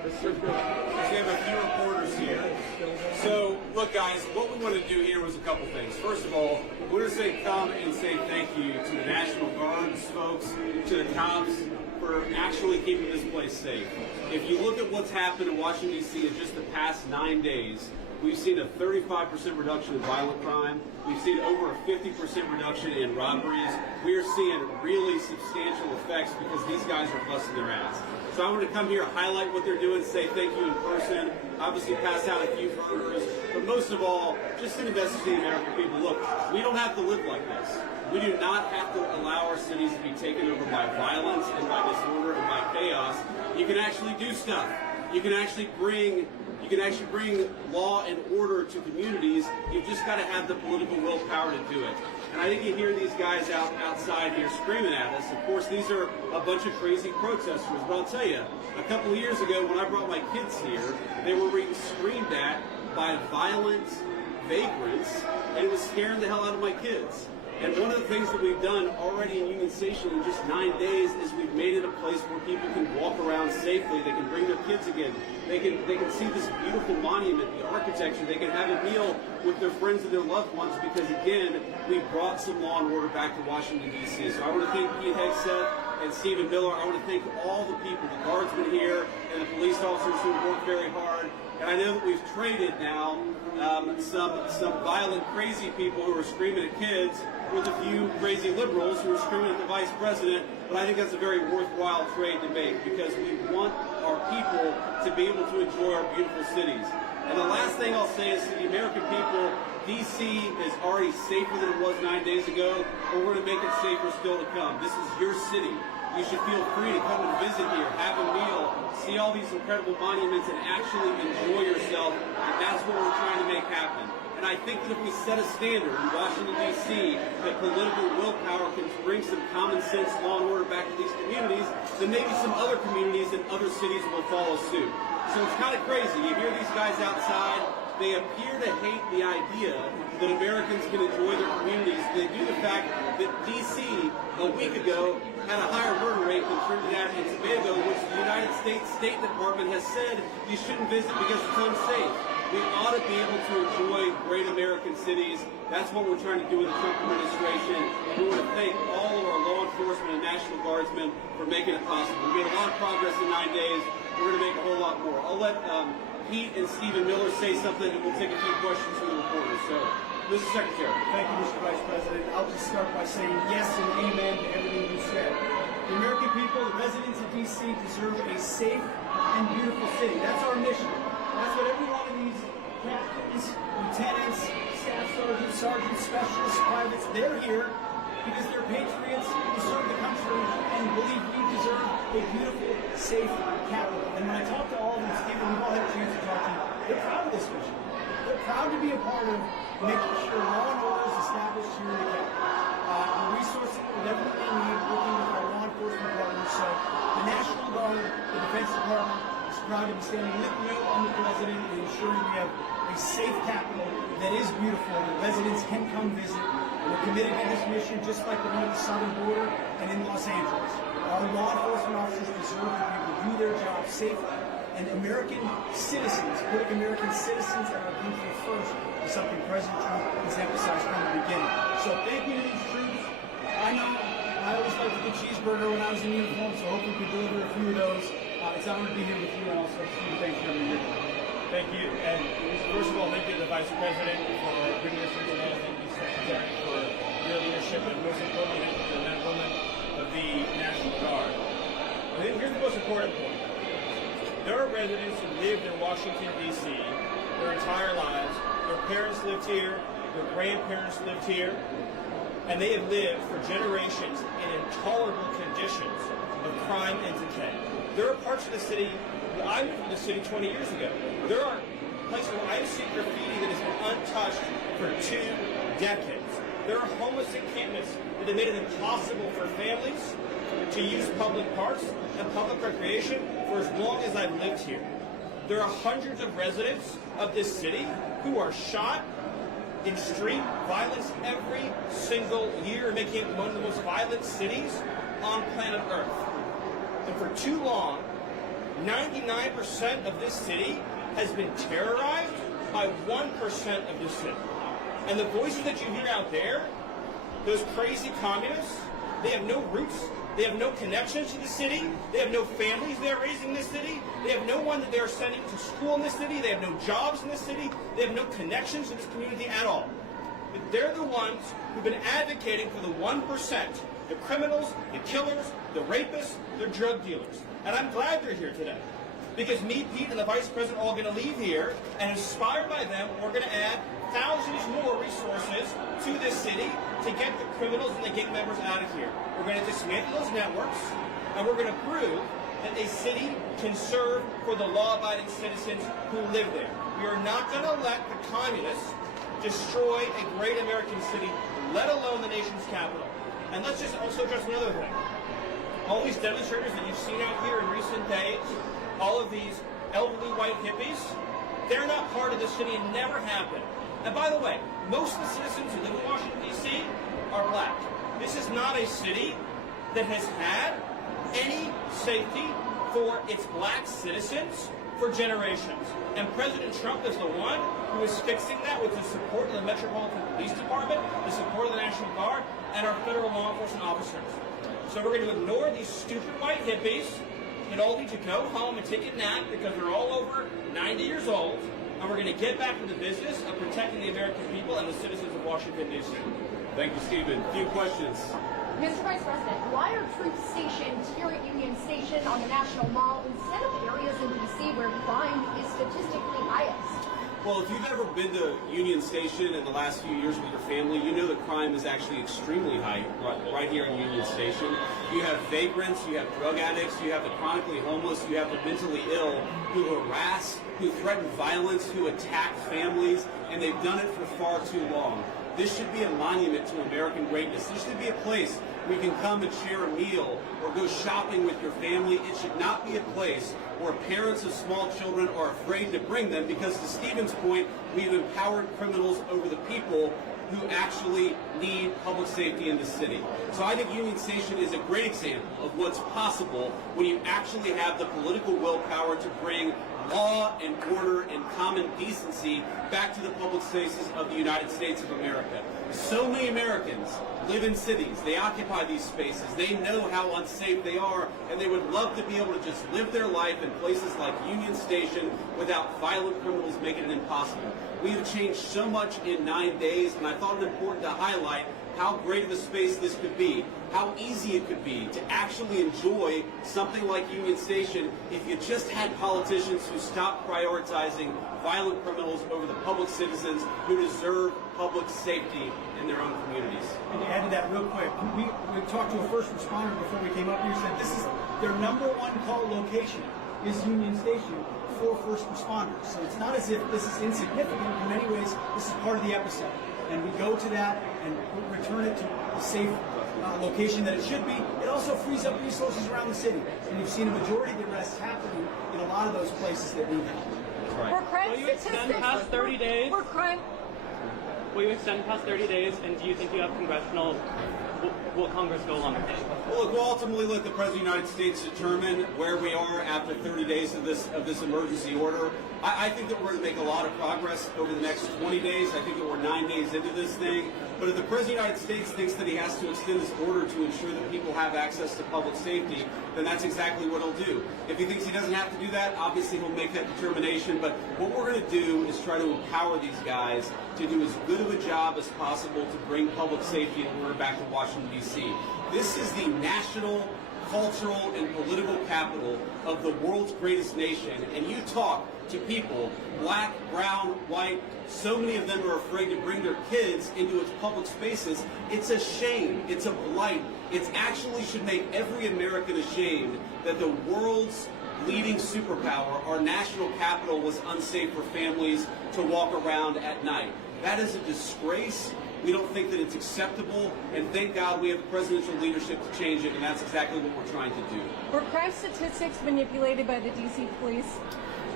So we have a few reporters here. So, look, guys, what we want to do here was a couple things. First of all, we want to come and say thank you to the National Guards folks, to the cops, for actually keeping this place safe. If you look at what's happened in Washington, D.C. in just the past 9 days, we've seen a 35% reduction in violent crime. We've seen over a 50% reduction in robberies. We are seeing really substantial effects because these guys are busting their ass. So I want to come here, highlight what they're doing, say thank you in person, obviously pass out a few burgers, but most of all, just send a message to the American people. Look, we don't have to live like this. We do not have to allow our cities to be taken over by violence and by disorder and by chaos. You can actually do stuff. You can actually bring law and order to communities. You've just got to have the political willpower to do it. And I think you hear these guys outside here screaming at us. Of course, these are a bunch of crazy protesters. But I'll tell you, a couple of years ago when I brought my kids here, they were being screamed at by violent vagrants, and it was scaring the hell out of my kids. And one of the things that we've done already in Union Station in just 9 days is we've made it a place where people can walk around safely. They can bring their kids again. They can see this beautiful monument, the architecture. They can have a meal with their friends and their loved ones because, again, we brought some law and order back to Washington, D.C. So I want to thank Pete Hegseth and Stephen Miller. I want to thank all the people, the guardsmen here and the police officers who worked very hard. And I know that we've traded now some violent, crazy people who are screaming at kids with a few crazy liberals who are screaming at the vice president. But I think that's a very worthwhile trade to make because we want our people to be able to enjoy our beautiful cities. And the last thing I'll say is to the American people, D.C. is already safer than it was 9 days ago, but we're going to make it safer still to come. This is your city. You should feel free to come and visit here, have a meal, see all these incredible monuments, and actually enjoy yourself. And that's what we're trying to make happen. And I think that if we set a standard in Washington, D.C., that political willpower can bring some common sense law and order back to these communities, then maybe some other communities and other cities will follow suit. So it's kind of crazy. You hear these guys outside. They appear to hate the idea that Americans can enjoy their communities. They do the fact that D.C. a week ago had a higher murder rate than Trinidad and Tobago, which the United States State Department has said you shouldn't visit because it's unsafe. We ought to be able to enjoy great American cities. That's what we're trying to do with the Trump administration. And we want to thank all of our law enforcement and National Guardsmen for making it possible. We made a lot of progress in 9 days. We're going to make a whole lot more. I'll let Pete and Stephen Miller say something, and we'll take a few questions from the reporters. So, Mr. Secretary. Thank you, Mr. Vice President. I'll just start by saying yes and amen to everything you said. The American people, the residents of D.C. deserve a safe and beautiful city. That's our mission. That's what every one of these captains, lieutenants, staff sergeants, specialists, privates, they're here because they're patriots who serve the country and believe we deserve a beautiful, safe capital. And when I talk to all of them, Stephen, we've all had a chance to talk to you, they're proud of this mission. They're proud to be a part of making sure law and order is established here in the capital. We're resourcing with everything they need, working with our law enforcement partners. So the National Guard, the Defense Department, is proud to be standing with you and the President and ensuring we have a safe capital that is beautiful and the residents can come visit. And we're committed to this mission just like the one at the southern border and in Los Angeles. Our law enforcement officers deserve to be able to do their job safely. And American citizens, putting American citizens and our country first is something President Trump has emphasized from the beginning. So thank you to these troops. I know I always liked a good cheeseburger when I was in uniform, so hopefully we can deliver a few of those. It's an honor to be here with you and also thank you for being here. Thank you. And first of all, thank you to the Vice President for bringing us here today. Thank you, Secretary, for your leadership, and most importantly, thank you to the men and women of the National Guard. I think here's the most important point. There are residents who lived in Washington, D.C. their entire lives. Their parents lived here. Their grandparents lived here. And they have lived for generations in intolerable conditions of crime and decay. There are parts of the city, I moved to the city 20 years ago. There are places where I've seen graffiti that has been untouched for 2 decades. There are homeless encampments that have made it impossible for families to use public parks and public recreation for as long as I've lived here. There are hundreds of residents of this city who are shot in street violence every single year, making it one of the most violent cities on planet Earth. And for too long, 99% of this city has been terrorized by 1% of this city. And the voices that you hear out there, those crazy communists, they have no roots, they have no connections to the city, they have no families they're raising in this city, they have no one that they're sending to school in this city, they have no jobs in this city, they have no connections to this community at all. But they're the ones who've been advocating for the 1%, the criminals, the killers, the rapists, the drug dealers. And I'm glad they're here today. Because me, Pete, and the Vice President are all going to leave here, and inspired by them, we're going to add thousands more resources to this city to get the criminals and the gang members out of here. We're going to dismantle those networks, and we're going to prove that a city can serve for the law-abiding citizens who live there. We are not going to let the communists destroy a great American city, let alone the nation's capital. And let's just also address another thing. All these demonstrators that you've seen out here in recent days, all of these elderly white hippies, they're not part of the city and never have been. And by the way, most of the citizens who live in Washington, D.C. are black. This is not a city that has had any safety for its black citizens for generations. And President Trump is the one who is fixing that with the support of the Metropolitan Police Department, the support of the National Guard, and our federal law enforcement officers. So we're going to ignore these stupid white hippies that all need to go home and take a nap because they're all over 90 years old, and we're going to get back to the business of protecting the American people and the citizens of Washington, D.C. Thank you, Stephen. A few questions. Mr. Vice President, why are troops stationed here at Union Station on the National Mall instead of areas in D.C. where crime is statistically highest? Well, if you've ever been to Union Station in the last few years with your family, you know that crime is actually extremely high right here in Union Station. You have vagrants, you have drug addicts, you have the chronically homeless, you have the mentally ill who harass, who threaten violence, who attack families, and they've done it for far too long. This should be a monument to American greatness. This should be a place where you can come and share a meal or go shopping with your family. It should not be a place where parents of small children are afraid to bring them because, to Stephen's point, we've empowered criminals over the people who actually need public safety in the city. So I think Union Station is a great example of what's possible when you actually have the political willpower to bring law and order and common decency back to the public spaces of the United States of America. So many Americans live in cities. They occupy these spaces. They know how unsafe they are, and they would love to be able to just live their life in places like Union Station without violent criminals making it impossible. We have changed so much in 9 days, and I thought it important to highlight how great of a space this could be, how easy it could be to actually enjoy something like Union Station if you just had politicians who stopped prioritizing violent criminals over the public citizens who deserve public safety in their own communities. And to add to that real quick, we talked to a first responder before we came up here, said this is their #1 call location is Union Station for first responders. So it's not as if this is insignificant. In many ways, this is part of the epicenter. And we go to that and return it to a safe location that it should be. It also frees up resources around the city. And you've seen a majority of the arrests happening in a lot of those places that need help. Right. For crime Will you extend past 30 days? For crime. Will you extend past 30 days, and do you think you have congressional... Will Congress go along with it? Well, look, we'll ultimately let the President of the United States determine where we are after 30 days of this emergency order. I think that we're going to make a lot of progress over the next 20 days. I think that we're 9 days into this thing. But if the President of the United States thinks that he has to extend this order to ensure that people have access to public safety, then that's exactly what he'll do. If he thinks he doesn't have to do that, obviously he'll make that determination. But what we're going to do is try to empower these guys to do as good of a job as possible to bring public safety and order back to Washington, D.C. This is the national, cultural, and political capital of the world's greatest nation. And you talk to people, black, brown, white, so many of them are afraid to bring their kids into its public spaces. It's a shame. It's a blight. It actually should make every American ashamed that the world's leading superpower, our national capital, was unsafe for families to walk around at night. That is a disgrace. We don't think that it's acceptable, and thank God we have the presidential leadership to change it, and that's exactly what we're trying to do. Were crime statistics manipulated by the D.C. police?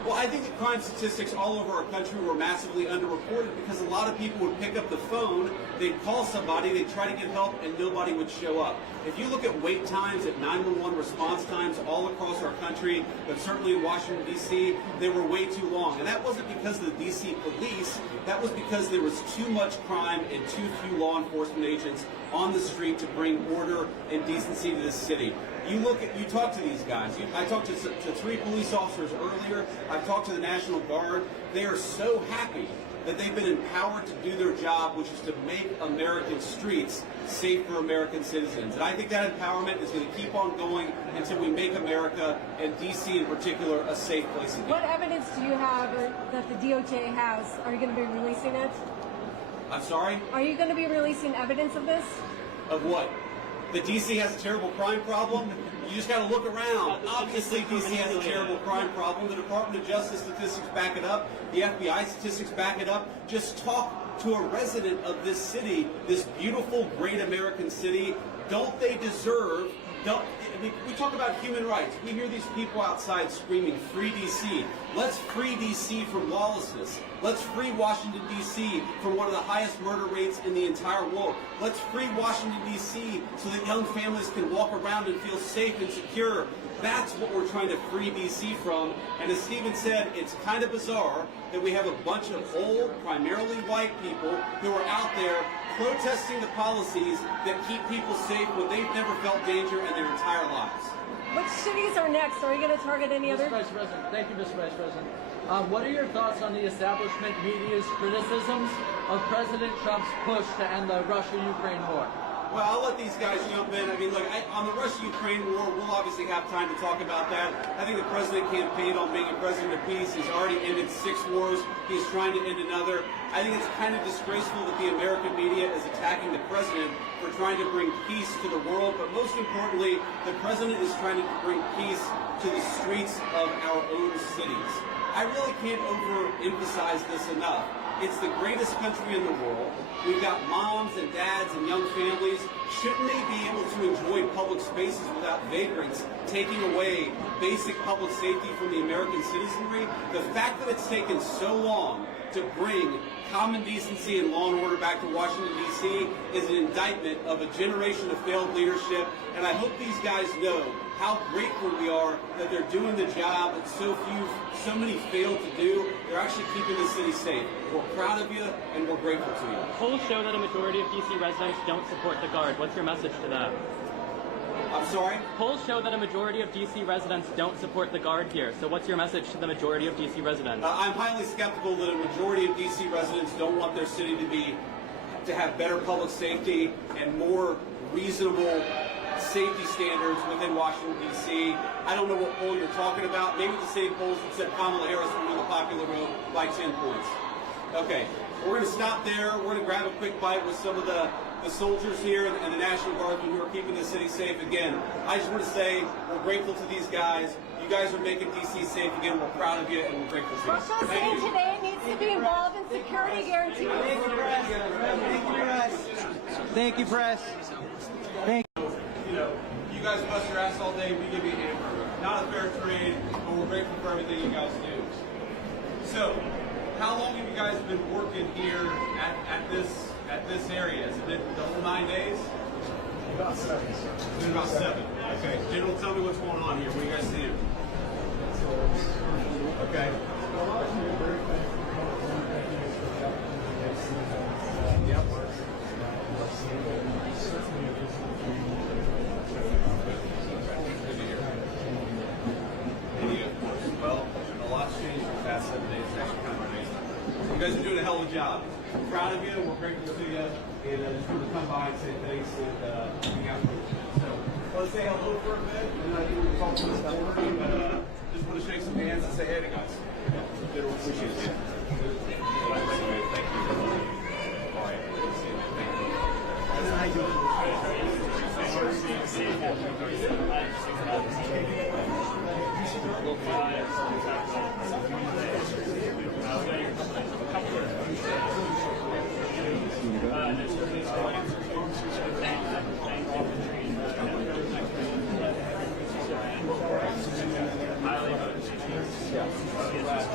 Well, I think the crime statistics all over our country were massively underreported because a lot of people would pick up the phone, they'd call somebody, they'd try to get help, and nobody would show up. If you look at wait times, at 911 response times all across our country, but certainly in Washington, D.C., they were way too long. And that wasn't because of the D.C. police, that was because there was too much crime and too few law enforcement agents on the street to bring order and decency to this city. You talk to these guys. I talked to 3 police officers earlier. I've talked to the National Guard. They are so happy that they've been empowered to do their job, which is to make American streets safe for American citizens. And I think that empowerment is going to keep on going until we make America, and D.C. in particular, a safe place again. What evidence do you have that the DOJ has? Are you going to be releasing it? I'm sorry? Are you going to be releasing evidence of this? Of what? That D.C. has a terrible crime problem? You just got to look around. Obviously, D.C. has a terrible crime problem. The Department of Justice statistics back it up. The FBI statistics back it up. Just talk to a resident of this city, this beautiful, great American city. Don't they deserve... we talk about human rights. We hear these people outside screaming, "Free D.C." Let's free D.C. from lawlessness. Let's free Washington, D.C. from one of the highest murder rates in the entire world. Let's free Washington, D.C. so that young families can walk around and feel safe and secure. That's what we're trying to free D.C. from. And as Stephen said, it's kind of bizarre that we have a bunch of old, primarily white people who are out there protesting the policies that keep people safe when they've never felt danger in their entire lives. Which cities are next? Are you going to target any other? Mr. Vice President, thank you, Mr. Vice President. What are your thoughts on the establishment media's criticisms of President Trump's push to end the Russia-Ukraine war? Well, I'll let these guys jump in. I mean, look, on the Russia-Ukraine war, we'll obviously have time to talk about that. I think the president campaigned on being a president of peace. He's already ended 6 wars. He's trying to end another. I think it's kind of disgraceful that the American media is attacking the president for trying to bring peace to the world. But most importantly, the president is trying to bring peace to the streets of our own cities. I really can't overemphasize this enough. It's the greatest country in the world. We've got moms and dads and young families. Shouldn't they be able to enjoy public spaces without vagrants taking away basic public safety from the American citizenry? The fact that it's taken so long to bring common decency and law and order back to Washington, D.C. is an indictment of a generation of failed leadership. And I hope these guys know how grateful we are that they're doing the job that so many failed to do. They're actually keeping the city safe. We're proud of you, and we're grateful to you. Polls show that a majority of D.C. residents don't support the Guard. What's your message to that? I'm sorry? Polls show that a majority of D.C. residents don't support the Guard here. So what's your message to the majority of D.C. residents? I'm highly skeptical that a majority of D.C. residents don't want their city to have better public safety and more reasonable safety standards within Washington, D.C. I don't know what poll you're talking about. Maybe the same polls that said Kamala Harris would win the popular vote by 10 points. Okay, we're going to stop there. We're going to grab a quick bite with some of the soldiers here and the National Guardsmen who are keeping the city safe again. I just want to say we're grateful to these guys. You guys are making D.C. safe again. We're proud of you, and we're grateful to you. Russia saying today needs to be involved in security guarantees. Thank you, press. Thank you, press. Thank you, press. Thank you. You guys bust your ass all day, we give you a hamburger. Not a fair trade, but we're grateful for everything you guys do. So, how long have you guys been working here at this area? Has it been the whole 9 days? About 7, sir. It's been about 7. Okay. General, tell me what's going on here. What are you guys seeing? Okay. Yep. Well, a lot's changed in the past 7 days. It's actually kind of amazing. You guys are doing a hell of a job. We're proud of you. We're grateful to you. And just wanted to come by and say thanks and hang out with you. So let's say hello for a bit. And I think we'll talk to this board. But just want to shake some hands and say hey to guys. Appreciate it. Thank you. All right. Thank you.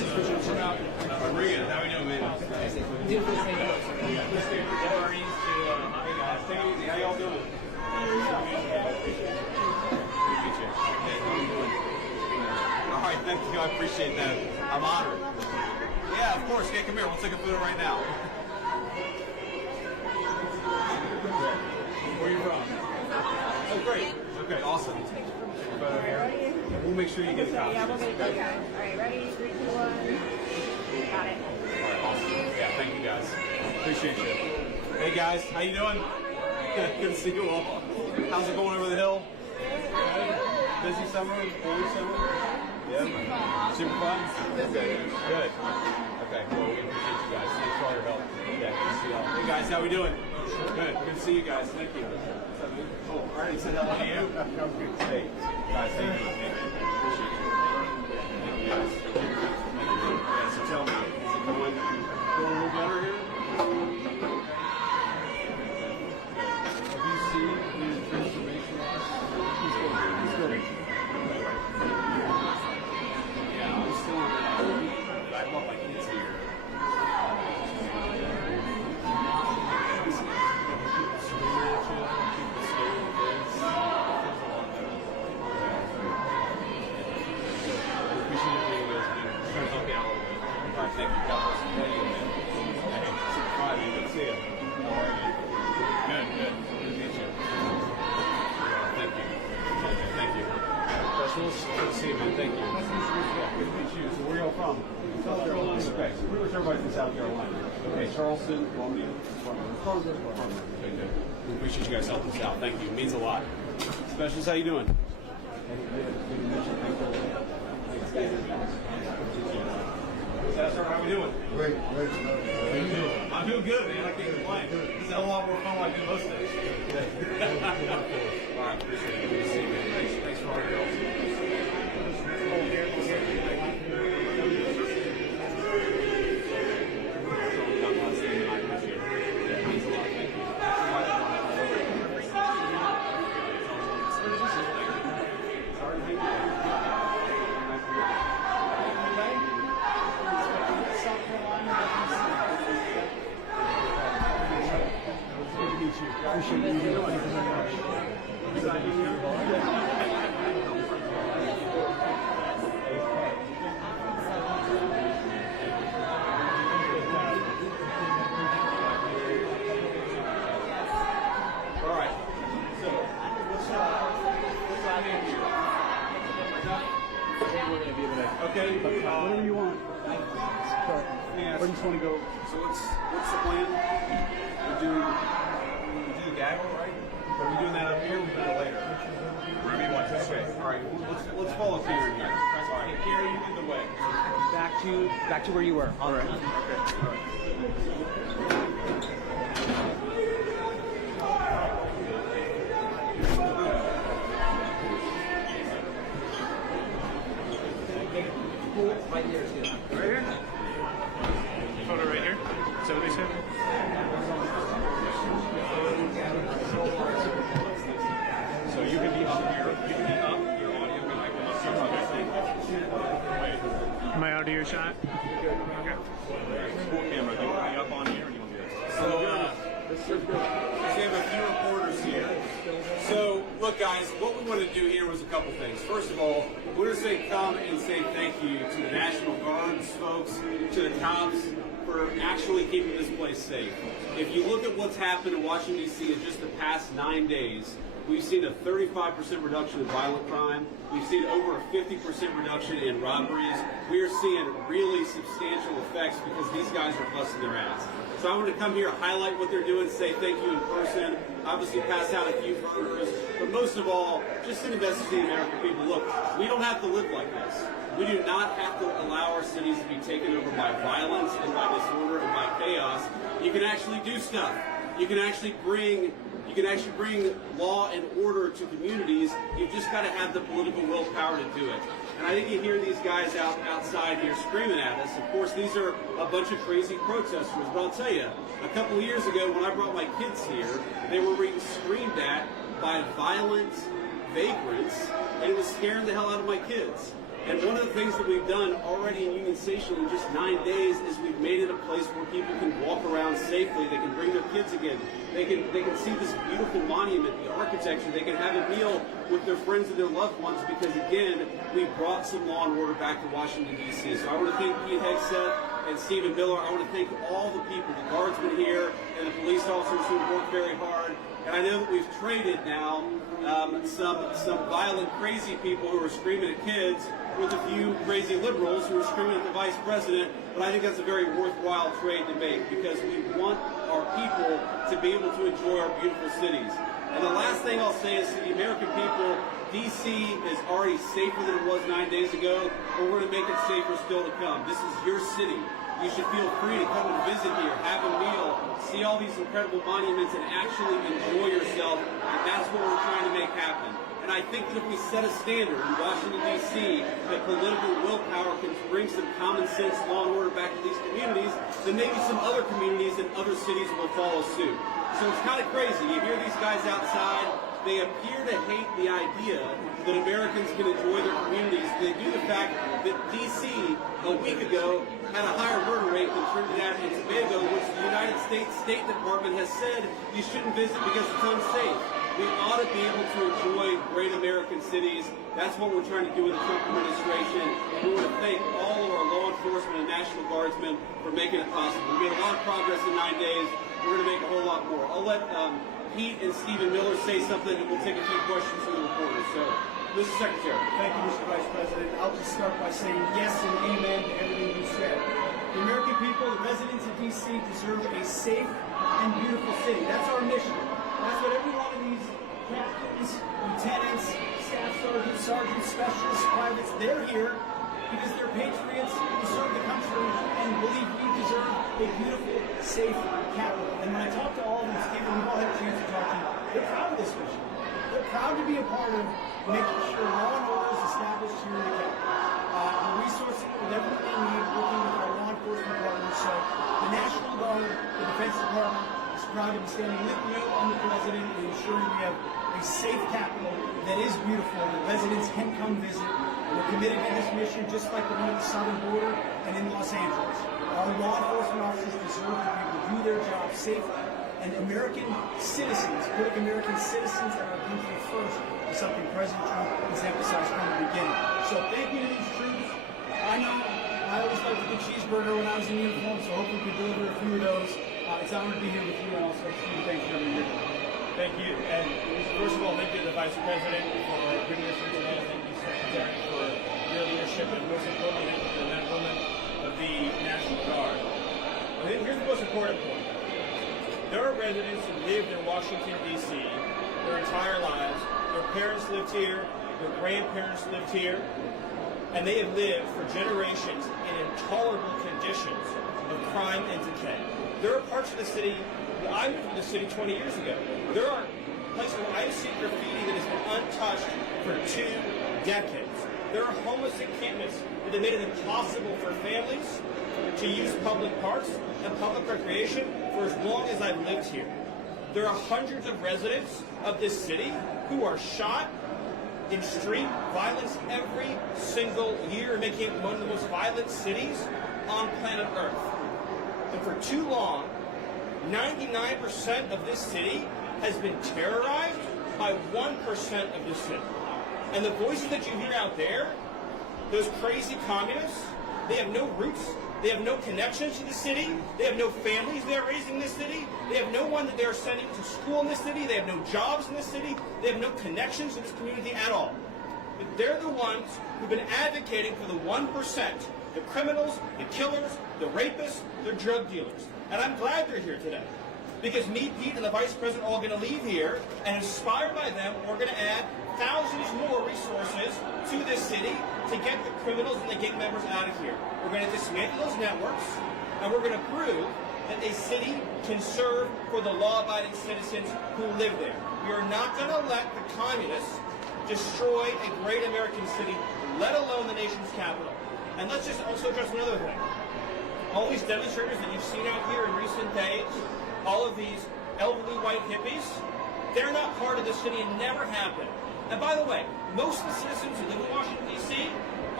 Rodriguez, how we doing, man? How y'all doing? All right, thank you. I appreciate that. I'm honored. Yeah, of course. Yeah, come here. We'll take a photo right now. Where are you from? Oh, great. Okay, awesome. We'll make sure you get a copy. Yeah, we'll get it. Okay. All right, ready? 3, 2, 1. Got it. All right, awesome. Yeah, thank you guys. Appreciate you. Hey guys, how you doing? Good to see you all. How's it going over the hill? Busy summer? Busy summer? Yeah. Super fun? Okay. Good. Okay, well, we appreciate you guys. Thanks for all your help. Yeah, good to see y'all. Hey guys, how we doing? Good. Good to see you guys. Thank you. Oh, all right. Said hello to you. Hey, guys, thank you. Appreciate you. Thank you guys. Yeah, so tell me, is it going a little better here? Have you seen the transformation? He's good. Yeah, I'm still on that. I love my kids here. Thank you, God bless you. Good to see you. How are you? Good, good. Good to meet you. Thank you. Thank you. Good to see you, man. Thank you. Good to meet you. So where are y'all from? South Carolina. Okay, so pretty much everybody's from South Carolina. Okay, Charleston, Columbia. Okay, good. We appreciate you guys helping us out. Thank you. It means a lot. Specialist, how you doing? Sir, how we doing? Great. How you doing? I'm doing good, man. I can't complain. This is a lot more fun than I do most days. All right, appreciate it. Good to see you, man. Thanks for all your help. Okay. Whatever you want. Where do you want to go? So what's the plan? We do the gaggle, right? Are we doing that up here? Or we doing it later? Wherever you want to. Okay. All right. Let's follow Karen here. All right. Karen, you lead the way. Back to where you were. All right. Okay. All right. Right here is good. Right here? Photo right here? Is that what they said? So you can be up here. You can be up. Your audio can come up. Wait. My audio shot? Okay. Full camera. Do you want me up on here or do you want me to? So, we have a few reporters here. So, look, guys, what we want to do here was a couple things. First of all, we want to say come and say thank you to the National Guards folks, to the cops for actually keeping this place safe. If you look at what's happened in Washington, D.C. in just the past 9 days, we've seen a 35% reduction in violent crime. We've seen over a 50% reduction in robberies. We are seeing really substantial effects because these guys are busting their ass. So I want to come here, highlight what they're doing, say thank you in person, obviously pass out a few burgers, but most of all, just send a message to the American people. Look, we don't have to live like this. We do not have to allow our cities to be taken over by violence and by disorder and by chaos. You can actually do stuff. You can actually bring law and order to communities. You've just got to have the political willpower to do it. And I think you hear these guys outside here screaming at us. Of course, these are a bunch of crazy protesters. But I'll tell you, a couple of years ago when I brought my kids here, they were being screamed at by violent vagrants, and it was scaring the hell out of my kids. And one of the things that we've done already in Union Station in just 9 days is we've made it a place where people can walk around safely. They can bring their kids again. They can see this beautiful monument, the architecture. They can have a meal with their friends and their loved ones because, again, we brought some law and order back to Washington, D.C. So I want to thank Pete Hegseth and Stephen Miller. I want to thank all the people, the guardsmen here and the police officers who have worked very hard. And I know that we've traded now some violent, crazy people who are screaming at kids with a few crazy liberals who are screaming at the vice president. But I think that's a very worthwhile trade to make because we want our people to be able to enjoy our beautiful cities. And the last thing I'll say is to the American people, D.C. is already safer than it was 9 days ago, but we're going to make it safer still to come. This is your city. You should feel free to come and visit here, have a meal, see all these incredible monuments, and actually enjoy yourself. And that's what we're trying to make happen. And I think that if we set a standard in Washington, D.C., that political willpower can bring some common sense, law and order back to these communities, then maybe some other communities and other cities will follow suit. So it's kind of crazy. You hear these guys outside. They appear to hate the idea that Americans can enjoy their communities. They do the fact that D.C. a week ago had a higher murder rate than Trinidad and Tobago, which the United States State Department has said you shouldn't visit because it's unsafe. We ought to be able to enjoy great American cities. That's what we're trying to do with the Trump administration. And we want to thank all of our law enforcement and National Guardsmen for making it possible. We made a lot of progress in 9 days. We're going to make a whole lot more. I'll let Pete and Stephen Miller say something, and we'll take a few questions from the reporters. So, Mr. Secretary. Thank you, Mr. Vice President. I'll just start by saying yes and amen to everything you said. The American people, the residents of D.C. deserve a safe and beautiful city. That's our mission. That's what every one of these captains, lieutenants, staff sergeants, specialists, privates, they're here because they're patriots who serve the country and believe we deserve a beautiful, safe capital. And when I talk to all of these people, we've all had a chance to talk to them, they're proud of this mission. They're proud to be a part of making sure law and order is established here in the capital. The resources with everything they need, working with our law enforcement partners. So the National Guard, the Defense Department, is proud to be standing with you and the President and ensuring we have a safe capital that is beautiful, that residents can come visit. We're committed to this mission just like the one at the southern border and in Los Angeles. Our law enforcement officers deserve to be able to do their job safely. And American citizens, putting American citizens and our country first is something President Trump has emphasized from the beginning. So thank you to these troops. I know I always liked a good cheeseburger when I was in uniform, so hopefully we can deliver a few of those. It's an honor to be here with you, and also thanks for having me here. Thank you. And first of all, thank you to the Vice President for bringing us here today. Thank you, Secretary, for your leadership, and most importantly, thank you to the men and women of the National Guard. And then here's the most important point. There are residents who lived in Washington, D.C. their entire lives. Their parents lived here. Their grandparents lived here. And they have lived for generations in intolerable conditions of crime and decay. There are parts of the city, I moved to the city 20 years ago. There are places where I see graffiti that has been untouched for 2 decades. There are homeless encampments that have made it impossible for families to use public parks and public recreation for as long as I've lived here. There are hundreds of residents of this city who are shot in street violence every single year, making it one of the most violent cities on planet Earth. And for too long, 99% of this city has been terrorized by 1% of the city. And the voices that you hear out there, those crazy communists, they have no roots. They have no connections to the city. They have no families they're raising in this city. They have no one that they're sending to school in this city. They have no jobs in this city. They have no connections to this community at all. But they're the ones who've been advocating for the 1%, the criminals, the killers, the rapists, the drug dealers. And I'm glad they're here today. Because me, Pete, and the Vice President are all going to leave here, and inspired by them, we're going to add thousands more resources to this city to get the criminals and the gang members out of here. We're going to dismantle those networks, and we're going to prove that a city can serve for the law-abiding citizens who live there. We are not going to let the communists destroy a great American city, let alone the nation's capital. And let's just also address another thing. All these demonstrators that you've seen out here in recent days, all of these elderly white hippies, they're not part of the city and never have been. And by the way, most of the citizens who live in Washington, D.C.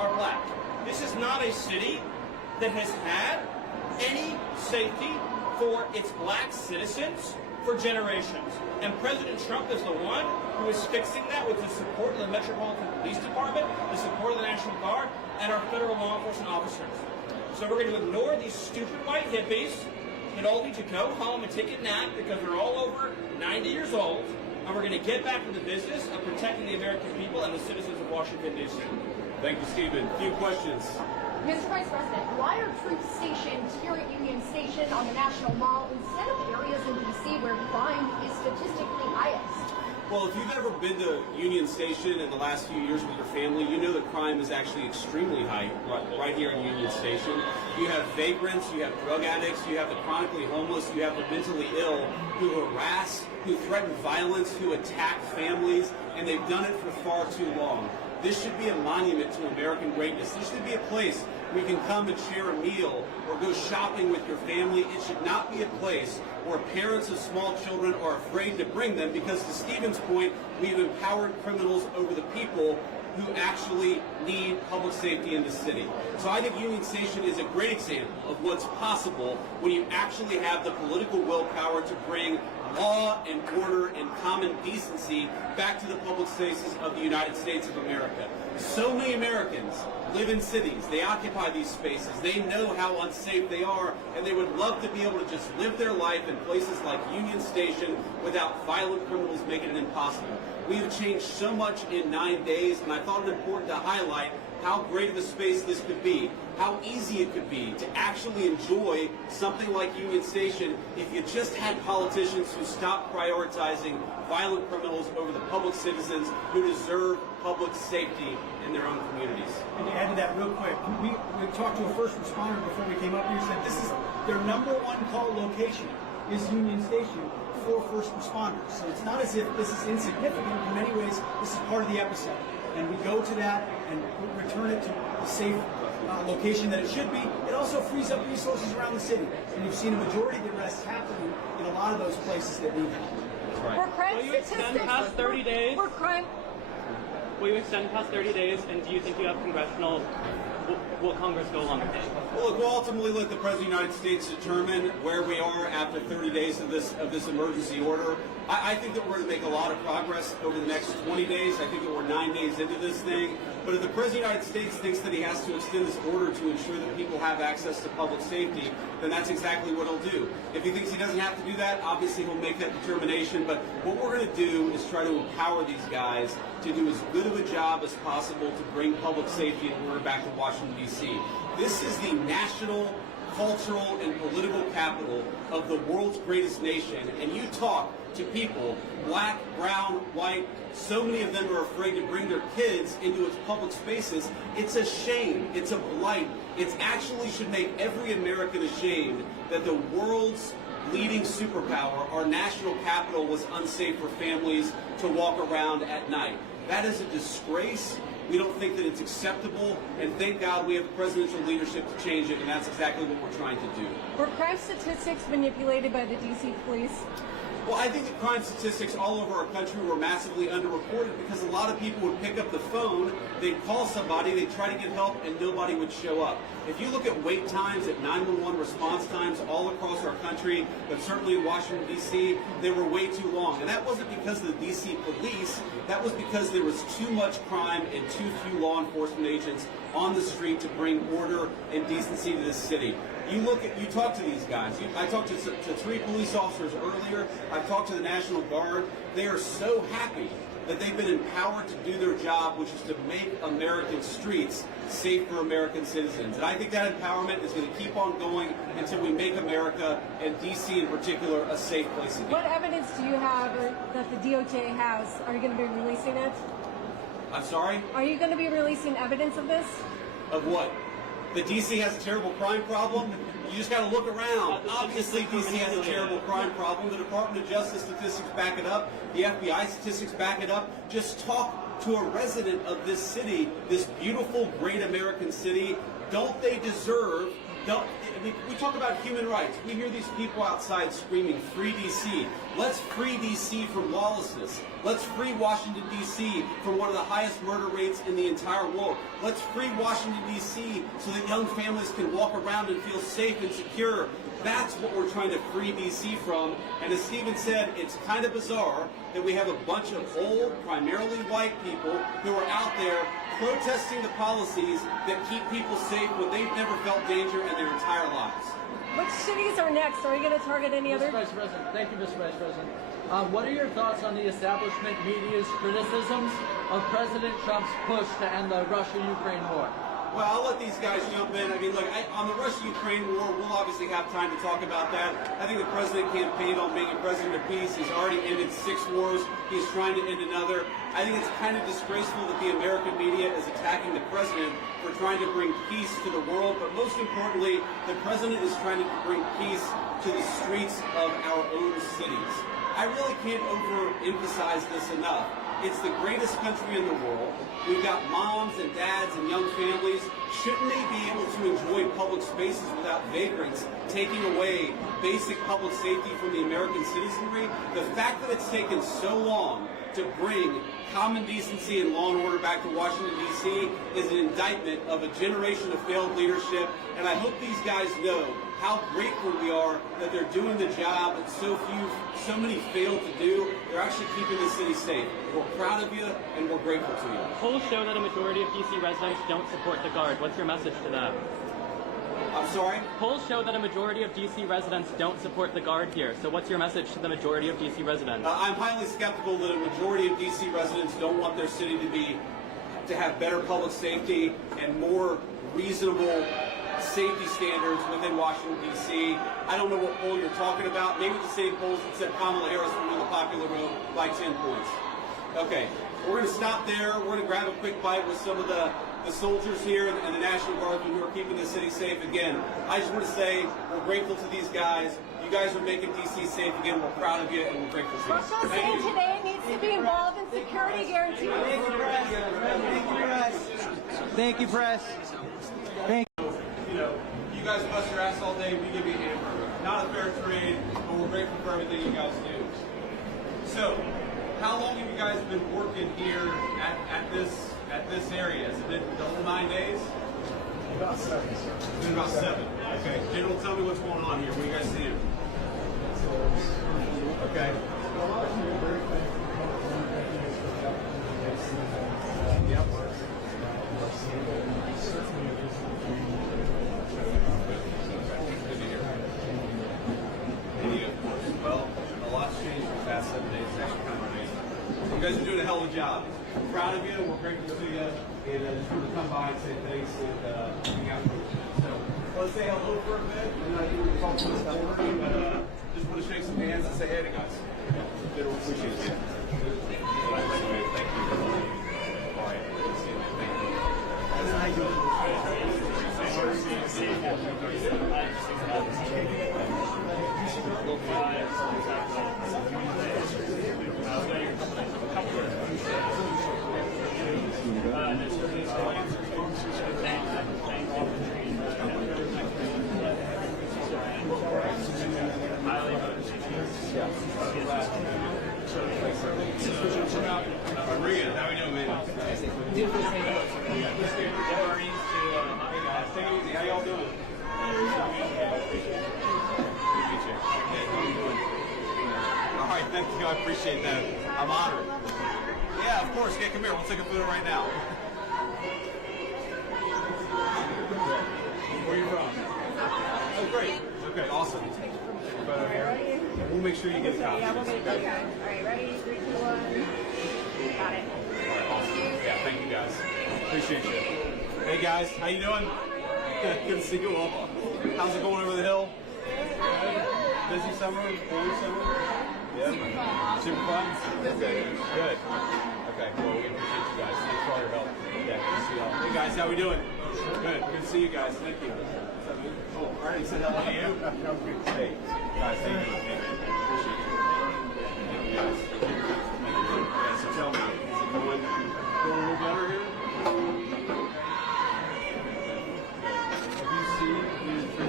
are black. This is not a city that has had any safety for its black citizens for generations. And President Trump is the one who is fixing that with the support of the Metropolitan Police Department, the support of the National Guard, and our federal law enforcement officers. So we're going to ignore these stupid white hippies that all need to go home and take a nap because they're all over 90 years old, and we're going to get back to the business of protecting the American people and the citizens of Washington, D.C. Thank you, Stephen. A few questions. Mr. Vice President, why are troops stationed here at Union Station on the National Mall instead of areas in D.C. where crime is statistically highest? Well, if you've ever been to Union Station in the last few years with your family, you know that crime is actually extremely high right here in Union Station. You have vagrants, you have drug addicts, you have the chronically homeless, you have the mentally ill who harass, who threaten violence, who attack families, and they've done it for far too long. This should be a monument to American greatness. This should be a place where you can come and share a meal or go shopping with your family. It should not be a place where parents of small children are afraid to bring them because, to Stephen's point, we've empowered criminals over the people who actually need public safety in the city. So I think Union Station is a great example of what's possible when you actually have the political willpower to bring law and order and common decency back to the public spaces of the United States of America. So many Americans live in cities. They occupy these spaces. They know how unsafe they are, and they would love to be able to just live their life in places like Union Station without violent criminals making it impossible. We have changed so much in 9 days, and I thought it important to highlight how great of a space this could be, how easy it could be to actually enjoy something like Union Station if you just had politicians who stopped prioritizing violent criminals over the public citizens who deserve public safety in their own communities. And to add to that real quick, we talked to a first responder before we came up here, said this is their number one call location is Union Station for first responders. So it's not as if this is insignificant. In many ways, this is part of the epicenter. And we go to that and return it to the safe location that it should be. It also frees up resources around the city. And you've seen a majority of the arrests happening in a lot of those places that need help. Right. Were crime Will you extend past 30 days? Were crime... Will you extend past 30 days, and do you think you have congressional... Will Congress go longer? Well, look, we'll ultimately let the President of the United States determine where we are after 30 days of this emergency order. I think that we're going to make a lot of progress over the next 20 days. I think that we're 9 days into this thing. But if the President of the United States thinks that he has to extend this order to ensure that people have access to public safety, then that's exactly what he'll do. If he thinks he doesn't have to do that, obviously he'll make that determination. But what we're going to do is try to empower these guys to do as good of a job as possible to bring public safety and order back to Washington, D.C. This is the national, cultural, and political capital of the world's greatest nation. And you talk to people, black, brown, white, so many of them are afraid to bring their kids into its public spaces. It's a shame. It's a blight. It actually should make every American ashamed that the world's leading superpower, our national capital, was unsafe for families to walk around at night. That is a disgrace. We don't think that it's acceptable, and thank God we have the presidential leadership to change it, and that's exactly what we're trying to do. Were crime statistics manipulated by the D.C. police? Well, I think that crime statistics all over our country were massively underreported because a lot of people would pick up the phone, they'd call somebody, they'd try to get help, and nobody would show up. If you look at wait times, at 911 response times all across our country, but certainly in Washington, D.C., they were way too long. And that wasn't because of the D.C. police, that was because there was too much crime and too few law enforcement agents on the street to bring order and decency to this city. You talk to these guys. I talked to 3 police officers earlier. I've talked to the National Guard. They are so happy that they've been empowered to do their job, which is to make American streets safe for American citizens. And I think that empowerment is going to keep on going until we make America, and D.C. in particular, a safe place to be. What evidence do you have that the DOJ has? Are you going to be releasing it? I'm sorry? Are you going to be releasing evidence of this? Of what? That D.C. has a terrible crime problem? You just got to look around. Obviously, D.C. has a terrible crime problem. The Department of Justice statistics back it up. The FBI statistics back it up. Just talk to a resident of this city, this beautiful, great American city. Don't they deserve we talk about human rights. We hear these people outside screaming, "Free DC." Let's free DC from lawlessness. Let's free Washington, D.C. from one of the highest murder rates in the entire world. Let's free Washington, D.C. so that young families can walk around and feel safe and secure. That's what we're trying to free D.C. from. And as Stephen said, it's kind of bizarre that we have a bunch of old, primarily white people who are out there protesting the policies that keep people safe when they've never felt danger in their entire lives. Which cities are next? Are we going to target any other? Mr. Vice President, thank you, Mr. Vice President. What are your thoughts on the establishment media's criticisms of President Trump's push to end the Russia-Ukraine war? Well, I'll let these guys jump in. I mean, look, on the Russia-Ukraine war, we'll obviously have time to talk about that. I think the president campaigned on being a president of peace. He's already ended 6 wars. He's trying to end another. I think it's kind of disgraceful that the American media is attacking the president for trying to bring peace to the world. But most importantly, the president is trying to bring peace to the streets of our own cities. I really can't overemphasize this enough. It's the greatest country in the world. We've got moms and dads and young families. Shouldn't they be able to enjoy public spaces without vagrants taking away basic public safety from the American citizenry? The fact that it's taken so long to bring common decency and law and order back to Washington, D.C. is an indictment of a generation of failed leadership. And I hope these guys know how grateful we are that they're doing the job that so many failed to do. They're actually keeping the city safe. We're proud of you, and we're grateful to you. Polls show that a majority of DC residents don't support the Guard. What's your message to them? I'm sorry? Polls show that a majority of DC residents don't support the Guard here. So what's your message to the majority of DC residents? I'm highly skeptical that a majority of DC residents don't want their city to have better public safety and more reasonable safety standards within Washington, D.C. I don't know what poll you're talking about. Maybe the same polls that said Kamala Harris would win the popular vote by 10 points. Okay, we're going to stop there. We're going to grab a quick bite with some of the soldiers here and the National Guardsmen who are keeping the city safe again. I just want to say we're grateful to these guys. You guys are making D.C. safe again. We're proud of you and we're grateful to you. Russia saying today needs to be involved in security guarantees. Thank you, press. Thank you, press. Thank you, press. Thank you. You know, you guys bust your ass all day, we give you a hamburger. Not a fair trade, but we're grateful for everything you guys do. So, how long have you guys been working here at this area? Has it been the whole 9 days? About 7, sir. It's been about 7. Okay. General, tell me what's going on here. What are you guys seeing? Okay. Yep. Well, a lot's changed in the past 7 days. It's actually kind of amazing. You guys are doing a hell of a job. We're proud of you. We're grateful to you. And I just want to come by and say thanks and hang out with you. So let's say hello for a bit. And you were talking to this morning, but just want to shake some hands and say hey to guys. We appreciate you. Thank you. All right. Thank Maria, how are we doing, man? Take it easy. How y'all doing? All right, thank you. I appreciate that. I'm honored. Yeah, of course. Yeah, come here. We'll take a photo right now. Where are you from? Oh, great. Okay, awesome. Photo here. We'll make sure you get a copy. Yeah, we'll make it. Okay. All right, ready? 3, 2, 1. Got it. All right, awesome. Yeah, thank you guys. Appreciate you. Hey guys, how you doing? Good to see you all. How's it going over the hill? Good. Busy summer? Busy summer? Yeah. Super fun? Okay. Good. Okay, well, we appreciate you guys. Thanks for all your help. Yeah, good to see y'all. Hey guys, how we doing? Good. Good to see you guys. Thank you. Oh, I already said hello to you. Hey, guys, thank you. Appreciate you. Thank you guys. Yeah, so tell me, is it going a little better here? Have you seen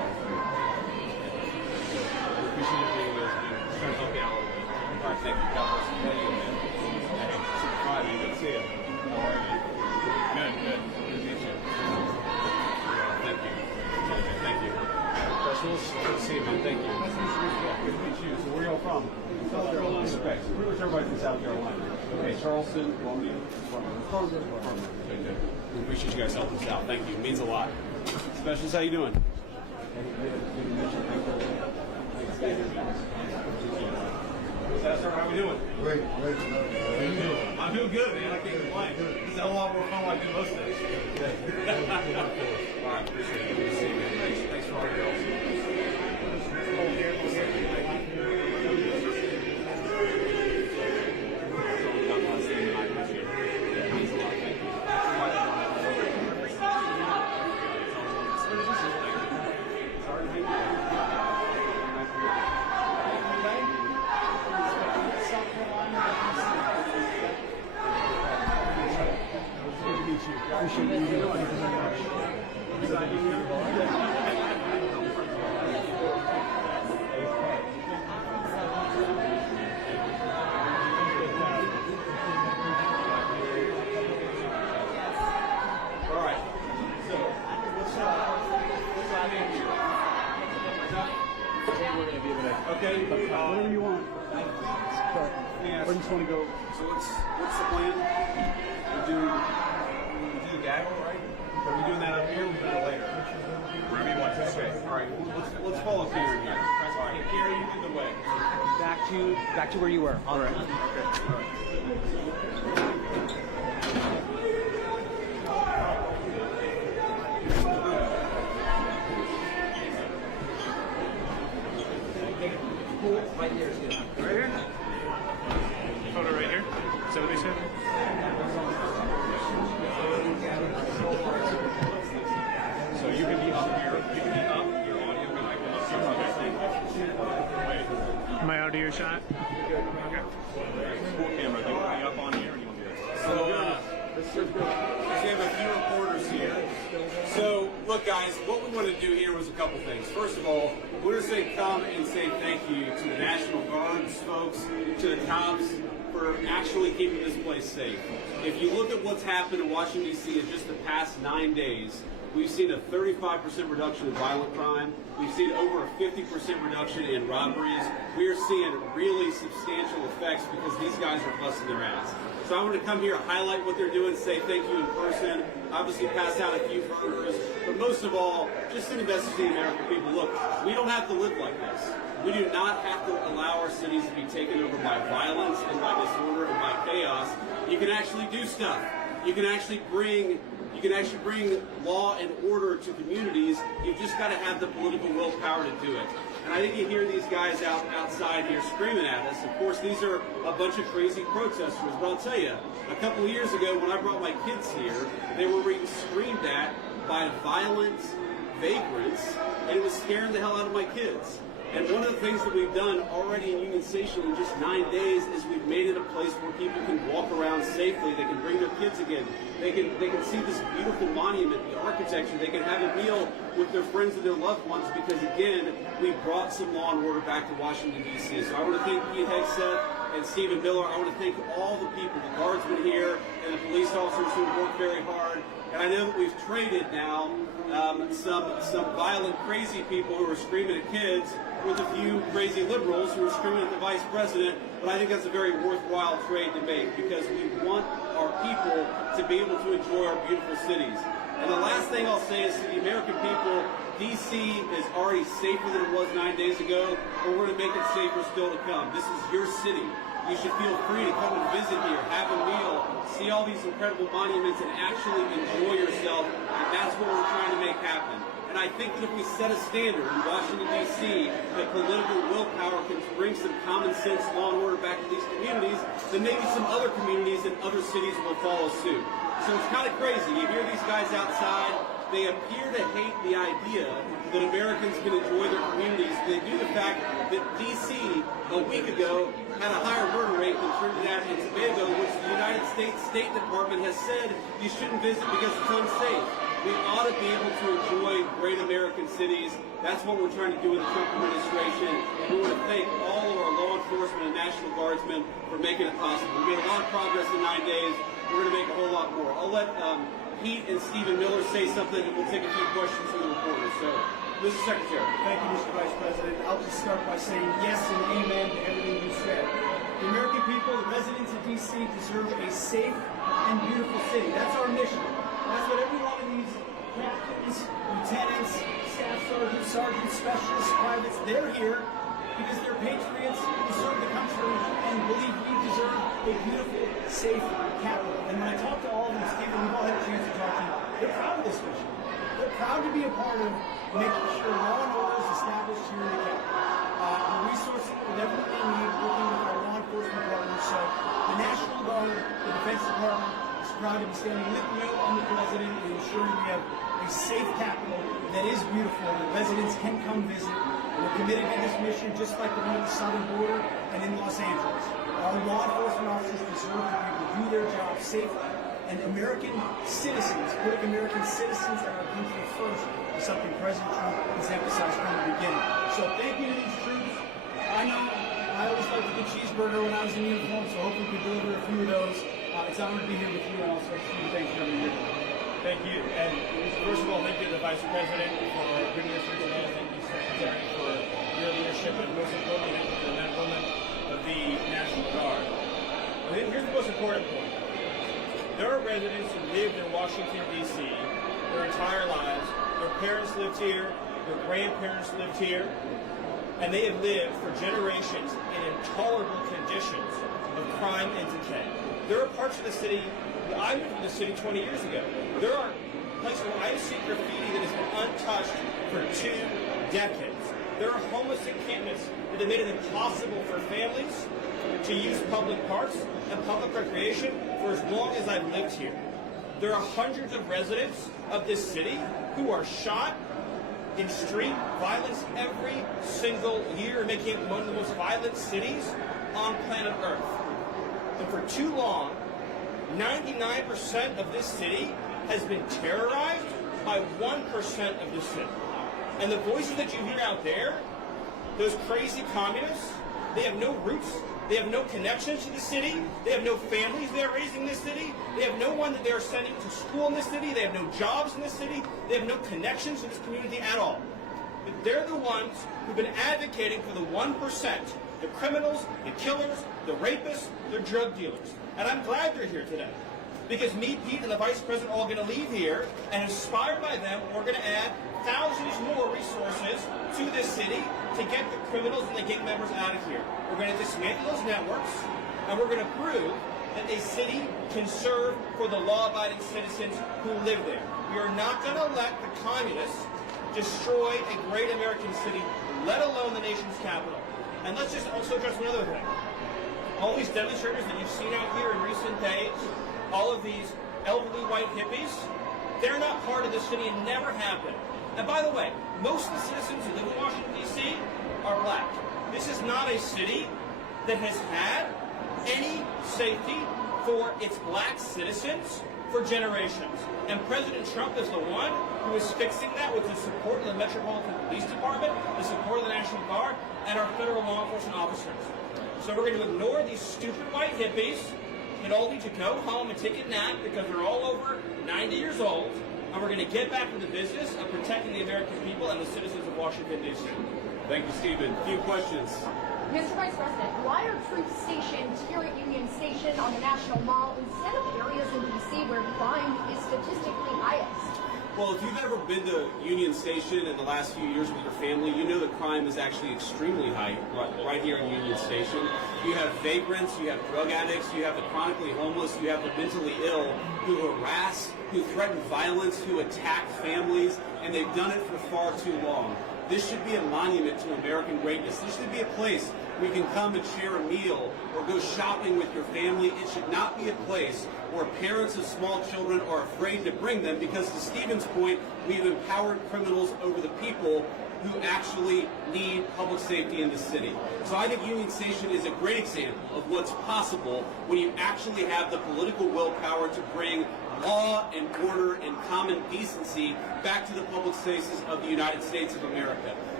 Good to see you, man. Thank you. Nice to meet you. So where are y'all from? South Carolina. Okay, so pretty much everybody from South Carolina. Okay, Charleston, Columbia, Farmers. Okay, good. We appreciate you guys helping us out. Thank you. It means a lot. Specialist, how you doing? Sir, how we doing? Great. I'm doing good, man. I can't complain. This is a lot more fun than I do most days. All right, appreciate it. Good to see you, man. Thanks for all your help. Okay. Whatever you want. I just want to go. So what's the plan? We do the gaggle, right? Are we doing that up here? Or we do it later. Wherever you want to. Okay. All right. Let's follow Karen here. All right. Karen, you lead the way. Back to where you were. All right. Okay. Right here is good. Right here? Photo right here? Is that what they said? So you can be up here. You can be up. Your audio can like Am I out of your shot? Okay. Cool camera. Do you want me up on here or do you want me to? So we have a few reporters here. So look, guys, what we want to do here was a couple things. First of all, we want to come and say thank you to the National Guards folks, to the cops, for actually keeping this place safe. If you look at what's happened in Washington, D.C. in just the past 9 days, we've seen a 35% reduction in violent crime. We've seen over a 50% reduction in robberies. We are seeing really substantial effects because these guys are busting their ass. So I want to come here, highlight what they're doing, say thank you in person, obviously pass out a few burners, but most of all, just send a message to the American people. Look, we don't have to live like this. We do not have to allow our cities to be taken over by violence and by disorder and by chaos. You can actually do stuff. You can actually bring law and order to communities. You've just got to have the political willpower to do it. And I think you hear these guys outside here screaming at us. Of course, these are a bunch of crazy protesters. But I'll tell you, a couple of years ago when I brought my kids here, they were being screamed at by violent vagrants, and it was scaring the hell out of my kids. And one of the things that we've done already in Union Station in just 9 days is we've made it a place where people can walk around safely. They can bring their kids again. They can see this beautiful monument, the architecture. They can have a meal with their friends and their loved ones because, again, we brought some law and order back to Washington, D.C. So I want to thank Pete Hegseth and Stephen Miller. I want to thank all the people, the guardsmen here and the police officers who worked very hard. And I know that we've traded now some violent, crazy people who are screaming at kids with a few crazy liberals who are screaming at the vice president. But I think that's a very worthwhile trade to make because we want our people to be able to enjoy our beautiful cities. And the last thing I'll say is to the American people, D.C. is already safer than it was 9 days ago, but we're going to make it safer still to come. This is your city. You should feel free to come and visit here, have a meal, see all these incredible monuments, and actually enjoy yourself. And that's what we're trying to make happen. And I think that if we set a standard in Washington, D.C., that political willpower can bring some common sense law and order back to these communities, then maybe some other communities and other cities will follow suit. So it's kind of crazy. You hear these guys outside. They appear to hate the idea that Americans can enjoy their communities. They do the fact that D.C. a week ago had a higher murder rate than Trinidad and Tobago, which the United States State Department has said you shouldn't visit because it's unsafe. We ought to be able to enjoy great American cities. That's what we're trying to do with the Trump administration. And we want to thank all of our law enforcement and National Guardsmen for making it possible. We made a lot of progress in 9 days. We're going to make a whole lot more. I'll let Pete and Stephen Miller say something, and we'll take a few questions from the reporters. So, Mr. Secretary. Thank you, Mr. Vice President. I'll just start by saying yes and amen to everything you said. The American people, the residents of D.C. deserve a safe and beautiful city. That's our mission. That's what every one of these captains, lieutenants, staff sergeants, specialists, privates, they're here because they're patriots who serve the country and believe we deserve a beautiful, safe capital. And when I talk to all of them, Stephen, we've all had a chance to talk to you, they're proud of this mission. They're proud to be a part of making sure law and order is established here in the capital. The resources that everything they need, working with our law enforcement partners. So the National Guard, the Defense Department is proud to be standing with you and the President and ensuring we have a safe capital that is beautiful, that residents can come visit. And we're committed to this mission just like the one at the southern border and in Los Angeles. Our law enforcement officers deserve to be able to do their job safely. And American citizens, putting American citizens and our country first is something President Trump has emphasized from the beginning. So thank you to these troops. I know I always liked a good cheeseburger when I was in uniform, so hopefully we can deliver a few of those. It's an honor to be here with you and also thanks for everything. Thank you. And first of all, thank you to the Vice President for bringing us here today. Thank you, Secretary, for your leadership, and most importantly, thank you to the men and women of the National Guard. I think here's the most important point. There are residents who lived in Washington, D.C. their entire lives. Their parents lived here. Their grandparents lived here. And they have lived for generations in intolerable conditions of crime and decay. There are parts of the city, I moved to the city 20 years ago. There are places where I see graffiti that has been untouched for 2 decades. There are homeless encampments that have made it impossible for families to use public parks and public recreation for as long as I've lived here. There are hundreds of residents of this city who are shot in street violence every single year, making it one of the most violent cities on planet Earth. And for too long, 99% of this city has been terrorized by 1% of the city. And the voices that you hear out there, those crazy communists, they have no roots. They have no connections to the city. They have no families they are raising in this city. They have no one that they are sending to school in this city. They have no jobs in this city. They have no connections to this community at all. But they're the ones who've been advocating for the 1%, the criminals, the killers, the rapists, the drug dealers. And I'm glad they're here today. Because me, Pete, and the Vice President are all going to leave here, and inspired by them, we're going to add thousands more resources to this city to get the criminals and the gang members out of here. We're going to dismantle those networks, and we're going to prove that a city can serve for the law-abiding citizens who live there. We are not going to let the communists destroy a great American city, let alone the nation's capital. And let's just also address another thing. All these demonstrators that you've seen out here in recent days, all of these elderly white hippies, they're not part of this city and never have been. And by the way, most of the citizens who live in Washington, D.C. are black. This is not a city that has had any safety for its black citizens for generations. And President Trump is the one who is fixing that with the support of the Metropolitan Police Department, the support of the National Guard, and our federal law enforcement officers. So we're going to ignore these stupid white hippies that all need to go home and take a nap because they're all over 90 years old, and we're going to get back to the business of protecting the American people and the citizens of Washington, D.C. Thank you, Stephen. A few questions. Mr. Vice President, why are troops stationed here at Union Station on the National Mall instead of areas in D.C. where crime is statistically highest? Well, if you've ever been to Union Station in the last few years with your family, you know that crime is actually extremely high right here in Union Station. You have vagrants, you have drug addicts, you have the chronically homeless, you have the mentally ill who harass, who threaten violence, who attack families, and they've done it for far too long. This should be a monument to American greatness. This should be a place where you can come and share a meal or go shopping with your family. It should not be a place where parents of small children are afraid to bring them because, to Stephen's point, we've empowered criminals over the people who actually need public safety in the city. So I think Union Station is a great example of what's possible when you actually have the political willpower to bring law and order and common decency back to the public spaces of the United States of America.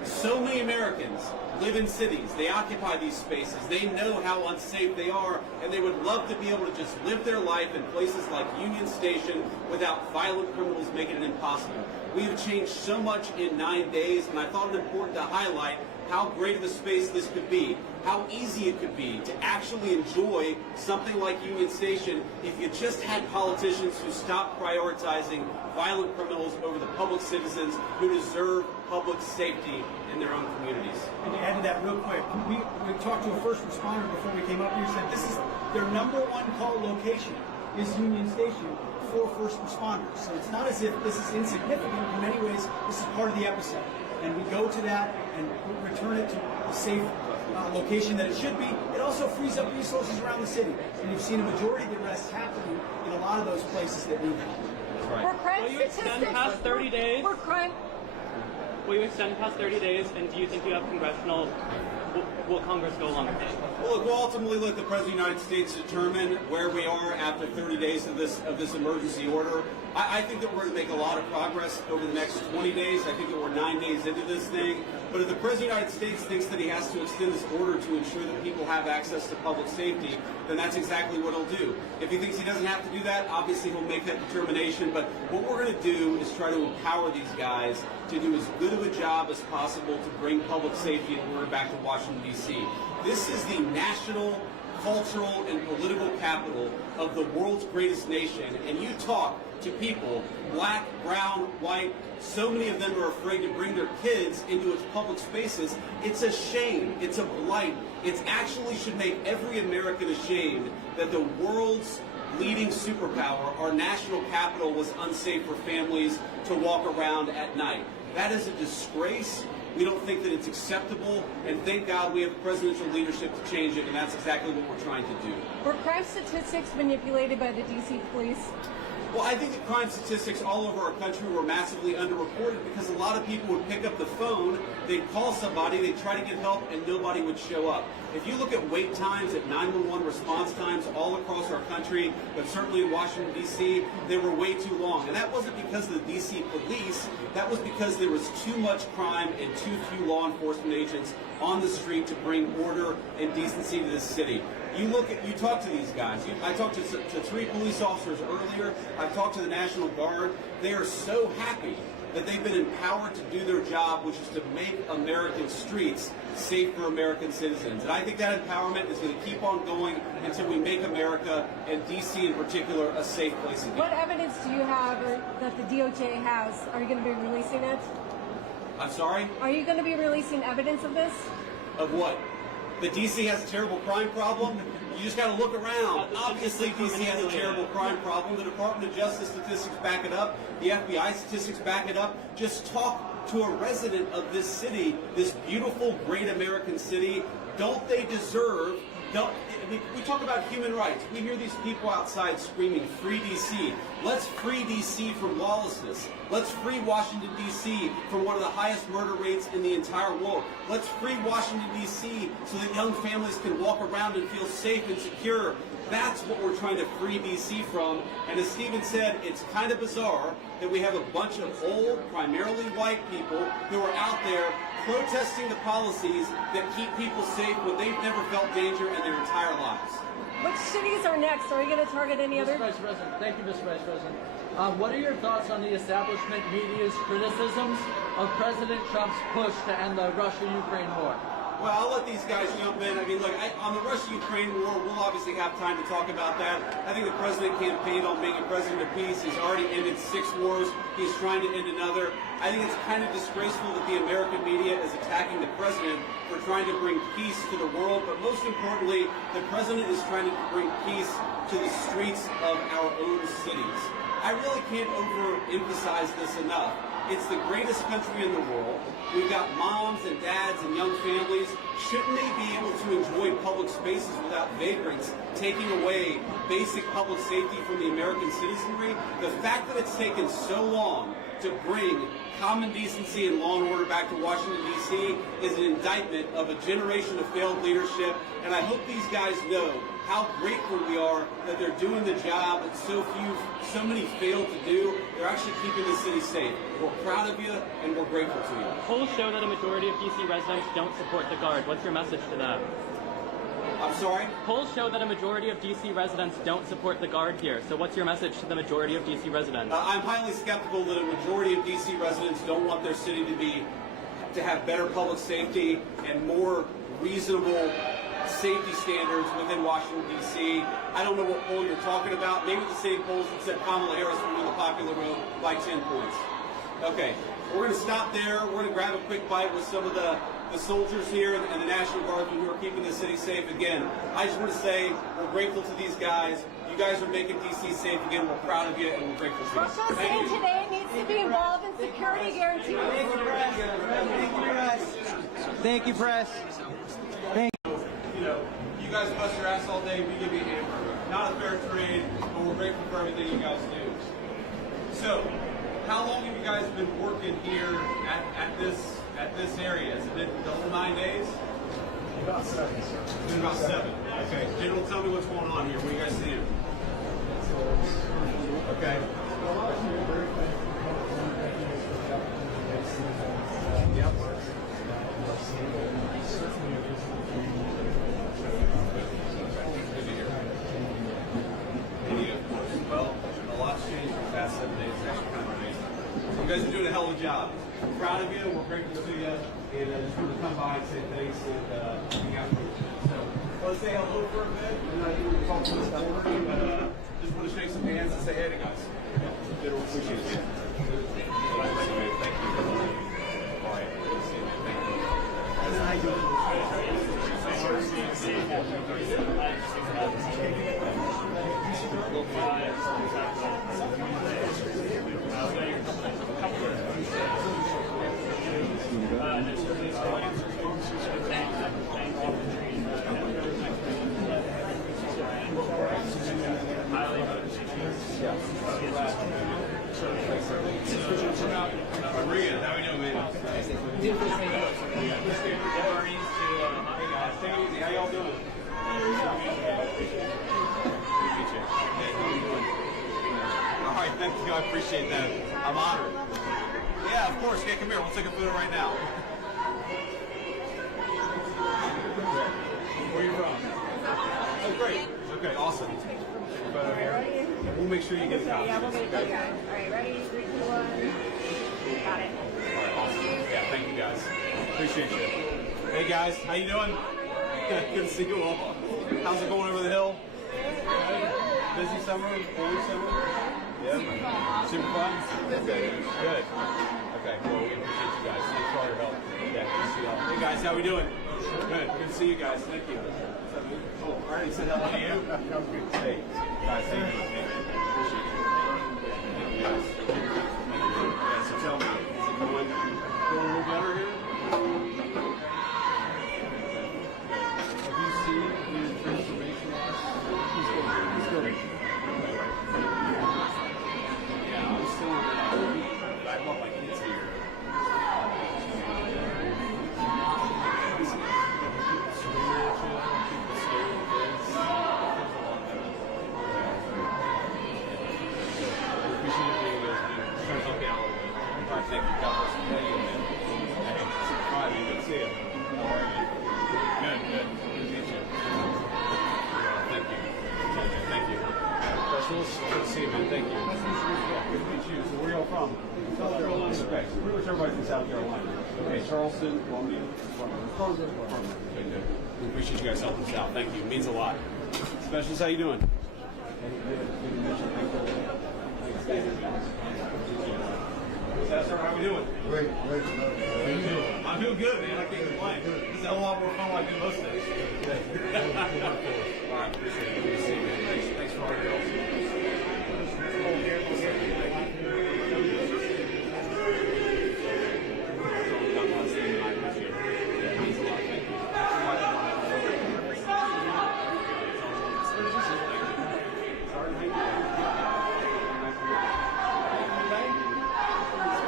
So many Americans live in cities. They occupy these spaces. They know how unsafe they are, and they would love to be able to just live their life in places like Union Station without violent criminals making it impossible. We have changed so much in 9 days, and I thought it important to highlight how great of a space this could be, how easy it could be to actually enjoy something like Union Station if you just had politicians who stopped prioritizing violent criminals over the public citizens who deserve public safety in their own communities. And to add to that real quick, we talked to a first responder before we came up here, said this is their #1 call location is Union Station for first responders. So it's not as if this is insignificant. In many ways, this is part of the epicenter. And we go to that and return it to a safe location that it should be. It also frees up resources around the city. And you've seen a majority of the arrests happening in a lot of those places that need help. For crime Will you extend past 30 days? For crime. Will you extend past 30 days, and do you think you have congressional? Will Congress go along with it? Well, look, we'll ultimately let the President of the United States determine where we are after 30 days of this emergency order. I think that we're going to make a lot of progress over the next 20 days. I think that we're 9 days into this thing. But if the President of the United States thinks that he has to extend this order to ensure that people have access to public safety, then that's exactly what he'll do. If he thinks he doesn't have to do that, obviously he'll make that determination. But what we're going to do is try to empower these guys to do as good of a job as possible to bring public safety and order back to Washington, D.C. This is the national, cultural, and political capital of the world's greatest nation. And you talk to people, black, brown, white, so many of them are afraid to bring their kids into its public spaces. It's a shame. It's a blight. It actually should make every American ashamed that the world's leading superpower, our national capital, was unsafe for families to walk around at night. That is a disgrace. We don't think that it's acceptable, and thank God we have presidential leadership to change it, and that's exactly what we're trying to do. Were crime statistics manipulated by the D.C. police? Well, I think that crime statistics all over our country were massively underreported because a lot of people would pick up the phone, they'd call somebody, they'd try to get help, and nobody would show up. If you look at wait times, at 911 response times all across our country, but certainly in Washington, D.C., they were way too long. And that wasn't because of the D.C. police, that was because there was too much crime and too few law enforcement agents on the street to bring order and decency to this city. You talk to these guys. I talked to 3 police officers earlier. I've talked to the National Guard. They are so happy that they've been empowered to do their job, which is to make American streets safe for American citizens. And I think that empowerment is going to keep on going until we make America, and D.C. in particular, a safe place again. What evidence do you have that the DOJ has? Are you going to be releasing it? I'm sorry? Are you going to be releasing evidence of this? Of what? That D.C. has a terrible crime problem? You just got to look around. Obviously, D.C. has a terrible crime problem. The Department of Justice statistics back it up. The FBI statistics back it up. Just talk to a resident of this city, this beautiful, great American city. Don't they deserve... we talk about human rights. We hear these people outside screaming, "Free D.C." Let's free D.C. from lawlessness. Let's free Washington, D.C. from one of the highest murder rates in the entire world. Let's free Washington, D.C. so that young families can walk around and feel safe and secure. That's what we're trying to free D.C. from. And as Stephen said, it's kind of bizarre that we have a bunch of old, primarily white people who are out there protesting the policies that keep people safe when they've never felt danger in their entire lives. Which cities are next? Are you going to target any other? Mr. Vice President, thank you, Mr. Vice President. What are your thoughts on the establishment media's criticisms of President Trump's push to end the Russia-Ukraine war? Well, I'll let these guys jump in. I mean, look, on the Russia-Ukraine war, we'll obviously have time to talk about that. I think the president campaigned on being a president of peace. He's already ended 6 wars. He's trying to end another. I think it's kind of disgraceful that the American media is attacking the president for trying to bring peace to the world. But most importantly, the president is trying to bring peace to the streets of our own cities. I really can't overemphasize this enough. It's the greatest country in the world. We've got moms and dads and young families. Shouldn't they be able to enjoy public spaces without vagrants taking away basic public safety from the American citizenry? The fact that it's taken so long to bring common decency and law and order back to Washington, D.C. is an indictment of a generation of failed leadership, and I hope these guys know how grateful we are that they're doing the job that so many failed to do. They're actually keeping the city safe. We're proud of you, and we're grateful to you. Polls show that a majority of D.C. residents don't support the Guard. What's your message to them? I'm sorry? Polls show that a majority of D.C. residents don't support the Guard here. So what's your message to the majority of D.C. residents? I'm highly skeptical that a majority of D.C. residents don't want their city to have better public safety and more reasonable safety standards within Washington, D.C. I don't know what poll you're talking about. Maybe the same polls that said Kamala Harris would win the popular vote by 10 points. Okay, we're going to stop there. We're going to grab a quick bite with some of the soldiers here and the National Guardsmen who are keeping the city safe. Again, I just want to say we're grateful to these guys. You guys are making D.C. safe again. We're proud of you and we're grateful to you. Russia City today needs to be involved in security guarantees. Thank you, press. Thank you, press. Thank you, press. Thank you. You know, you guys bust your ass all day, we give you a hamburger. Not a fair trade, but we're grateful for everything you guys do. So, how long have you guys been working here at this area? Has it been the whole 9 days? About 7, sir. It's been about 7. Okay. General, tell me what's going on here. What are you guys seeing? Okay. Yep. Well, a lot's changed in the past 7 days. It's actually kind of amazing. You guys are doing a hell of a job. We're proud of you. We're grateful to you. And just wanted to come by and say thanks and hang out with you. So, let's say hello for a bit. And I think we'll talk to this morning, but just want to shake some hands and say hey to guys. Good, we'll appreciate it. Thank you. All right. Good to see you, man. Thank you. How you doing? Maria, how we doing, man? How y'all doing? All right, thank you. I appreciate that. I'm honored. Yeah, of course. Yeah, come here. We'll take a photo right now. Where are you from? Oh, great. Okay, awesome. Photo here. We'll make sure you get a copy. Yeah, we'll get it. Okay. All right, ready? 3, 2, 1. Got it. All right, awesome. Yeah, thank you guys. Appreciate you. Hey guys, how you doing? Good to see you all. How's it going over the hill? Busy summer? Busy summer? Yeah. Super fun? Okay. Good. Okay, well, we appreciate you guys. Thanks for all your help. Yeah, good to see y'all. Hey guys, how we doing? Good. Good to see you guys. Thank you. Oh, all right. He said hello to you. Hey, guys, thank you. Appreciate you. Thank you guys. Thank you. Yeah, so tell me, is it going a little better here? Have you seen the transformation? He's good. Yeah, I'm still I want my kids here. Thank you. God bless you. Hey, Friday. Good to see you. How are you? Good. Good to meet you. Thank you. Thank you. Good to see you, man. Thank you. Good to meet you. So where are y'all from? South Carolina. Okay. So pretty much everybody from South Carolina. Okay. Charleston, Columbia. Okay, good. We appreciate you guys helping us out. Thank you. It means a lot. Specialist, how you doing? Sir, how we doing? Great. How you doing? I'm doing good, man. I can't complain. This is a whole lot more fun like I do most days. All right, appreciate it. Good to see you, man. Thanks for all your help.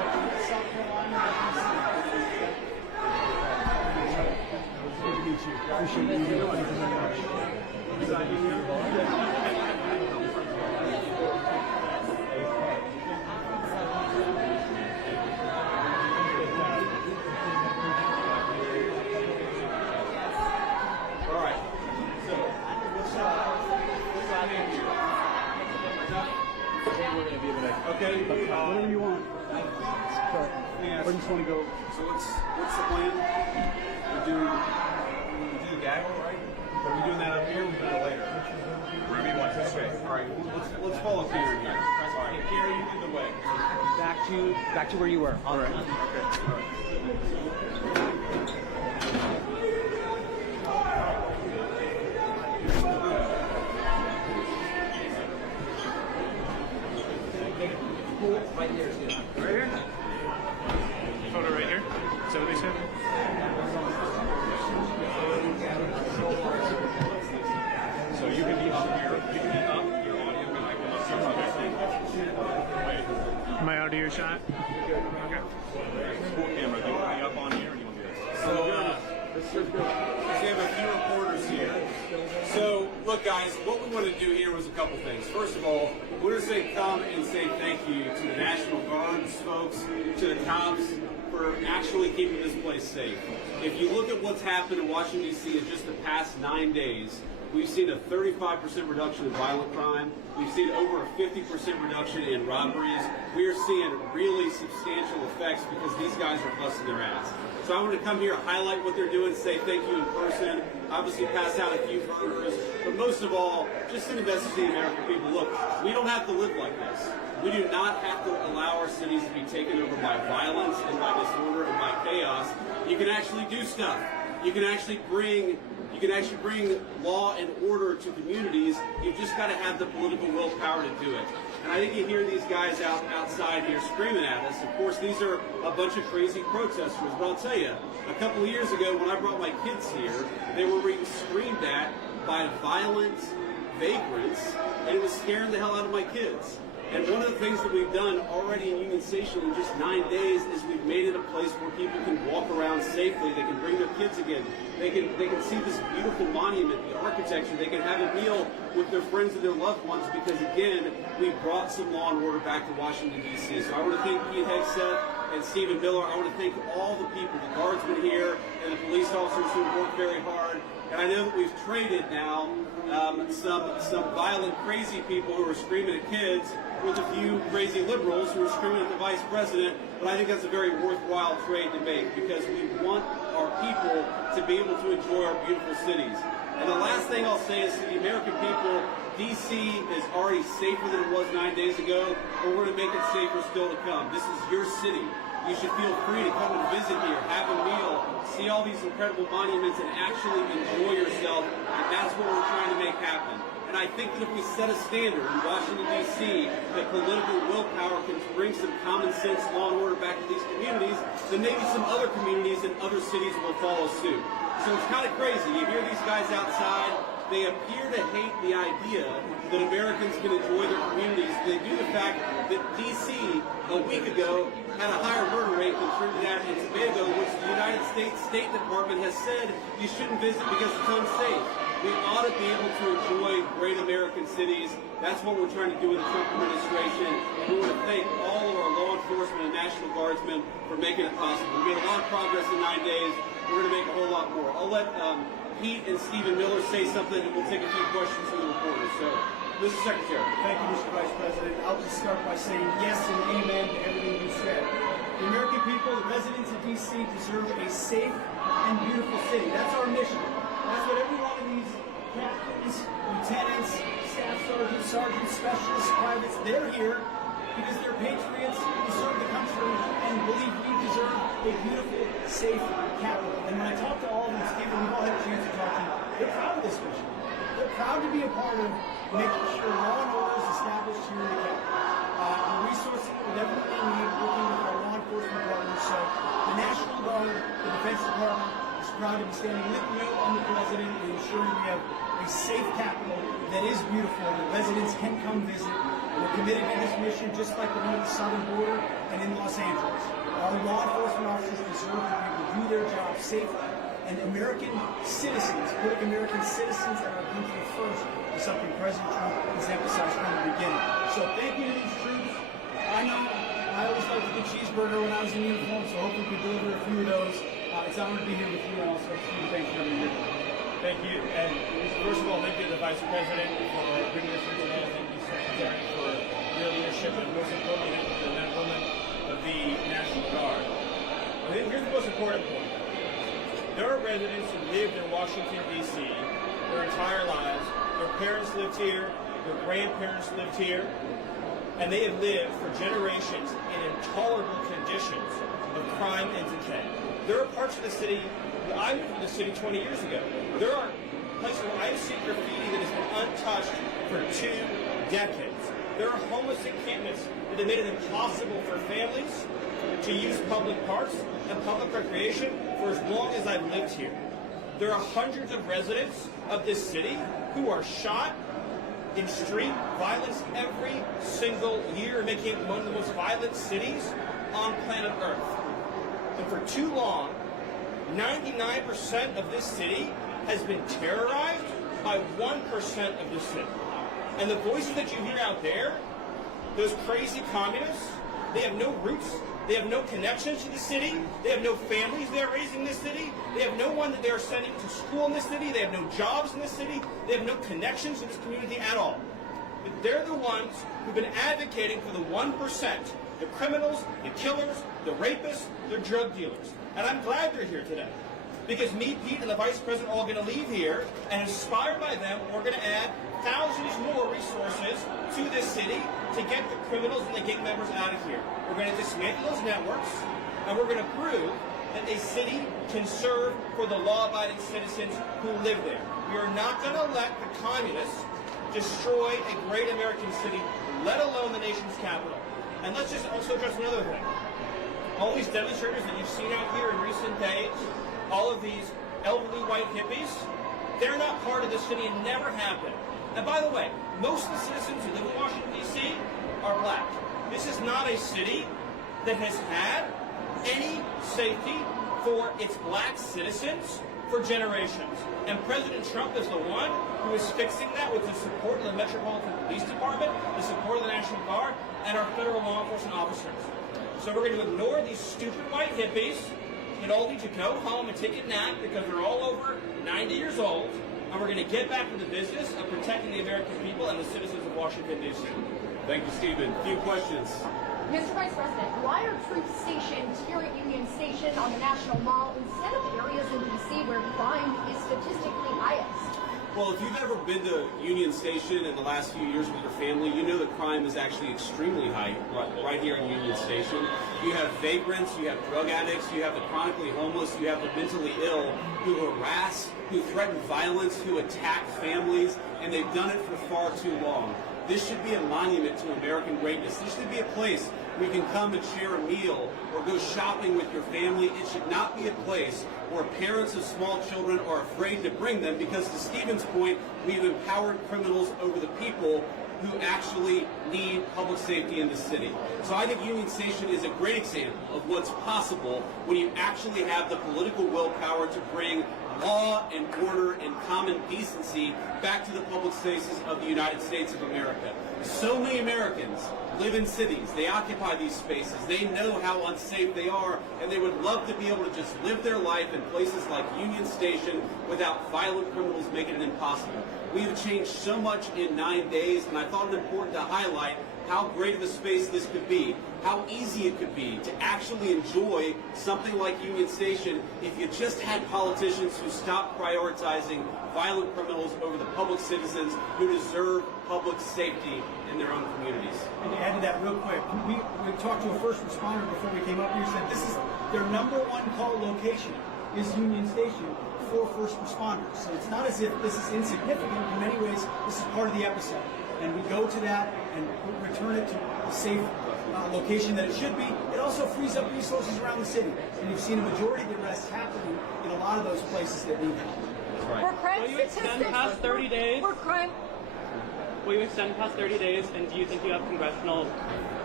appreciate you. Thank you very much. Okay. Whatever you want. Or just want to go. So what's the plan? We do the gaggle, right? Are we doing that up here? Or we doing it later? Wherever you want. Okay. All right. Let's follow Karen here. All right. Karen, you lead the way. Back to where you were. All right. Okay. All right. Right there is good. Right here? Photo right here? Is that what they said? So you can be up here. You can be up. Your audio guy will up here. Am I out of your shot? Okay. Full camera. Do you want me up on here or do you want me to? We have a few reporters here. So, look, guys, what we want to do here was a couple things. First of all, we want to come and say thank you to the National Guards folks, to the cops, for actually keeping this place safe. If you look at what's happened in Washington, D.C. in just the past 9 days, we've seen a 35% reduction in violent crime. We've seen over a 50% reduction in robberies. We are seeing really substantial effects because these guys are busting their ass. So I want to come here, highlight what they're doing, say thank you in person, obviously pass out a few burgers, but most of all, just send a message to the American people. Look, we don't have to live like this. We do not have to allow our cities to be taken over by violence and by disorder and by chaos. You can actually do stuff. You can actually bring law and order to communities. You've just got to have the political willpower to do it. And I think you hear these guys outside here screaming at us. Of course, these are a bunch of crazy protesters. But I'll tell you, a couple of years ago when I brought my kids here, they were being screamed at by violent vagrants, and it was scaring the hell out of my kids. And one of the things that we've done already in Union Station in just 9 days is we've made it a place where people can walk around safely. They can bring their kids again. They can see this beautiful monument, the architecture. They can have a meal with their friends and their loved ones because, again, we brought some law and order back to Washington, D.C. So I want to thank Pete Hegseth and Stephen Miller. I want to thank all the people, the guardsmen here and the police officers who have worked very hard. And I know that we've traded now some violent, crazy people who are screaming at kids with a few crazy liberals who are screaming at the vice president. But I think that's a very worthwhile trade to make because we want our people to be able to enjoy our beautiful cities. And the last thing I'll say is to the American people, D.C. is already safer than it was 9 days ago, but we're going to make it safer still to come. This is your city. You should feel free to come and visit here, have a meal, see all these incredible monuments, and actually enjoy yourself. And that's what we're trying to make happen. And I think that if we set a standard in Washington, D.C., that political willpower can bring some common sense law and order back to these communities, then maybe some other communities and other cities will follow suit. So it's kind of crazy. You hear these guys outside. They appear to hate the idea that Americans can enjoy their communities. They do the fact that D.C. a week ago had a higher murder rate than Trinidad and Tobago, which the United States State Department has said you shouldn't visit because it's unsafe. We ought to be able to enjoy great American cities. That's what we're trying to do with the Trump administration. And we want to thank all of our law enforcement and National Guardsmen for making it possible. We made a lot of progress in 9 days. We're going to make a whole lot more. I'll let Pete and Stephen Miller say something, and we'll take a few questions from the reporters. So, Mr. Secretary. Thank you, Mr. Vice President. I'll just start by saying yes and amen to everything you said. The American people, the residents of D.C. deserve a safe and beautiful city. That's our mission. That's what every one of these captains, lieutenants, staff sergeants, specialists, privates, they're here because they're patriots who serve the country and believe we deserve a beautiful, safe capital. And when I talk to all of them, Stephen, we've all had a chance to talk to them, they're proud of this mission. They're proud to be a part of making sure law and order is established here in the capital. We're resourcing with everything we need, working with our law enforcement partners. So the National Guard, the Defense Department, is proud to be standing with you and the President and ensuring we have a safe capital that is beautiful, that residents can come visit. And we're committed to this mission just like the one at the southern border and in Los Angeles. Our law enforcement officers deserve to be able to do their job safely And American citizens, putting American citizens and our country first, is something President Trump has emphasized from the beginning. So thank you to these troops. I know I always liked a good cheeseburger when I was in uniform, so hopefully we can deliver a few of those. It's an honor to be here with you, and also thank you for being here. Thank you. And first of all, thank you to the Vice President for bringing us here today. Thank you, Secretary, for your leadership, and most importantly, thank you to the men and women of the National Guard. I think here's the most important point. There are residents who lived in Washington, D.C. their entire lives. Their parents lived here. Their grandparents lived here. And they have lived for generations in intolerable conditions of crime and decay. There are parts of the city, I moved to the city 20 years ago. There are places where I have seen graffiti that has been untouched for 2 decades. There are homeless encampments that have made it impossible for families to use public parks and public recreation for as long as I've lived here. There are hundreds of residents of this city who are shot in street violence every single year, making it one of the most violent cities on planet Earth. And for too long, 99% of this city has been terrorized by 1% of the city. And the voices that you hear out there, those crazy communists, they have no roots, they have no connections to the city, they have no families they are raising in this city, they have no one that they are sending to school in this city, they have no jobs in this city, they have no connections to this community at all. But they're the ones who've been advocating for the 1%, the criminals, the killers, the rapists, the drug dealers. And I'm glad they're here today. Because me, Pete, and the Vice President are all going to leave here, and inspired by them, we're going to add thousands more resources to this city to get the criminals and the gang members out of here. We're going to dismantle those networks, and we're going to prove that a city can serve for the law-abiding citizens who live there. We are not going to let the communists destroy a great American city, let alone the nation's capital. And let's just also address another thing. All these demonstrators that you've seen out here in recent days, all of these elderly white hippies, they're not part of the city and never have been. And by the way, most of the citizens who live in Washington, D.C. are black. This is not a city that has had any safety for its black citizens for generations. And President Trump is the one who is fixing that with the support of the Metropolitan Police Department, the support of the National Guard, and our federal law enforcement officers. So we're going to ignore these stupid white hippies that all need to go home and take a nap because they're all over 90 years old, and we're going to get back to the business of protecting the American people and the citizens of Washington, D.C. Thank you, Stephen. A few questions. Mr. Vice President, why are troops stationed here at Union Station on the National Mall instead of areas in D.C. where crime is statistically highest? Well, if you've ever been to Union Station in the last few years with your family, you know that crime is actually extremely high right here in Union Station. You have vagrants, you have drug addicts, you have the chronically homeless, you have the mentally ill who harass, who threaten violence, who attack families, and they've done it for far too long. This should be a monument to American greatness. This should be a place where you can come and share a meal or go shopping with your family. It should not be a place where parents of small children are afraid to bring them because, to Stephen's point, we've empowered criminals over the people who actually need public safety in the city. So I think Union Station is a great example of what's possible when you actually have the political willpower to bring law and order and common decency back to the public spaces of the United States of America. So many Americans live in cities. They occupy these spaces. They know how unsafe they are, and they would love to be able to just live their life in places like Union Station without violent criminals making it impossible. We have changed so much in 9 days, and I thought it important to highlight how great of a space this could be, how easy it could be to actually enjoy something like Union Station if you just had politicians who stopped prioritizing violent criminals over the public citizens who deserve public safety in their own communities. And to add to that real quick, we talked to a first responder before we came up here, said this is their #1 call location is Union Station for first responders. So it's not as if this is insignificant. In many ways, this is part of the epicenter. And we go to that and return it to a safe location that it should be. It also frees up resources around the city. And you've seen a majority of the arrests happening in a lot of those places that need help. That's right. For crime Will you extend past 30 days? For crime. Will you extend past 30 days, and do you think you have congressional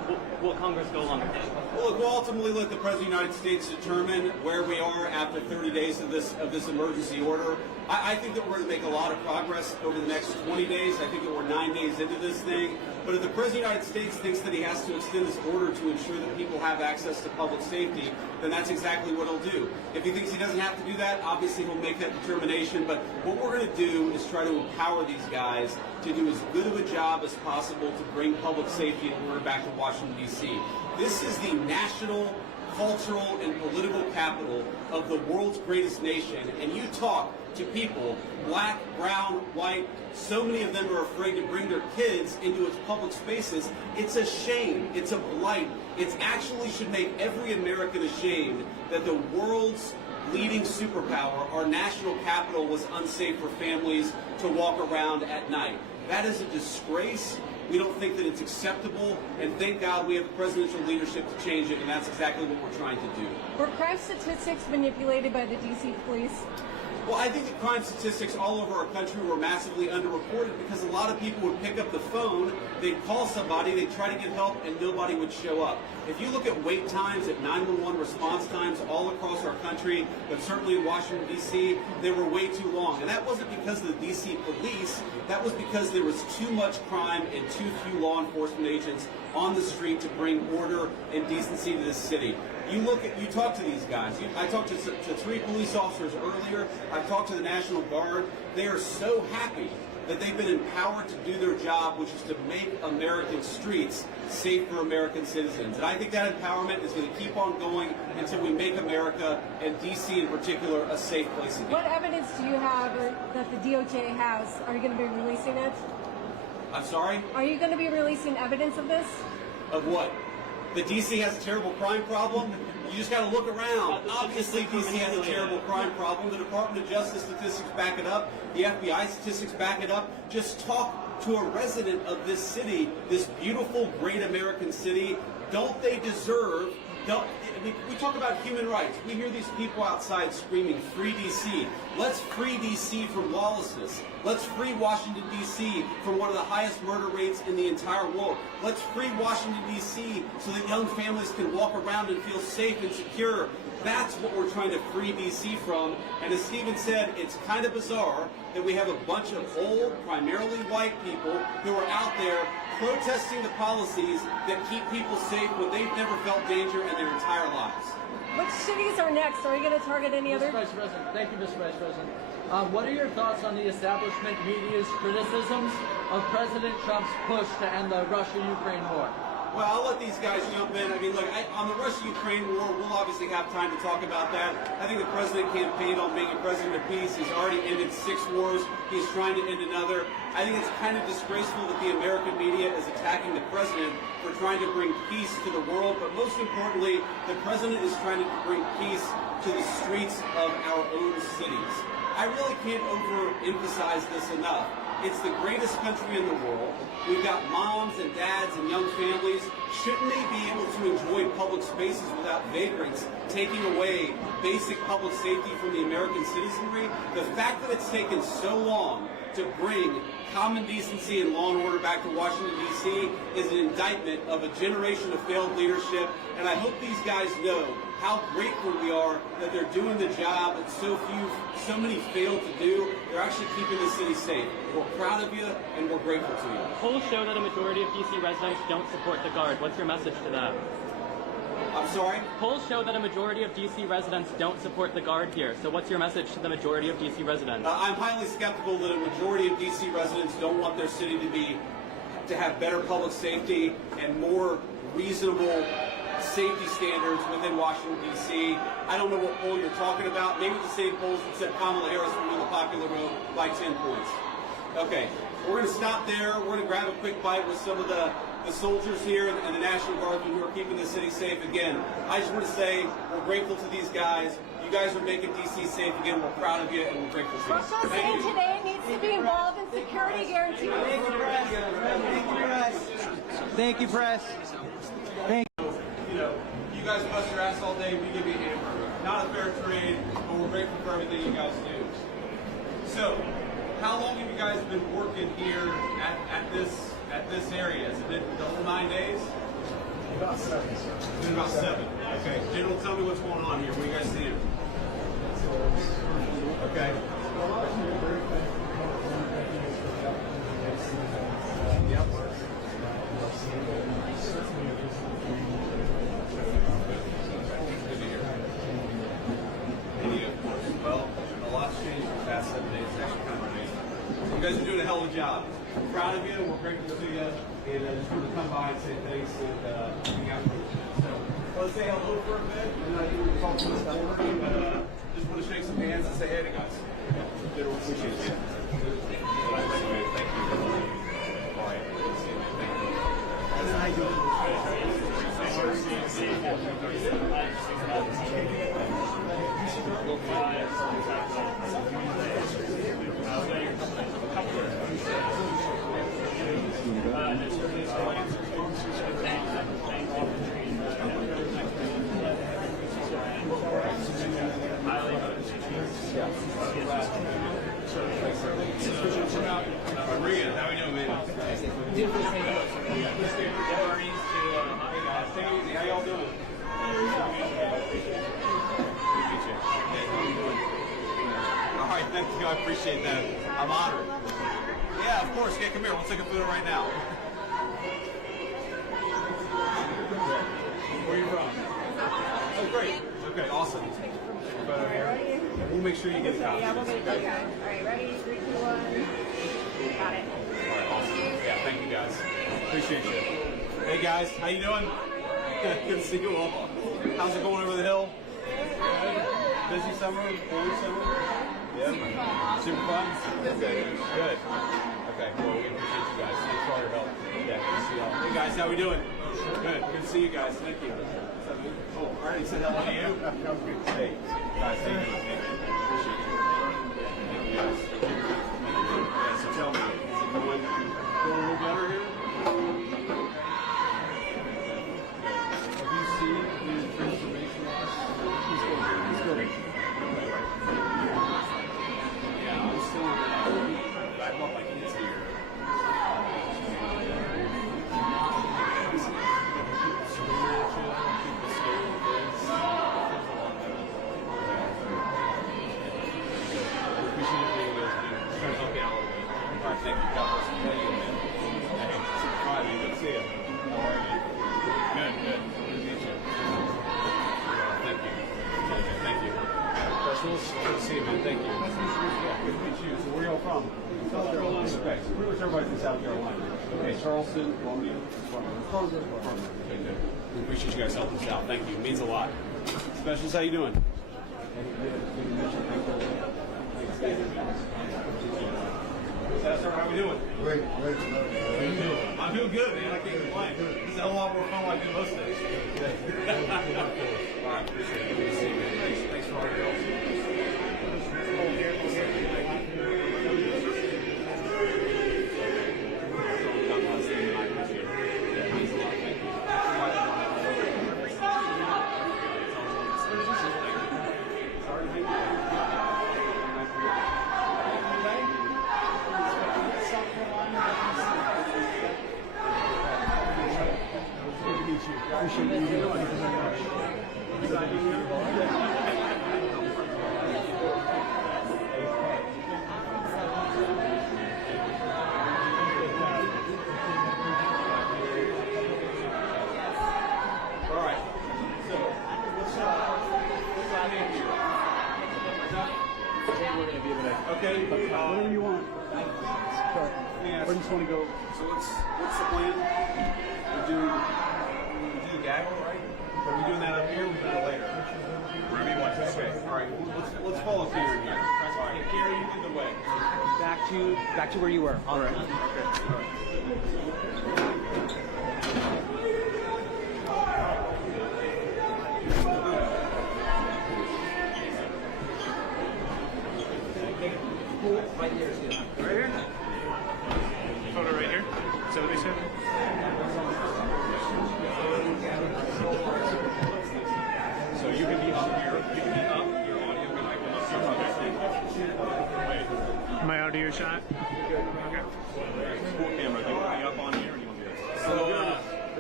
will Congress go along with it? Well, look, we'll ultimately let the President of the United States determine where we are after 30 days of this emergency order. I think that we're going to make a lot of progress over the next 20 days. I think that we're 9 days into this thing. But if the President of the United States thinks that he has to extend this order to ensure that people have access to public safety, then that's exactly what he'll do. If he thinks he doesn't have to do that, obviously he'll make that determination. But what we're going to do is try to empower these guys to do as good of a job as possible to bring public safety and order back to Washington, D.C. This is the national, cultural, and political capital of the world's greatest nation. And you talk to people, black, brown, white, so many of them are afraid to bring their kids into its public spaces. It's a shame. It's a blight. It actually should make every American ashamed that the world's leading superpower, our national capital, was unsafe for families to walk around at night. That is a disgrace. We don't think that it's acceptable, and thank God we have the presidential leadership to change it, and that's exactly what we're trying to do. Were crime statistics manipulated by the D.C. police? Well, I think that crime statistics all over our country were massively underreported because a lot of people would pick up the phone, they'd call somebody, they'd try to get help, and nobody would show up. If you look at wait times, at 911 response times all across our country, but certainly in Washington, D.C., they were way too long. And that wasn't because of the D.C. police, that was because there was too much crime and too few law enforcement agents on the street to bring order and decency to this city. You talk to these guys. I talked to 3 police officers earlier. I've talked to the National Guard. They are so happy that they've been empowered to do their job, which is to make American streets safe for American citizens. And I think that empowerment is going to keep on going until we make America, and D.C. in particular, a safe place again. What evidence do you have that the DOJ has? Are you going to be releasing it? I'm sorry? Are you going to be releasing evidence of this? Of what? That D.C. has a terrible crime problem? You just got to look around. Obviously, D.C. has a terrible crime problem. The Department of Justice statistics back it up. The FBI statistics back it up. Just talk to a resident of this city, this beautiful, great American city. Don't they deserve... we talk about human rights. We hear these people outside screaming, "Free D.C." Let's free D.C. from lawlessness. Let's free Washington, D.C. from one of the highest murder rates in the entire world. Let's free Washington, D.C. so that young families can walk around and feel safe and secure. That's what we're trying to free D.C. from. And as Stephen said, it's kind of bizarre that we have a bunch of old, primarily white people who are out there protesting the policies that keep people safe when they've never felt danger in their entire lives. Which cities are next? Are you going to target any other? Mr. Vice President, thank you, Mr. Vice President. What are your thoughts on the establishment media's criticisms of President Trump's push to end the Russia-Ukraine war? Well, I'll let these guys jump in. I mean, look, on the Russia-Ukraine war, we'll obviously have time to talk about that. I think the president campaigned on being a president of peace. He's already ended 6 wars. He's trying to end another. I think it's kind of disgraceful that the American media is attacking the president for trying to bring peace to the world. But most importantly, the president is trying to bring peace to the streets of our own cities. I really can't overemphasize this enough. It's the greatest country in the world. We've got moms and dads and young families. Shouldn't they be able to enjoy public spaces without vagrants taking away basic public safety from the American citizenry? The fact that it's taken so long to bring common decency and law and order back to Washington, D.C. is an indictment of a generation of failed leadership. And I hope these guys know how grateful we are that they're doing the job that so many failed to do. They're actually keeping the city safe. We're proud of you, and we're grateful to you. Polls show that a majority of D.C. residents don't support the Guard. What's your message to that? I'm sorry? Polls show that a majority of D.C. residents don't support the Guard here. So what's your message to the majority of D.C. residents? I'm highly skeptical that a majority of D.C. residents don't want their city to have better public safety and more reasonable safety standards within Washington, D.C. I don't know what poll you're talking about. Maybe the same polls that said Kamala Harris would win the popular vote by 10 points. Okay, we're going to stop there. We're going to grab a quick bite with some of the soldiers here and the National Guardsmen who are keeping the city safe again. I just want to say we're grateful to these guys. You guys are making D.C. safe again. We're proud of you, and we're grateful to you. Russia saying today needs to be involved in security guarantees. Thank you, press. Thank you, press. Thank you, press. Thank you. You guys bust your ass all day, we give you a hamburger. Not a fair trade, but we're grateful for everything you guys do. So, how long have you guys been working here at this area? Has it been the whole 9 days? About 7, sir. It's been about 7. Okay. General, tell me what's going on here. What do you guys see? Okay. Yep. Well, a lot's changed in the past 7 days. It's actually kind of amazing. You guys are doing a hell of a job. We're proud of you. We're grateful to you. And I just wanted to come by and say thanks and hang out with you. So let's say hello for a bit. And you were talking about that. Just want to shake some hands and say hey to guys. Appreciate you. Thank you. All right. Good to see you, man. Thank you. How you doing? Maria, how are you doing, man? How y'all doing? All right, thank you. I appreciate that. I'm honored. Yeah, of course. Yeah, come here. We'll take a photo right now. Where are you from? Oh, great. Okay, awesome. Photo here. We'll make sure you get a copy. Yeah, we'll get it. Okay. All right, ready? 3, 2, 1. Got it. All right, awesome. Yeah, thank you guys. Appreciate you. Hey guys, how you doing? Good to see you all. How's it going over the hill? Busy summer? Busy summer? Yeah. Super fun? Okay. Good. Okay, well, we appreciate you guys. Thanks for all your help. Yeah, good to see y'all. Hey guys, how we doing? Good. Good to see you guys. Thank you. Oh, I already said hello to you. Hey, guys, thank you. Appreciate you. Thank you guys. Yeah, so tell me, is it going a little better here? Have you seen the transformation? He's good. Yeah, I'm still on that. I love my kids here. Thank you. God bless you. Thank you, man. Hey, good to see you. How are you? Good, good. Good to meet you. Thank you. Thank you. Specialist, good to see you, man. Thank you. Yeah, good to meet you. So where are y'all from? South Carolina. Okay, so pretty much everybody's in South Carolina. Okay, Charleston, Columbia. Okay, good. We appreciate you guys helping us out. Thank you. It means a lot. Specialist, how you doing? Sir, how are we doing? Great, great. How you doing? I'm doing good, man. I can't complain. This is a lot more fun than I do most days. All right, appreciate it. Good to see you, man. Thanks for all your help. Appreciate you. Thank you very much. All right. So, what's happening here? Okay. Whatever you want. Sorry. Where just want to go? So what's the plan? We do the gaggle, right? Are we doing that up here? Or are we doing it later? Wherever you want to. Okay. All right. Let's follow Karen here. All right. Karen, you lead the way. Back to where you were. All right. Okay. All right. Right here is good. Right here? Photo right here? Is that what they said? So you can be up here. You can be up. Your audio can Wait. My audio shot? Okay. Full camera. Do you want to be up on here or do you want to be up? So,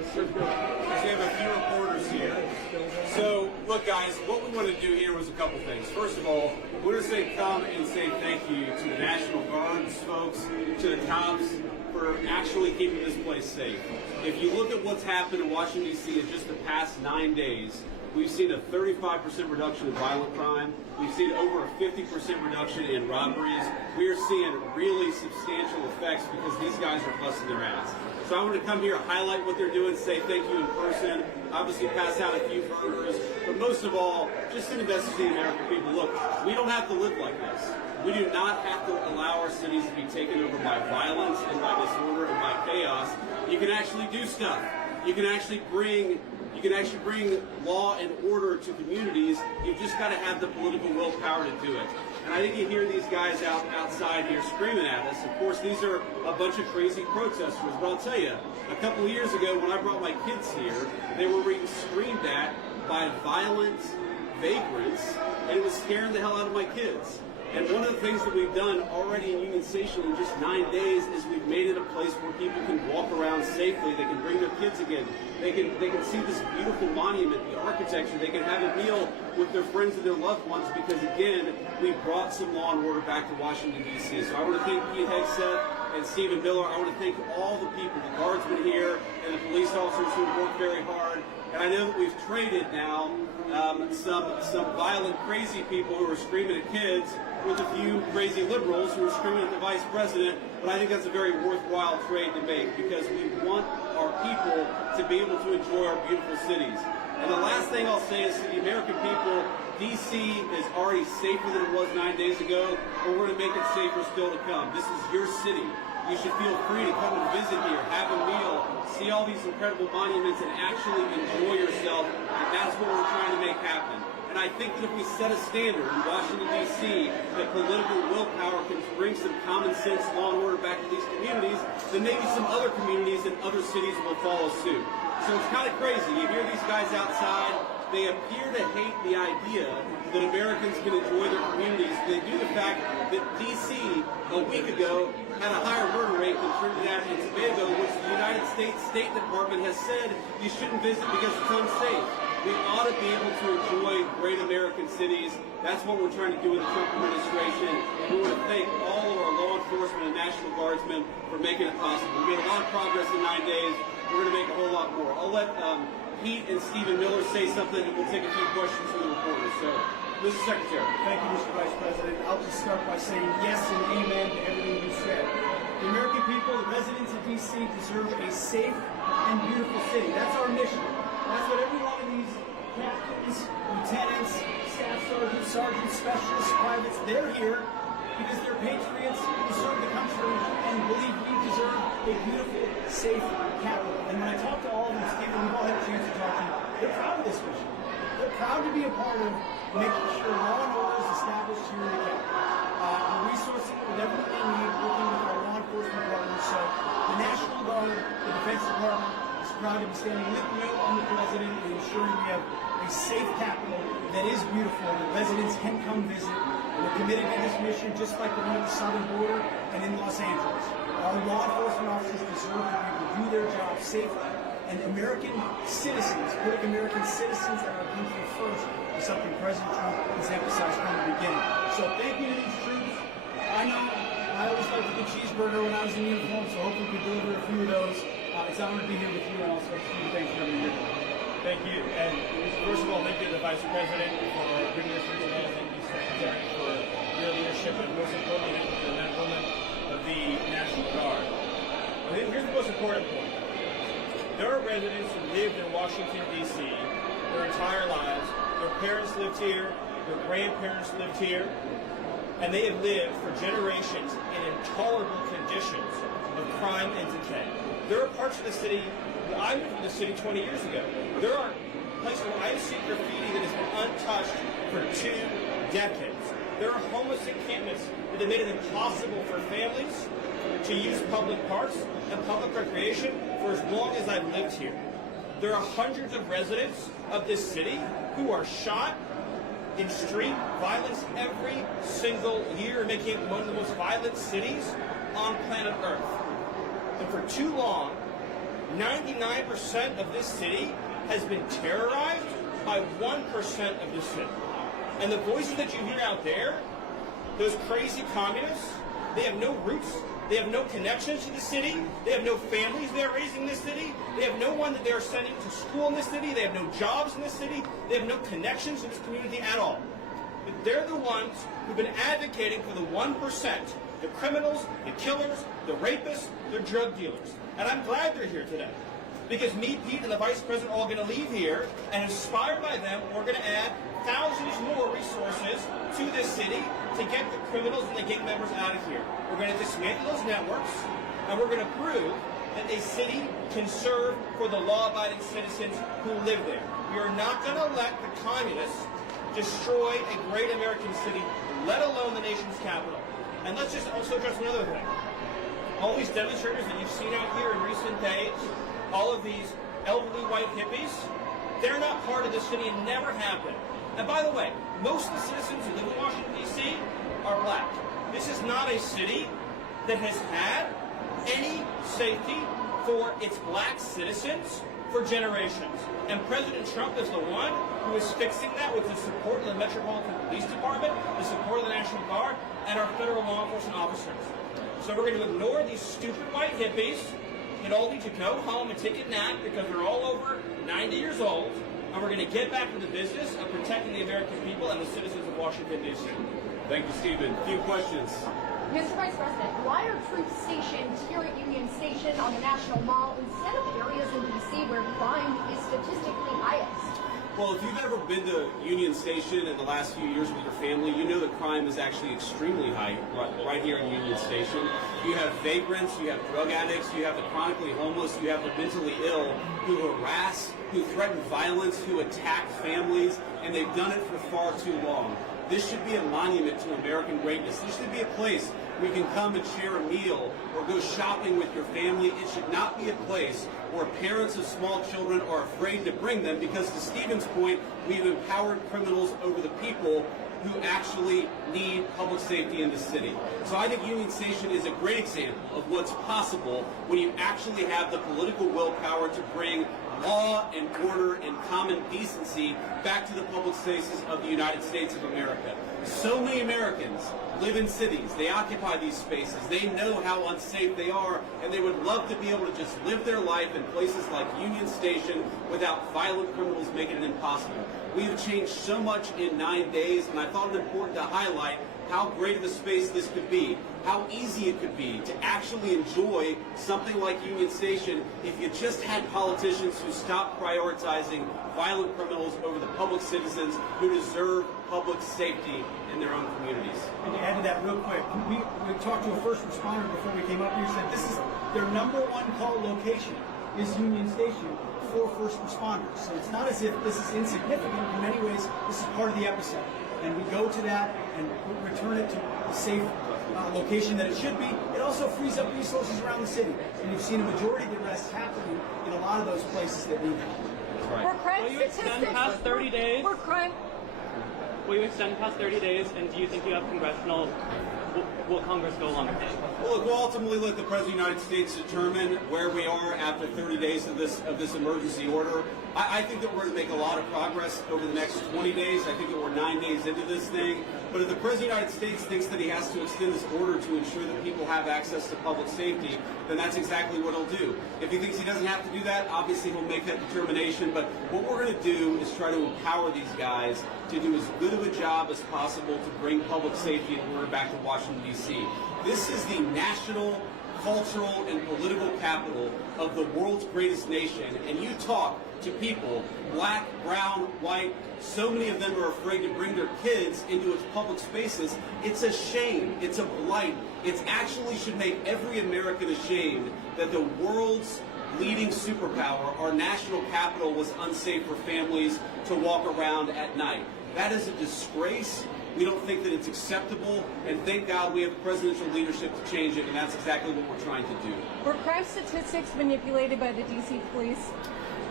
So we have a few reporters here. So, look, guys, what we want to do here was a couple things. First of all, we want to come and say thank you to the National Guards folks, to the cops, for actually keeping this place safe. If you look at what's happened in Washington, D.C. in just the past 9 days, we've seen a 35% reduction in violent crime. We've seen over a 50% reduction in robberies. We are seeing really substantial effects because these guys are busting their ass. So I want to come here, highlight what they're doing, say thank you in person, obviously pass out a few burgers, but most of all, just send a message to the American people. Look, we don't have to live like this. We do not have to allow our cities to be taken over by violence and by disorder and by chaos. You can actually do stuff. You can actually bring law and order to communities. You've just got to have the political willpower to do it. And I think you hear these guys outside here screaming at us. Of course, these are a bunch of crazy protesters. But I'll tell you, a couple of years ago when I brought my kids here, they were being screamed at by violent vagrants, and it was scaring the hell out of my kids. And one of the things that we've done already in Union Station in just 9 days is we've made it a place where people can walk around safely. They can bring their kids again. They can see this beautiful monument, the architecture. They can have a meal with their friends and their loved ones because, again, we brought some law and order back to Washington, D.C. So I want to thank Pete Hegseth and Stephen Miller. I want to thank all the people, the guardsmen here and the police officers who have worked very hard. And I know that we've traded now some violent, crazy people who are screaming at kids with a few crazy liberals who are screaming at the vice president, but I think that's a very worthwhile trade to make because we want our people to be able to enjoy our beautiful cities. And the last thing I'll say is to the American people, D.C. is already safer than it was 9 days ago, but we're going to make it safer still to come. This is your city. You should feel free to come and visit here, have a meal, see all these incredible monuments, and actually enjoy yourself. And that's what we're trying to make happen. And I think that if we set a standard in Washington, D.C., that political willpower can bring some common sense, law and order back to these communities, then maybe some other communities and other cities will follow suit. So it's kind of crazy. You hear these guys outside. They appear to hate the idea that Americans can enjoy their communities. They do the fact that D.C. a week ago had a higher murder rate than Trinidad and Tobago, which the United States State Department has said you shouldn't visit because it's unsafe. We ought to be able to enjoy great American cities. That's what we're trying to do with the Trump administration. And we want to thank all of our law enforcement and National Guardsmen for making it possible. We made a lot of progress in 9 days. We're going to make a whole lot more. I'll let Pete and Stephen Miller say something, and we'll take a few questions from the reporters. So, Mr. Secretary. Thank you, Mr. Vice President. I'll just start by saying yes and amen to everything you said. The American people, the residents of D.C. deserve a safe and beautiful city. That's our mission. That's what every one of these captains, lieutenants, staff sergeants, specialists, privates, they're here because they're patriots who serve the country and believe we deserve a beautiful, safe capital. And when I talk to all of them, Stephen, we've all had a chance to talk to them, they're proud of this mission. They're proud to be a part of making sure law and order is established here in the capital. The resources and everything they need, working with our law enforcement partners. So the National Guard, the Defense Department, is proud to be standing with you and the President and ensuring we have a safe capital that is beautiful, that residents can come visit. And we're committed to this mission just like the one at the southern border and in Los Angeles. Our law enforcement officers deserve to be able to do their job safely. And American citizens, putting American citizens and our country first is something President Trump has emphasized from the beginning. So thank you to these troops. I know I always liked a good cheeseburger when I was in uniform, so hopefully we can deliver a few of those. It's an honor to be here with you, and also thanks for having me here. Thank you. And first of all, thank you to the Vice President for bringing us here today. Thank you, Secretary, for your leadership, and most importantly, thank you to the men and women of the National Guard. I think here's the most important point. There are residents who lived in Washington, D.C. their entire lives. Their parents lived here. Their grandparents lived here. And they have lived for generations in intolerable conditions of crime and decay. There are parts of the city, I moved to the city 20 years ago. There are places where I see graffiti that has been untouched for 2 decades. There are homeless encampments that have made it impossible for families to use public parks and public recreation for as long as I've lived here. There are hundreds of residents of this city who are shot in street violence every single year, making it one of the most violent cities on planet Earth. And for too long, 99% of this city has been terrorized by 1% of the city. And the voices that you hear out there, those crazy communists, they have no roots, they have no connections to the city, they have no families they're raising in this city, they have no one that they're sending to school in this city, they have no jobs in this city, they have no connections to this community at all. But they're the ones who've been advocating for the 1%, the criminals, the killers, the rapists, the drug dealers. And I'm glad they're here today. Because me, Pete, and the Vice President are all going to leave here, and inspired by them, we're going to add thousands more resources to this city to get the criminals and the gang members out of here. We're going to dismantle those networks, and we're going to prove that a city can serve for the law-abiding citizens who live there. We are not going to let the communists destroy a great American city, let alone the nation's capital. And let's just also address another thing. All these demonstrators that you've seen out here in recent days, all of these elderly white hippies, they're not part of the city and never have been. And by the way, most of the citizens who live in Washington, D.C. are black. This is not a city that has had any safety for its black citizens for generations. And President Trump is the one who is fixing that with the support of the Metropolitan Police Department, the support of the National Guard, and our federal law enforcement officers. So we're going to ignore these stupid white hippies that all need to go home and take a nap because they're all over 90 years old, and we're going to get back to the business of protecting the American people and the citizens of Washington, D.C. Thank you, Stephen. A few questions. Mr. Vice President, why are troops stationed here at Union Station on the National Mall instead of areas in D.C. where crime is statistically highest? Well, if you've ever been to Union Station in the last few years with your family, you know that crime is actually extremely high right here in Union Station. You have vagrants, you have drug addicts, you have the chronically homeless, you have the mentally ill who harass, who threaten violence, who attack families, and they've done it for far too long. This should be a monument to American greatness. This should be a place where you can come and share a meal or go shopping with your family. It should not be a place where parents of small children are afraid to bring them because, to Stephen's point, we've empowered criminals over the people who actually need public safety in the city. So I think Union Station is a great example of what's possible when you actually have the political willpower to bring law and order and common decency back to the public spaces of the United States of America. So many Americans live in cities. They occupy these spaces. They know how unsafe they are, and they would love to be able to just live their life in places like Union Station without violent criminals making it impossible. We have changed so much in 9 days, and I thought it important to highlight how great of a space this could be, how easy it could be to actually enjoy something like Union Station if you just had politicians who stopped prioritizing violent criminals over the public citizens who deserve public safety in their own communities. And to add to that real quick, we talked to a first responder before we came up here, said this is their number one call location is Union Station for first responders. So it's not as if this is insignificant. In many ways, this is part of the epicenter. And we go to that and return it to a safe location that it should be. It also frees up resources around the city. And you've seen a majority of the arrests happening in a lot of those places that need help. Will you extend past 30 days? Will you extend past 30 days, and do you think you have congressional... Will Congress go along with it? Well, look, we'll ultimately let the President of the United States determine where we are after 30 days of this emergency order. I think that we're going to make a lot of progress over the next 20 days. I think that we're 9 days into this thing. But if the President of the United States thinks that he has to extend this order to ensure that people have access to public safety, then that's exactly what he'll do. If he thinks he doesn't have to do that, obviously he'll make that determination. But what we're going to do is try to empower these guys to do as good of a job as possible to bring public safety and order back to Washington, D.C. This is the national, cultural, and political capital of the world's greatest nation. And you talk to people, black, brown, white, so many of them are afraid to bring their kids into its public spaces. It's a shame. It's a blight. It actually should make every American ashamed that the world's leading superpower, our national capital, was unsafe for families to walk around at night. That is a disgrace. We don't think that it's acceptable, and thank God we have presidential leadership to change it, and that's exactly what we're trying to do. Were crime statistics manipulated by the D.C. police?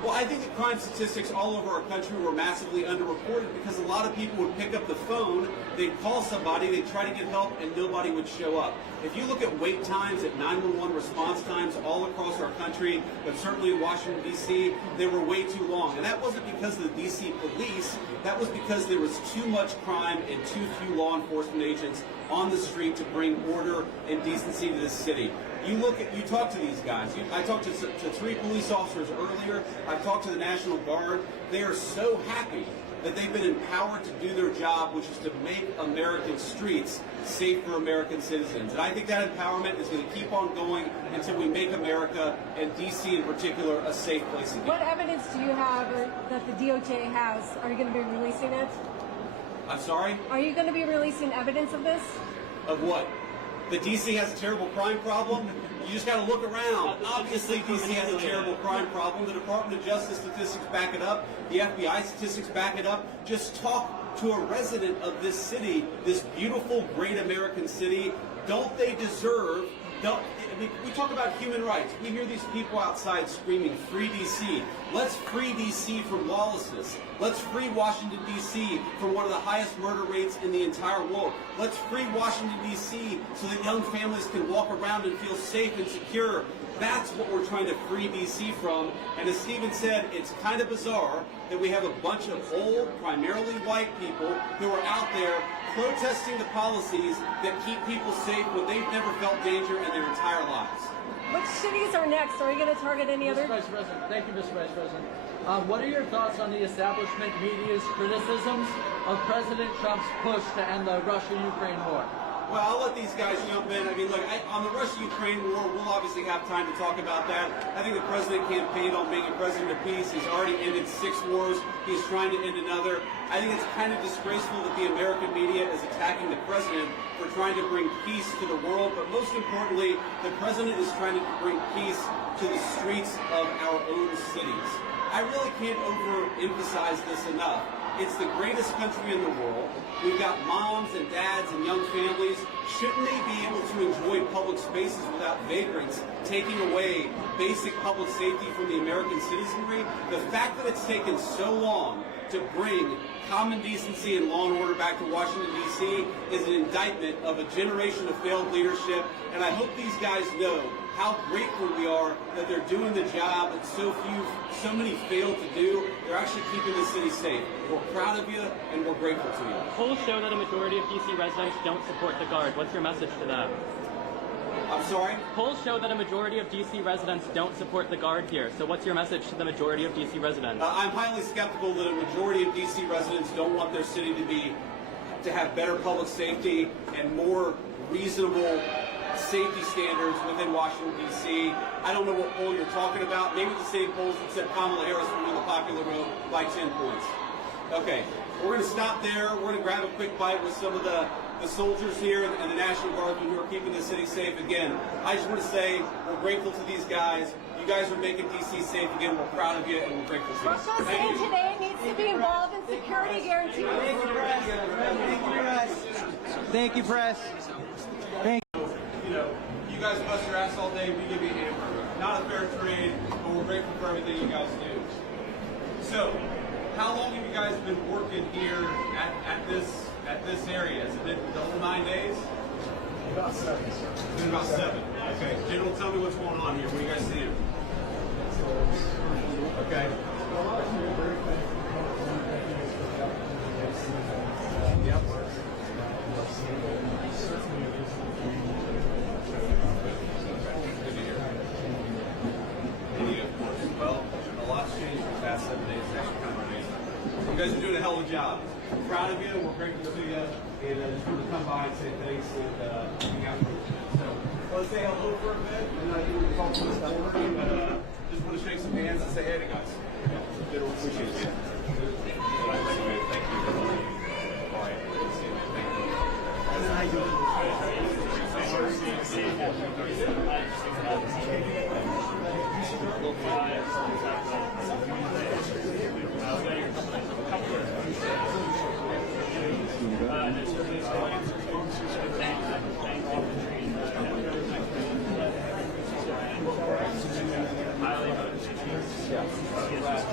Well, I think the crime statistics all over our country were massively underreported because a lot of people would pick up the phone, they'd call somebody, they'd try to get help, and nobody would show up. If you look at wait times, at 911 response times all across our country, but certainly in Washington, D.C., they were way too long. And that wasn't because of the D.C. police, that was because there was too much crime and too few law enforcement agents on the street to bring order and decency to this city. You talk to these guys. I talked to 3 police officers earlier. I've talked to the National Guard. They are so happy that they've been empowered to do their job, which is to make American streets safe for American citizens. And I think that empowerment is going to keep on going until we make America, and D.C. in particular, a safe place again. What evidence do you have that the DOJ has? Are you going to be releasing it? I'm sorry? Are you going to be releasing evidence of this? Of what? That D.C. has a terrible crime problem? You just got to look around. Obviously, D.C. has a terrible crime problem. The Department of Justice statistics back it up. The FBI statistics back it up. Just talk to a resident of this city, this beautiful, great American city. Don't they deserve... we talk about human rights. We hear these people outside screaming, "Free D.C." Let's free D.C. from lawlessness. Let's free Washington, D.C. from one of the highest murder rates in the entire world. Let's free Washington, D.C. so that young families can walk around and feel safe and secure. That's what we're trying to free D.C. from. And as Stephen said, it's kind of bizarre that we have a bunch of old, primarily white people who are out there protesting the policies that keep people safe when they've never felt danger in their entire lives. Which cities are next? Are you going to target any other? Mr. Vice President, thank you, Mr. Vice President. What are your thoughts on the establishment media's criticisms of President Trump's push to end the Russia-Ukraine war? Well, I'll let these guys jump in. I mean, look, on the Russia-Ukraine war, we'll obviously have time to talk about that. I think the president campaigned on being a president of peace. He's already ended 6 wars. He's trying to end another. I think it's kind of disgraceful that the American media is attacking the president for trying to bring peace to the world. But most importantly, the president is trying to bring peace to the streets of our own cities. I really can't overemphasize this enough. It's the greatest country in the world. We've got moms and dads and young families. Shouldn't they be able to enjoy public spaces without vagrants taking away basic public safety from the American citizenry? The fact that it's taken so long to bring common decency and law and order back to Washington, D.C. is an indictment of a generation of failed leadership. And I hope these guys know how grateful we are that they're doing the job that so many failed to do. They're actually keeping the city safe. We're proud of you, and we're grateful to you. Polls show that a majority of D.C. residents don't support the Guard. What's your message to them? I'm sorry? Polls show that a majority of D.C. residents don't support the Guard here. So what's your message to the majority of D.C. residents? I'm highly skeptical that a majority of D.C. residents don't want their city to have better public safety and more reasonable safety standards within Washington, D.C. I don't know what poll you're talking about. Maybe the same polls that said Kamala Harris would win the popular vote by 10 points. Okay, we're going to stop there. We're going to grab a quick bite with some of the soldiers here and the National Guardsmen who are keeping the city safe again. I just want to say we're grateful to these guys. You guys are making D.C. safe again. We're proud of you, and we're grateful to you. Russia City today needs to be involved in security guarantees. Thank you, press. Thank you, press. Thank you, press. Thank you. You know, you guys bust your ass all day, we give you a hamburger. Not a fair trade, but we're grateful for everything you guys do. So, how long have you guys been working here at this area? Has it been the whole 9 days? About 7, sir. It's been about 7. Okay. General, tell me what's going on here. What are you guys seeing? Okay. Yep. Well, a lot's changed in the past 7 days. It's actually kind of amazing. You guys are doing a hell of a job. We're proud of you. We're grateful to you. And I just want to come by and say thanks and hang out with you. So, let's say hello for a bit. And I think we're talk to this board, but just want to shake some hands and say hey to guys. Yeah. Appreciate you. Thank you. All right. Thank you.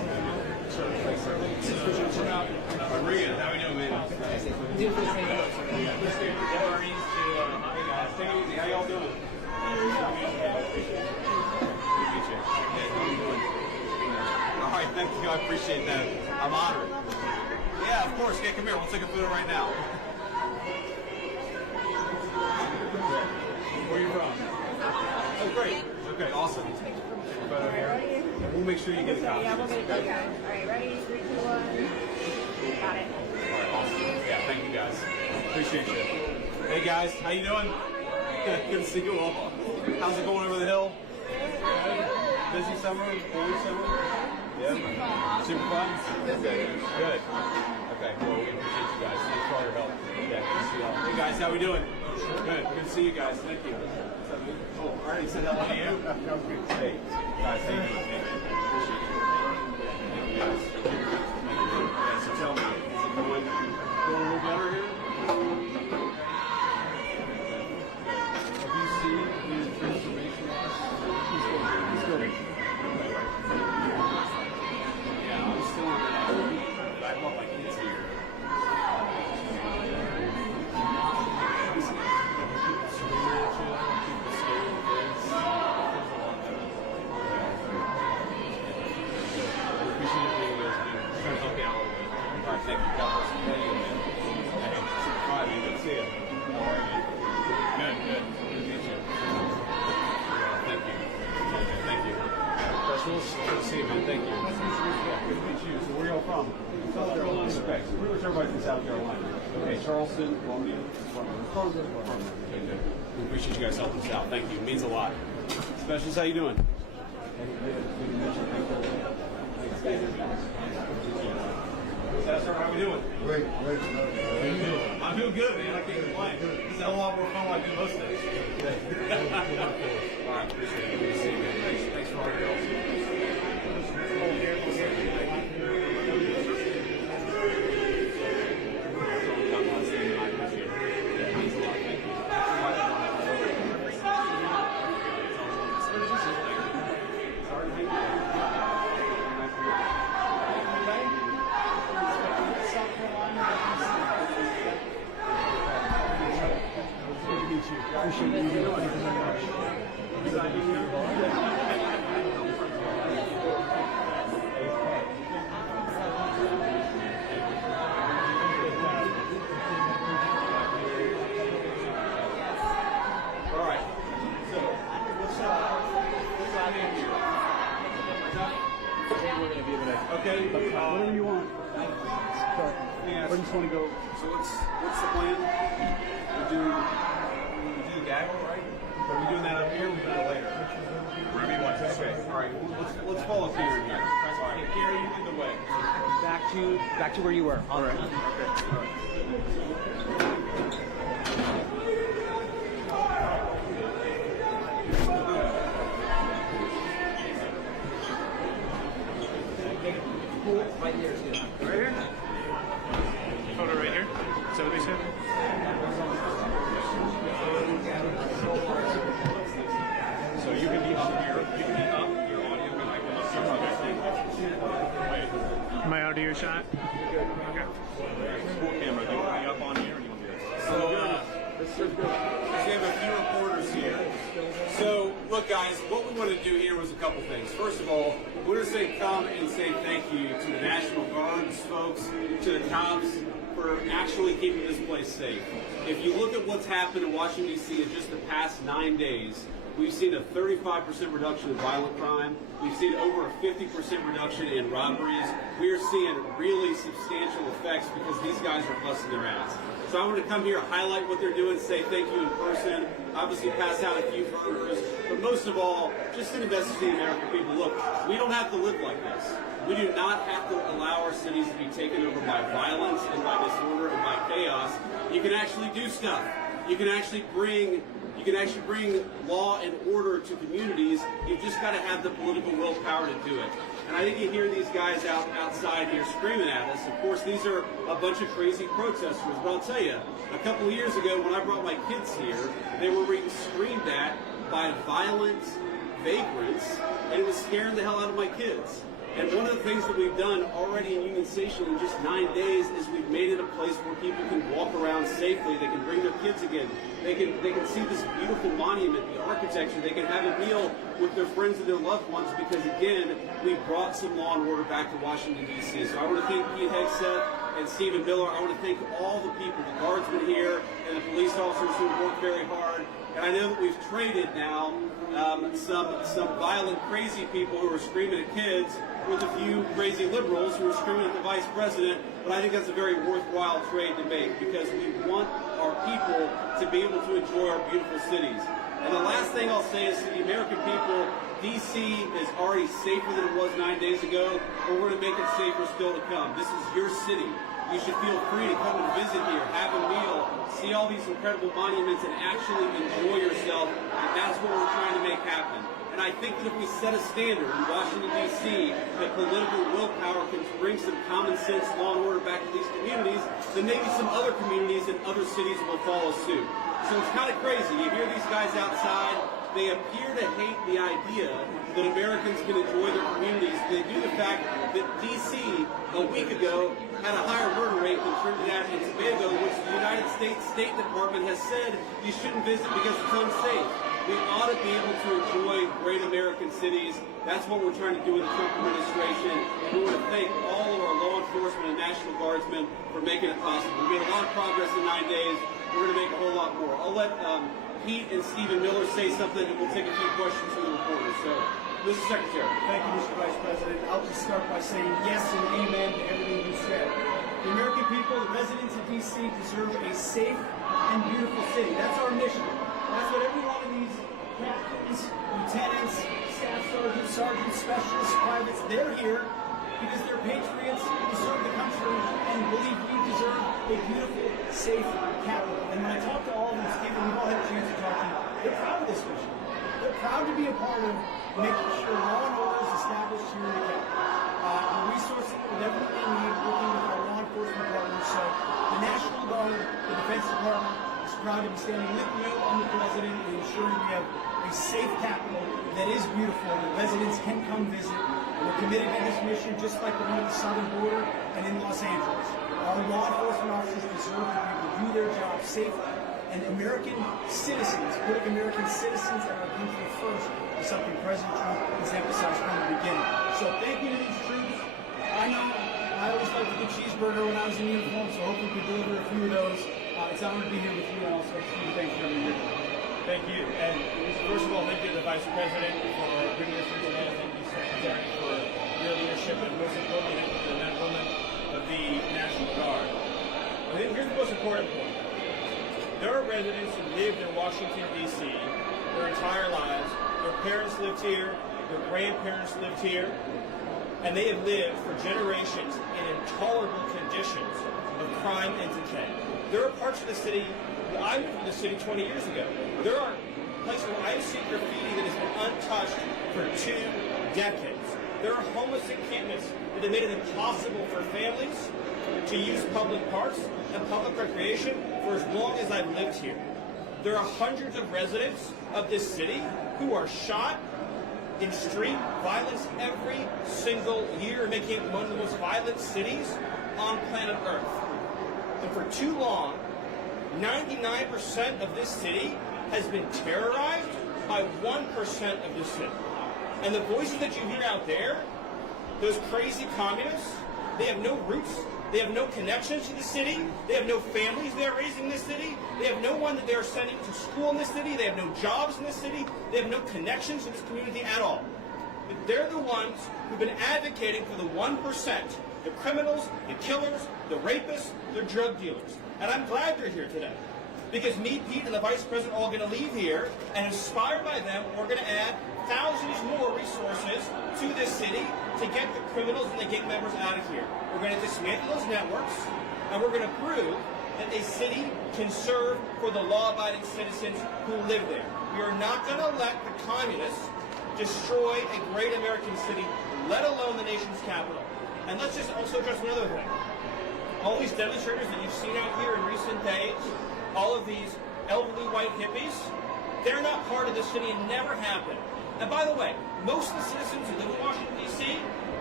y'all doing? Good to meet you. How you doing? All right, thank you. I appreciate that. I'm honored. Yeah, of course. Yeah, come here. We'll take a photo right now. Where are you from? Oh, great. Okay, awesome. Photo here. We'll make sure you get a copy. Yeah, we'll get it. Okay. All right, ready? 3, 2, 1. Got it. All right, awesome. Yeah, thank you guys. Appreciate you. Hey guys, how you doing? Good to see you all. How's it going over the hill? Busy summer? Busy summer? Yeah. Super fun? Okay. Good. Okay, well, we appreciate you guys. Thanks for all your help. Yeah, good to see you all. Hey guys, how we doing? Good. Good to see you guys. Thank you. Oh, I already said hello to you. Hey, guys, thank you. Appreciate you. Thank you guys. Yeah, so tell me, is it going a little better here? Have you seen the transformation? He's good. Yeah, I'm still on that. I brought my kids here. People screaming at you, people scaring kids. There's a lot of that. I appreciate everything you guys do. Trying to help you out a little bit. All right, thank you. God bless you. Thank you, man. Hey, all right, good to see you. How are you? Good. Good to meet you. Thank you. Thank you. Good to see you, man. Thank you. Yeah, good to meet you. So where y'all from? South Carolina. Okay, so pretty much everybody from South Carolina. Okay, Charleston, Columbia. Okay, good. We appreciate you guys helping us out. Thank you. It means a lot. Specialist, how you doing? Sir, how we doing? Great. I'm doing good, man. I can't complain. This is a lot more fun than I do most days. All right, appreciate it. Good to see you, man. Thanks for all your help. Appreciate you. Thank you very much. All right. So, what's out in here? We're going to be able to. Okay. Whatever you want. Sorry. I just want to go. So what's the plan? We do the gaggle, right? Are we doing that up here? Or we do it later. Wherever you want to. Okay. All right. Let's follow Kieran here. All right. Kieran, you lead the way. Back to where you were. All right. Okay. All right. Right here is good. Right here? Photo right here? Is that what they said? So you can be up here. You can be up. Your audio can come up here. Okay. Am I out of your shot? Okay. Cool camera. Do you want me up on here or do you want me to? So, we have a few reporters here. So, look, guys, what we want to do here was a couple things. First of all, we want to come and say thank you to the National Guards folks, to the cops, for actually keeping this place safe. If you look at what's happened in Washington, D.C. in just the past 9 days, we've seen a 35% reduction in violent crime. We've seen over a 50% reduction in robberies. We are seeing really substantial effects because these guys are busting their ass. So I want to come here, highlight what they're doing, say thank you in person, obviously pass out a few photos, but most of all, just send a message to the American people. Look, we don't have to live like this. We do not have to allow our cities to be taken over by violence and by disorder and by chaos. You can actually do stuff. You can actually bring law and order to communities. You've just got to have the political willpower to do it. And I think you hear these guys outside here screaming at us. Of course, these are a bunch of crazy protesters. But I'll tell you, a couple of years ago when I brought my kids here, they were being screamed at by violent vagrants, and it was scaring the hell out of my kids. And one of the things that we've done already in Union Station in just 9 days is we've made it a place where people can walk around safely. They can bring their kids again. They can see this beautiful monument, the architecture. They can have a meal with their friends and their loved ones because, again, we brought some law and order back to Washington, D.C. So I want to thank Pete Hegseth and Stephen Miller. I want to thank all the people, the guardsmen here and the police officers who worked very hard. And I know that we've traded now some violent, crazy people who are screaming at kids with a few crazy liberals who are screaming at the vice president. But I think that's a very worthwhile trade to make because we want our people to be able to enjoy our beautiful cities. And the last thing I'll say is to the American people, D.C. is already safer than it was 9 days ago, but we're going to make it safer still to come. This is your city. You should feel free to come and visit here, have a meal, see all these incredible monuments, and actually enjoy yourself. And that's what we're trying to make happen. And I think that if we set a standard in Washington, D.C., that political willpower can bring some common sense, law and order back to these communities, then maybe some other communities and other cities will follow suit. So it's kind of crazy. You hear these guys outside. They appear to hate the idea that Americans can enjoy their communities. They do the fact that D.C. a week ago had a higher murder rate than Trinidad and Tobago, which the United States State Department has said you shouldn't visit because it's unsafe. We ought to be able to enjoy great American cities. That's what we're trying to do with the Trump administration. And we want to thank all of our law enforcement and National Guardsmen for making it possible. We made a lot of progress in 9 days. We're going to make a whole lot more. I'll let Pete and Stephen Miller say something, and we'll take a few questions from the reporters. So, Mr. Secretary. Thank you, Mr. Vice President. I'll just start by saying yes and amen to everything you said. The American people, the residents of D.C. deserve a safe and beautiful city. That's our mission. That's what every one of these captains, lieutenants, staff sergeants, specialists, privates, they're here because they're patriots who serve the country and believe we deserve a beautiful, safe capital. And when I talk to all of them, Stephen, we've all had a chance to talk to them, they're proud of this mission. They're proud to be a part of making sure law and order is established here in the capital. The resources with everything we need, working with our law enforcement partners. So the National Guard, the Defense Department, is proud to be standing with you and the President and ensuring we have a safe capital that is beautiful, that residents can come visit. And we're committed to this mission just like the one at the southern border and in Los Angeles. Our law enforcement officers deserve to be able to do their job safely. And American citizens, putting American citizens and our country first is something President Trump has emphasized from the beginning. So thank you to these troops. I know I always liked a good cheeseburger when I was in uniform, so hopefully we can deliver a few of those. It's an honor to be here with you and also thank you for being here. Thank you. And first of all, thank you to the Vice President for bringing us here today. Thank you, Secretary, for your leadership, and most importantly, thank you to the men and women of the National Guard. I think here's the most important point. There are residents who lived in Washington, D.C. their entire lives. Their parents lived here. Their grandparents lived here. And they have lived for generations in intolerable conditions of crime and decay. There are parts of the city, I moved from the city 20 years ago. There are places where I've seen graffiti that has been untouched for 2 decades. There are homeless encampments that have made it impossible for families to use public parks and public recreation for as long as I've lived here. There are hundreds of residents of this city who are shot in street violence every single year, making it one of the most violent cities on planet Earth. And for too long, 99% of this city has been terrorized by 1% of the city. And the voices that you hear out there, those crazy communists, they have no roots, they have no connections to the city, they have no families they are raising in this city, they have no one that they are sending to school in this city, they have no jobs in this city, they have no connections to this community at all. But they're the ones who've been advocating for the 1%, the criminals, the killers, the rapists, the drug dealers. And I'm glad they're here today. Because me, Pete, and the Vice President are all going to leave here, and inspired by them, we're going to add thousands more resources to this city to get the criminals and the gang members out of here. We're going to dismantle those networks, and we're going to prove that a city can serve for the law-abiding citizens who live there. We are not going to let the communists destroy a great American city, let alone the nation's capital. And let's just also address another thing. All these demonstrators that you've seen out here in recent days, all of these elderly white hippies, they're not part of this city and never have been. And by the way, most of the citizens who live in Washington, D.C.,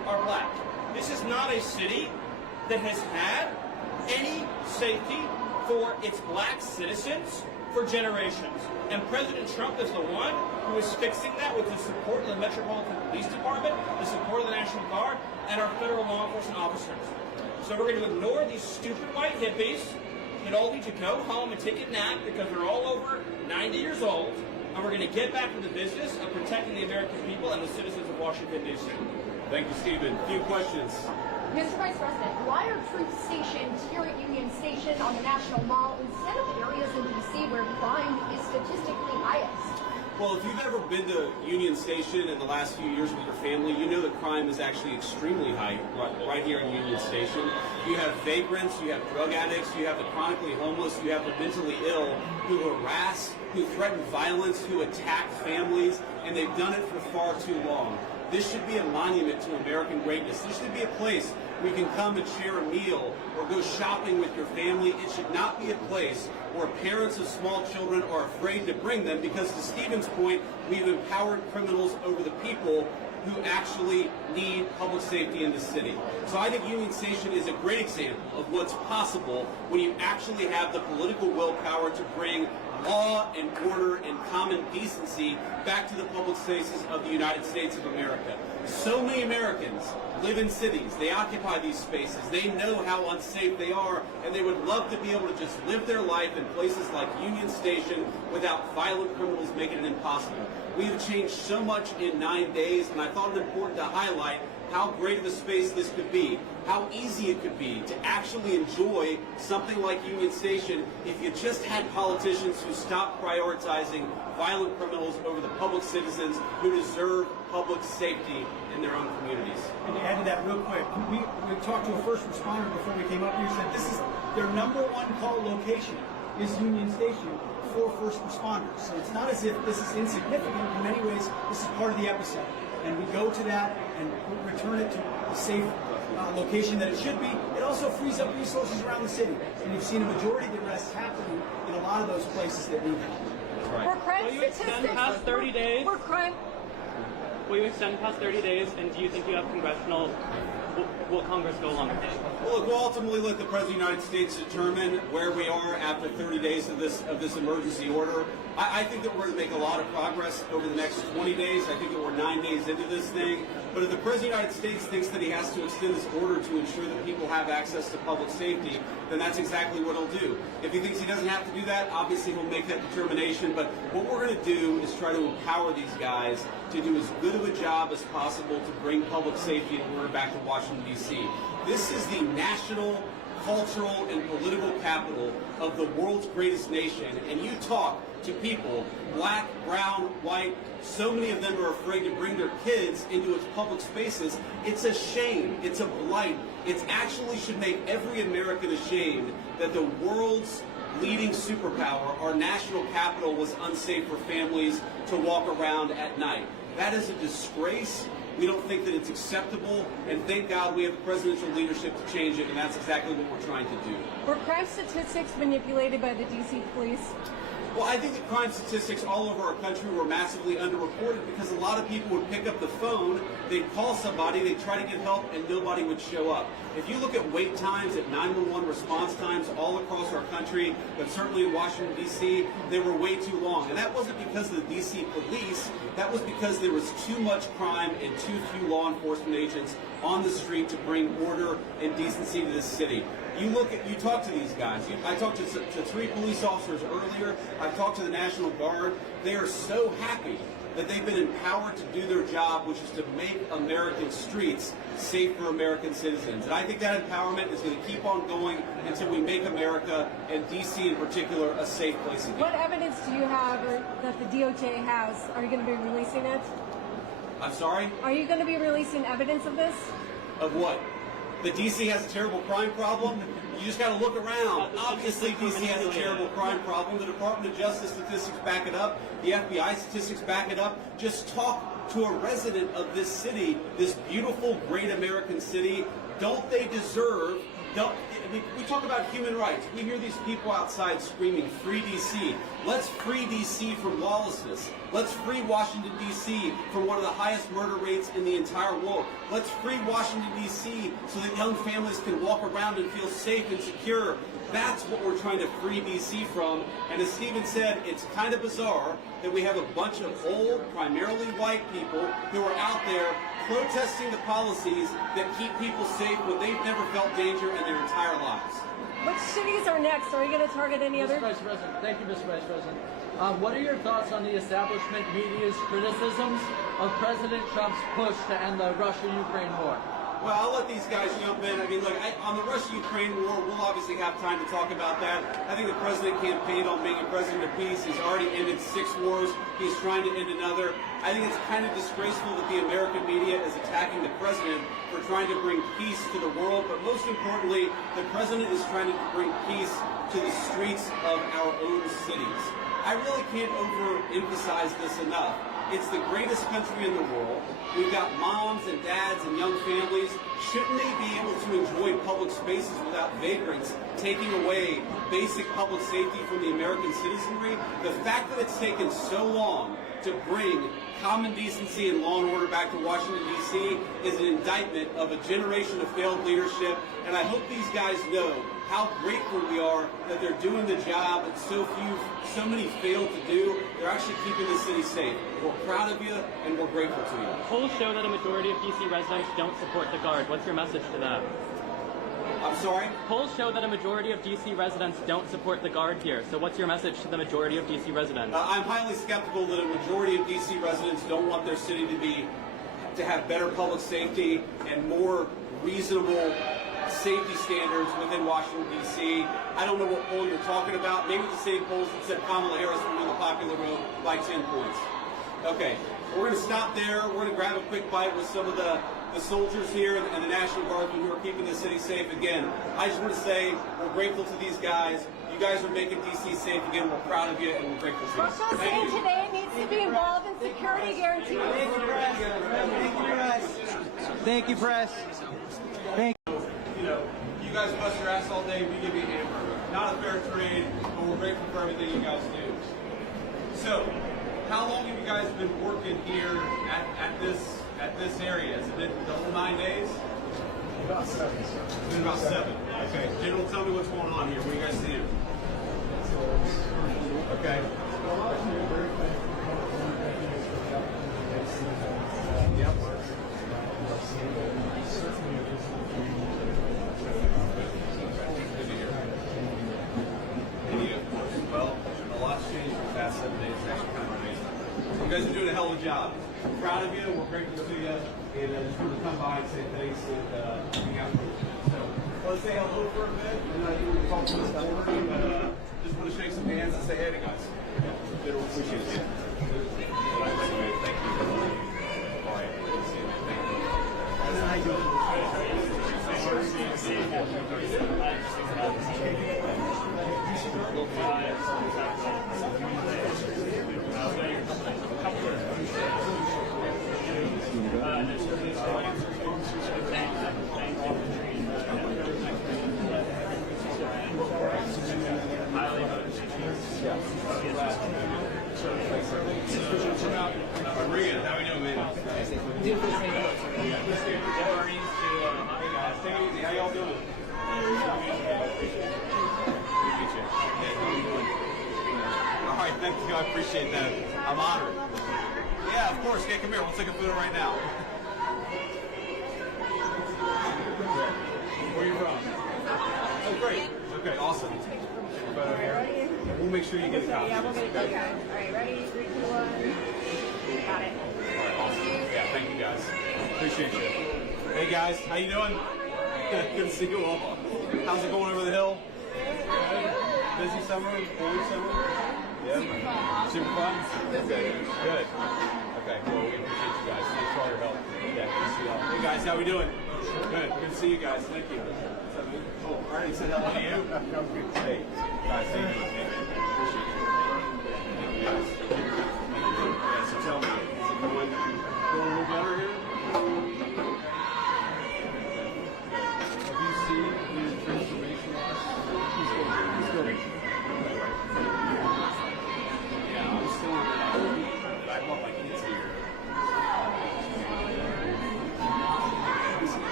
are black. This is not a city that has had any safety for its black citizens for generations. And President Trump is the one who is fixing that with the support of the Metropolitan Police Department, the support of the National Guard, and our federal law enforcement officers. So we're going to ignore these stupid white hippies that all need to go home and take a nap because they're all over 90 years old, and we're going to get back to the business of protecting the American people and the citizens of Washington, D.C. Thank you, Stephen. A few questions. Mr. Vice President, why are troops stationed here at Union Station on the National Mall instead of areas in D.C. where crime is statistically highest? Well, if you've ever been to Union Station in the last few years with your family, you know that crime is actually extremely high right here in Union Station. You have vagrants, you have drug addicts, you have the chronically homeless, you have the mentally ill who harass, who threaten violence, who attack families, and they've done it for far too long. This should be a monument to American greatness. This should be a place where you can come and share a meal or go shopping with your family. It should not be a place where parents of small children are afraid to bring them because, to Stephen's point, we've empowered criminals over the people who actually need public safety in the city. So I think Union Station is a great example of what's possible when you actually have the political willpower to bring law and order and common decency back to the public spaces of the United States of America. So many Americans live in cities. They occupy these spaces. They know how unsafe they are, and they would love to be able to just live their life in places like Union Station without violent criminals making it impossible. We have changed so much in 9 days, and I thought it important to highlight how great of a space this could be, how easy it could be to actually enjoy something like Union Station if you just had politicians who stopped prioritizing violent criminals over the public citizens who deserve public safety in their own communities. And to add to that real quick, we talked to a first responder before we came up here, said this is their #1 call location is Union Station for first responders. So it's not as if this is insignificant. In many ways, this is part of the episode. And we go to that and return it to a safe location that it should be. It also frees up resources around the city. And you've seen a majority of the arrests happening in a lot of those places that need help. Right. For crime Will you extend past 30 days? For crime. Will you extend past 30 days, and do you think you have congressional? Will Congress go longer? Well, look, we'll ultimately let the President of the United States determine where we are after 30 days of this emergency order. I think that we're going to make a lot of progress over the next 20 days. I think that we're 9 days into this thing. But if the President of the United States thinks that he has to extend this order to ensure that people have access to public safety, then that's exactly what he'll do. If he thinks he doesn't have to do that, obviously he'll make that determination. But what we're going to do is try to empower these guys to do as good of a job as possible to bring public safety and order back to Washington, D.C. This is the national, cultural, and political capital of the world's greatest nation. And you talk to people, black, brown, white, so many of them are afraid to bring their kids into its public spaces. It's a shame. It's a blight. It actually should make every American ashamed that the world's leading superpower, our national capital, was unsafe for families to walk around at night. That is a disgrace. We don't think that it's acceptable, and thank God we have the presidential leadership to change it, and that's exactly what we're trying to do. Were crime statistics manipulated by the D.C. police? Well, I think that crime statistics all over our country were massively underreported because a lot of people would pick up the phone, they'd call somebody, they'd try to get help, and nobody would show up. If you look at wait times, at 911 response times all across our country, but certainly in Washington, D.C., they were way too long. And that wasn't because of the D.C. police, that was because there was too much crime and too few law enforcement agents on the street to bring order and decency to this city. You talk to these guys. I talked to 3 police officers earlier. I've talked to the National Guard. They are so happy that they've been empowered to do their job, which is to make American streets safe for American citizens. And I think that empowerment is going to keep on going until we make America, and D.C. in particular, a safe place again. What evidence do you have that the DOJ has? Are you going to be releasing it? I'm sorry? Are you going to be releasing evidence of this? Of what? That D.C. has a terrible crime problem? You just got to look around. Obviously, D.C. has a terrible crime problem. The Department of Justice statistics back it up. The FBI statistics back it up. Just talk to a resident of this city, this beautiful, great American city. Don't they deserve... We talk about human rights. We hear these people outside screaming, "Free D.C." Let's free D.C. from lawlessness. Let's free Washington, D.C. from one of the highest murder rates in the entire world. Let's free Washington, D.C. so that young families can walk around and feel safe and secure. That's what we're trying to free D.C. from. And as Stephen said, it's kind of bizarre that we have a bunch of old, primarily white people who are out there protesting the policies that keep people safe when they've never felt danger in their entire lives. Which cities are next? Are you going to target any other? Mr. Vice President, thank you, Mr. Vice President. What are your thoughts on the establishment media's criticisms of President Trump's push to end the Russia-Ukraine war? Well, I'll let these guys jump in. I mean, look, on the Russia-Ukraine war, we'll obviously have time to talk about that. I think the president campaigned on being a president of peace. He's already ended 6 wars. He's trying to end another. I think it's kind of disgraceful that the American media is attacking the president for trying to bring peace to the world. But most importantly, the president is trying to bring peace to the streets of our own cities. I really can't overemphasize this enough. It's the greatest country in the world. We've got moms and dads and young families. Shouldn't they be able to enjoy public spaces without vagrants taking away basic public safety from the American citizenry? The fact that it's taken so long to bring common decency and law and order back to Washington, D.C. is an indictment of a generation of failed leadership. And I hope these guys know how grateful we are that they're doing the job that so many failed to do. They're actually keeping the city safe. We're proud of you and we're grateful to you. Polls show that a majority of D.C. residents don't support the Guard. What's your message to that? I'm sorry? Polls show that a majority of D.C. residents don't support the Guard here. So what's your message to the majority of D.C. residents? I'm highly skeptical that a majority of D.C. residents don't want their city to have better public safety and more reasonable safety standards within Washington, D.C. I don't know what poll you're talking about. Maybe the same polls that said Kamala Harris would win the popular vote by 10 points. Okay, we're going to stop there. We're going to grab a quick bite with some of the soldiers here and the National Guardsmen who are keeping the city safe. Again, I just want to say we're grateful to these guys. You guys are making D.C. safe again. We're proud of you and we're grateful to you. Russia saying today needs to be involved in security guarantees. Thank you, press. Thank you, press. Thank you, press. Thank you. You know, you guys bust your ass all day, we give you a hamburger. Not a fair trade, but we're grateful for everything you guys do. So, how long have you guys been working here at this area? Has it been the whole 9 days? About 7, sir. It's been about 7. Okay. General, tell me what's going on here. What are you guys seeing? Okay. Yep. Well, a lot's changed in the past 7 days. It's actually kind of amazing. You guys are doing a hell of a job. We're proud of you. We're grateful to you. And just wanted to come by and say thanks and hang out with you. So, let's say hello for a bit. And I think we'll talk to this board. But just want to shake some hands and say hey to guys. We appreciate it. Thank you. All right. Good to see you. Thank you. Maria, how we doing, man? How y'all doing? All right, thank you. I appreciate that. I'm honored. Yeah, of course. Yeah, come here. We'll take a photo right now. Where are you from? Oh, great. Okay, awesome. Photo here. We'll make sure you get a copy. Yeah, we'll get it. Okay. All right, ready? 3, 2, 1. Got it. All right, awesome. Yeah, thank you guys. Appreciate you. Hey guys, how you doing? Good to see you all. How's it going over the hill? Busy summer? Busy summer? Yeah. Super fun? Okay. Good. Okay, well, we appreciate you guys. Thanks for all your help. Yeah, good to see y'all. Hey guys, how we doing? Good. Good to see you guys. Thank you. Oh, all right. He said hello to you. Hey, guys, thank you. Appreciate you. Thank you guys. Thank you. Yeah, so tell me, is it going a little better here? Have you seen the transformation? He's going.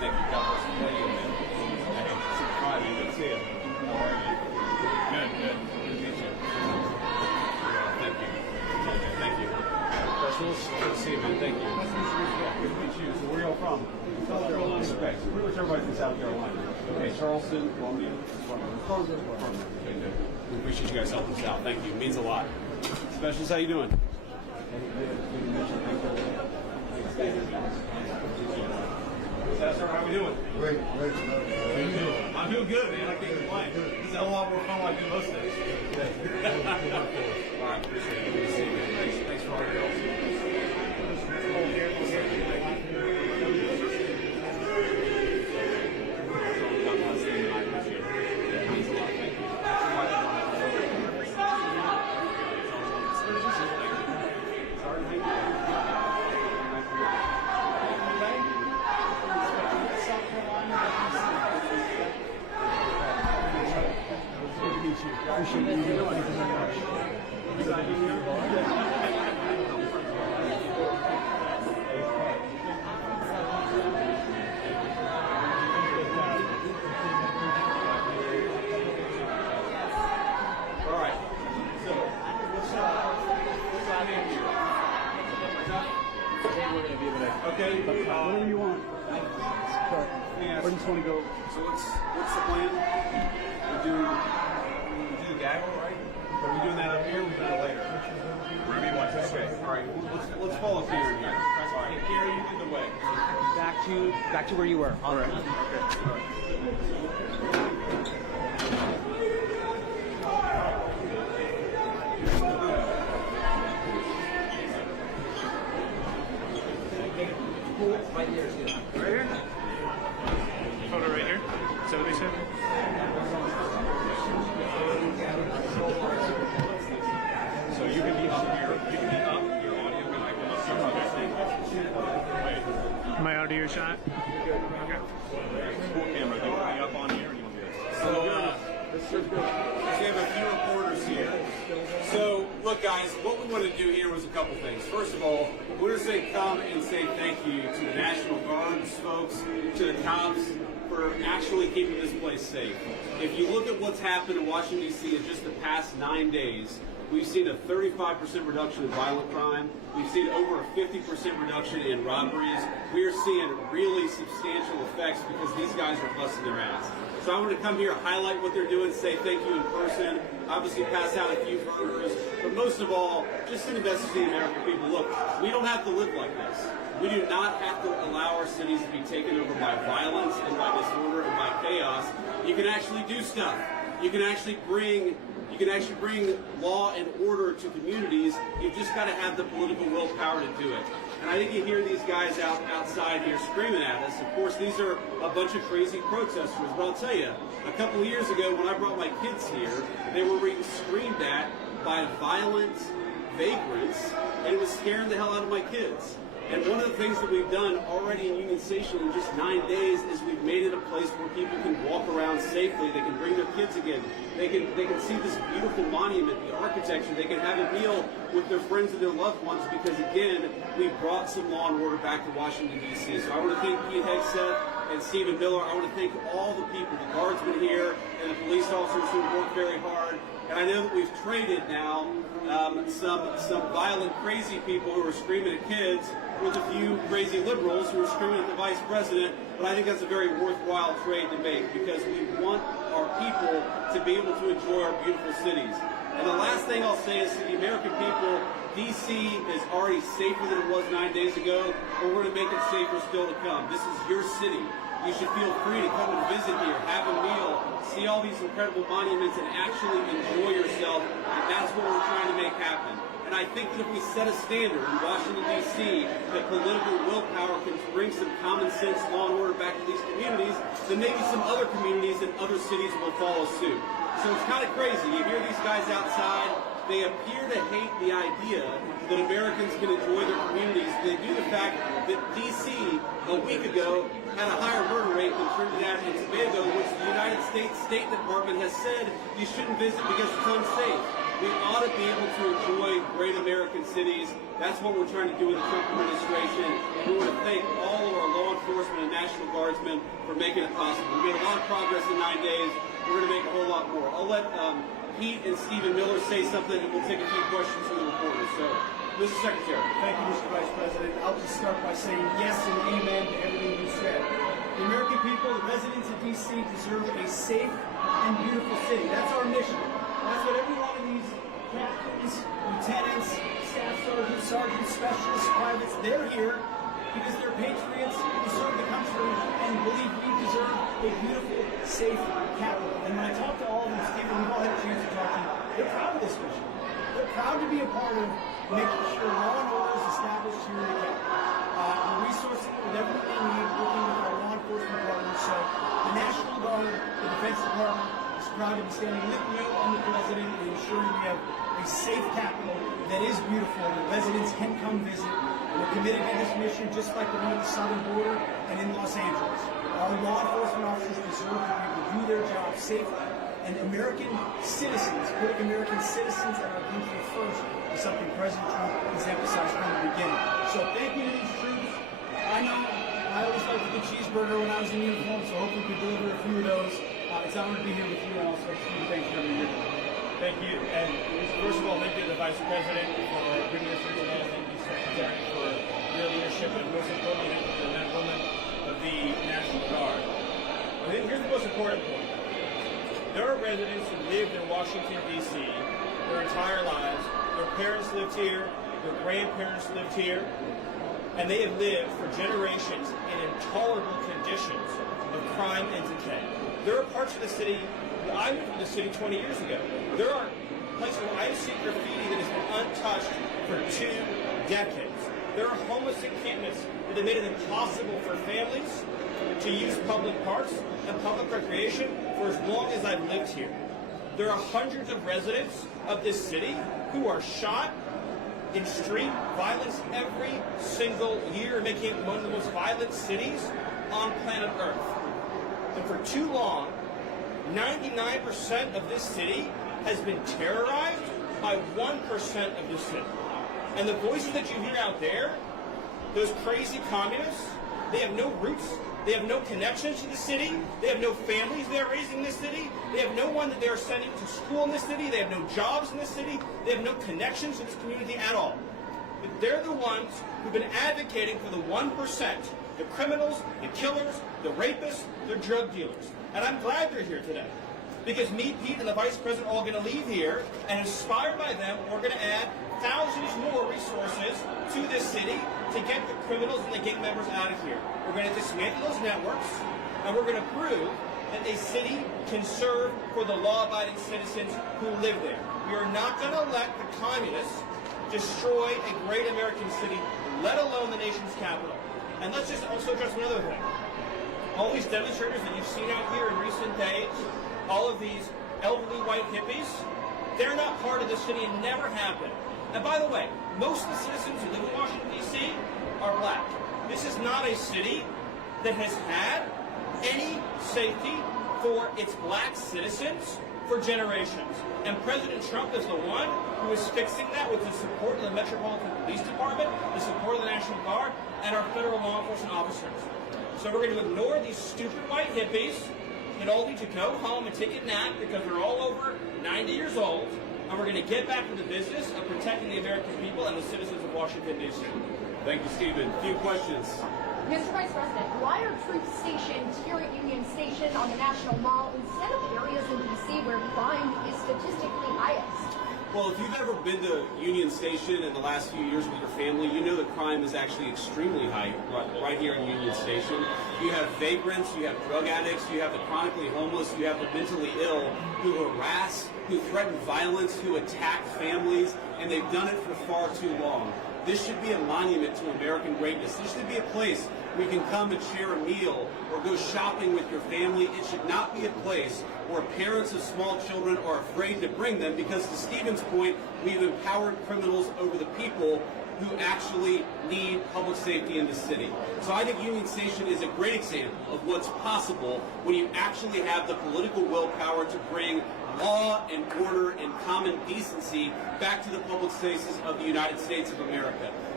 Thank you. God bless you. Thank you, man. Hey, super Friday. Good to see you. How are you? Good, good. Good to meet you. Thank you. Okay, thank you. Good to see you, man. Thank you. Good to meet you. So where are y'all from? South Carolina. Okay, so pretty much everybody's from South Carolina. Okay, Charleston, Columbia. Okay, good. We appreciate you guys helping us out. Thank you. It means a lot. Specialist, how you doing? Sir, how we doing? Great. How you doing? I'm doing good, man. I can't complain. This is a lot more fun like I do most days. All right, appreciate it. Good to see you, man. Thanks for all your help. Okay. Whatever you want. Or just want to go. So what's the plan? We do the gaggle, right? Are we doing that up here? Or we doing it later? Wherever you want. Okay. All right. Let's follow Karen here. All right. Karen, you lead the way. Back to where you were. All right. Okay. All right. Right here is good. Right here? Photo right here? Is that what they said? So you can be up here. You can be up. Your audio can like go up here. Am I out of your shot? Okay. Full camera. Do you want to be up on here or do you want to be up? So we have a few reporters here. So, look guys, what we want to do here was a couple things. First of all, we want to come and say thank you to the National Guards folks, to the cops, for actually keeping this place safe. If you look at what's happened in Washington, D.C. in just the past 9 days, we've seen a 35% reduction in violent crime. We've seen over a 50% reduction in robberies. We are seeing really substantial effects because these guys are busting their ass. So I want to come here, highlight what they're doing, say thank you in person, obviously pass out a few burgers, but most of all, just send a message to the American people. Look, we don't have to live like this. We do not have to allow our cities to be taken over by violence and by disorder and by chaos. You can actually do stuff. You can actually bring law and order to communities. You've just got to have the political willpower to do it. And I think you hear these guys outside here screaming at us. Of course, these are a bunch of crazy protesters. But I'll tell you, a couple of years ago when I brought my kids here, they were being screamed at by violent vagrants, and it was scaring the hell out of my kids. And one of the things that we've done already in Union Station in just 9 days is we've made it a place where people can walk around safely. They can bring their kids again. They can see this beautiful monument, the architecture. They can have a meal with their friends and their loved ones because, again, we brought some law and order back to Washington, D.C. So I want to thank Pete Hegseth and Stephen Miller. I want to thank all the people, the guardsmen here and the police officers who worked very hard. And I know that we've traded now some violent, crazy people who are screaming at kids with a few crazy liberals who are screaming at the vice president. But I think that's a very worthwhile trade to make because we want our people to be able to enjoy our beautiful cities. And the last thing I'll say is to the American people, D.C. is already safer than it was 9 days ago, but we're going to make it safer still to come. This is your city. You should feel free to come and visit here, have a meal, see all these incredible monuments, and actually enjoy yourself. And that's what we're trying to make happen. And I think that if we set a standard in Washington, D.C., that political willpower can bring some common sense law and order back to these communities, then maybe some other communities and other cities will follow suit. So it's kind of crazy. You hear these guys outside. They appear to hate the idea that Americans can enjoy their communities. They do the fact that D.C. a week ago had a higher murder rate than Trinidad and Tobago, which the United States State Department has said you shouldn't visit because it's unsafe. We ought to be able to enjoy great American cities. That's what we're trying to do with the Trump administration. And we want to thank all of our law enforcement and National Guardsmen for making it possible. We made a lot of progress in 9 days. We're going to make a whole lot more. I'll let Pete and Stephen Miller say something, and we'll take a few questions from the reporters. So, Mr. Secretary. Thank you, Mr. Vice President. I'll just start by saying yes and amen to everything you said. The American people, the residents of D.C. deserve a safe and beautiful city. That's our mission. That's what every one of these captains, lieutenants, staff sergeants, specialists, privates, they're here because they're patriots who serve the country and believe we deserve a beautiful, safe capital. And when I talk to all of them, Stephen, we've all had a chance to talk to them, they're proud of this mission. They're proud to be a part of making sure law and order is established here in the capital. We're resourcing with everything they need, working with our law enforcement partners. So the National Guard, the Defense Department, is proud to be standing with you and the President and ensuring we have a safe capital that is beautiful and the residents can come visit. And we're committed to this mission just like the one at the southern border and in Los Angeles. Our law enforcement officers deserve to be able to do their job safely. And American citizens, putting American citizens and our country first, is something President Trump has emphasized from the beginning. So thank you to these troops. I know I always liked a good cheeseburger when I was in uniform, so hopefully we can deliver a few of those. It's an honor to be here with you, and also thank you for being here. Thank you. And first of all, thank you to the Vice President for bringing us here today. Thank you, Secretary, for your leadership, and most importantly, thank you to the men and women of the National Guard. I think here's the most important point. There are residents who lived in Washington, D.C. their entire lives. Their parents lived here. Their grandparents lived here. And they have lived for generations in intolerable conditions of crime and decay. There are parts of the city, I moved to the city 20 years ago. There are places where I see graffiti that has been untouched for 2 decades. There are homeless encampments that have made it impossible for families to use public parks and public recreation for as long as I've lived here. There are hundreds of residents of this city who are shot in street violence every single year, making it one of the most violent cities on planet Earth. And for too long, 99% of this city has been terrorized by 1% of the city. And the voices that you hear out there, those crazy communists, they have no roots, they have no connections to the city, they have no families they're raising in this city, they have no one that they're sending to school in this city, they have no jobs in this city, they have no connections to this community at all. But they're the ones who've been advocating for the 1%, the criminals, the killers, the rapists, the drug dealers. And I'm glad they're here today. Because me, Pete, and the Vice President are all going to leave here, and inspired by them, we're going to add thousands more resources to this city to get the criminals and the gang members out of here. We're going to dismantle those networks, and we're going to prove that a city can serve for the law-abiding citizens who live there. We are not going to let the communists destroy a great American city, let alone the nation's capital. And let's just also address another thing. All these demonstrators that you've seen out here in recent days, all of these elderly white hippies, they're not part of the city and never have been. And by the way, most of the citizens who live in Washington, D.C. are black. This is not a city that has had any safety for its black citizens for generations. And President Trump is the one who is fixing that with the support of the Metropolitan Police Department, the support of the National Guard, and our federal law enforcement officers. So we're going to ignore these stupid white hippies that all need to go home and take a nap because they're all over 90 years old, and we're going to get back to the business of protecting the American people and the citizens of Washington, D.C. Thank you, Stephen. A few questions. Mr. Vice President, why are troops stationed here at Union Station on the National Mall instead of areas in D.C. where crime is statistically highest? Well, if you've ever been to Union Station in the last few years with your family, you know that crime is actually extremely high right here in Union Station. You have vagrants, you have drug addicts, you have the chronically homeless, you have the mentally ill who harass, who threaten violence, who attack families, and they've done it for far too long. This should be a monument to American greatness. This should be a place where you can come and share a meal or go shopping with your family. It should not be a place where parents of small children are afraid to bring them because, to Stephen's point, we've empowered criminals over the people who actually need public safety in the city. So I think Union Station is a great example of what's possible when you actually have the political willpower to bring law and order and common decency back to the public spaces of the United States of America.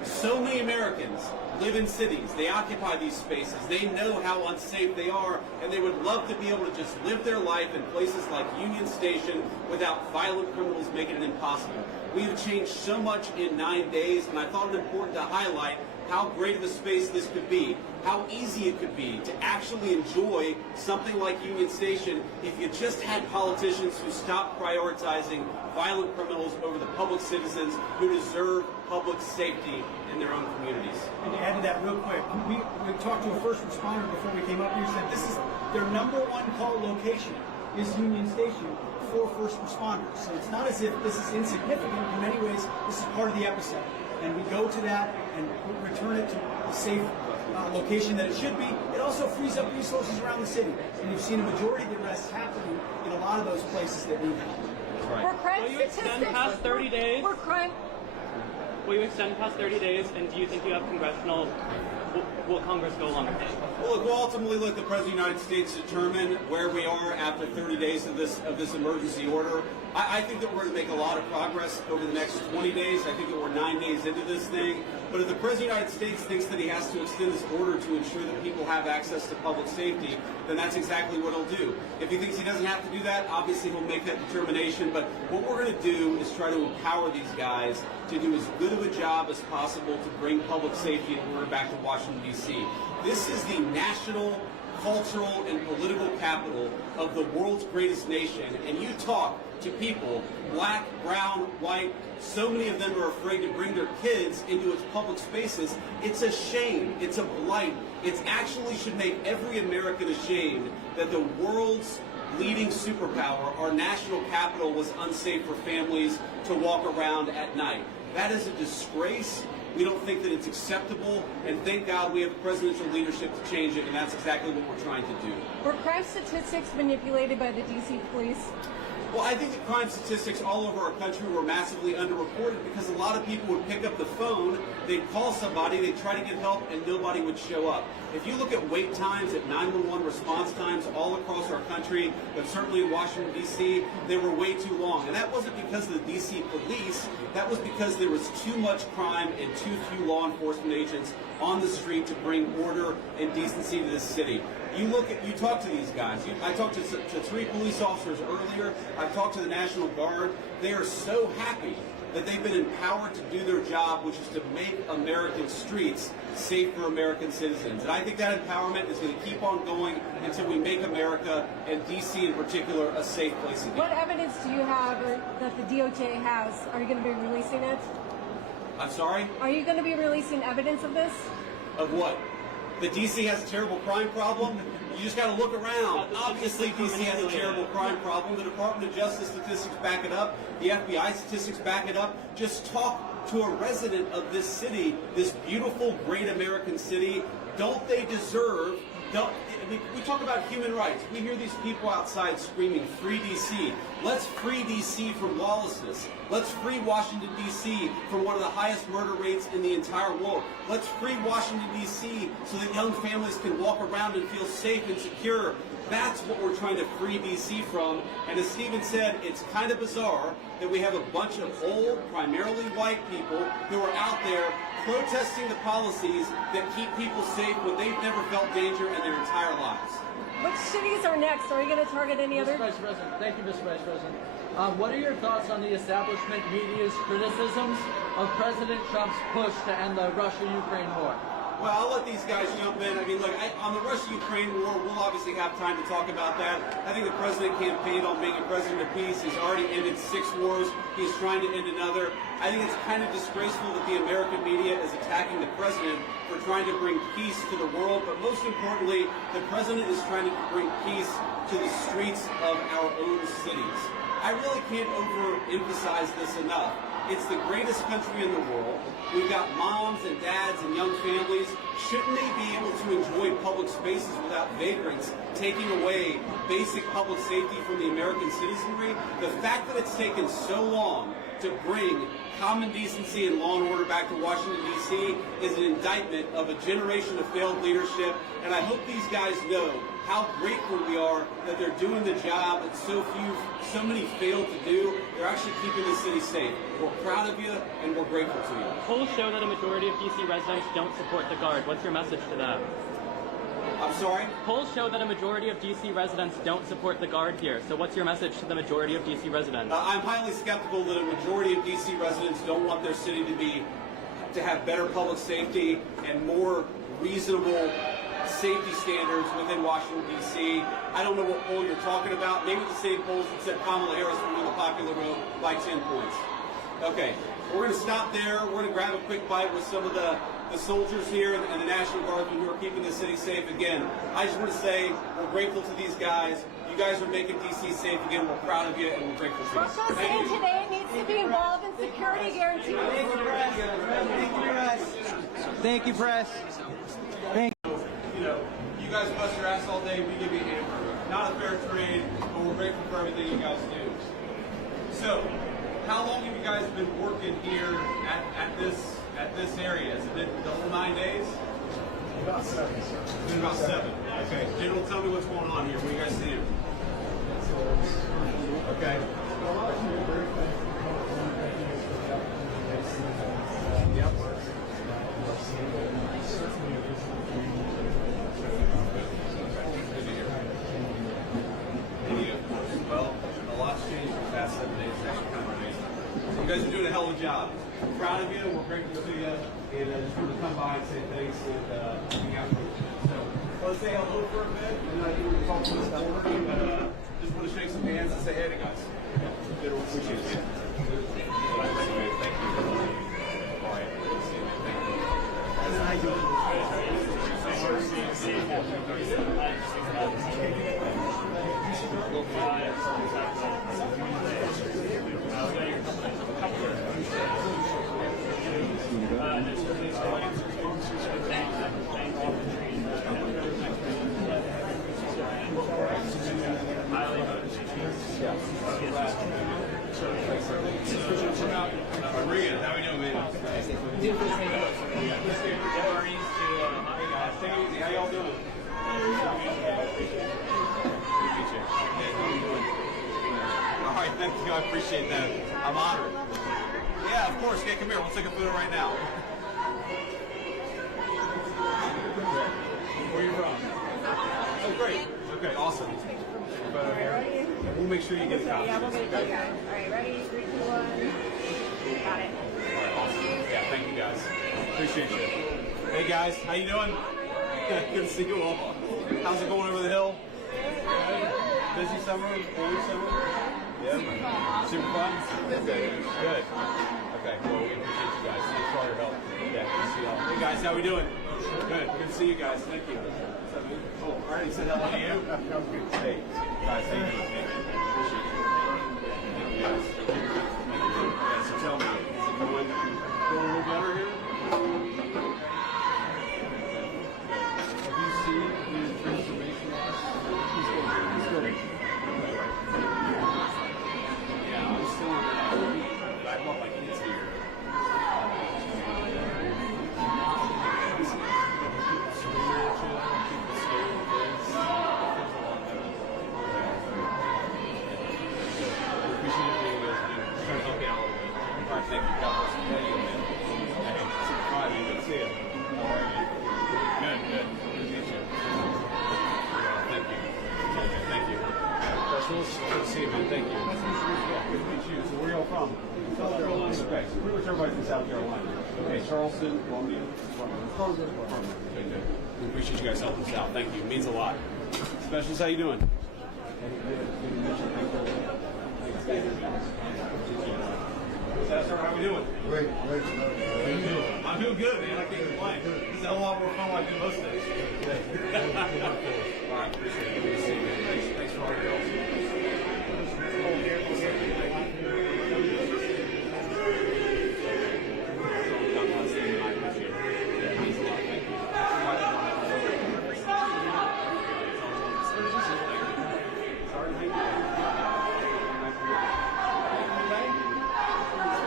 So many Americans live in cities. They occupy these spaces. They know how unsafe they are, and they would love to be able to just live their life in places like Union Station without violent criminals making it impossible. We have changed so much in 9 days, and I thought it important to highlight how great of a space this could be, how easy it could be to actually enjoy something like Union Station if you just had politicians who stopped prioritizing violent criminals over the public citizens who deserve public safety in their own communities. And to add to that real quick, we talked to a first responder before we came up here, said this is their #1 call location is Union Station for first responders. So it's not as if this is insignificant. In many ways, this is part of the epicenter. And we go to that and return it to a safe location that it should be. It also frees up resources around the city. And you've seen a majority of the arrests happening in a lot of those places that need help. Right. Will you extend past 30 days? Will you extend past 30 days, and do you think you have congressional... Will Congress go along with it? Well, look, we'll ultimately let the President of the United States determine where we are after 30 days of this emergency order. I think that we're going to make a lot of progress over the next 20 days. I think that we're 9 days into this thing. But if the President of the United States thinks that he has to extend this order to ensure that people have access to public safety, then that's exactly what he'll do. If he thinks he doesn't have to do that, obviously he'll make that determination. But what we're going to do is try to empower these guys to do as good of a job as possible to bring public safety and order back to Washington, D.C. This is the national, cultural, and political capital of the world's greatest nation. And you talk to people, black, brown, white, so many of them are afraid to bring their kids into its public spaces. It's a shame. It's a blight. It actually should make every American ashamed that the world's leading superpower, our national capital, was unsafe for families to walk around at night. That is a disgrace. We don't think that it's acceptable, and thank God we have the presidential leadership to change it, and that's exactly what we're trying to do. Were crime statistics manipulated by the D.C. police? Well, I think that crime statistics all over our country were massively underreported because a lot of people would pick up the phone, they'd call somebody, they'd try to get help, and nobody would show up. If you look at wait times, at 911 response times all across our country, but certainly in Washington, D.C., they were way too long. And that wasn't because of the D.C. police, that was because there was too much crime and too few law enforcement agents on the street to bring order and decency to this city. You talk to these guys. I talked to 3 police officers earlier. I've talked to the National Guard. They are so happy that they've been empowered to do their job, which is to make American streets safe for American citizens. And I think that empowerment is going to keep on going until we make America, and D.C. in particular, a safe place again. What evidence do you have that the DOJ has? Are you going to be releasing it? I'm sorry? Are you going to be releasing evidence of this? Of what? That D.C. has a terrible crime problem? You just got to look around. Obviously, D.C. has a terrible crime problem. The Department of Justice statistics back it up. The FBI statistics back it up. Just talk to a resident of this city, this beautiful, great American city. Don't they deserve... we talk about human rights. We hear these people outside screaming, "Free D.C." Let's free D.C. from lawlessness. Let's free Washington, D.C. from one of the highest murder rates in the entire world. Let's free Washington, D.C. so that young families can walk around and feel safe and secure. That's what we're trying to free D.C. from. And as Stephen said, it's kind of bizarre that we have a bunch of old, primarily white people who are out there protesting the policies that keep people safe when they've never felt danger in their entire lives. Which cities are next? Are you going to target any other? Mr. Vice President, thank you, Mr. Vice President. What are your thoughts on the establishment media's criticisms of President Trump's push to end the Russia-Ukraine war? Well, I'll let these guys jump in. I mean, look, on the Russia-Ukraine war, we'll obviously have time to talk about that. I think the president campaigned on being a president of peace. He's already ended 6 wars. He's trying to end another. I think it's kind of disgraceful that the American media is attacking the president for trying to bring peace to the world. But most importantly, the president is trying to bring peace to the streets of our own cities. I really can't overemphasize this enough. It's the greatest country in the world. We've got moms and dads and young families. Shouldn't they be able to enjoy public spaces without vagrants taking away basic public safety from the American citizenry? The fact that it's taken so long to bring common decency and law and order back to Washington, D.C. is an indictment of a generation of failed leadership, and I hope these guys know how grateful we are that they're doing the job that so many failed to do. They're actually keeping the city safe. We're proud of you, and we're grateful to you. Polls show that a majority of D.C. residents don't support the Guard. What's your message to that? I'm sorry? Polls show that a majority of D.C. residents don't support the Guard here. So what's your message to the majority of D.C. residents? I'm highly skeptical that a majority of D.C. residents don't want their city to have better public safety and more reasonable safety standards within Washington, D.C. I don't know what poll you're talking about. Maybe the same polls that said Kamala Harris would win the popular vote by 10 points. Okay, we're going to stop there. We're going to grab a quick bite with some of the soldiers here and the National Guardsmen who are keeping the city safe again. I just want to say we're grateful to these guys. You guys are making D.C. safe again. We're proud of you and we're grateful to you. Russia's saying today needs to be involved in security guarantees. Thank you, press. Thank you, press. Thank you. You know, you guys bust your ass all day, we give you a hamburger. Not a fair trade, but we're grateful for everything you guys do. So, how long have you guys been working here at this area? Has it been the whole 9 days? About 7, sir. It's been about 7. Okay. General, tell me what's going on here. What are you guys seeing? Okay. Yep. Well, a lot's changed in the past 7 days. It's actually kind of amazing. You guys are doing a hell of a job. We're proud of you. We're grateful to you. And just wanted to come by and say thanks and hang out with you. So let's say hello for a bit. And then I think we're going to talk to this board. But just want to shake some hands and say hey to guys. Good to appreciate you. Thank you. All right. Good to see you, man. Thank you. How you doing? Maria, how are you doing, man? How y'all doing? All right, thank you. I appreciate that. I'm honored. Yeah, of course. Yeah, come here. We'll take a photo right now. Where are you from? Oh, great. Okay, awesome. Photo here. We'll make sure you get a copy. Yeah, we'll get it. Okay. All right, ready? 3, 2, 1. Got it. All right, awesome. Yeah, thank you guys. Appreciate you. Hey guys, how you doing? Good to see you all. How's it going over the hill? Busy summer? Busy summer? Yeah. Super fun? Okay. Good. Okay, well, we appreciate you guys. Thanks for all your help. Yeah, good to see y'all. Hey guys, how we doing? Good. Good to see you guys. Thank you. What's up, man? Oh, all right. He said hello to you. Hey, guys, thank you. Appreciate you. Thank you, guys. Yeah, so tell me, is it going a little better here? Have you seen his transformation? He's good. Yeah, I'm still in that. I love my kids here. Thank you. God bless you. Thank you, man. Hey, super fun. Good to see you. How are you? Good, good. Good to meet you. Thank you. Okay, thank you. Good to see you, man. Thank you. Nice to meet you. Yeah, good to meet you. So where are y'all from? South Carolina. Okay, so pretty much everybody from South Carolina. Okay, Charleston, Columbia. Okay, good. We appreciate you guys helping us out. Thank you. It means a lot. Specialist, how you doing? Sir, how we doing? Great. How you doing? I'm doing good, man. I can't complain. This is a lot more fun than I do most days. All right, appreciate it. Good to see you, man. Thanks for all your help.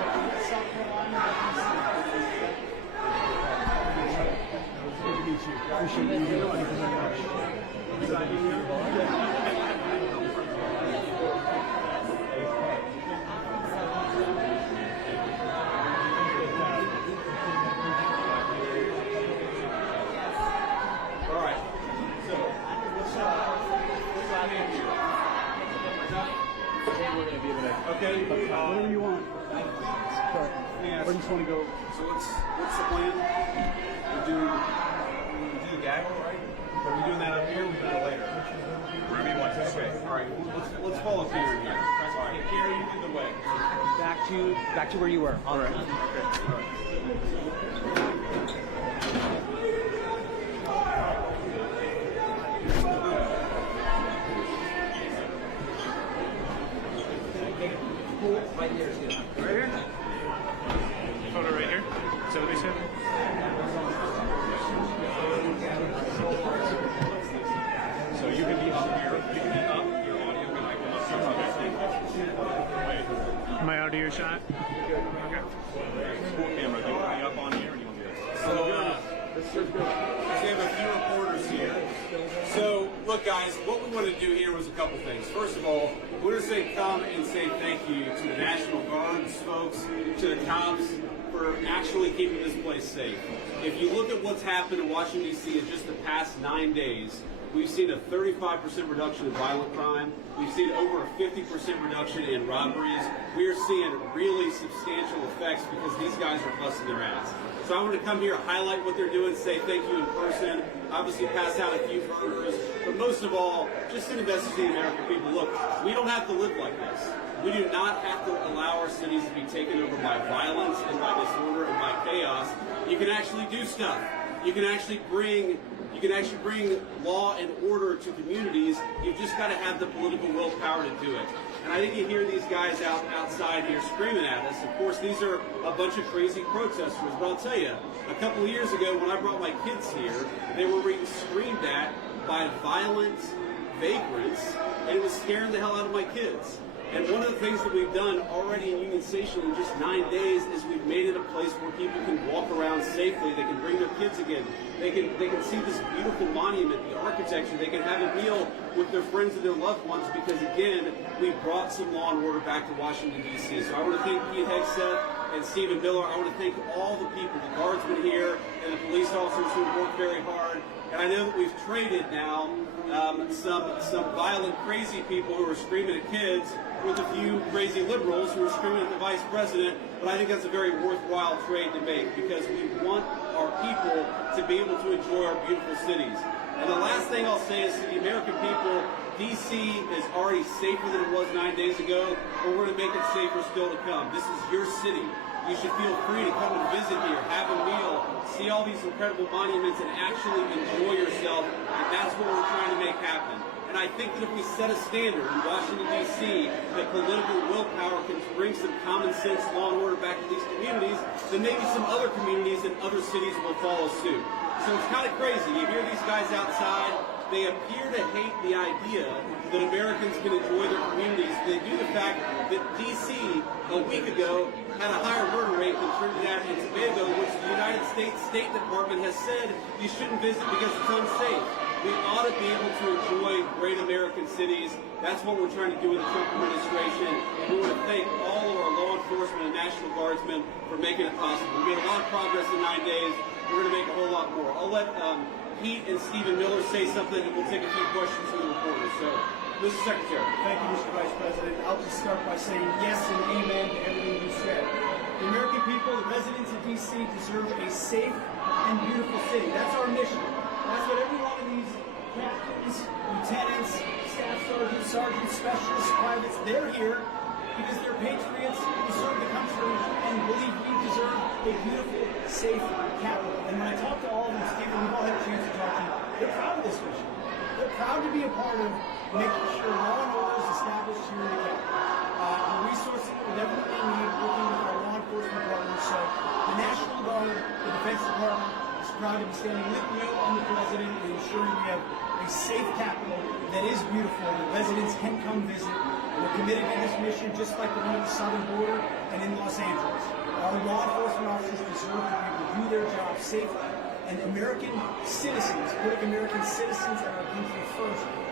Okay. Whatever you want. Sorry. Where do you want to go? So what's the plan? We do the gaggle, right? Are we doing that up here? Or we doing it later? Wherever you want to. Okay. All right. Let's follow Peter here. All right. Peter, you lead the way. Back to where you were. All right. Okay. All right. Right there is good. Right here? Photo right here? Is that what they said? So you can be up here. You can be up. Your audio can come up. Wait. My audio shot? Okay. Full camera. Do you want to be up on here or do you want to be up? So, we have a few reporters here. So, look guys, what we want to do here was a couple things. First of all, we want to come and say thank you to the National Guards folks, to the cops, for actually keeping this place safe. If you look at what's happened in Washington, D.C. in just the past 9 days, we've seen a 35% reduction in violent crime. We've seen over a 50% reduction in robberies. We are seeing really substantial effects because these guys are busting their ass. So I want to come here, highlight what they're doing, say thank you in person, obviously pass out a few burgers, but most of all, just send a message to the American people. Look, we don't have to live like this. We do not have to allow our cities to be taken over by violence and by disorder and by chaos. You can actually do stuff. You can actually bring law and order to communities. You've just got to have the political willpower to do it. And I think you hear these guys outside here screaming at us. Of course, these are a bunch of crazy protesters. But I'll tell you, a couple of years ago when I brought my kids here, they were being screamed at by violent vagrants, and it was scaring the hell out of my kids. And one of the things that we've done already in Union Station in just 9 days is we've made it a place where people can walk around safely. They can bring their kids again. They can see this beautiful monument, the architecture. They can have a meal with their friends and their loved ones because, again, we brought some law and order back to Washington, D.C. So I want to thank Pete Hegseth and Stephen Miller. I want to thank all the people, the guardsmen here and the police officers who have worked very hard. And I know that we've traded now some violent, crazy people who are screaming at kids with a few crazy liberals who are screaming at the vice president. But I think that's a very worthwhile trade to make because we want our people to be able to enjoy our beautiful cities. And the last thing I'll say is to the American people, D.C. is already safer than it was 9 days ago, but we're going to make it safer still to come. This is your city. You should feel free to come and visit here, have a meal, see all these incredible monuments, and actually enjoy yourself. And that's what we're trying to make happen. And I think that if we set a standard in Washington, D.C., that political willpower can bring some common sense law and order back to these communities, then maybe some other communities and other cities will follow suit. So it's kind of crazy. You hear these guys outside. They appear to hate the idea that Americans can enjoy their communities. They do the fact that D.C. a week ago had a higher murder rate than Trinidad and Tobago, which the United States State Department has said you shouldn't visit because it's unsafe. We ought to be able to enjoy great American cities. That's what we're trying to do with the Trump administration. And we want to thank all of our law enforcement and National Guardsmen for making it possible. We made a lot of progress in 9 days. We're going to make a whole lot more. I'll let Pete and Stephen Miller say something, and we'll take a few questions from the reporters. So, Mr. Secretary. Thank you, Mr. Vice President. I'll just start by saying yes and amen to everything you said. The American people, the residents of D.C. deserve a safe and beautiful city. That's our mission. That's what every one of these captains, lieutenants, staff sergeants, specialists, privates, they're here because they're patriots who serve the country and believe we deserve a beautiful, safe capital. And when I talk to all of them, Stephen, we've all had a chance to talk to them, they're proud of this mission. They're proud to be a part of making sure law and order is established here in the capital. The resources and everything they need, working with our law enforcement partners. So the National Guard, the Defense Department, is proud to be standing with you and the President and ensuring we have a safe capital that is beautiful and the residents can come visit. We're committed to this mission just like the one at the southern border and in Los Angeles. Our law enforcement officers deserve to be able to do their job safely. And American citizens, putting American citizens and our country first,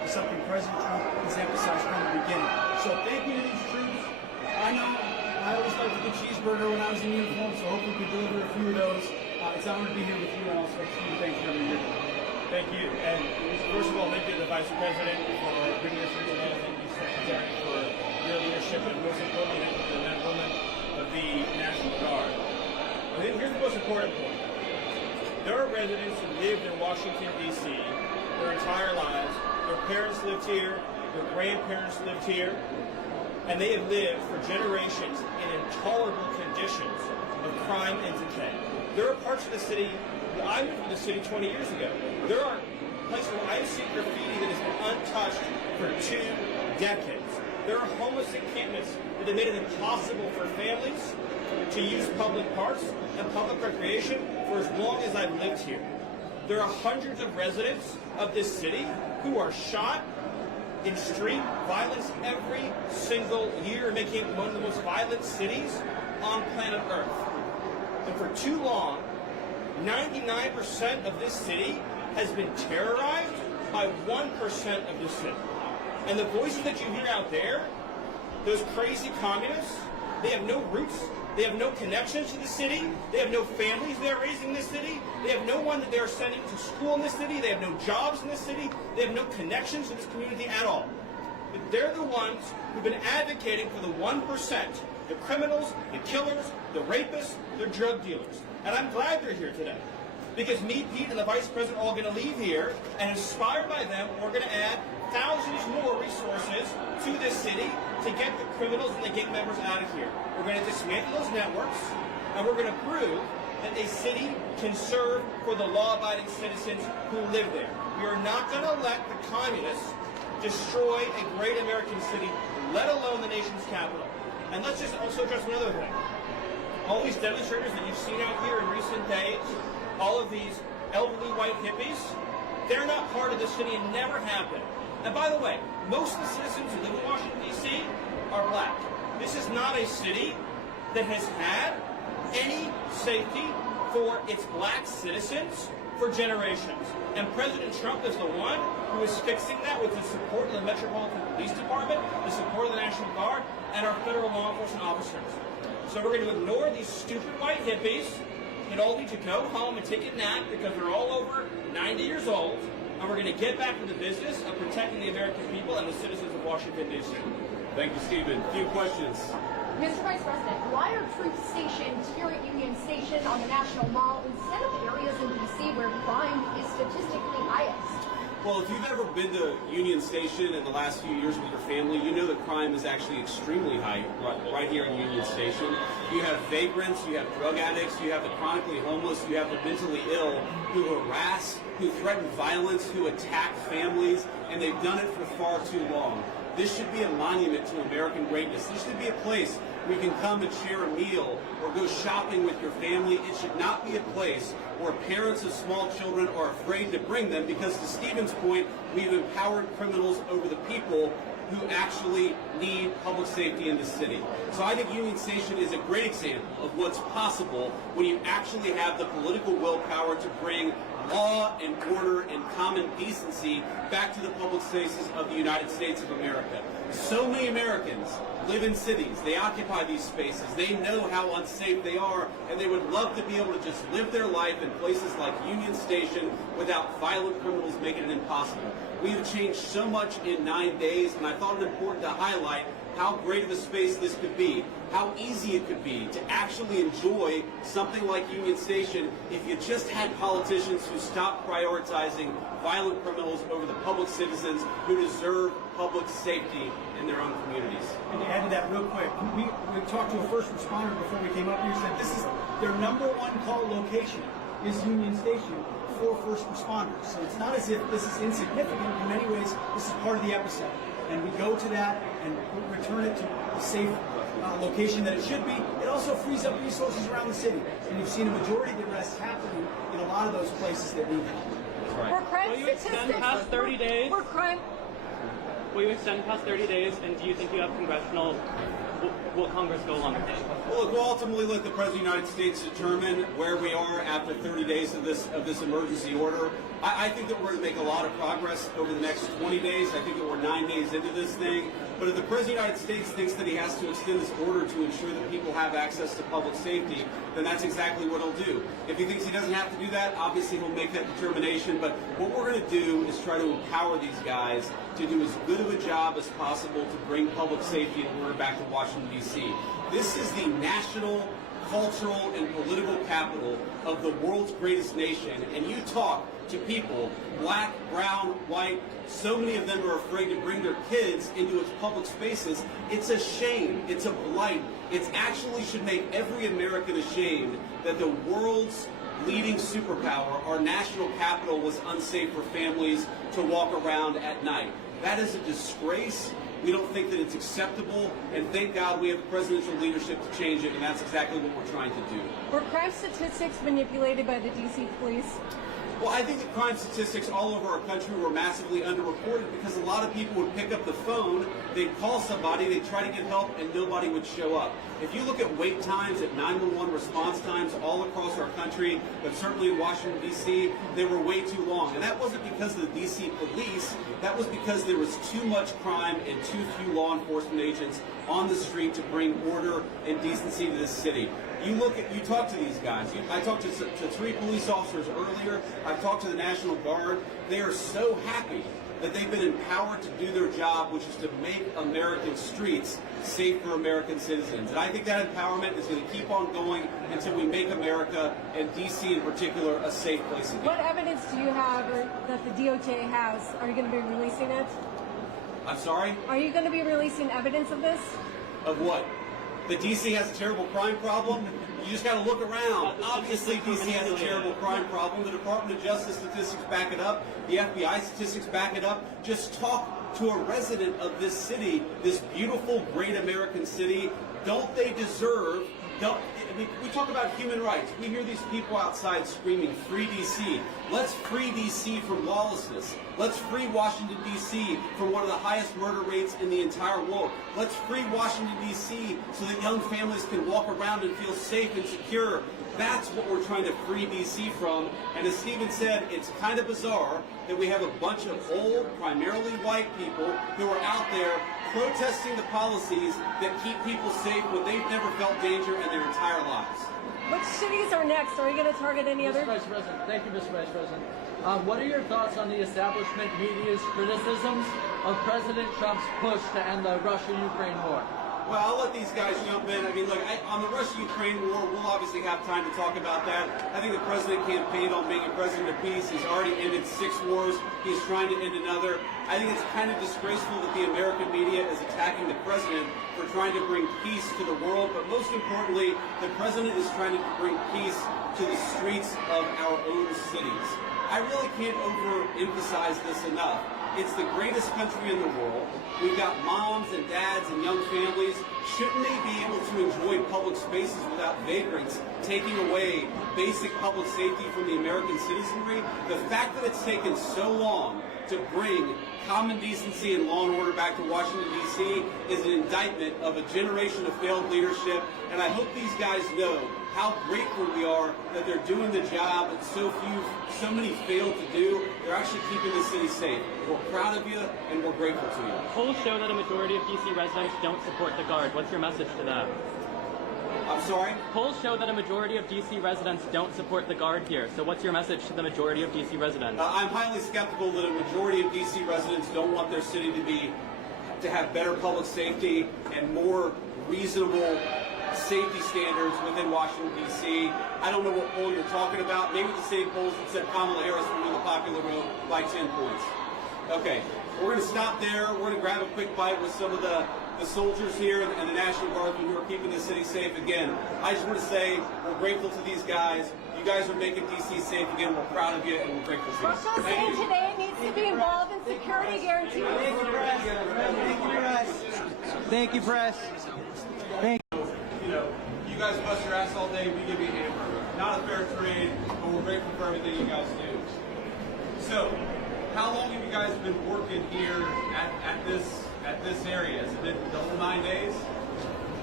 President Trump has emphasized from the beginning. So thank you to these troops. I know I always liked a good cheeseburger when I was in uniform, so hopefully we can deliver a few of those. It's an honor to be here with you, and also Steve, thanks for having me here. Thank you. And first of all, thank you to the Vice President for bringing us here today. Thank you, Secretary, for your leadership, and most importantly, thank you to the men and women of the National Guard. And then here's the most important point. There are residents who lived in Washington, D.C. their entire lives. Their parents lived here. Their grandparents lived here. And they have lived for generations in intolerable conditions of crime and decay. There are parts of the city, I moved to the city 20 years ago. There are places where I see graffiti that has been untouched for 2 decades. There are homeless encampments that have made it impossible for families to use public parks and public recreation for as long as I've lived here. There are hundreds of residents of this city who are shot in street violence every single year, making it one of the most violent cities on planet Earth. And for too long, 99% of this city has been terrorized by 1% of the city. And the voices that you hear out there, those crazy communists, they have no roots, they have no connections to the city, they have no families they're raising in this city, they have no one that they're sending to school in this city, they have no jobs in this city, they have no connections to this community at all. But they're the ones who've been advocating for the 1%, the criminals, the killers, the rapists, the drug dealers. And I'm glad they're here today. Because me, Pete, and the Vice President are all going to leave here, and inspired by them, we're going to add thousands more resources to this city to get the criminals and the gang members out of here. We're going to dismantle those networks, and we're going to prove that a city can serve for the law-abiding citizens who live there. We are not going to let the communists destroy a great American city, let alone the nation's capital. And let's just also address another thing. All these demonstrators that you've seen out here in recent days, all of these elderly white hippies, they're not part of the city and never have been. And by the way, most of the citizens who live in Washington, D.C. are black. This is not a city that has had any safety for its black citizens for generations. And President Trump is the one who is fixing that with the support of the Metropolitan Police Department, the support of the National Guard, and our federal law enforcement officers. So we're going to ignore these stupid white hippies that all need to go home and take a nap because they're all over 90 years old, and we're going to get back to the business of protecting the American people and the citizens of Washington, D.C. Thank you, Stephen. A few questions. Mr. Vice President, why are troops stationed here at Union Station on the National Mall instead of areas in D.C. where crime is statistically highest? Well, if you've ever been to Union Station in the last few years with your family, you know that crime is actually extremely high right here in Union Station. You have vagrants, you have drug addicts, you have the chronically homeless, you have the mentally ill who harass, who threaten violence, who attack families, and they've done it for far too long. This should be a monument to American greatness. This should be a place where you can come and share a meal or go shopping with your family. It should not be a place where parents of small children are afraid to bring them because, to Stephen's point, we've empowered criminals over the people who actually need public safety in the city. So I think Union Station is a great example of what's possible when you actually have the political willpower to bring law and order and common decency back to the public spaces of the United States of America. So many Americans live in cities. They occupy these spaces. They know how unsafe they are, and they would love to be able to just live their life in places like Union Station without violent criminals making it impossible. We have changed so much in 9 days, and I thought it important to highlight how great of a space this could be, how easy it could be to actually enjoy something like Union Station if you just had politicians who stopped prioritizing violent criminals over the public citizens who deserve public safety in their own communities. And to add to that real quick, we talked to a first responder before we came up here, said this is their #1 call location is Union Station for first responders. So it's not as if this is insignificant. In many ways, this is part of the epicenter. And we go to that and return it to the safe location that it should be. It also frees up resources around the city. And you've seen a majority of the arrests happening in a lot of those places that need help. That's right. Will you extend past 30 days? Will you extend past 30 days, and do you think you have congressional will Congress go along with it? Well, look, we'll ultimately let the President of the United States determine where we are after 30 days of this emergency order. I think that we're going to make a lot of progress over the next 20 days. I think that we're 9 days into this thing. But if the President of the United States thinks that he has to extend this order to ensure that people have access to public safety, then that's exactly what he'll do. If he thinks he doesn't have to do that, obviously he'll make that determination. But what we're going to do is try to empower these guys to do as good of a job as possible to bring public safety and order back to Washington, D.C. This is the national, cultural, and political capital of the world's greatest nation. And you talk to people, black, brown, white, so many of them are afraid to bring their kids into its public spaces. It's a shame. It's a blight. It actually should make every American ashamed that the world's leading superpower, our national capital, was unsafe for families to walk around at night. That is a disgrace. We don't think that it's acceptable, and thank God we have the presidential leadership to change it, and that's exactly what we're trying to do. Were crime statistics manipulated by the D.C. police? Well, I think that crime statistics all over our country were massively underreported because a lot of people would pick up the phone, they'd call somebody, they'd try to get help, and nobody would show up. If you look at wait times, at 911 response times all across our country, but certainly in Washington, D.C., they were way too long. And that wasn't because of the D.C. police, that was because there was too much crime and too few law enforcement agents on the street to bring order and decency to this city. You talk to these guys. I talked to 3 police officers earlier. I've talked to the National Guard. They are so happy that they've been empowered to do their job, which is to make American streets safe for American citizens. And I think that empowerment is going to keep on going until we make America, and D.C. in particular, a safe place again. What evidence do you have that the DOJ has? Are you going to be releasing it? I'm sorry? Are you going to be releasing evidence of this? Of what? That D.C. has a terrible crime problem? You just got to look around. Obviously, D.C. has a terrible crime problem. The Department of Justice statistics back it up. The FBI statistics back it up. Just talk to a resident of this city, this beautiful, great American city. Don't they deserve... we talk about human rights. We hear these people outside screaming, "Free D.C." Let's free D.C. from lawlessness. Let's free Washington, D.C. from one of the highest murder rates in the entire world. Let's free Washington, D.C. so that young families can walk around and feel safe and secure. That's what we're trying to free D.C. from. And as Stephen said, it's kind of bizarre that we have a bunch of old, primarily white people who are out there protesting the policies that keep people safe when they've never felt danger in their entire lives. Which cities are next? Are you going to target any other? Mr. Vice President, thank you, Mr. Vice President. What are your thoughts on the establishment media's criticisms of President Trump's push to end the Russia-Ukraine war? Well, I'll let these guys jump in. I mean, look, on the Russia-Ukraine war, we'll obviously have time to talk about that. I think the president campaigned on being a president of peace. He's already ended 6 wars. He's trying to end another. I think it's kind of disgraceful that the American media is attacking the president for trying to bring peace to the world. But most importantly, the president is trying to bring peace to the streets of our own cities. I really can't overemphasize this enough. It's the greatest country in the world. We've got moms and dads and young families. Shouldn't they be able to enjoy public spaces without vagrants taking away basic public safety from the American citizenry? The fact that it's taken so long to bring common decency and law and order back to Washington, D.C. is an indictment of a generation of failed leadership. And I hope these guys know how grateful we are that they're doing the job that so many failed to do. They're actually keeping the city safe. We're proud of you, and we're grateful to you. Polls show that a majority of D.C. residents don't support the Guard. What's your message to them? I'm sorry? Polls show that a majority of D.C. residents don't support the Guard here. So what's your message to the majority of D.C. residents? I'm highly skeptical that a majority of D.C. residents don't want their city to have better public safety and more reasonable safety standards within Washington, D.C. I don't know what poll you're talking about. Maybe the same polls that said Kamala Harris would win the popular vote by 10 points. Okay, we're going to stop there. We're going to grab a quick bite with some of the soldiers here and the National Guardsmen who are keeping the city safe again. I just want to say we're grateful to these guys. You guys are making D.C. safe again. We're proud of you, and we're grateful to you. Russia saying today needs to be involved in security guarantees. Thank you, press. Thank you, press. Thank you, press. Thank you. You know, you guys bust your ass all day, we give you a hamburger. Not a fair trade, but we're grateful for everything you guys do. So, how long have you guys been working here at this area? Has it been the whole 9 days?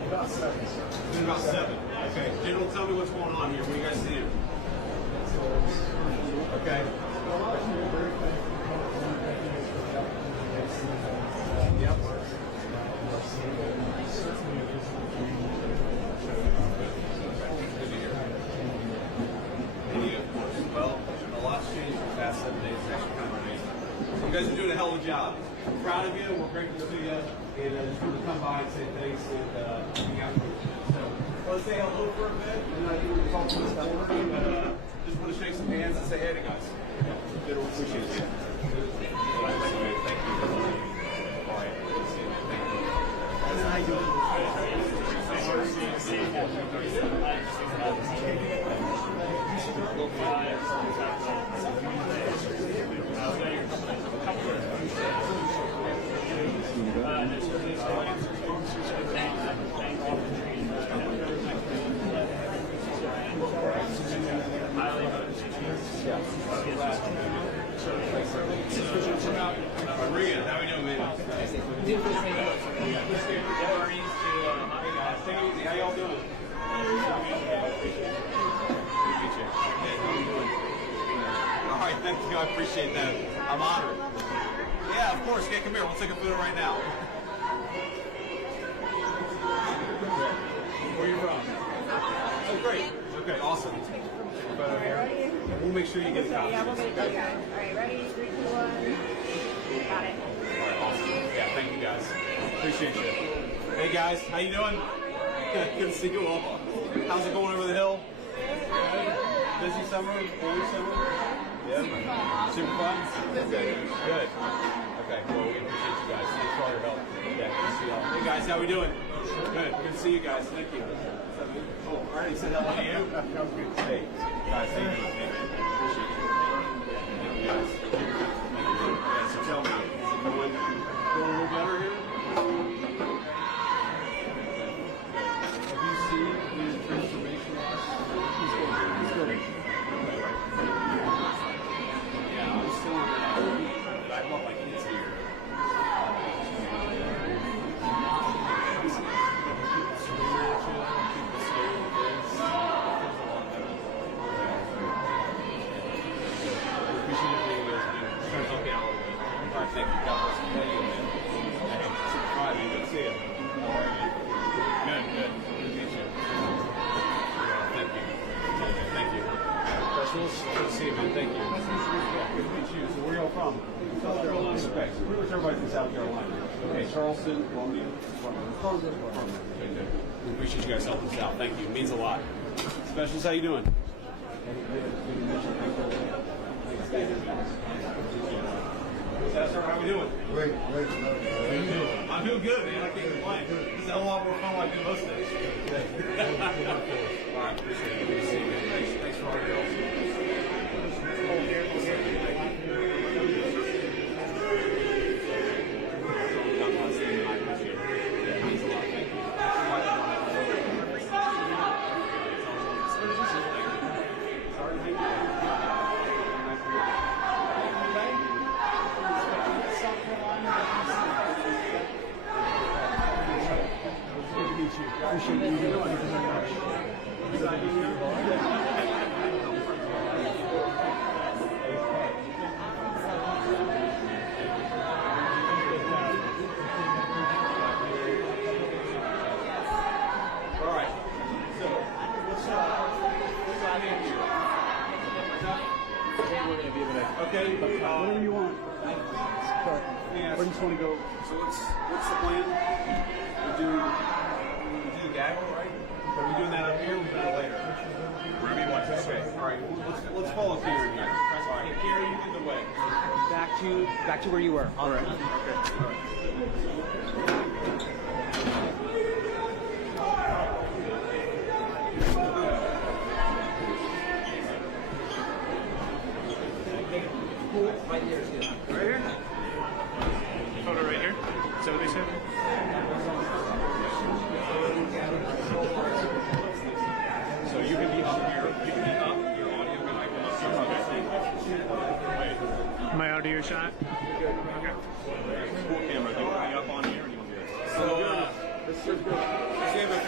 About 7, sir. It's been about 7. Okay. General, tell me what's going on here. What are you guys seeing? Okay. Yep. Well, a lot's changed in the past 7 days. It's actually kind of amazing. You guys are doing a hell of a job. We're proud of you. We're grateful to you. And just want to come by and say thanks and hang out with you. So let's say hello for a bit. And I think we're talking to this board, but just want to shake some hands and say hey to guys. Good, we appreciate you. Thank you. All right. Good to see you. Thank you. How you doing? Maria, how we doing, man? How y'all doing? All right, thank you. I appreciate that. I'm honored. Yeah, of course. Yeah, come here. We'll take a photo right now. Where are you from? Oh, great. Okay, awesome. Photo here. We'll make sure you get a copy. Yeah, we'll make it. Okay. All right, ready? 3, 2, 1. Got it. All right, awesome. Yeah, thank you guys. Appreciate you. Hey guys, how you doing? Good to see you all. How's it going over the hill? Busy summer? Busy summer? Yeah. Super fun? Okay. Good. Okay, well, we appreciate you guys. Thanks for all your help. Yeah, good to see y'all. Hey guys, how we doing? Good. Good to see you guys. Thank you. Oh, I already said hello to you. Hey, guys, thank you. Appreciate you. Thank you guys. Yeah, so tell me, is it going a little better here? Have you seen the transformation? He's good. He's good. Yeah, I'm still on that. I want my kids here. Thank you. God bless you. Thank you, man. Hey, all right, man. Good to see you. How are you? Good, good. Good to meet you. Thank you. Thank you. Specials, good to see you, man. Thank you. Yeah, good to meet you. So where y'all from? South Carolina. Okay, so pretty much everybody's in South Carolina. Okay, Charleston, Columbia. Okay, good. We appreciate you guys helping us out. Thank you. It means a lot. Specials, how you doing? Sir, how we doing? Great. I'm doing good, man. I can't complain. This is a whole lot more fun like I do most days. All right, appreciate it. Good to see you, man. Thanks for all your help. Appreciate you. Thank you very much. All right. So, what's happening here? Okay. Whatever you want. Where do you want to go? So what's the plan? We do the gaggle, right? Are we doing that up here? Or we do it later? Wherever you want to. Okay. All right. Let's follow Kieran here. All right. Hey, Kieran, you lead the way. Back to where you were. All right. Okay. All right. Right here is good. Right here? Photo right here? Is that what they said? So you can be up here. You can be up. Your audio can come up here. Okay. Am I out of your shot? Okay. Cool camera. Do you want to be up on here or do you want to do this? So, we have a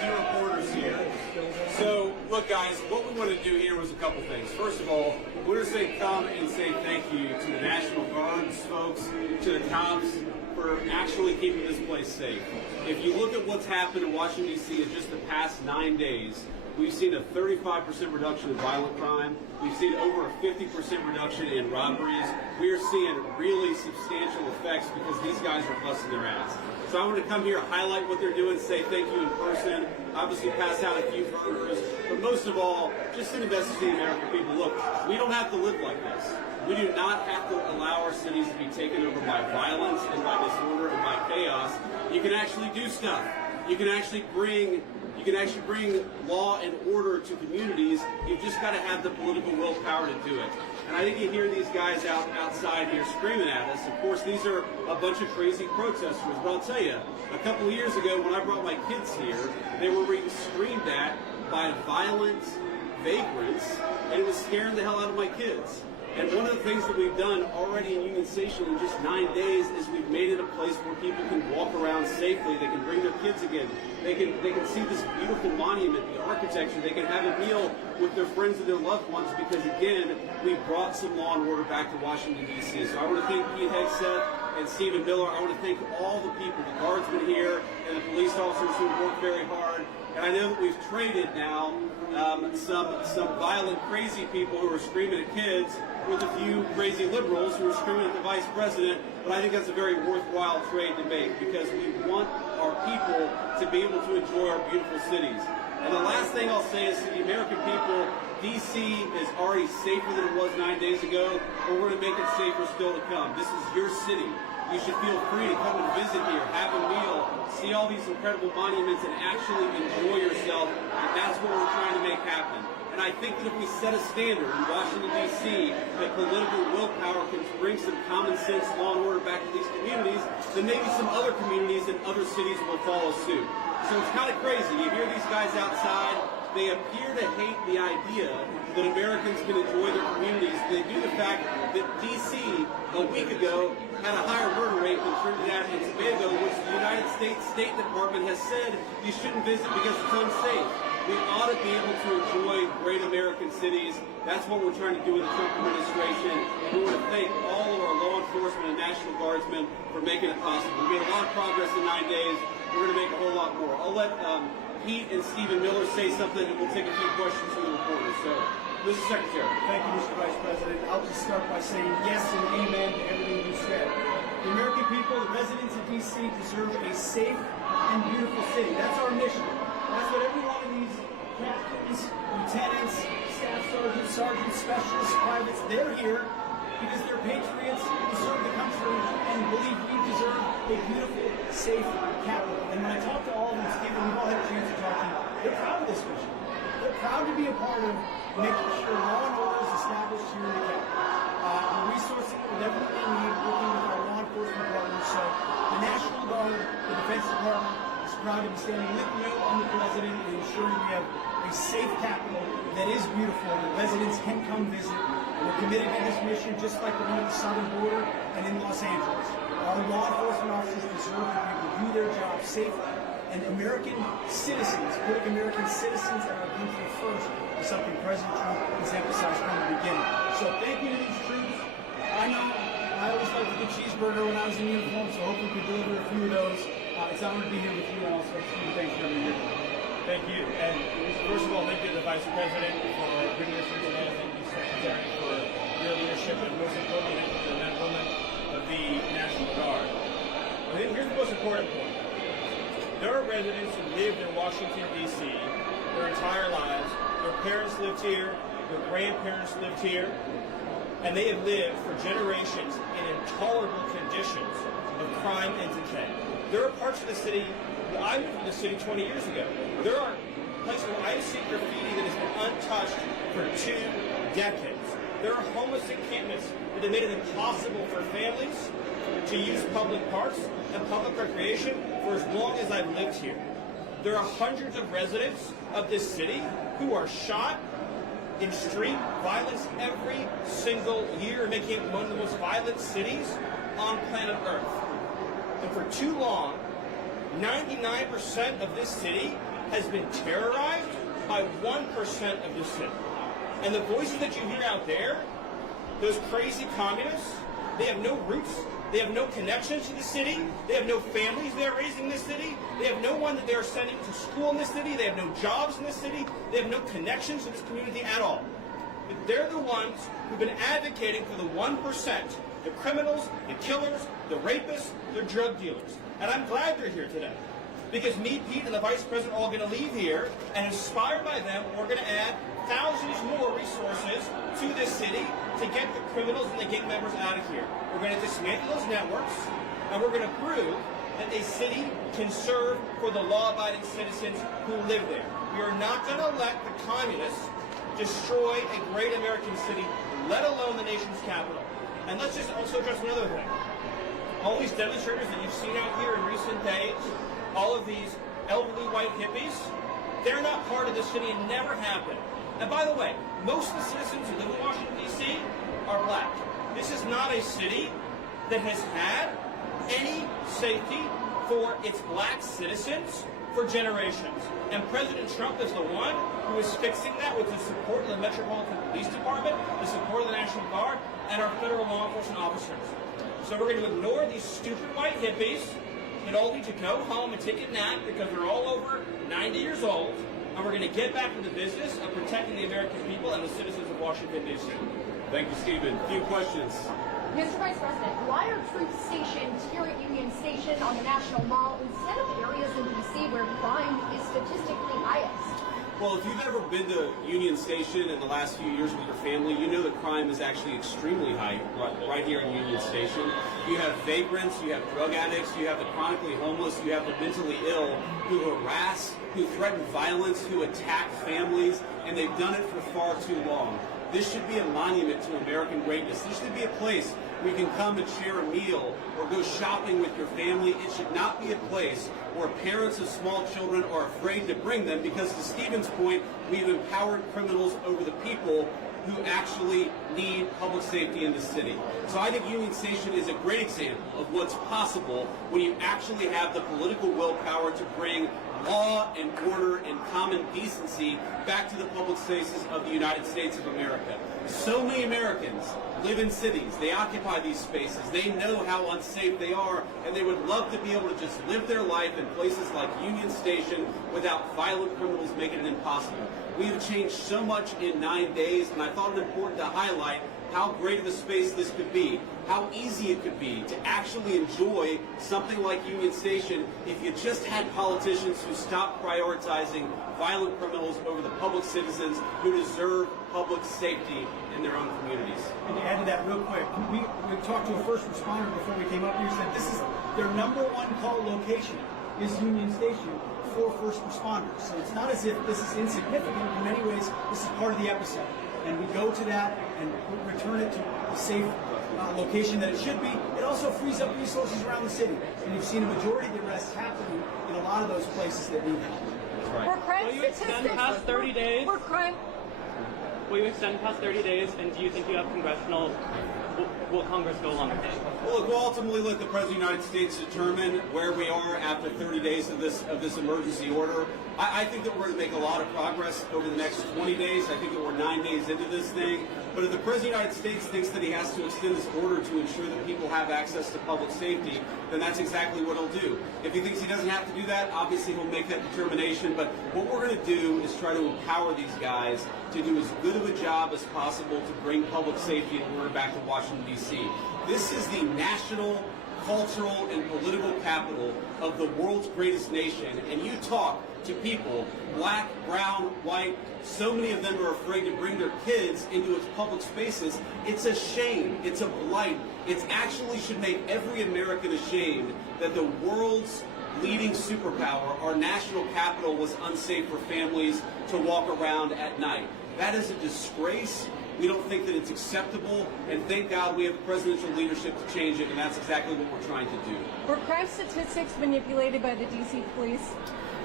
look, guys, what we want to do here was a couple things. First of all, we're going to say come and say thank you to the National Guards folks, to the cops, for actually keeping this place safe. If you look at what's happened in Washington, D.C. in just the past 9 days, we've seen a 35% reduction in violent crime. We've seen over a 50% reduction in robberies. We are seeing really substantial effects because these guys are busting their ass. So I want to come here, highlight what they're doing, say thank you in person, obviously pass out a few burgers, but most of all, just send a message to the American people. Look, we don't have to live like this. We do not have to allow our cities to be taken over by violence and by disorder and by chaos. You can actually do stuff. You can actually bring law and order to communities. You've just got to have the political willpower to do it. And I think you hear these guys outside here screaming at us. Of course, these are a bunch of crazy protesters. But I'll tell you, a couple of years ago when I brought my kids here, they were being screamed at by violent vagrants, and it was scaring the hell out of my kids. And one of the things that we've done already in Union Station in just 9 days is we've made it a place where people can walk around safely. They can bring their kids again. They can see this beautiful monument, the architecture. They can have a meal with their friends and their loved ones because, again, we brought some law and order back to Washington, D.C. So I want to thank Pete Hegseth and Stephen Miller. I want to thank all the people, the guardsmen here and the police officers who worked very hard. And I know that we've traded now some violent, crazy people who are screaming at kids with a few crazy liberals who are screaming at the vice president. But I think that's a very worthwhile trade to make because we want our people to be able to enjoy our beautiful cities. And the last thing I'll say is to the American people, D.C. is already safer than it was 9 days ago, but we're going to make it safer still to come. This is your city. You should feel free to come and visit here, have a meal, see all these incredible monuments, and actually enjoy yourself. And that's what we're trying to make happen. And I think that if we set a standard in Washington, D.C., that political willpower can bring some common sense, law and order back to these communities, then maybe some other communities and other cities will follow suit. So it's kind of crazy. You hear these guys outside. They appear to hate the idea that Americans can enjoy their communities. They do the fact that D.C. a week ago had a higher murder rate than Trinidad and Tobago, which the United States State Department has said you shouldn't visit because it's unsafe. We ought to be able to enjoy great American cities. That's what we're trying to do with the Trump administration. And we want to thank all of our law enforcement and National Guardsmen for making it possible. We made a lot of progress in 9 days. We're going to make a whole lot more. I'll let Pete and Stephen Miller say something, and we'll take a few questions from the reporters. So, Mr. Secretary. Thank you, Mr. Vice President. I'll just start by saying yes and amen to everything you said. The American people, the residents of D.C. deserve a safe and beautiful city. That's our mission. That's what every one of these captains, lieutenants, staff sergeants, specialists, privates, they're here because they're patriots who serve the country and believe we deserve a beautiful, safe capital. And when I talk to all of them, Stephen, we've all had a chance to talk to you, they're proud of this mission. They're proud to be a part of making sure law and order is established here in the capital. The resourcing with everything we need, working with our law enforcement partners. So the National Guard, the Defense Department, is proud to be standing with you and the President and ensuring we have a safe capital that is beautiful, that residents can come visit. And we're committed to this mission just like the one at the southern border and in Los Angeles. Our law enforcement officers deserve to be able to do their job safely. And American citizens, putting American citizens and our country first is something President Trump has emphasized from the beginning. So thank you to these troops. I know I always liked a good cheeseburger when I was in uniform, so hopefully we can deliver a few of those. It's an honor to be here with you also. Thanks for being here. Thank you. And first of all, thank you to the Vice President for bringing us here today. Thank you, Secretary, for your leadership, and most importantly, thank you to the men and women of the National Guard. I think here's the most important point. There are residents who lived in Washington, D.C. their entire lives. Their parents lived here. Their grandparents lived here. And they have lived for generations in intolerable conditions of crime and decay. There are parts of the city, I moved from the city 20 years ago. There are places where I see graffiti that has been untouched for 2 decades. There are homeless encampments that have made it impossible for families to use public parks and public recreation for as long as I've lived here. There are hundreds of residents of this city who are shot in street violence every single year, making it one of the most violent cities on planet Earth. And for too long, 99% of this city has been terrorized by 1% of the city. And the voices that you hear out there, those crazy communists, they have no roots, they have no connections to the city, they have no families they're raising in this city, they have no one that they're sending to school in this city, they have no jobs in this city, they have no connections to this community at all. But they're the ones who've been advocating for the 1%, the criminals, the killers, the rapists, the drug dealers. And I'm glad they're here today. Because me, Pete, and the Vice President are all going to leave here, and inspired by them, we're going to add thousands more resources to this city to get the criminals and the gang members out of here. We're going to dismantle those networks, and we're going to prove that a city can serve for the law-abiding citizens who live there. We are not going to let the communists destroy a great American city, let alone the nation's capital. And let's just also address another thing. All these demonstrators that you've seen out here in recent days, all of these elderly white hippies, they're not part of this city and never have been. And by the way, most of the citizens who live in Washington, D.C. are black. This is not a city that has had any safety for its black citizens for generations. And President Trump is the one who is fixing that with the support of the Metropolitan Police Department, the support of the National Guard, and our federal law enforcement officers. So we're going to ignore these stupid white hippies that all need to go home and take a nap because they're all over 90 years old, and we're going to get back to the business of protecting the American people and the citizens of Washington, D.C. Thank you, Stephen. A few questions. Mr. Vice President, why are troops stationed here at Union Station on the National Mall instead of areas in D.C. where crime is statistically highest? Well, if you've ever been to Union Station in the last few years with your family, you know that crime is actually extremely high right here in Union Station. You have vagrants, you have drug addicts, you have the chronically homeless, you have the mentally ill who harass, who threaten violence, who attack families, and they've done it for far too long. This should be a monument to American greatness. This should be a place where you can come and share a meal or go shopping with your family. It should not be a place where parents of small children are afraid to bring them because, to Stephen's point, we've empowered criminals over the people who actually need public safety in the city. So I think Union Station is a great example of what's possible when you actually have the political willpower to bring law and order and common decency back to the public spaces of the United States of America. So many Americans live in cities. They occupy these spaces. They know how unsafe they are, and they would love to be able to just live their life in places like Union Station without violent criminals making it impossible. We have changed so much in 9 days, and I thought it important to highlight how great of a space this could be, how easy it could be to actually enjoy something like Union Station if you just had politicians who stopped prioritizing violent criminals over the public citizens who deserve public safety in their own communities. And to add to that real quick, we talked to a first responder before we came up here, said this is their #1 call location is Union Station for first responders. So it's not as if this is insignificant. In many ways, this is part of the epicenter. And we go to that and return it to a safe location that it should be. It also frees up resources around the city. And you've seen a majority of the arrests happening in a lot of those places that need help. Right. Were crime Will you extend past 30 days? Were crime... Will you extend past 30 days, and do you think you have congressional... Will Congress go along with it? Well, look, we'll ultimately let the President of the United States determine where we are after 30 days of this emergency order. I think that we're going to make a lot of progress over the next 20 days. I think that we're 9 days into this thing. But if the President of the United States thinks that he has to extend this order to ensure that people have access to public safety, then that's exactly what he'll do. If he thinks he doesn't have to do that, obviously he'll make that determination. But what we're going to do is try to empower these guys to do as good of a job as possible to bring public safety and order back to Washington, D.C. This is the national, cultural, and political capital of the world's greatest nation. And you talk to people, black, brown, white, so many of them are afraid to bring their kids into its public spaces. It's a shame. It's a blight. It actually should make every American ashamed that the world's leading superpower, our national capital, was unsafe for families to walk around at night. That is a disgrace. We don't think that it's acceptable, and thank God we have presidential leadership to change it, and that's exactly what we're trying to do. Were crime statistics manipulated by the D.C. police?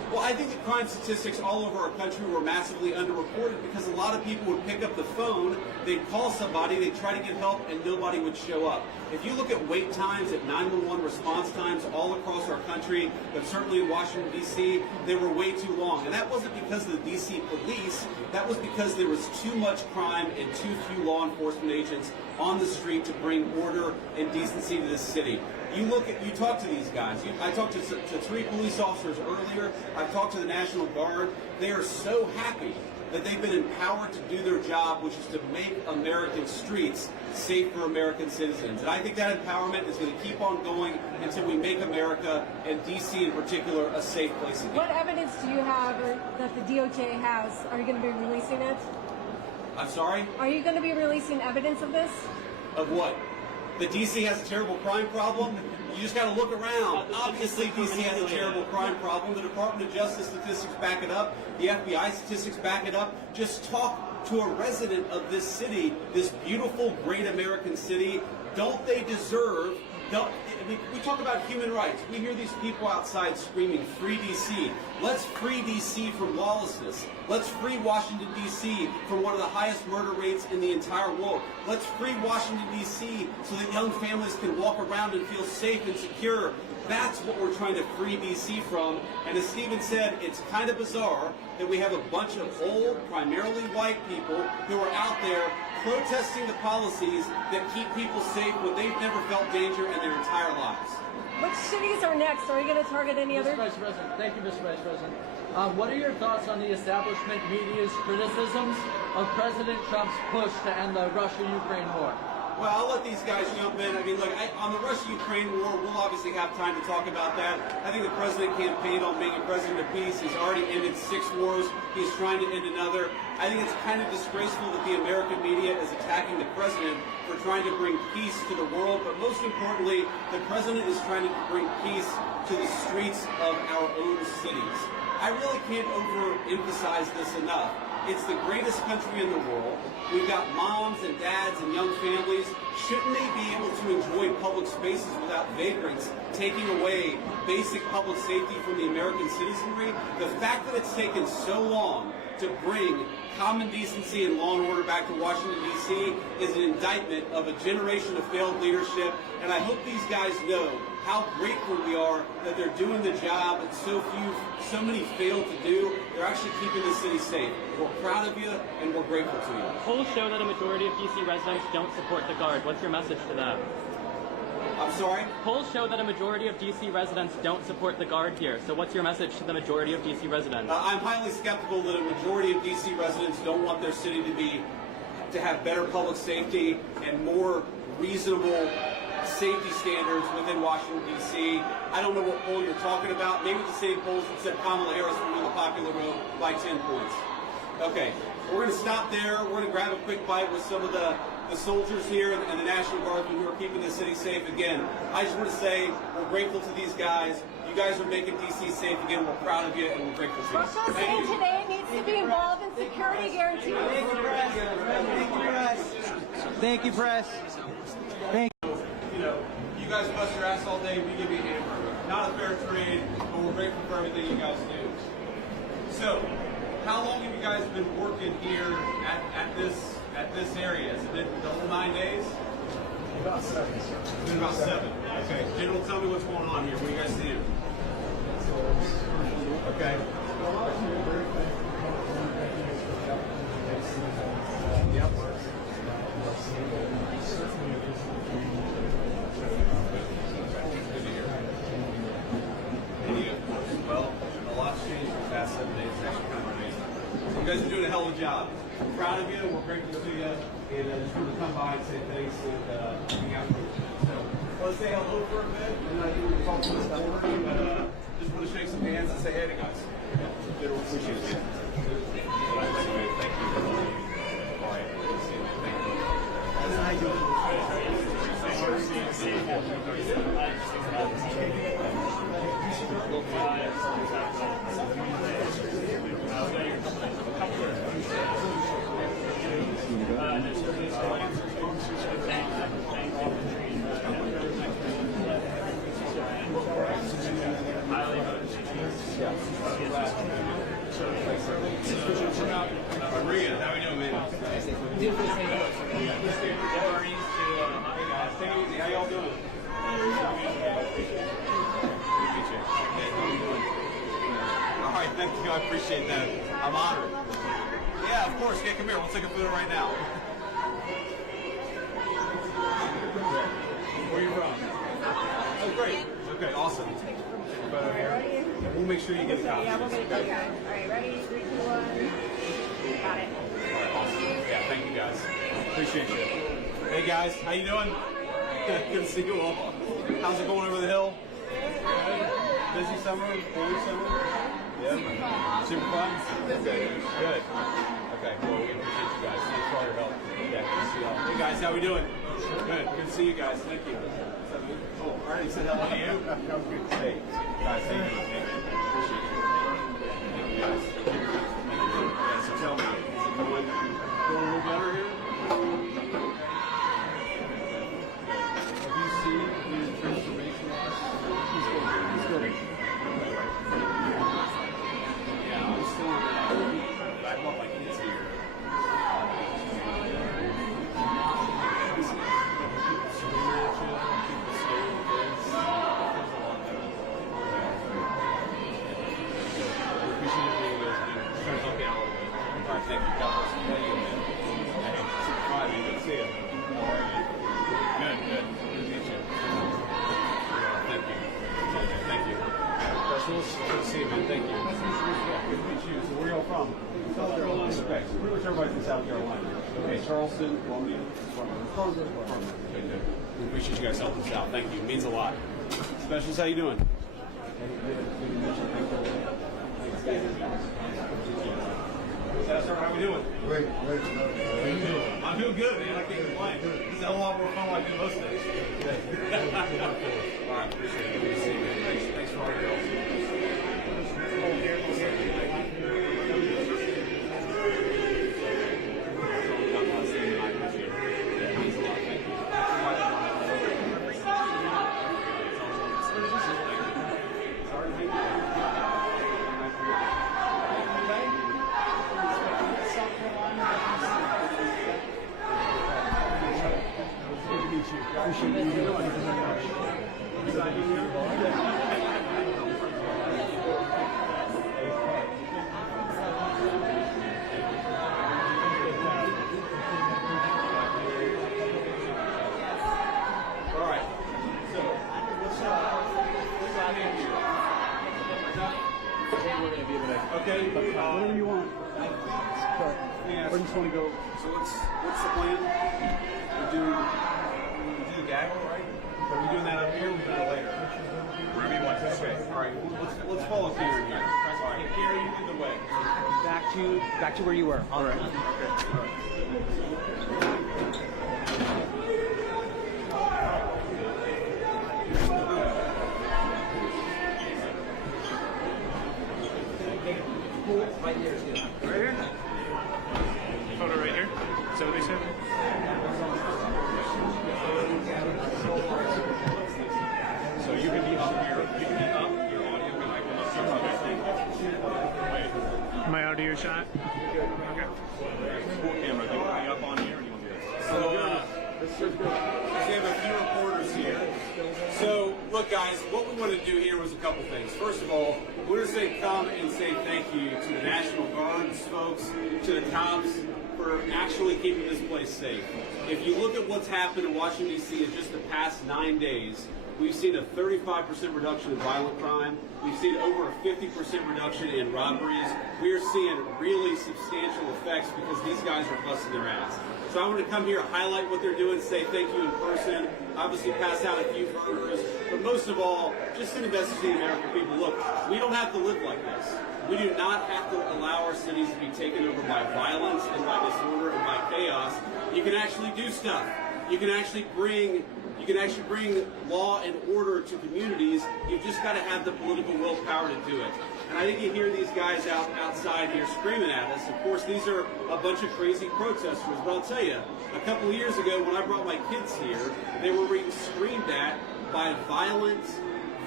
Well, I think the crime statistics all over our country were massively underreported because a lot of people would pick up the phone, they'd call somebody, they'd try to get help, and nobody would show up. If you look at wait times, at 911 response times all across our country, but certainly in Washington, D.C., they were way too long. And that wasn't because of the D.C. police, that was because there was too much crime and too few law enforcement agents on the street to bring order and decency to this city. You talk to these guys. I talked to 3 police officers earlier. I've talked to the National Guard. They are so happy that they've been empowered to do their job, which is to make American streets safe for American citizens. And I think that empowerment is going to keep on going until we make America, and D.C. in particular, a safe place again. What evidence do you have that the DOJ has? Are you going to be releasing it? I'm sorry? Are you going to be releasing evidence of this? Of what? That D.C. has a terrible crime problem? You just got to look around. Obviously, D.C. has a terrible crime problem. The Department of Justice statistics back it up. The FBI statistics back it up. Just talk to a resident of this city, this beautiful, great American city. Don't they deserve... we talk about human rights. We hear these people outside screaming, "Free D.C." Let's free D.C. from lawlessness. Let's free Washington, D.C. from one of the highest murder rates in the entire world. Let's free Washington, D.C. so that young families can walk around and feel safe and secure. That's what we're trying to free D.C. from. And as Stephen said, it's kind of bizarre that we have a bunch of old, primarily white people who are out there protesting the policies that keep people safe when they've never felt danger in their entire lives. Which cities are next? Are you going to target any other? Mr. Vice President, thank you, Mr. Vice President. What are your thoughts on the establishment media's criticisms of President Trump's push to end the Russia-Ukraine war? Well, I'll let these guys jump in. I mean, look, on the Russia-Ukraine war, we'll obviously have time to talk about that. I think the president campaigned on being a president of peace. He's already ended 6 wars. He's trying to end another. I think it's kind of disgraceful that the American media is attacking the president for trying to bring peace to the world. But most importantly, the president is trying to bring peace to the streets of our own cities. I really can't overemphasize this enough. It's the greatest country in the world. We've got moms and dads and young families. Shouldn't they be able to enjoy public spaces without vagrants taking away basic public safety from the American citizenry? The fact that it's taken so long to bring common decency and law and order back to Washington, D.C. is an indictment of a generation of failed leadership. And I hope these guys know how grateful we are that they're doing the job that so many failed to do. They're actually keeping the city safe. We're proud of you, and we're grateful to you. Polls show that a majority of D.C. residents don't support the Guard. What's your message to that? I'm sorry? Polls show that a majority of D.C. residents don't support the Guard here. So what's your message to the majority of D.C. residents? I'm highly skeptical that a majority of D.C. residents don't want their city to have better public safety and more reasonable safety standards within Washington, D.C. I don't know what poll you're talking about. Maybe the same polls that said Kamala Harris would win the popular vote by 10 points. Okay, we're going to stop there. We're going to grab a quick bite with some of the soldiers here and the National Guardsmen who are keeping the city safe. Again, I just want to say we're grateful to these guys. You guys are making D.C. safe again. We're proud of you, and we're grateful to you. Russia saying today needs to be involved in security guarantees. Thank you, press. Thank you, press. Thank you, press. Thank you. You know, you guys bust your ass all day, we give you a hamburger. Not a fair trade, but we're grateful for everything you guys do. So, how long have you guys been working here at this area? Has it been the whole 9 days? About 7, sir. It's been about 7. Okay. General, tell me what's going on here. What are you guys seeing? Okay. Well, a lot's changed in the past 7 days. It's actually kind of amazing. You guys are doing a hell of a job. We're proud of you. We're grateful to you. And just wanted to come by and say thanks and hang out with you. So, let's say hello for a bit. And I think we're going to talk to this board. But just want to shake some hands and say hey to guys. Good, we'll appreciate it. Thank you. All right. Thank you. Highly voted. Rodriguez, how we doing, man? Take it easy. How y'all doing? All right, thank you. I appreciate that. I'm honored. Yeah, of course. Yeah, come here. We'll take a photo right now. Where are you from? Oh, great. Okay, awesome. Photo here. We'll make sure you get a copy. Yeah, we'll get a copy. All right, ready? 3, 2, 1. Got it. All right, awesome. Yeah, thank you guys. Appreciate you. Hey guys, how you doing? Good to see you all. How's it going over the hill? Busy summer? Busy summer? Yeah. Super fun? Okay. Good. Okay, well, we appreciate you guys. Thanks for all your help. Yeah, good to see y'all. Hey guys, how we doing? Good. Good to see you guys. Thank you. Oh, all right. He said hello to you. Hey, guys, thank you. Appreciate you. Thank you guys. Yeah, so tell me, is it going a little better here? Have you seen the transformation? He's good. Yeah, I'm still in I want my kids here. Thank you. God bless you. Hey, man. Hey, super fine, man. Good to see you. How are you? Good. Good to meet you. Thank you. Thank you. Good to see you, man. Thank you. Good to meet you. So where are y'all from? South Carolina. Okay. So pretty much everybody's in South Carolina. Okay. Charleston, Columbia. Okay, good. We appreciate you guys helping us out. Thank you. It means a lot. Specials, how you doing? Sir, how we doing? Great. How you doing? I'm doing good, man. I can't complain. This is a lot more fun like I do most days. All right, appreciate it. Good to see you, man. Thanks for all your help. Okay, whatever you want. Where do you want to go? So what's the plan? We do the gaggle, right? Are we doing that up here or we doing it later? Wherever you want. Okay, all right. Let's follow Karen here. All right, Karen, you lead the way. Back to where you were. All right. Okay, all right. Right here is good. Right here? Photo right here? Is that what they said? So you can be up here. You can be up. Your audio can like Wait. Am I out of your shot? Okay. Full camera. Do you want to be up on here or do you want to be this? So, we have a few reporters here. So, look, guys, what we want to do here was a couple things. First of all, we want to come and say thank you to the National Guards folks, to the cops, for actually keeping this place safe. If you look at what's happened in Washington, D.C. in just the past 9 days, we've seen a 35% reduction in violent crime. We've seen over a 50% reduction in robberies. We are seeing really substantial effects because these guys are busting their ass. So I want to come here, highlight what they're doing, say thank you in person, obviously pass out a few burgers, but most of all, just send a message to the American people. Look, we don't have to live like this. We do not have to allow our cities to be taken over by violence and by disorder and by chaos. You can actually do stuff. You can actually bring law and order to communities. You've just got to have the political willpower to do it. And I think you hear these guys outside here screaming at us. Of course, these are a bunch of crazy protesters. But I'll tell you, a couple of years ago when I brought my kids here, they were being screamed at by violent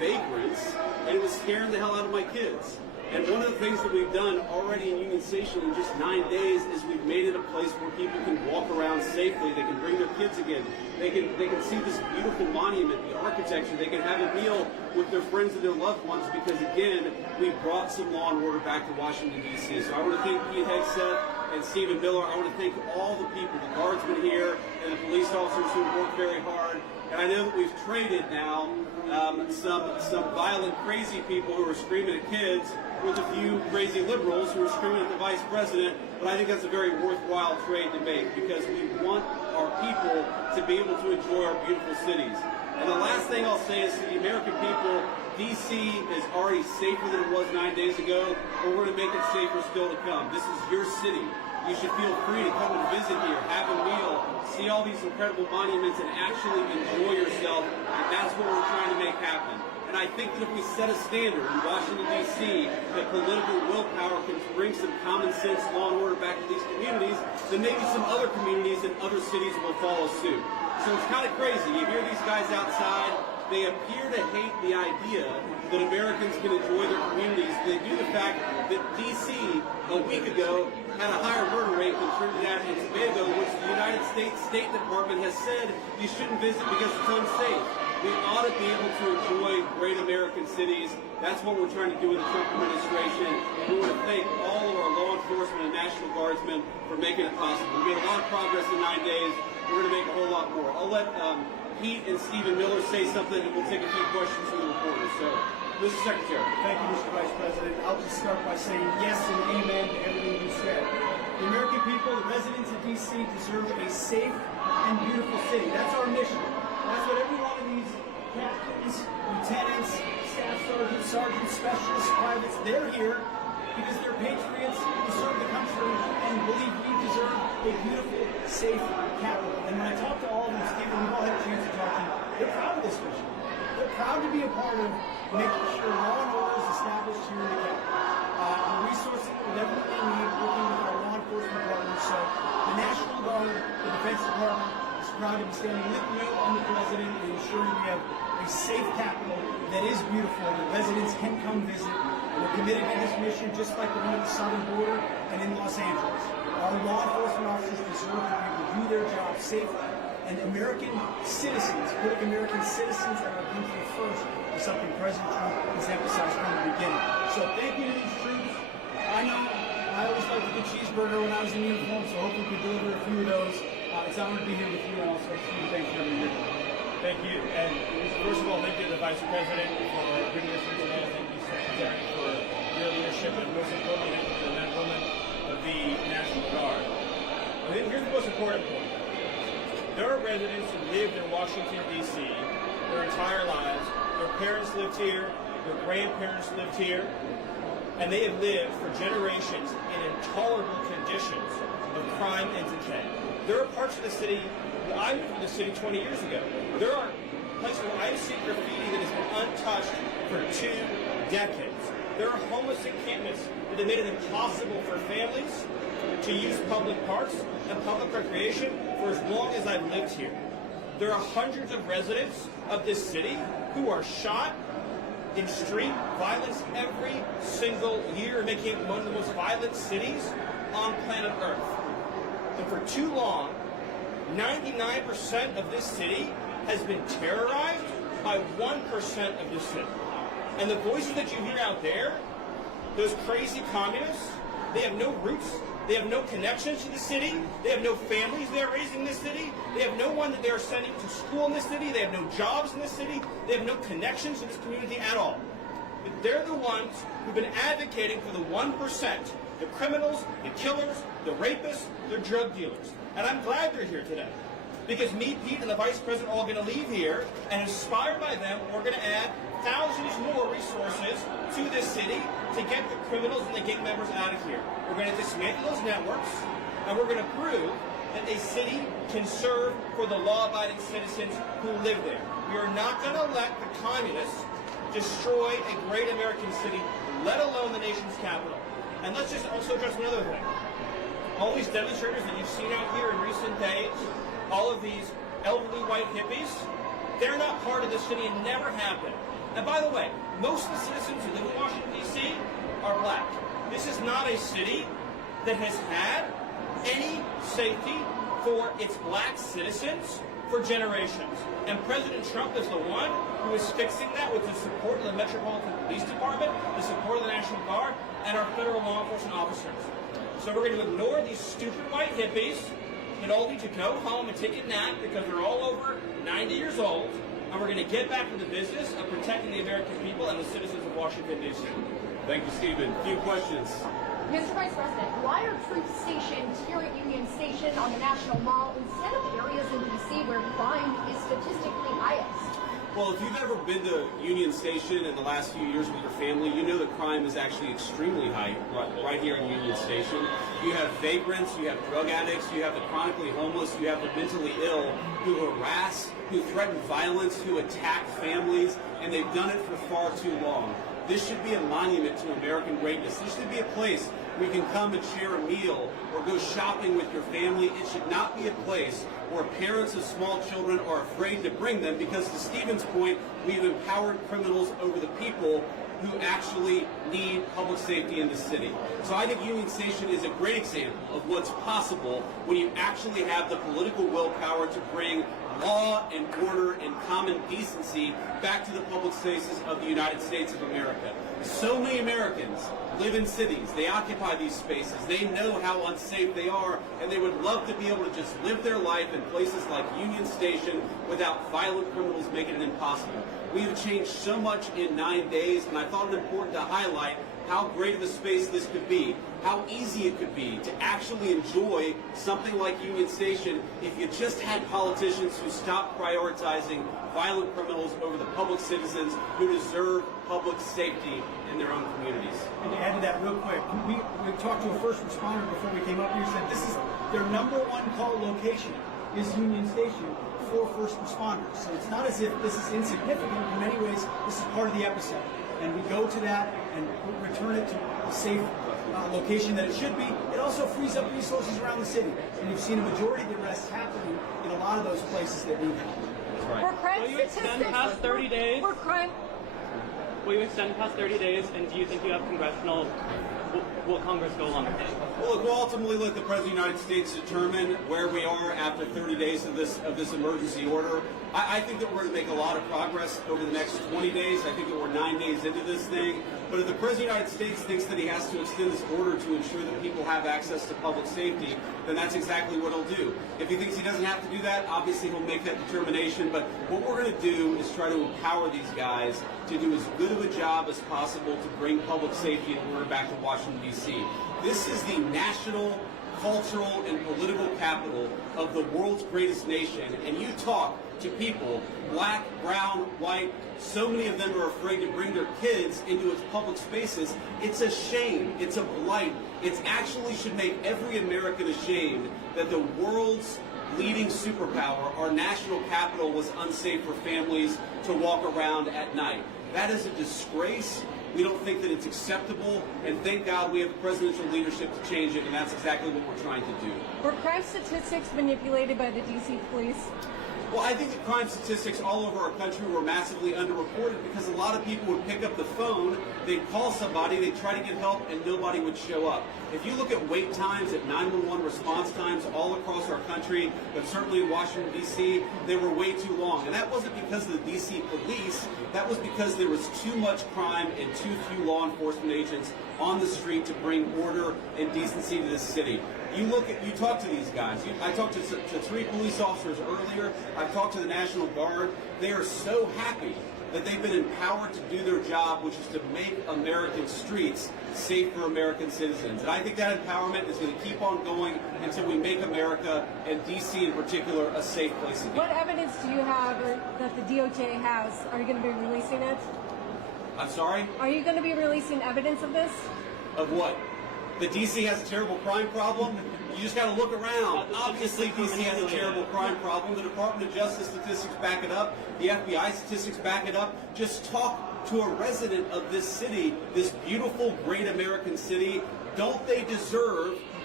vagrants, and it was scaring the hell out of my kids. And one of the things that we've done already in Union Station in just 9 days is we've made it a place where people can walk around safely. They can bring their kids again. They can see this beautiful monument, the architecture. They can have a meal with their friends and their loved ones because, again, we brought some law and order back to Washington, D.C. So I want to thank Pete Hegseth and Stephen Miller. I want to thank all the people, the guardsmen here and the police officers who worked very hard. And I know that we've traded now some violent, crazy people who are screaming at kids with a few crazy liberals who are screaming at the vice president. But I think that's a very worthwhile trade to make because we want our people to be able to enjoy our beautiful cities. And the last thing I'll say is to the American people, D.C. is already safer than it was 9 days ago, but we're going to make it safer still to come. This is your city. You should feel free to come and visit here, have a meal, see all these incredible monuments, and actually enjoy yourself. And that's what we're trying to make happen. And I think that if we set a standard in Washington, D.C., that political willpower can bring some common sense law and order back to these communities, then maybe some other communities and other cities will follow suit. So it's kind of crazy. You hear these guys outside. They appear to hate the idea that Americans can enjoy their communities. They do the fact that D.C. a week ago had a higher murder rate than Trinidad and Tobago, which the United States State Department has said you shouldn't visit because it's unsafe. We ought to be able to enjoy great American cities. That's what we're trying to do in the Trump administration. And we want to thank all of our law enforcement and National Guardsmen for making it possible. We made a lot of progress in 9 days. We're going to make a whole lot more. I'll let Pete and Stephen Miller say something, and we'll take a few questions from the reporters. So, Mr. Secretary. Thank you, Mr. Vice President. I'll just start by saying yes and amen to everything you said. The American people, the residents of D.C. deserve a safe and beautiful city. That's our mission. That's what every one of these captains, lieutenants, staff sergeants, specialists, privates, they're here because they're patriots who serve the country and believe we deserve a beautiful, safe capital. And when I talk to all of them, Stephen, we've all had a chance to talk to them, they're proud of this mission. They're proud to be a part of making sure law and order is established here in the capital. We're resourcing whatever they need, working with our law enforcement partners. So the National Guard, the Defense Department, is proud to be standing with me and the President and ensuring we have a safe capital that is beautiful and residents can come visit. And we're committed to this mission just like the one at the southern border and in Los Angeles. Our law enforcement officers deserve to be able to do their job safely. And American citizens, putting American citizens and our country first is something President Trump has emphasized from the beginning. So thank you to these troops. I know I always liked a good cheeseburger when I was in uniform, so hopefully we can deliver a few of those. It's an honor to be here with you, and also thank you for having me here. Thank you. And first of all, thank you to the Vice President for bringing us here today. Thank you, Secretary, for your leadership, and most importantly, thank you to the men and women of the National Guard. I think here's the most important point. There are residents who lived in Washington, D.C. their entire lives. Their parents lived here. Their grandparents lived here. And they have lived for generations in intolerable conditions of crime and decay. There are parts of the city, I moved to the city 20 years ago. There are places where I've seen graffiti that has been untouched for 2 decades. There are homeless encampments that have made it impossible for families to use public parks and public recreation for as long as I've lived here. There are hundreds of residents of this city who are shot in street violence every single year, making it one of the most violent cities on planet Earth. And for too long, 99% of this city has been terrorized by 1% of this city. And the voices that you hear out there, those crazy communists, they have no roots, they have no connections to the city, they have no families they are raising in this city, they have no one that they are sending to school in this city, they have no jobs in this city, they have no connections to this community at all. But they're the ones who've been advocating for the 1%, the criminals, the killers, the rapists, the drug dealers. And I'm glad they're here today. Because me, Pete, and the Vice President are all going to leave here, and inspired by them, we're going to add thousands more resources to this city to get the criminals and the gang members out of here. We're going to dismantle those networks, and we're going to prove that a city can serve for the law-abiding citizens who live there. We are not going to let the communists destroy a great American city, let alone the nation's capital. And let's just also address one other thing. All these demonstrators that you've seen out here in recent days, all of these elderly white hippies, they're not part of the city and never have been. And by the way, most of the citizens who live in Washington, D.C. are black. This is not a city that has had any safety for its black citizens for generations. And President Trump is the one who is fixing that with the support of the Metropolitan Police Department, the support of the National Guard, and our federal law enforcement officers. So we're going to ignore these stupid white hippies that all need to go home and take a nap because they're all over 90 years old, and we're going to get back to the business of protecting the American people and the citizens of Washington, D.C. Thank you, Stephen. A few questions. Mr. Vice President, why are troops stationed here at Union Station on the National Mall instead of areas in D.C. where crime is statistically highest? Well, if you've ever been to Union Station in the last few years with your family, you know that crime is actually extremely high right here in Union Station. You have vagrants, you have drug addicts, you have the chronically homeless, you have the mentally ill who harass, who threaten violence, who attack families, and they've done it for far too long. This should be a monument to American greatness. This should be a place where you can come and share a meal or go shopping with your family. It should not be a place where parents of small children are afraid to bring them because, to Stephen's point, we've empowered criminals over the people who actually need public safety in the city. So I think Union Station is a great example of what's possible when you actually have the political willpower to bring law and order and common decency back to the public spaces of the United States of America. So many Americans live in cities. They occupy these spaces. They know how unsafe they are, and they would love to be able to just live their life in places like Union Station without violent criminals making it impossible. We have changed so much in 9 days, and I thought it important to highlight how great of a space this could be, how easy it could be to actually enjoy something like Union Station if you just had politicians who stopped prioritizing violent criminals over the public citizens who deserve public safety in their own communities. And to add to that real quick, we talked to a first responder before we came up here, said this is their #1 call location is Union Station for first responders. So it's not as if this is insignificant. In many ways, this is part of the epicenter. And we go to that and return it to a safe location that it should be. It also frees up resources around the city. And you've seen a majority of the arrests happening in a lot of those places that need help. That's right. For crime Will you extend past 30 days? For crime. Will you extend past 30 days, and do you think you have congressional... Will Congress go along with it? Well, look, we'll ultimately let the President of the United States determine where we are after 30 days of this emergency order. I think that we're going to make a lot of progress over the next 20 days. I think that we're 9 days into this thing. But if the President of the United States thinks that he has to extend this order to ensure that people have access to public safety, then that's exactly what he'll do. If he thinks he doesn't have to do that, obviously he'll make that determination. But what we're going to do is try to empower these guys to do as good of a job as possible to bring public safety and order back to Washington, D.C. This is the national, cultural, and political capital of the world's greatest nation. And you talk to people, black, brown, white, so many of them are afraid to bring their kids into its public spaces. It's a shame. It's a blight. It actually should make every American ashamed that the world's leading superpower, our national capital, was unsafe for families to walk around at night. That is a disgrace. We don't think that it's acceptable, and thank God we have the presidential leadership to change it, and that's exactly what we're trying to do. Were crime statistics manipulated by the D.C. police? Well, I think that crime statistics all over our country were massively underreported because a lot of people would pick up the phone, they'd call somebody, they'd try to get help, and nobody would show up. If you look at wait times, at 911 response times all across our country, but certainly in Washington, D.C., they were way too long. And that wasn't because of the D.C. police, that was because there was too much crime and too few law enforcement agents on the street to bring order and decency to this city. You talk to these guys. I talked to 3 police officers earlier. I've talked to the National Guard. They are so happy that they've been empowered to do their job, which is to make American streets safe for American citizens. And I think that empowerment is going to keep on going until we make America, and D.C. in particular, a safe place again. What evidence do you have that the DOJ has? Are you going to be releasing it? I'm sorry? Are you going to be releasing evidence of this? Of what? That D.C. has a terrible crime problem? You just got to look around. Obviously, D.C. has a terrible crime problem. The Department of Justice statistics back it up. The FBI statistics back it up. Just talk to a resident of this city, this beautiful, great American city. Don't they deserve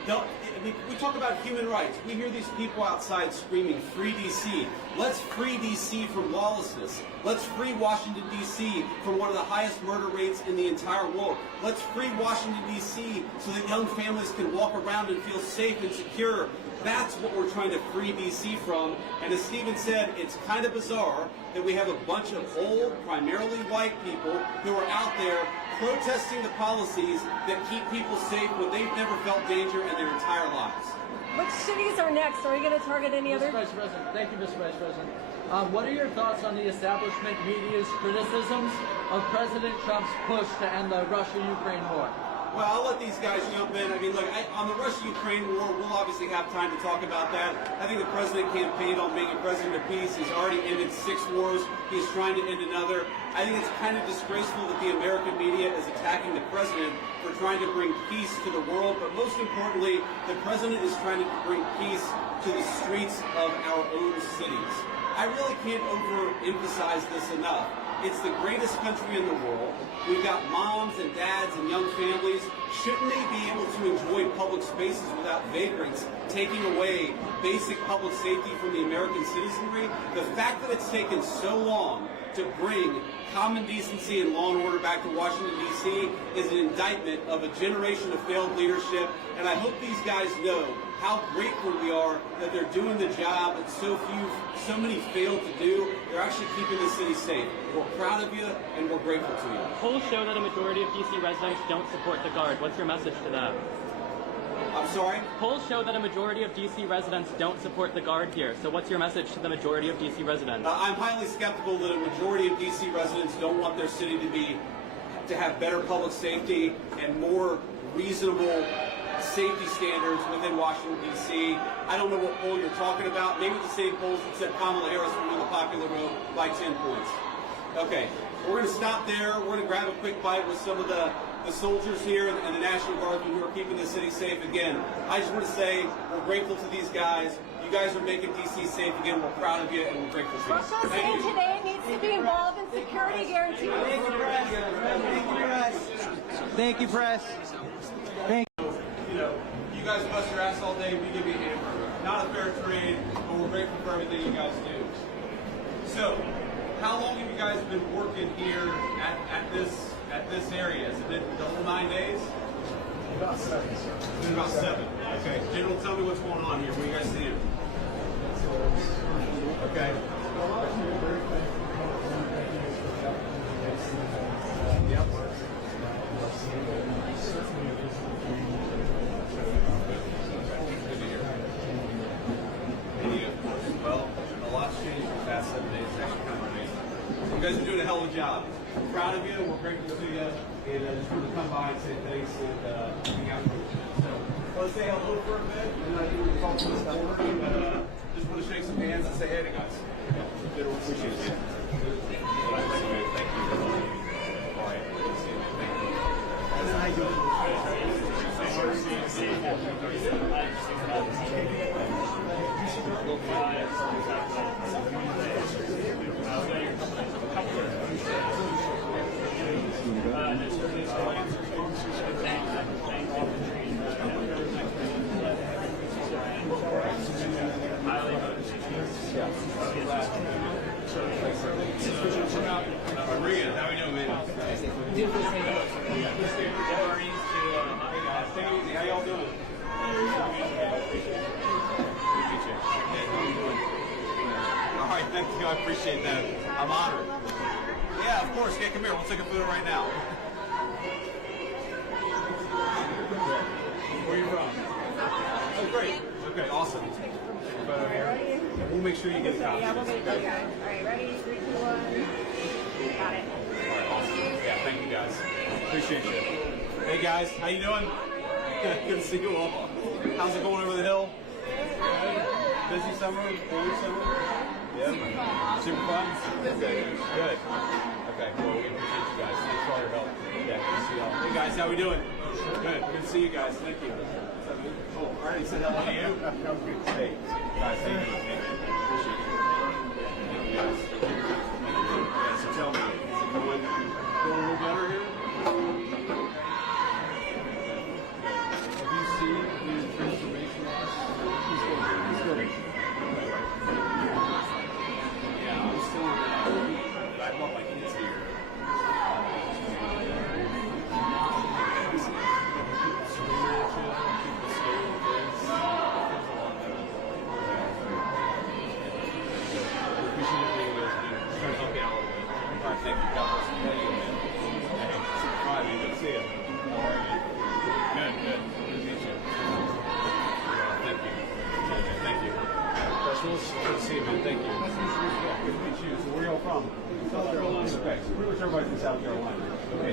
we talk about human rights. We hear these people outside screaming, "Free DC." Let's free DC from lawlessness. Let's free Washington, D.C. from one of the highest murder rates in the entire world. Let's free Washington, D.C. so that young families can walk around and feel safe and secure. That's what we're trying to free D.C. from. And as Stephen said, it's kind of bizarre that we have a bunch of old, primarily white people who are out there protesting the policies that keep people safe when they've never felt danger in their entire lives. Which cities are next? Are you going to target any other? Mr. Vice President, thank you, Mr. Vice President. What are your thoughts on the establishment media's criticisms of President Trump's push to end the Russia-Ukraine war? Well, I'll let these guys jump in. I mean, look, on the Russia-Ukraine war, we'll obviously have time to talk about that. I think the president campaigned on being a president of peace. He's already ended 6 wars. He's trying to end another. I think it's kind of disgraceful that the American media is attacking the president for trying to bring peace to the world. But most importantly, the president is trying to bring peace to the streets of our own cities. I really can't overemphasize this enough. It's the greatest country in the world. We've got moms and dads and young families. Shouldn't they be able to enjoy public spaces without vagrants taking away basic public safety from the American citizenry? The fact that it's taken so long to bring common decency and law and order back to Washington, D.C. is an indictment of a generation of failed leadership. And I hope these guys know how grateful we are that they're doing the job that so many failed to do. They're actually keeping the city safe. We're proud of you, and we're grateful to you. Polls show that a majority of D.C. residents don't support the Guard. What's your message to that? I'm sorry? Polls show that a majority of D.C. residents don't support the Guard here. So what's your message to the majority of D.C. residents? I'm highly skeptical that a majority of D.C. residents don't want their city to have better public safety and more reasonable safety standards within Washington, D.C. I don't know what poll you're talking about. Maybe the same polls that said Kamala Harris would win the popular vote by 10 points. Okay, we're going to stop there. We're going to grab a quick bite with some of the soldiers here and the National Guardsmen who are keeping the city safe again. I just want to say we're grateful to these guys. You guys are making D.C. safe again. We're proud of you and we're grateful to you. Russia saying today needs to be involved in security guarantees. Thank you, press. Thank you, press. Thank you, press. Thank you. You know, you guys bust your ass all day, we give you a hamburger. Not a fair trade, but we're grateful for everything you guys do. So, how long have you guys been working here at this area? Has it been the whole 9 days? About 7, sir. It's been about 7. Okay. General, tell me what's going on here. What are you guys seeing? Okay. Yep. Well, a lot's changed in the past 7 days. It's actually kind of amazing. You guys are doing a hell of a job. We're proud of you. We're grateful to you. And just wanted to come by and say thanks and hang out with you. So, let's say hello for a bit. And then I think we'll talk to this board. But just want to shake some hands and say hey to guys. Appreciate it. Thank you. All right. Good to see you, man. Thank you. How you doing? Maria, how are you doing, man? How y'all doing? All right, thank you. I appreciate that. I'm honored. Yeah, of course. Yeah, come here. We'll take a photo right now. Where are you from? Oh, great. Okay, awesome. Photo here. We'll make sure you get a copy. Yeah, we'll get it. Okay. All right, ready? 3, 2, 1. Got it. All right, awesome. Yeah, thank you guys. Appreciate you. Hey guys, how you doing? Good to see you all. How's it going over the hill? Busy summer? Busy summer? Yeah. Super fun? Okay. Good. Okay, well, we appreciate you guys. Thanks for all your help. Yeah, good to see y'all. Hey guys, how we doing? Good. Good to see you guys. Thank you. Oh, I already said hello to you. Hey, guys, thank you. Appreciate you. Thank you guys. Yeah, so tell me, is it going a little better here? Have you seen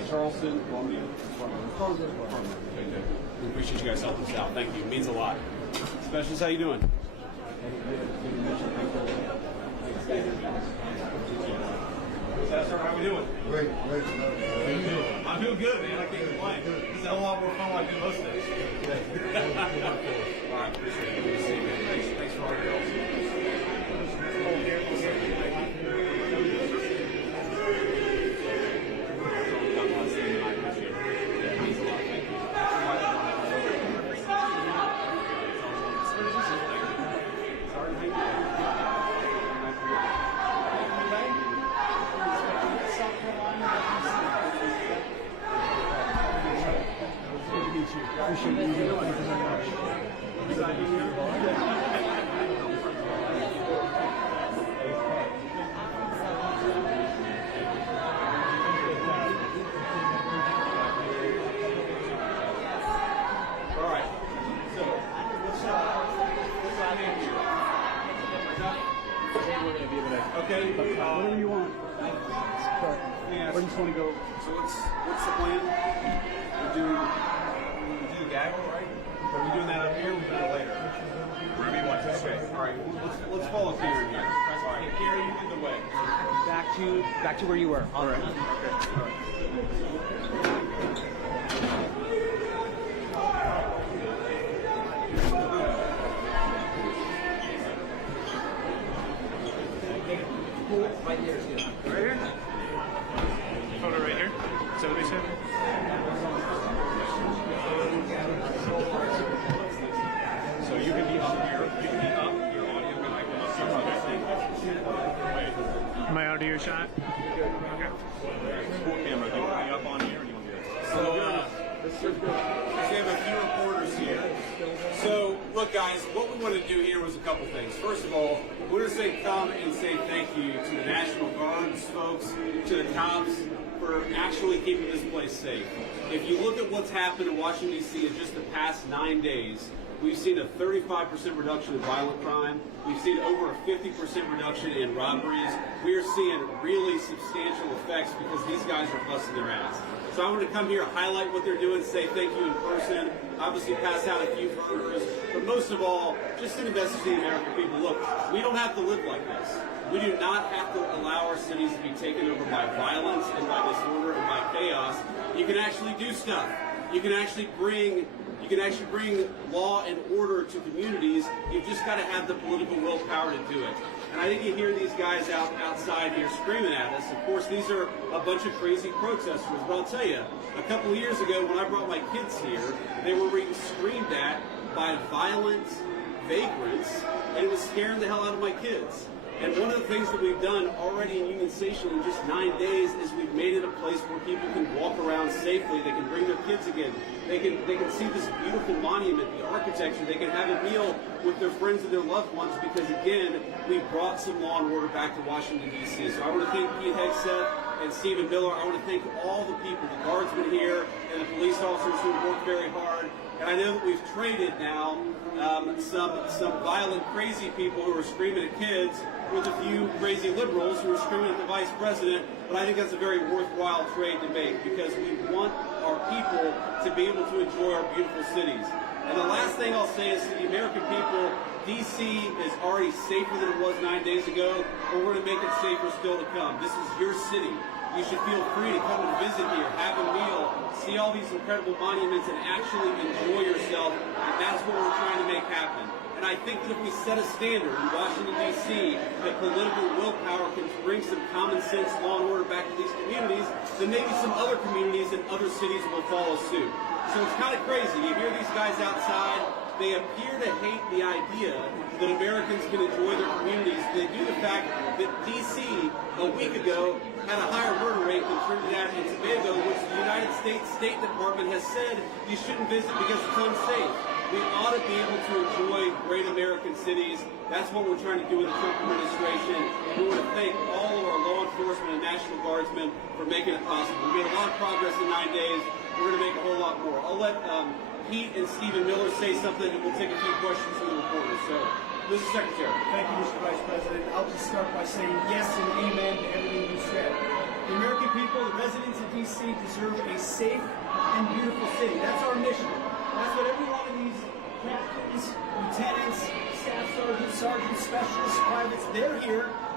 Charleston, Columbia? We appreciate you guys helping us out. Thank you. It means a lot. Specialist, how you doing? Sir, how we doing? Great. How you doing? I'm doing good, man. I can't complain. This is a lot more fun than I do most days. All right, appreciate it. Good to see you, man. Thanks for all your help. Okay. Whatever you want. Where do you want to go? So what's the plan? We do the gaggle, right? Are we doing that up here? Or we doing it later? Wherever you want to. Okay. All right. Let's follow Karen here. All right. Karen, you lead the way. Back to where you were. All right. Okay. All right. Right here is good. Right here? Photo right here? Is that what they said? So you can be up here. You can be up. Your audio can come up here. Wait. My audio shot? Okay. Full camera. Do you want to be up on here or do you want to be up? So, we have a few reporters here. So, look, guys, what we want to do here was a couple things. First of all, we want to say come and say thank you to the National Guards folks, to the cops, for actually keeping this place safe. If you look at what's happened in Washington, D.C. in just the past 9 days, we've seen a 35% reduction in violent crime. We've seen over a 50% reduction in robberies. We are seeing really substantial effects because these guys are busting their ass. So I want to come here, highlight what they're doing, say thank you in person, obviously pass out a few burgers, but most of all, just send a message to the American people. Look, we don't have to live like this. We do not have to allow our cities to be taken over by violence and by disorder and by chaos. You can actually do stuff. You can actually bring law and order to communities. You've just got to have the political willpower to do it. And I think you hear these guys outside here screaming at us. Of course, these are a bunch of crazy protesters. But I'll tell you, a couple of years ago when I brought my kids here, they were being screamed at by violent vagrants, and it was scaring the hell out of my kids. And one of the things that we've done already in Union Station in just 9 days is we've made it a place where people can walk around safely. They can bring their kids again. They can see this beautiful monument, the architecture. They can have a meal with their friends and their loved ones because, again, we brought some law and order back to Washington, D.C. So I want to thank Pete Hegseth and Stephen Miller. I want to thank all the people, the guardsmen here and the police officers who have worked very hard. And I know that we've traded now some violent, crazy people who are screaming at kids with a few crazy liberals who are screaming at the vice president. But I think that's a very worthwhile trade to make because we want our people to be able to enjoy our beautiful cities. And the last thing I'll say is to the American people, D.C. is already safer than it was 9 days ago, but we're going to make it safer still to come. This is your city. You should feel free to come and visit here, have a meal, see all these incredible monuments, and actually enjoy yourself. And that's what we're trying to make happen. And I think that if we set a standard in Washington, D.C., that political willpower can bring some common sense law and order back to these communities, then maybe some other communities and other cities will follow suit. So it's kind of crazy. You hear these guys outside. They appear to hate the idea that Americans can enjoy their communities. They do the fact that D.C. a week ago had a higher murder rate than Trinidad and Tobago, which the United States State Department has said you shouldn't visit because it's unsafe. We ought to be able to enjoy great American cities. That's what we're trying to do with the Trump administration. And we want to thank all of our law enforcement and National Guardsmen for making it possible. We made a lot of progress in 9 days. We're going to make a whole lot more. I'll let Pete and Stephen Miller say something, and we'll take a few questions from the reporters. So, Mr. Secretary. Thank you, Mr. Vice President. I'll just start by saying yes and amen to everything you said. The American people, the residents of D.C. deserve a safe and beautiful city. That's our mission. That's what every one of these captains, lieutenants, staff sergeants, sergeants, specialists, privates, they're here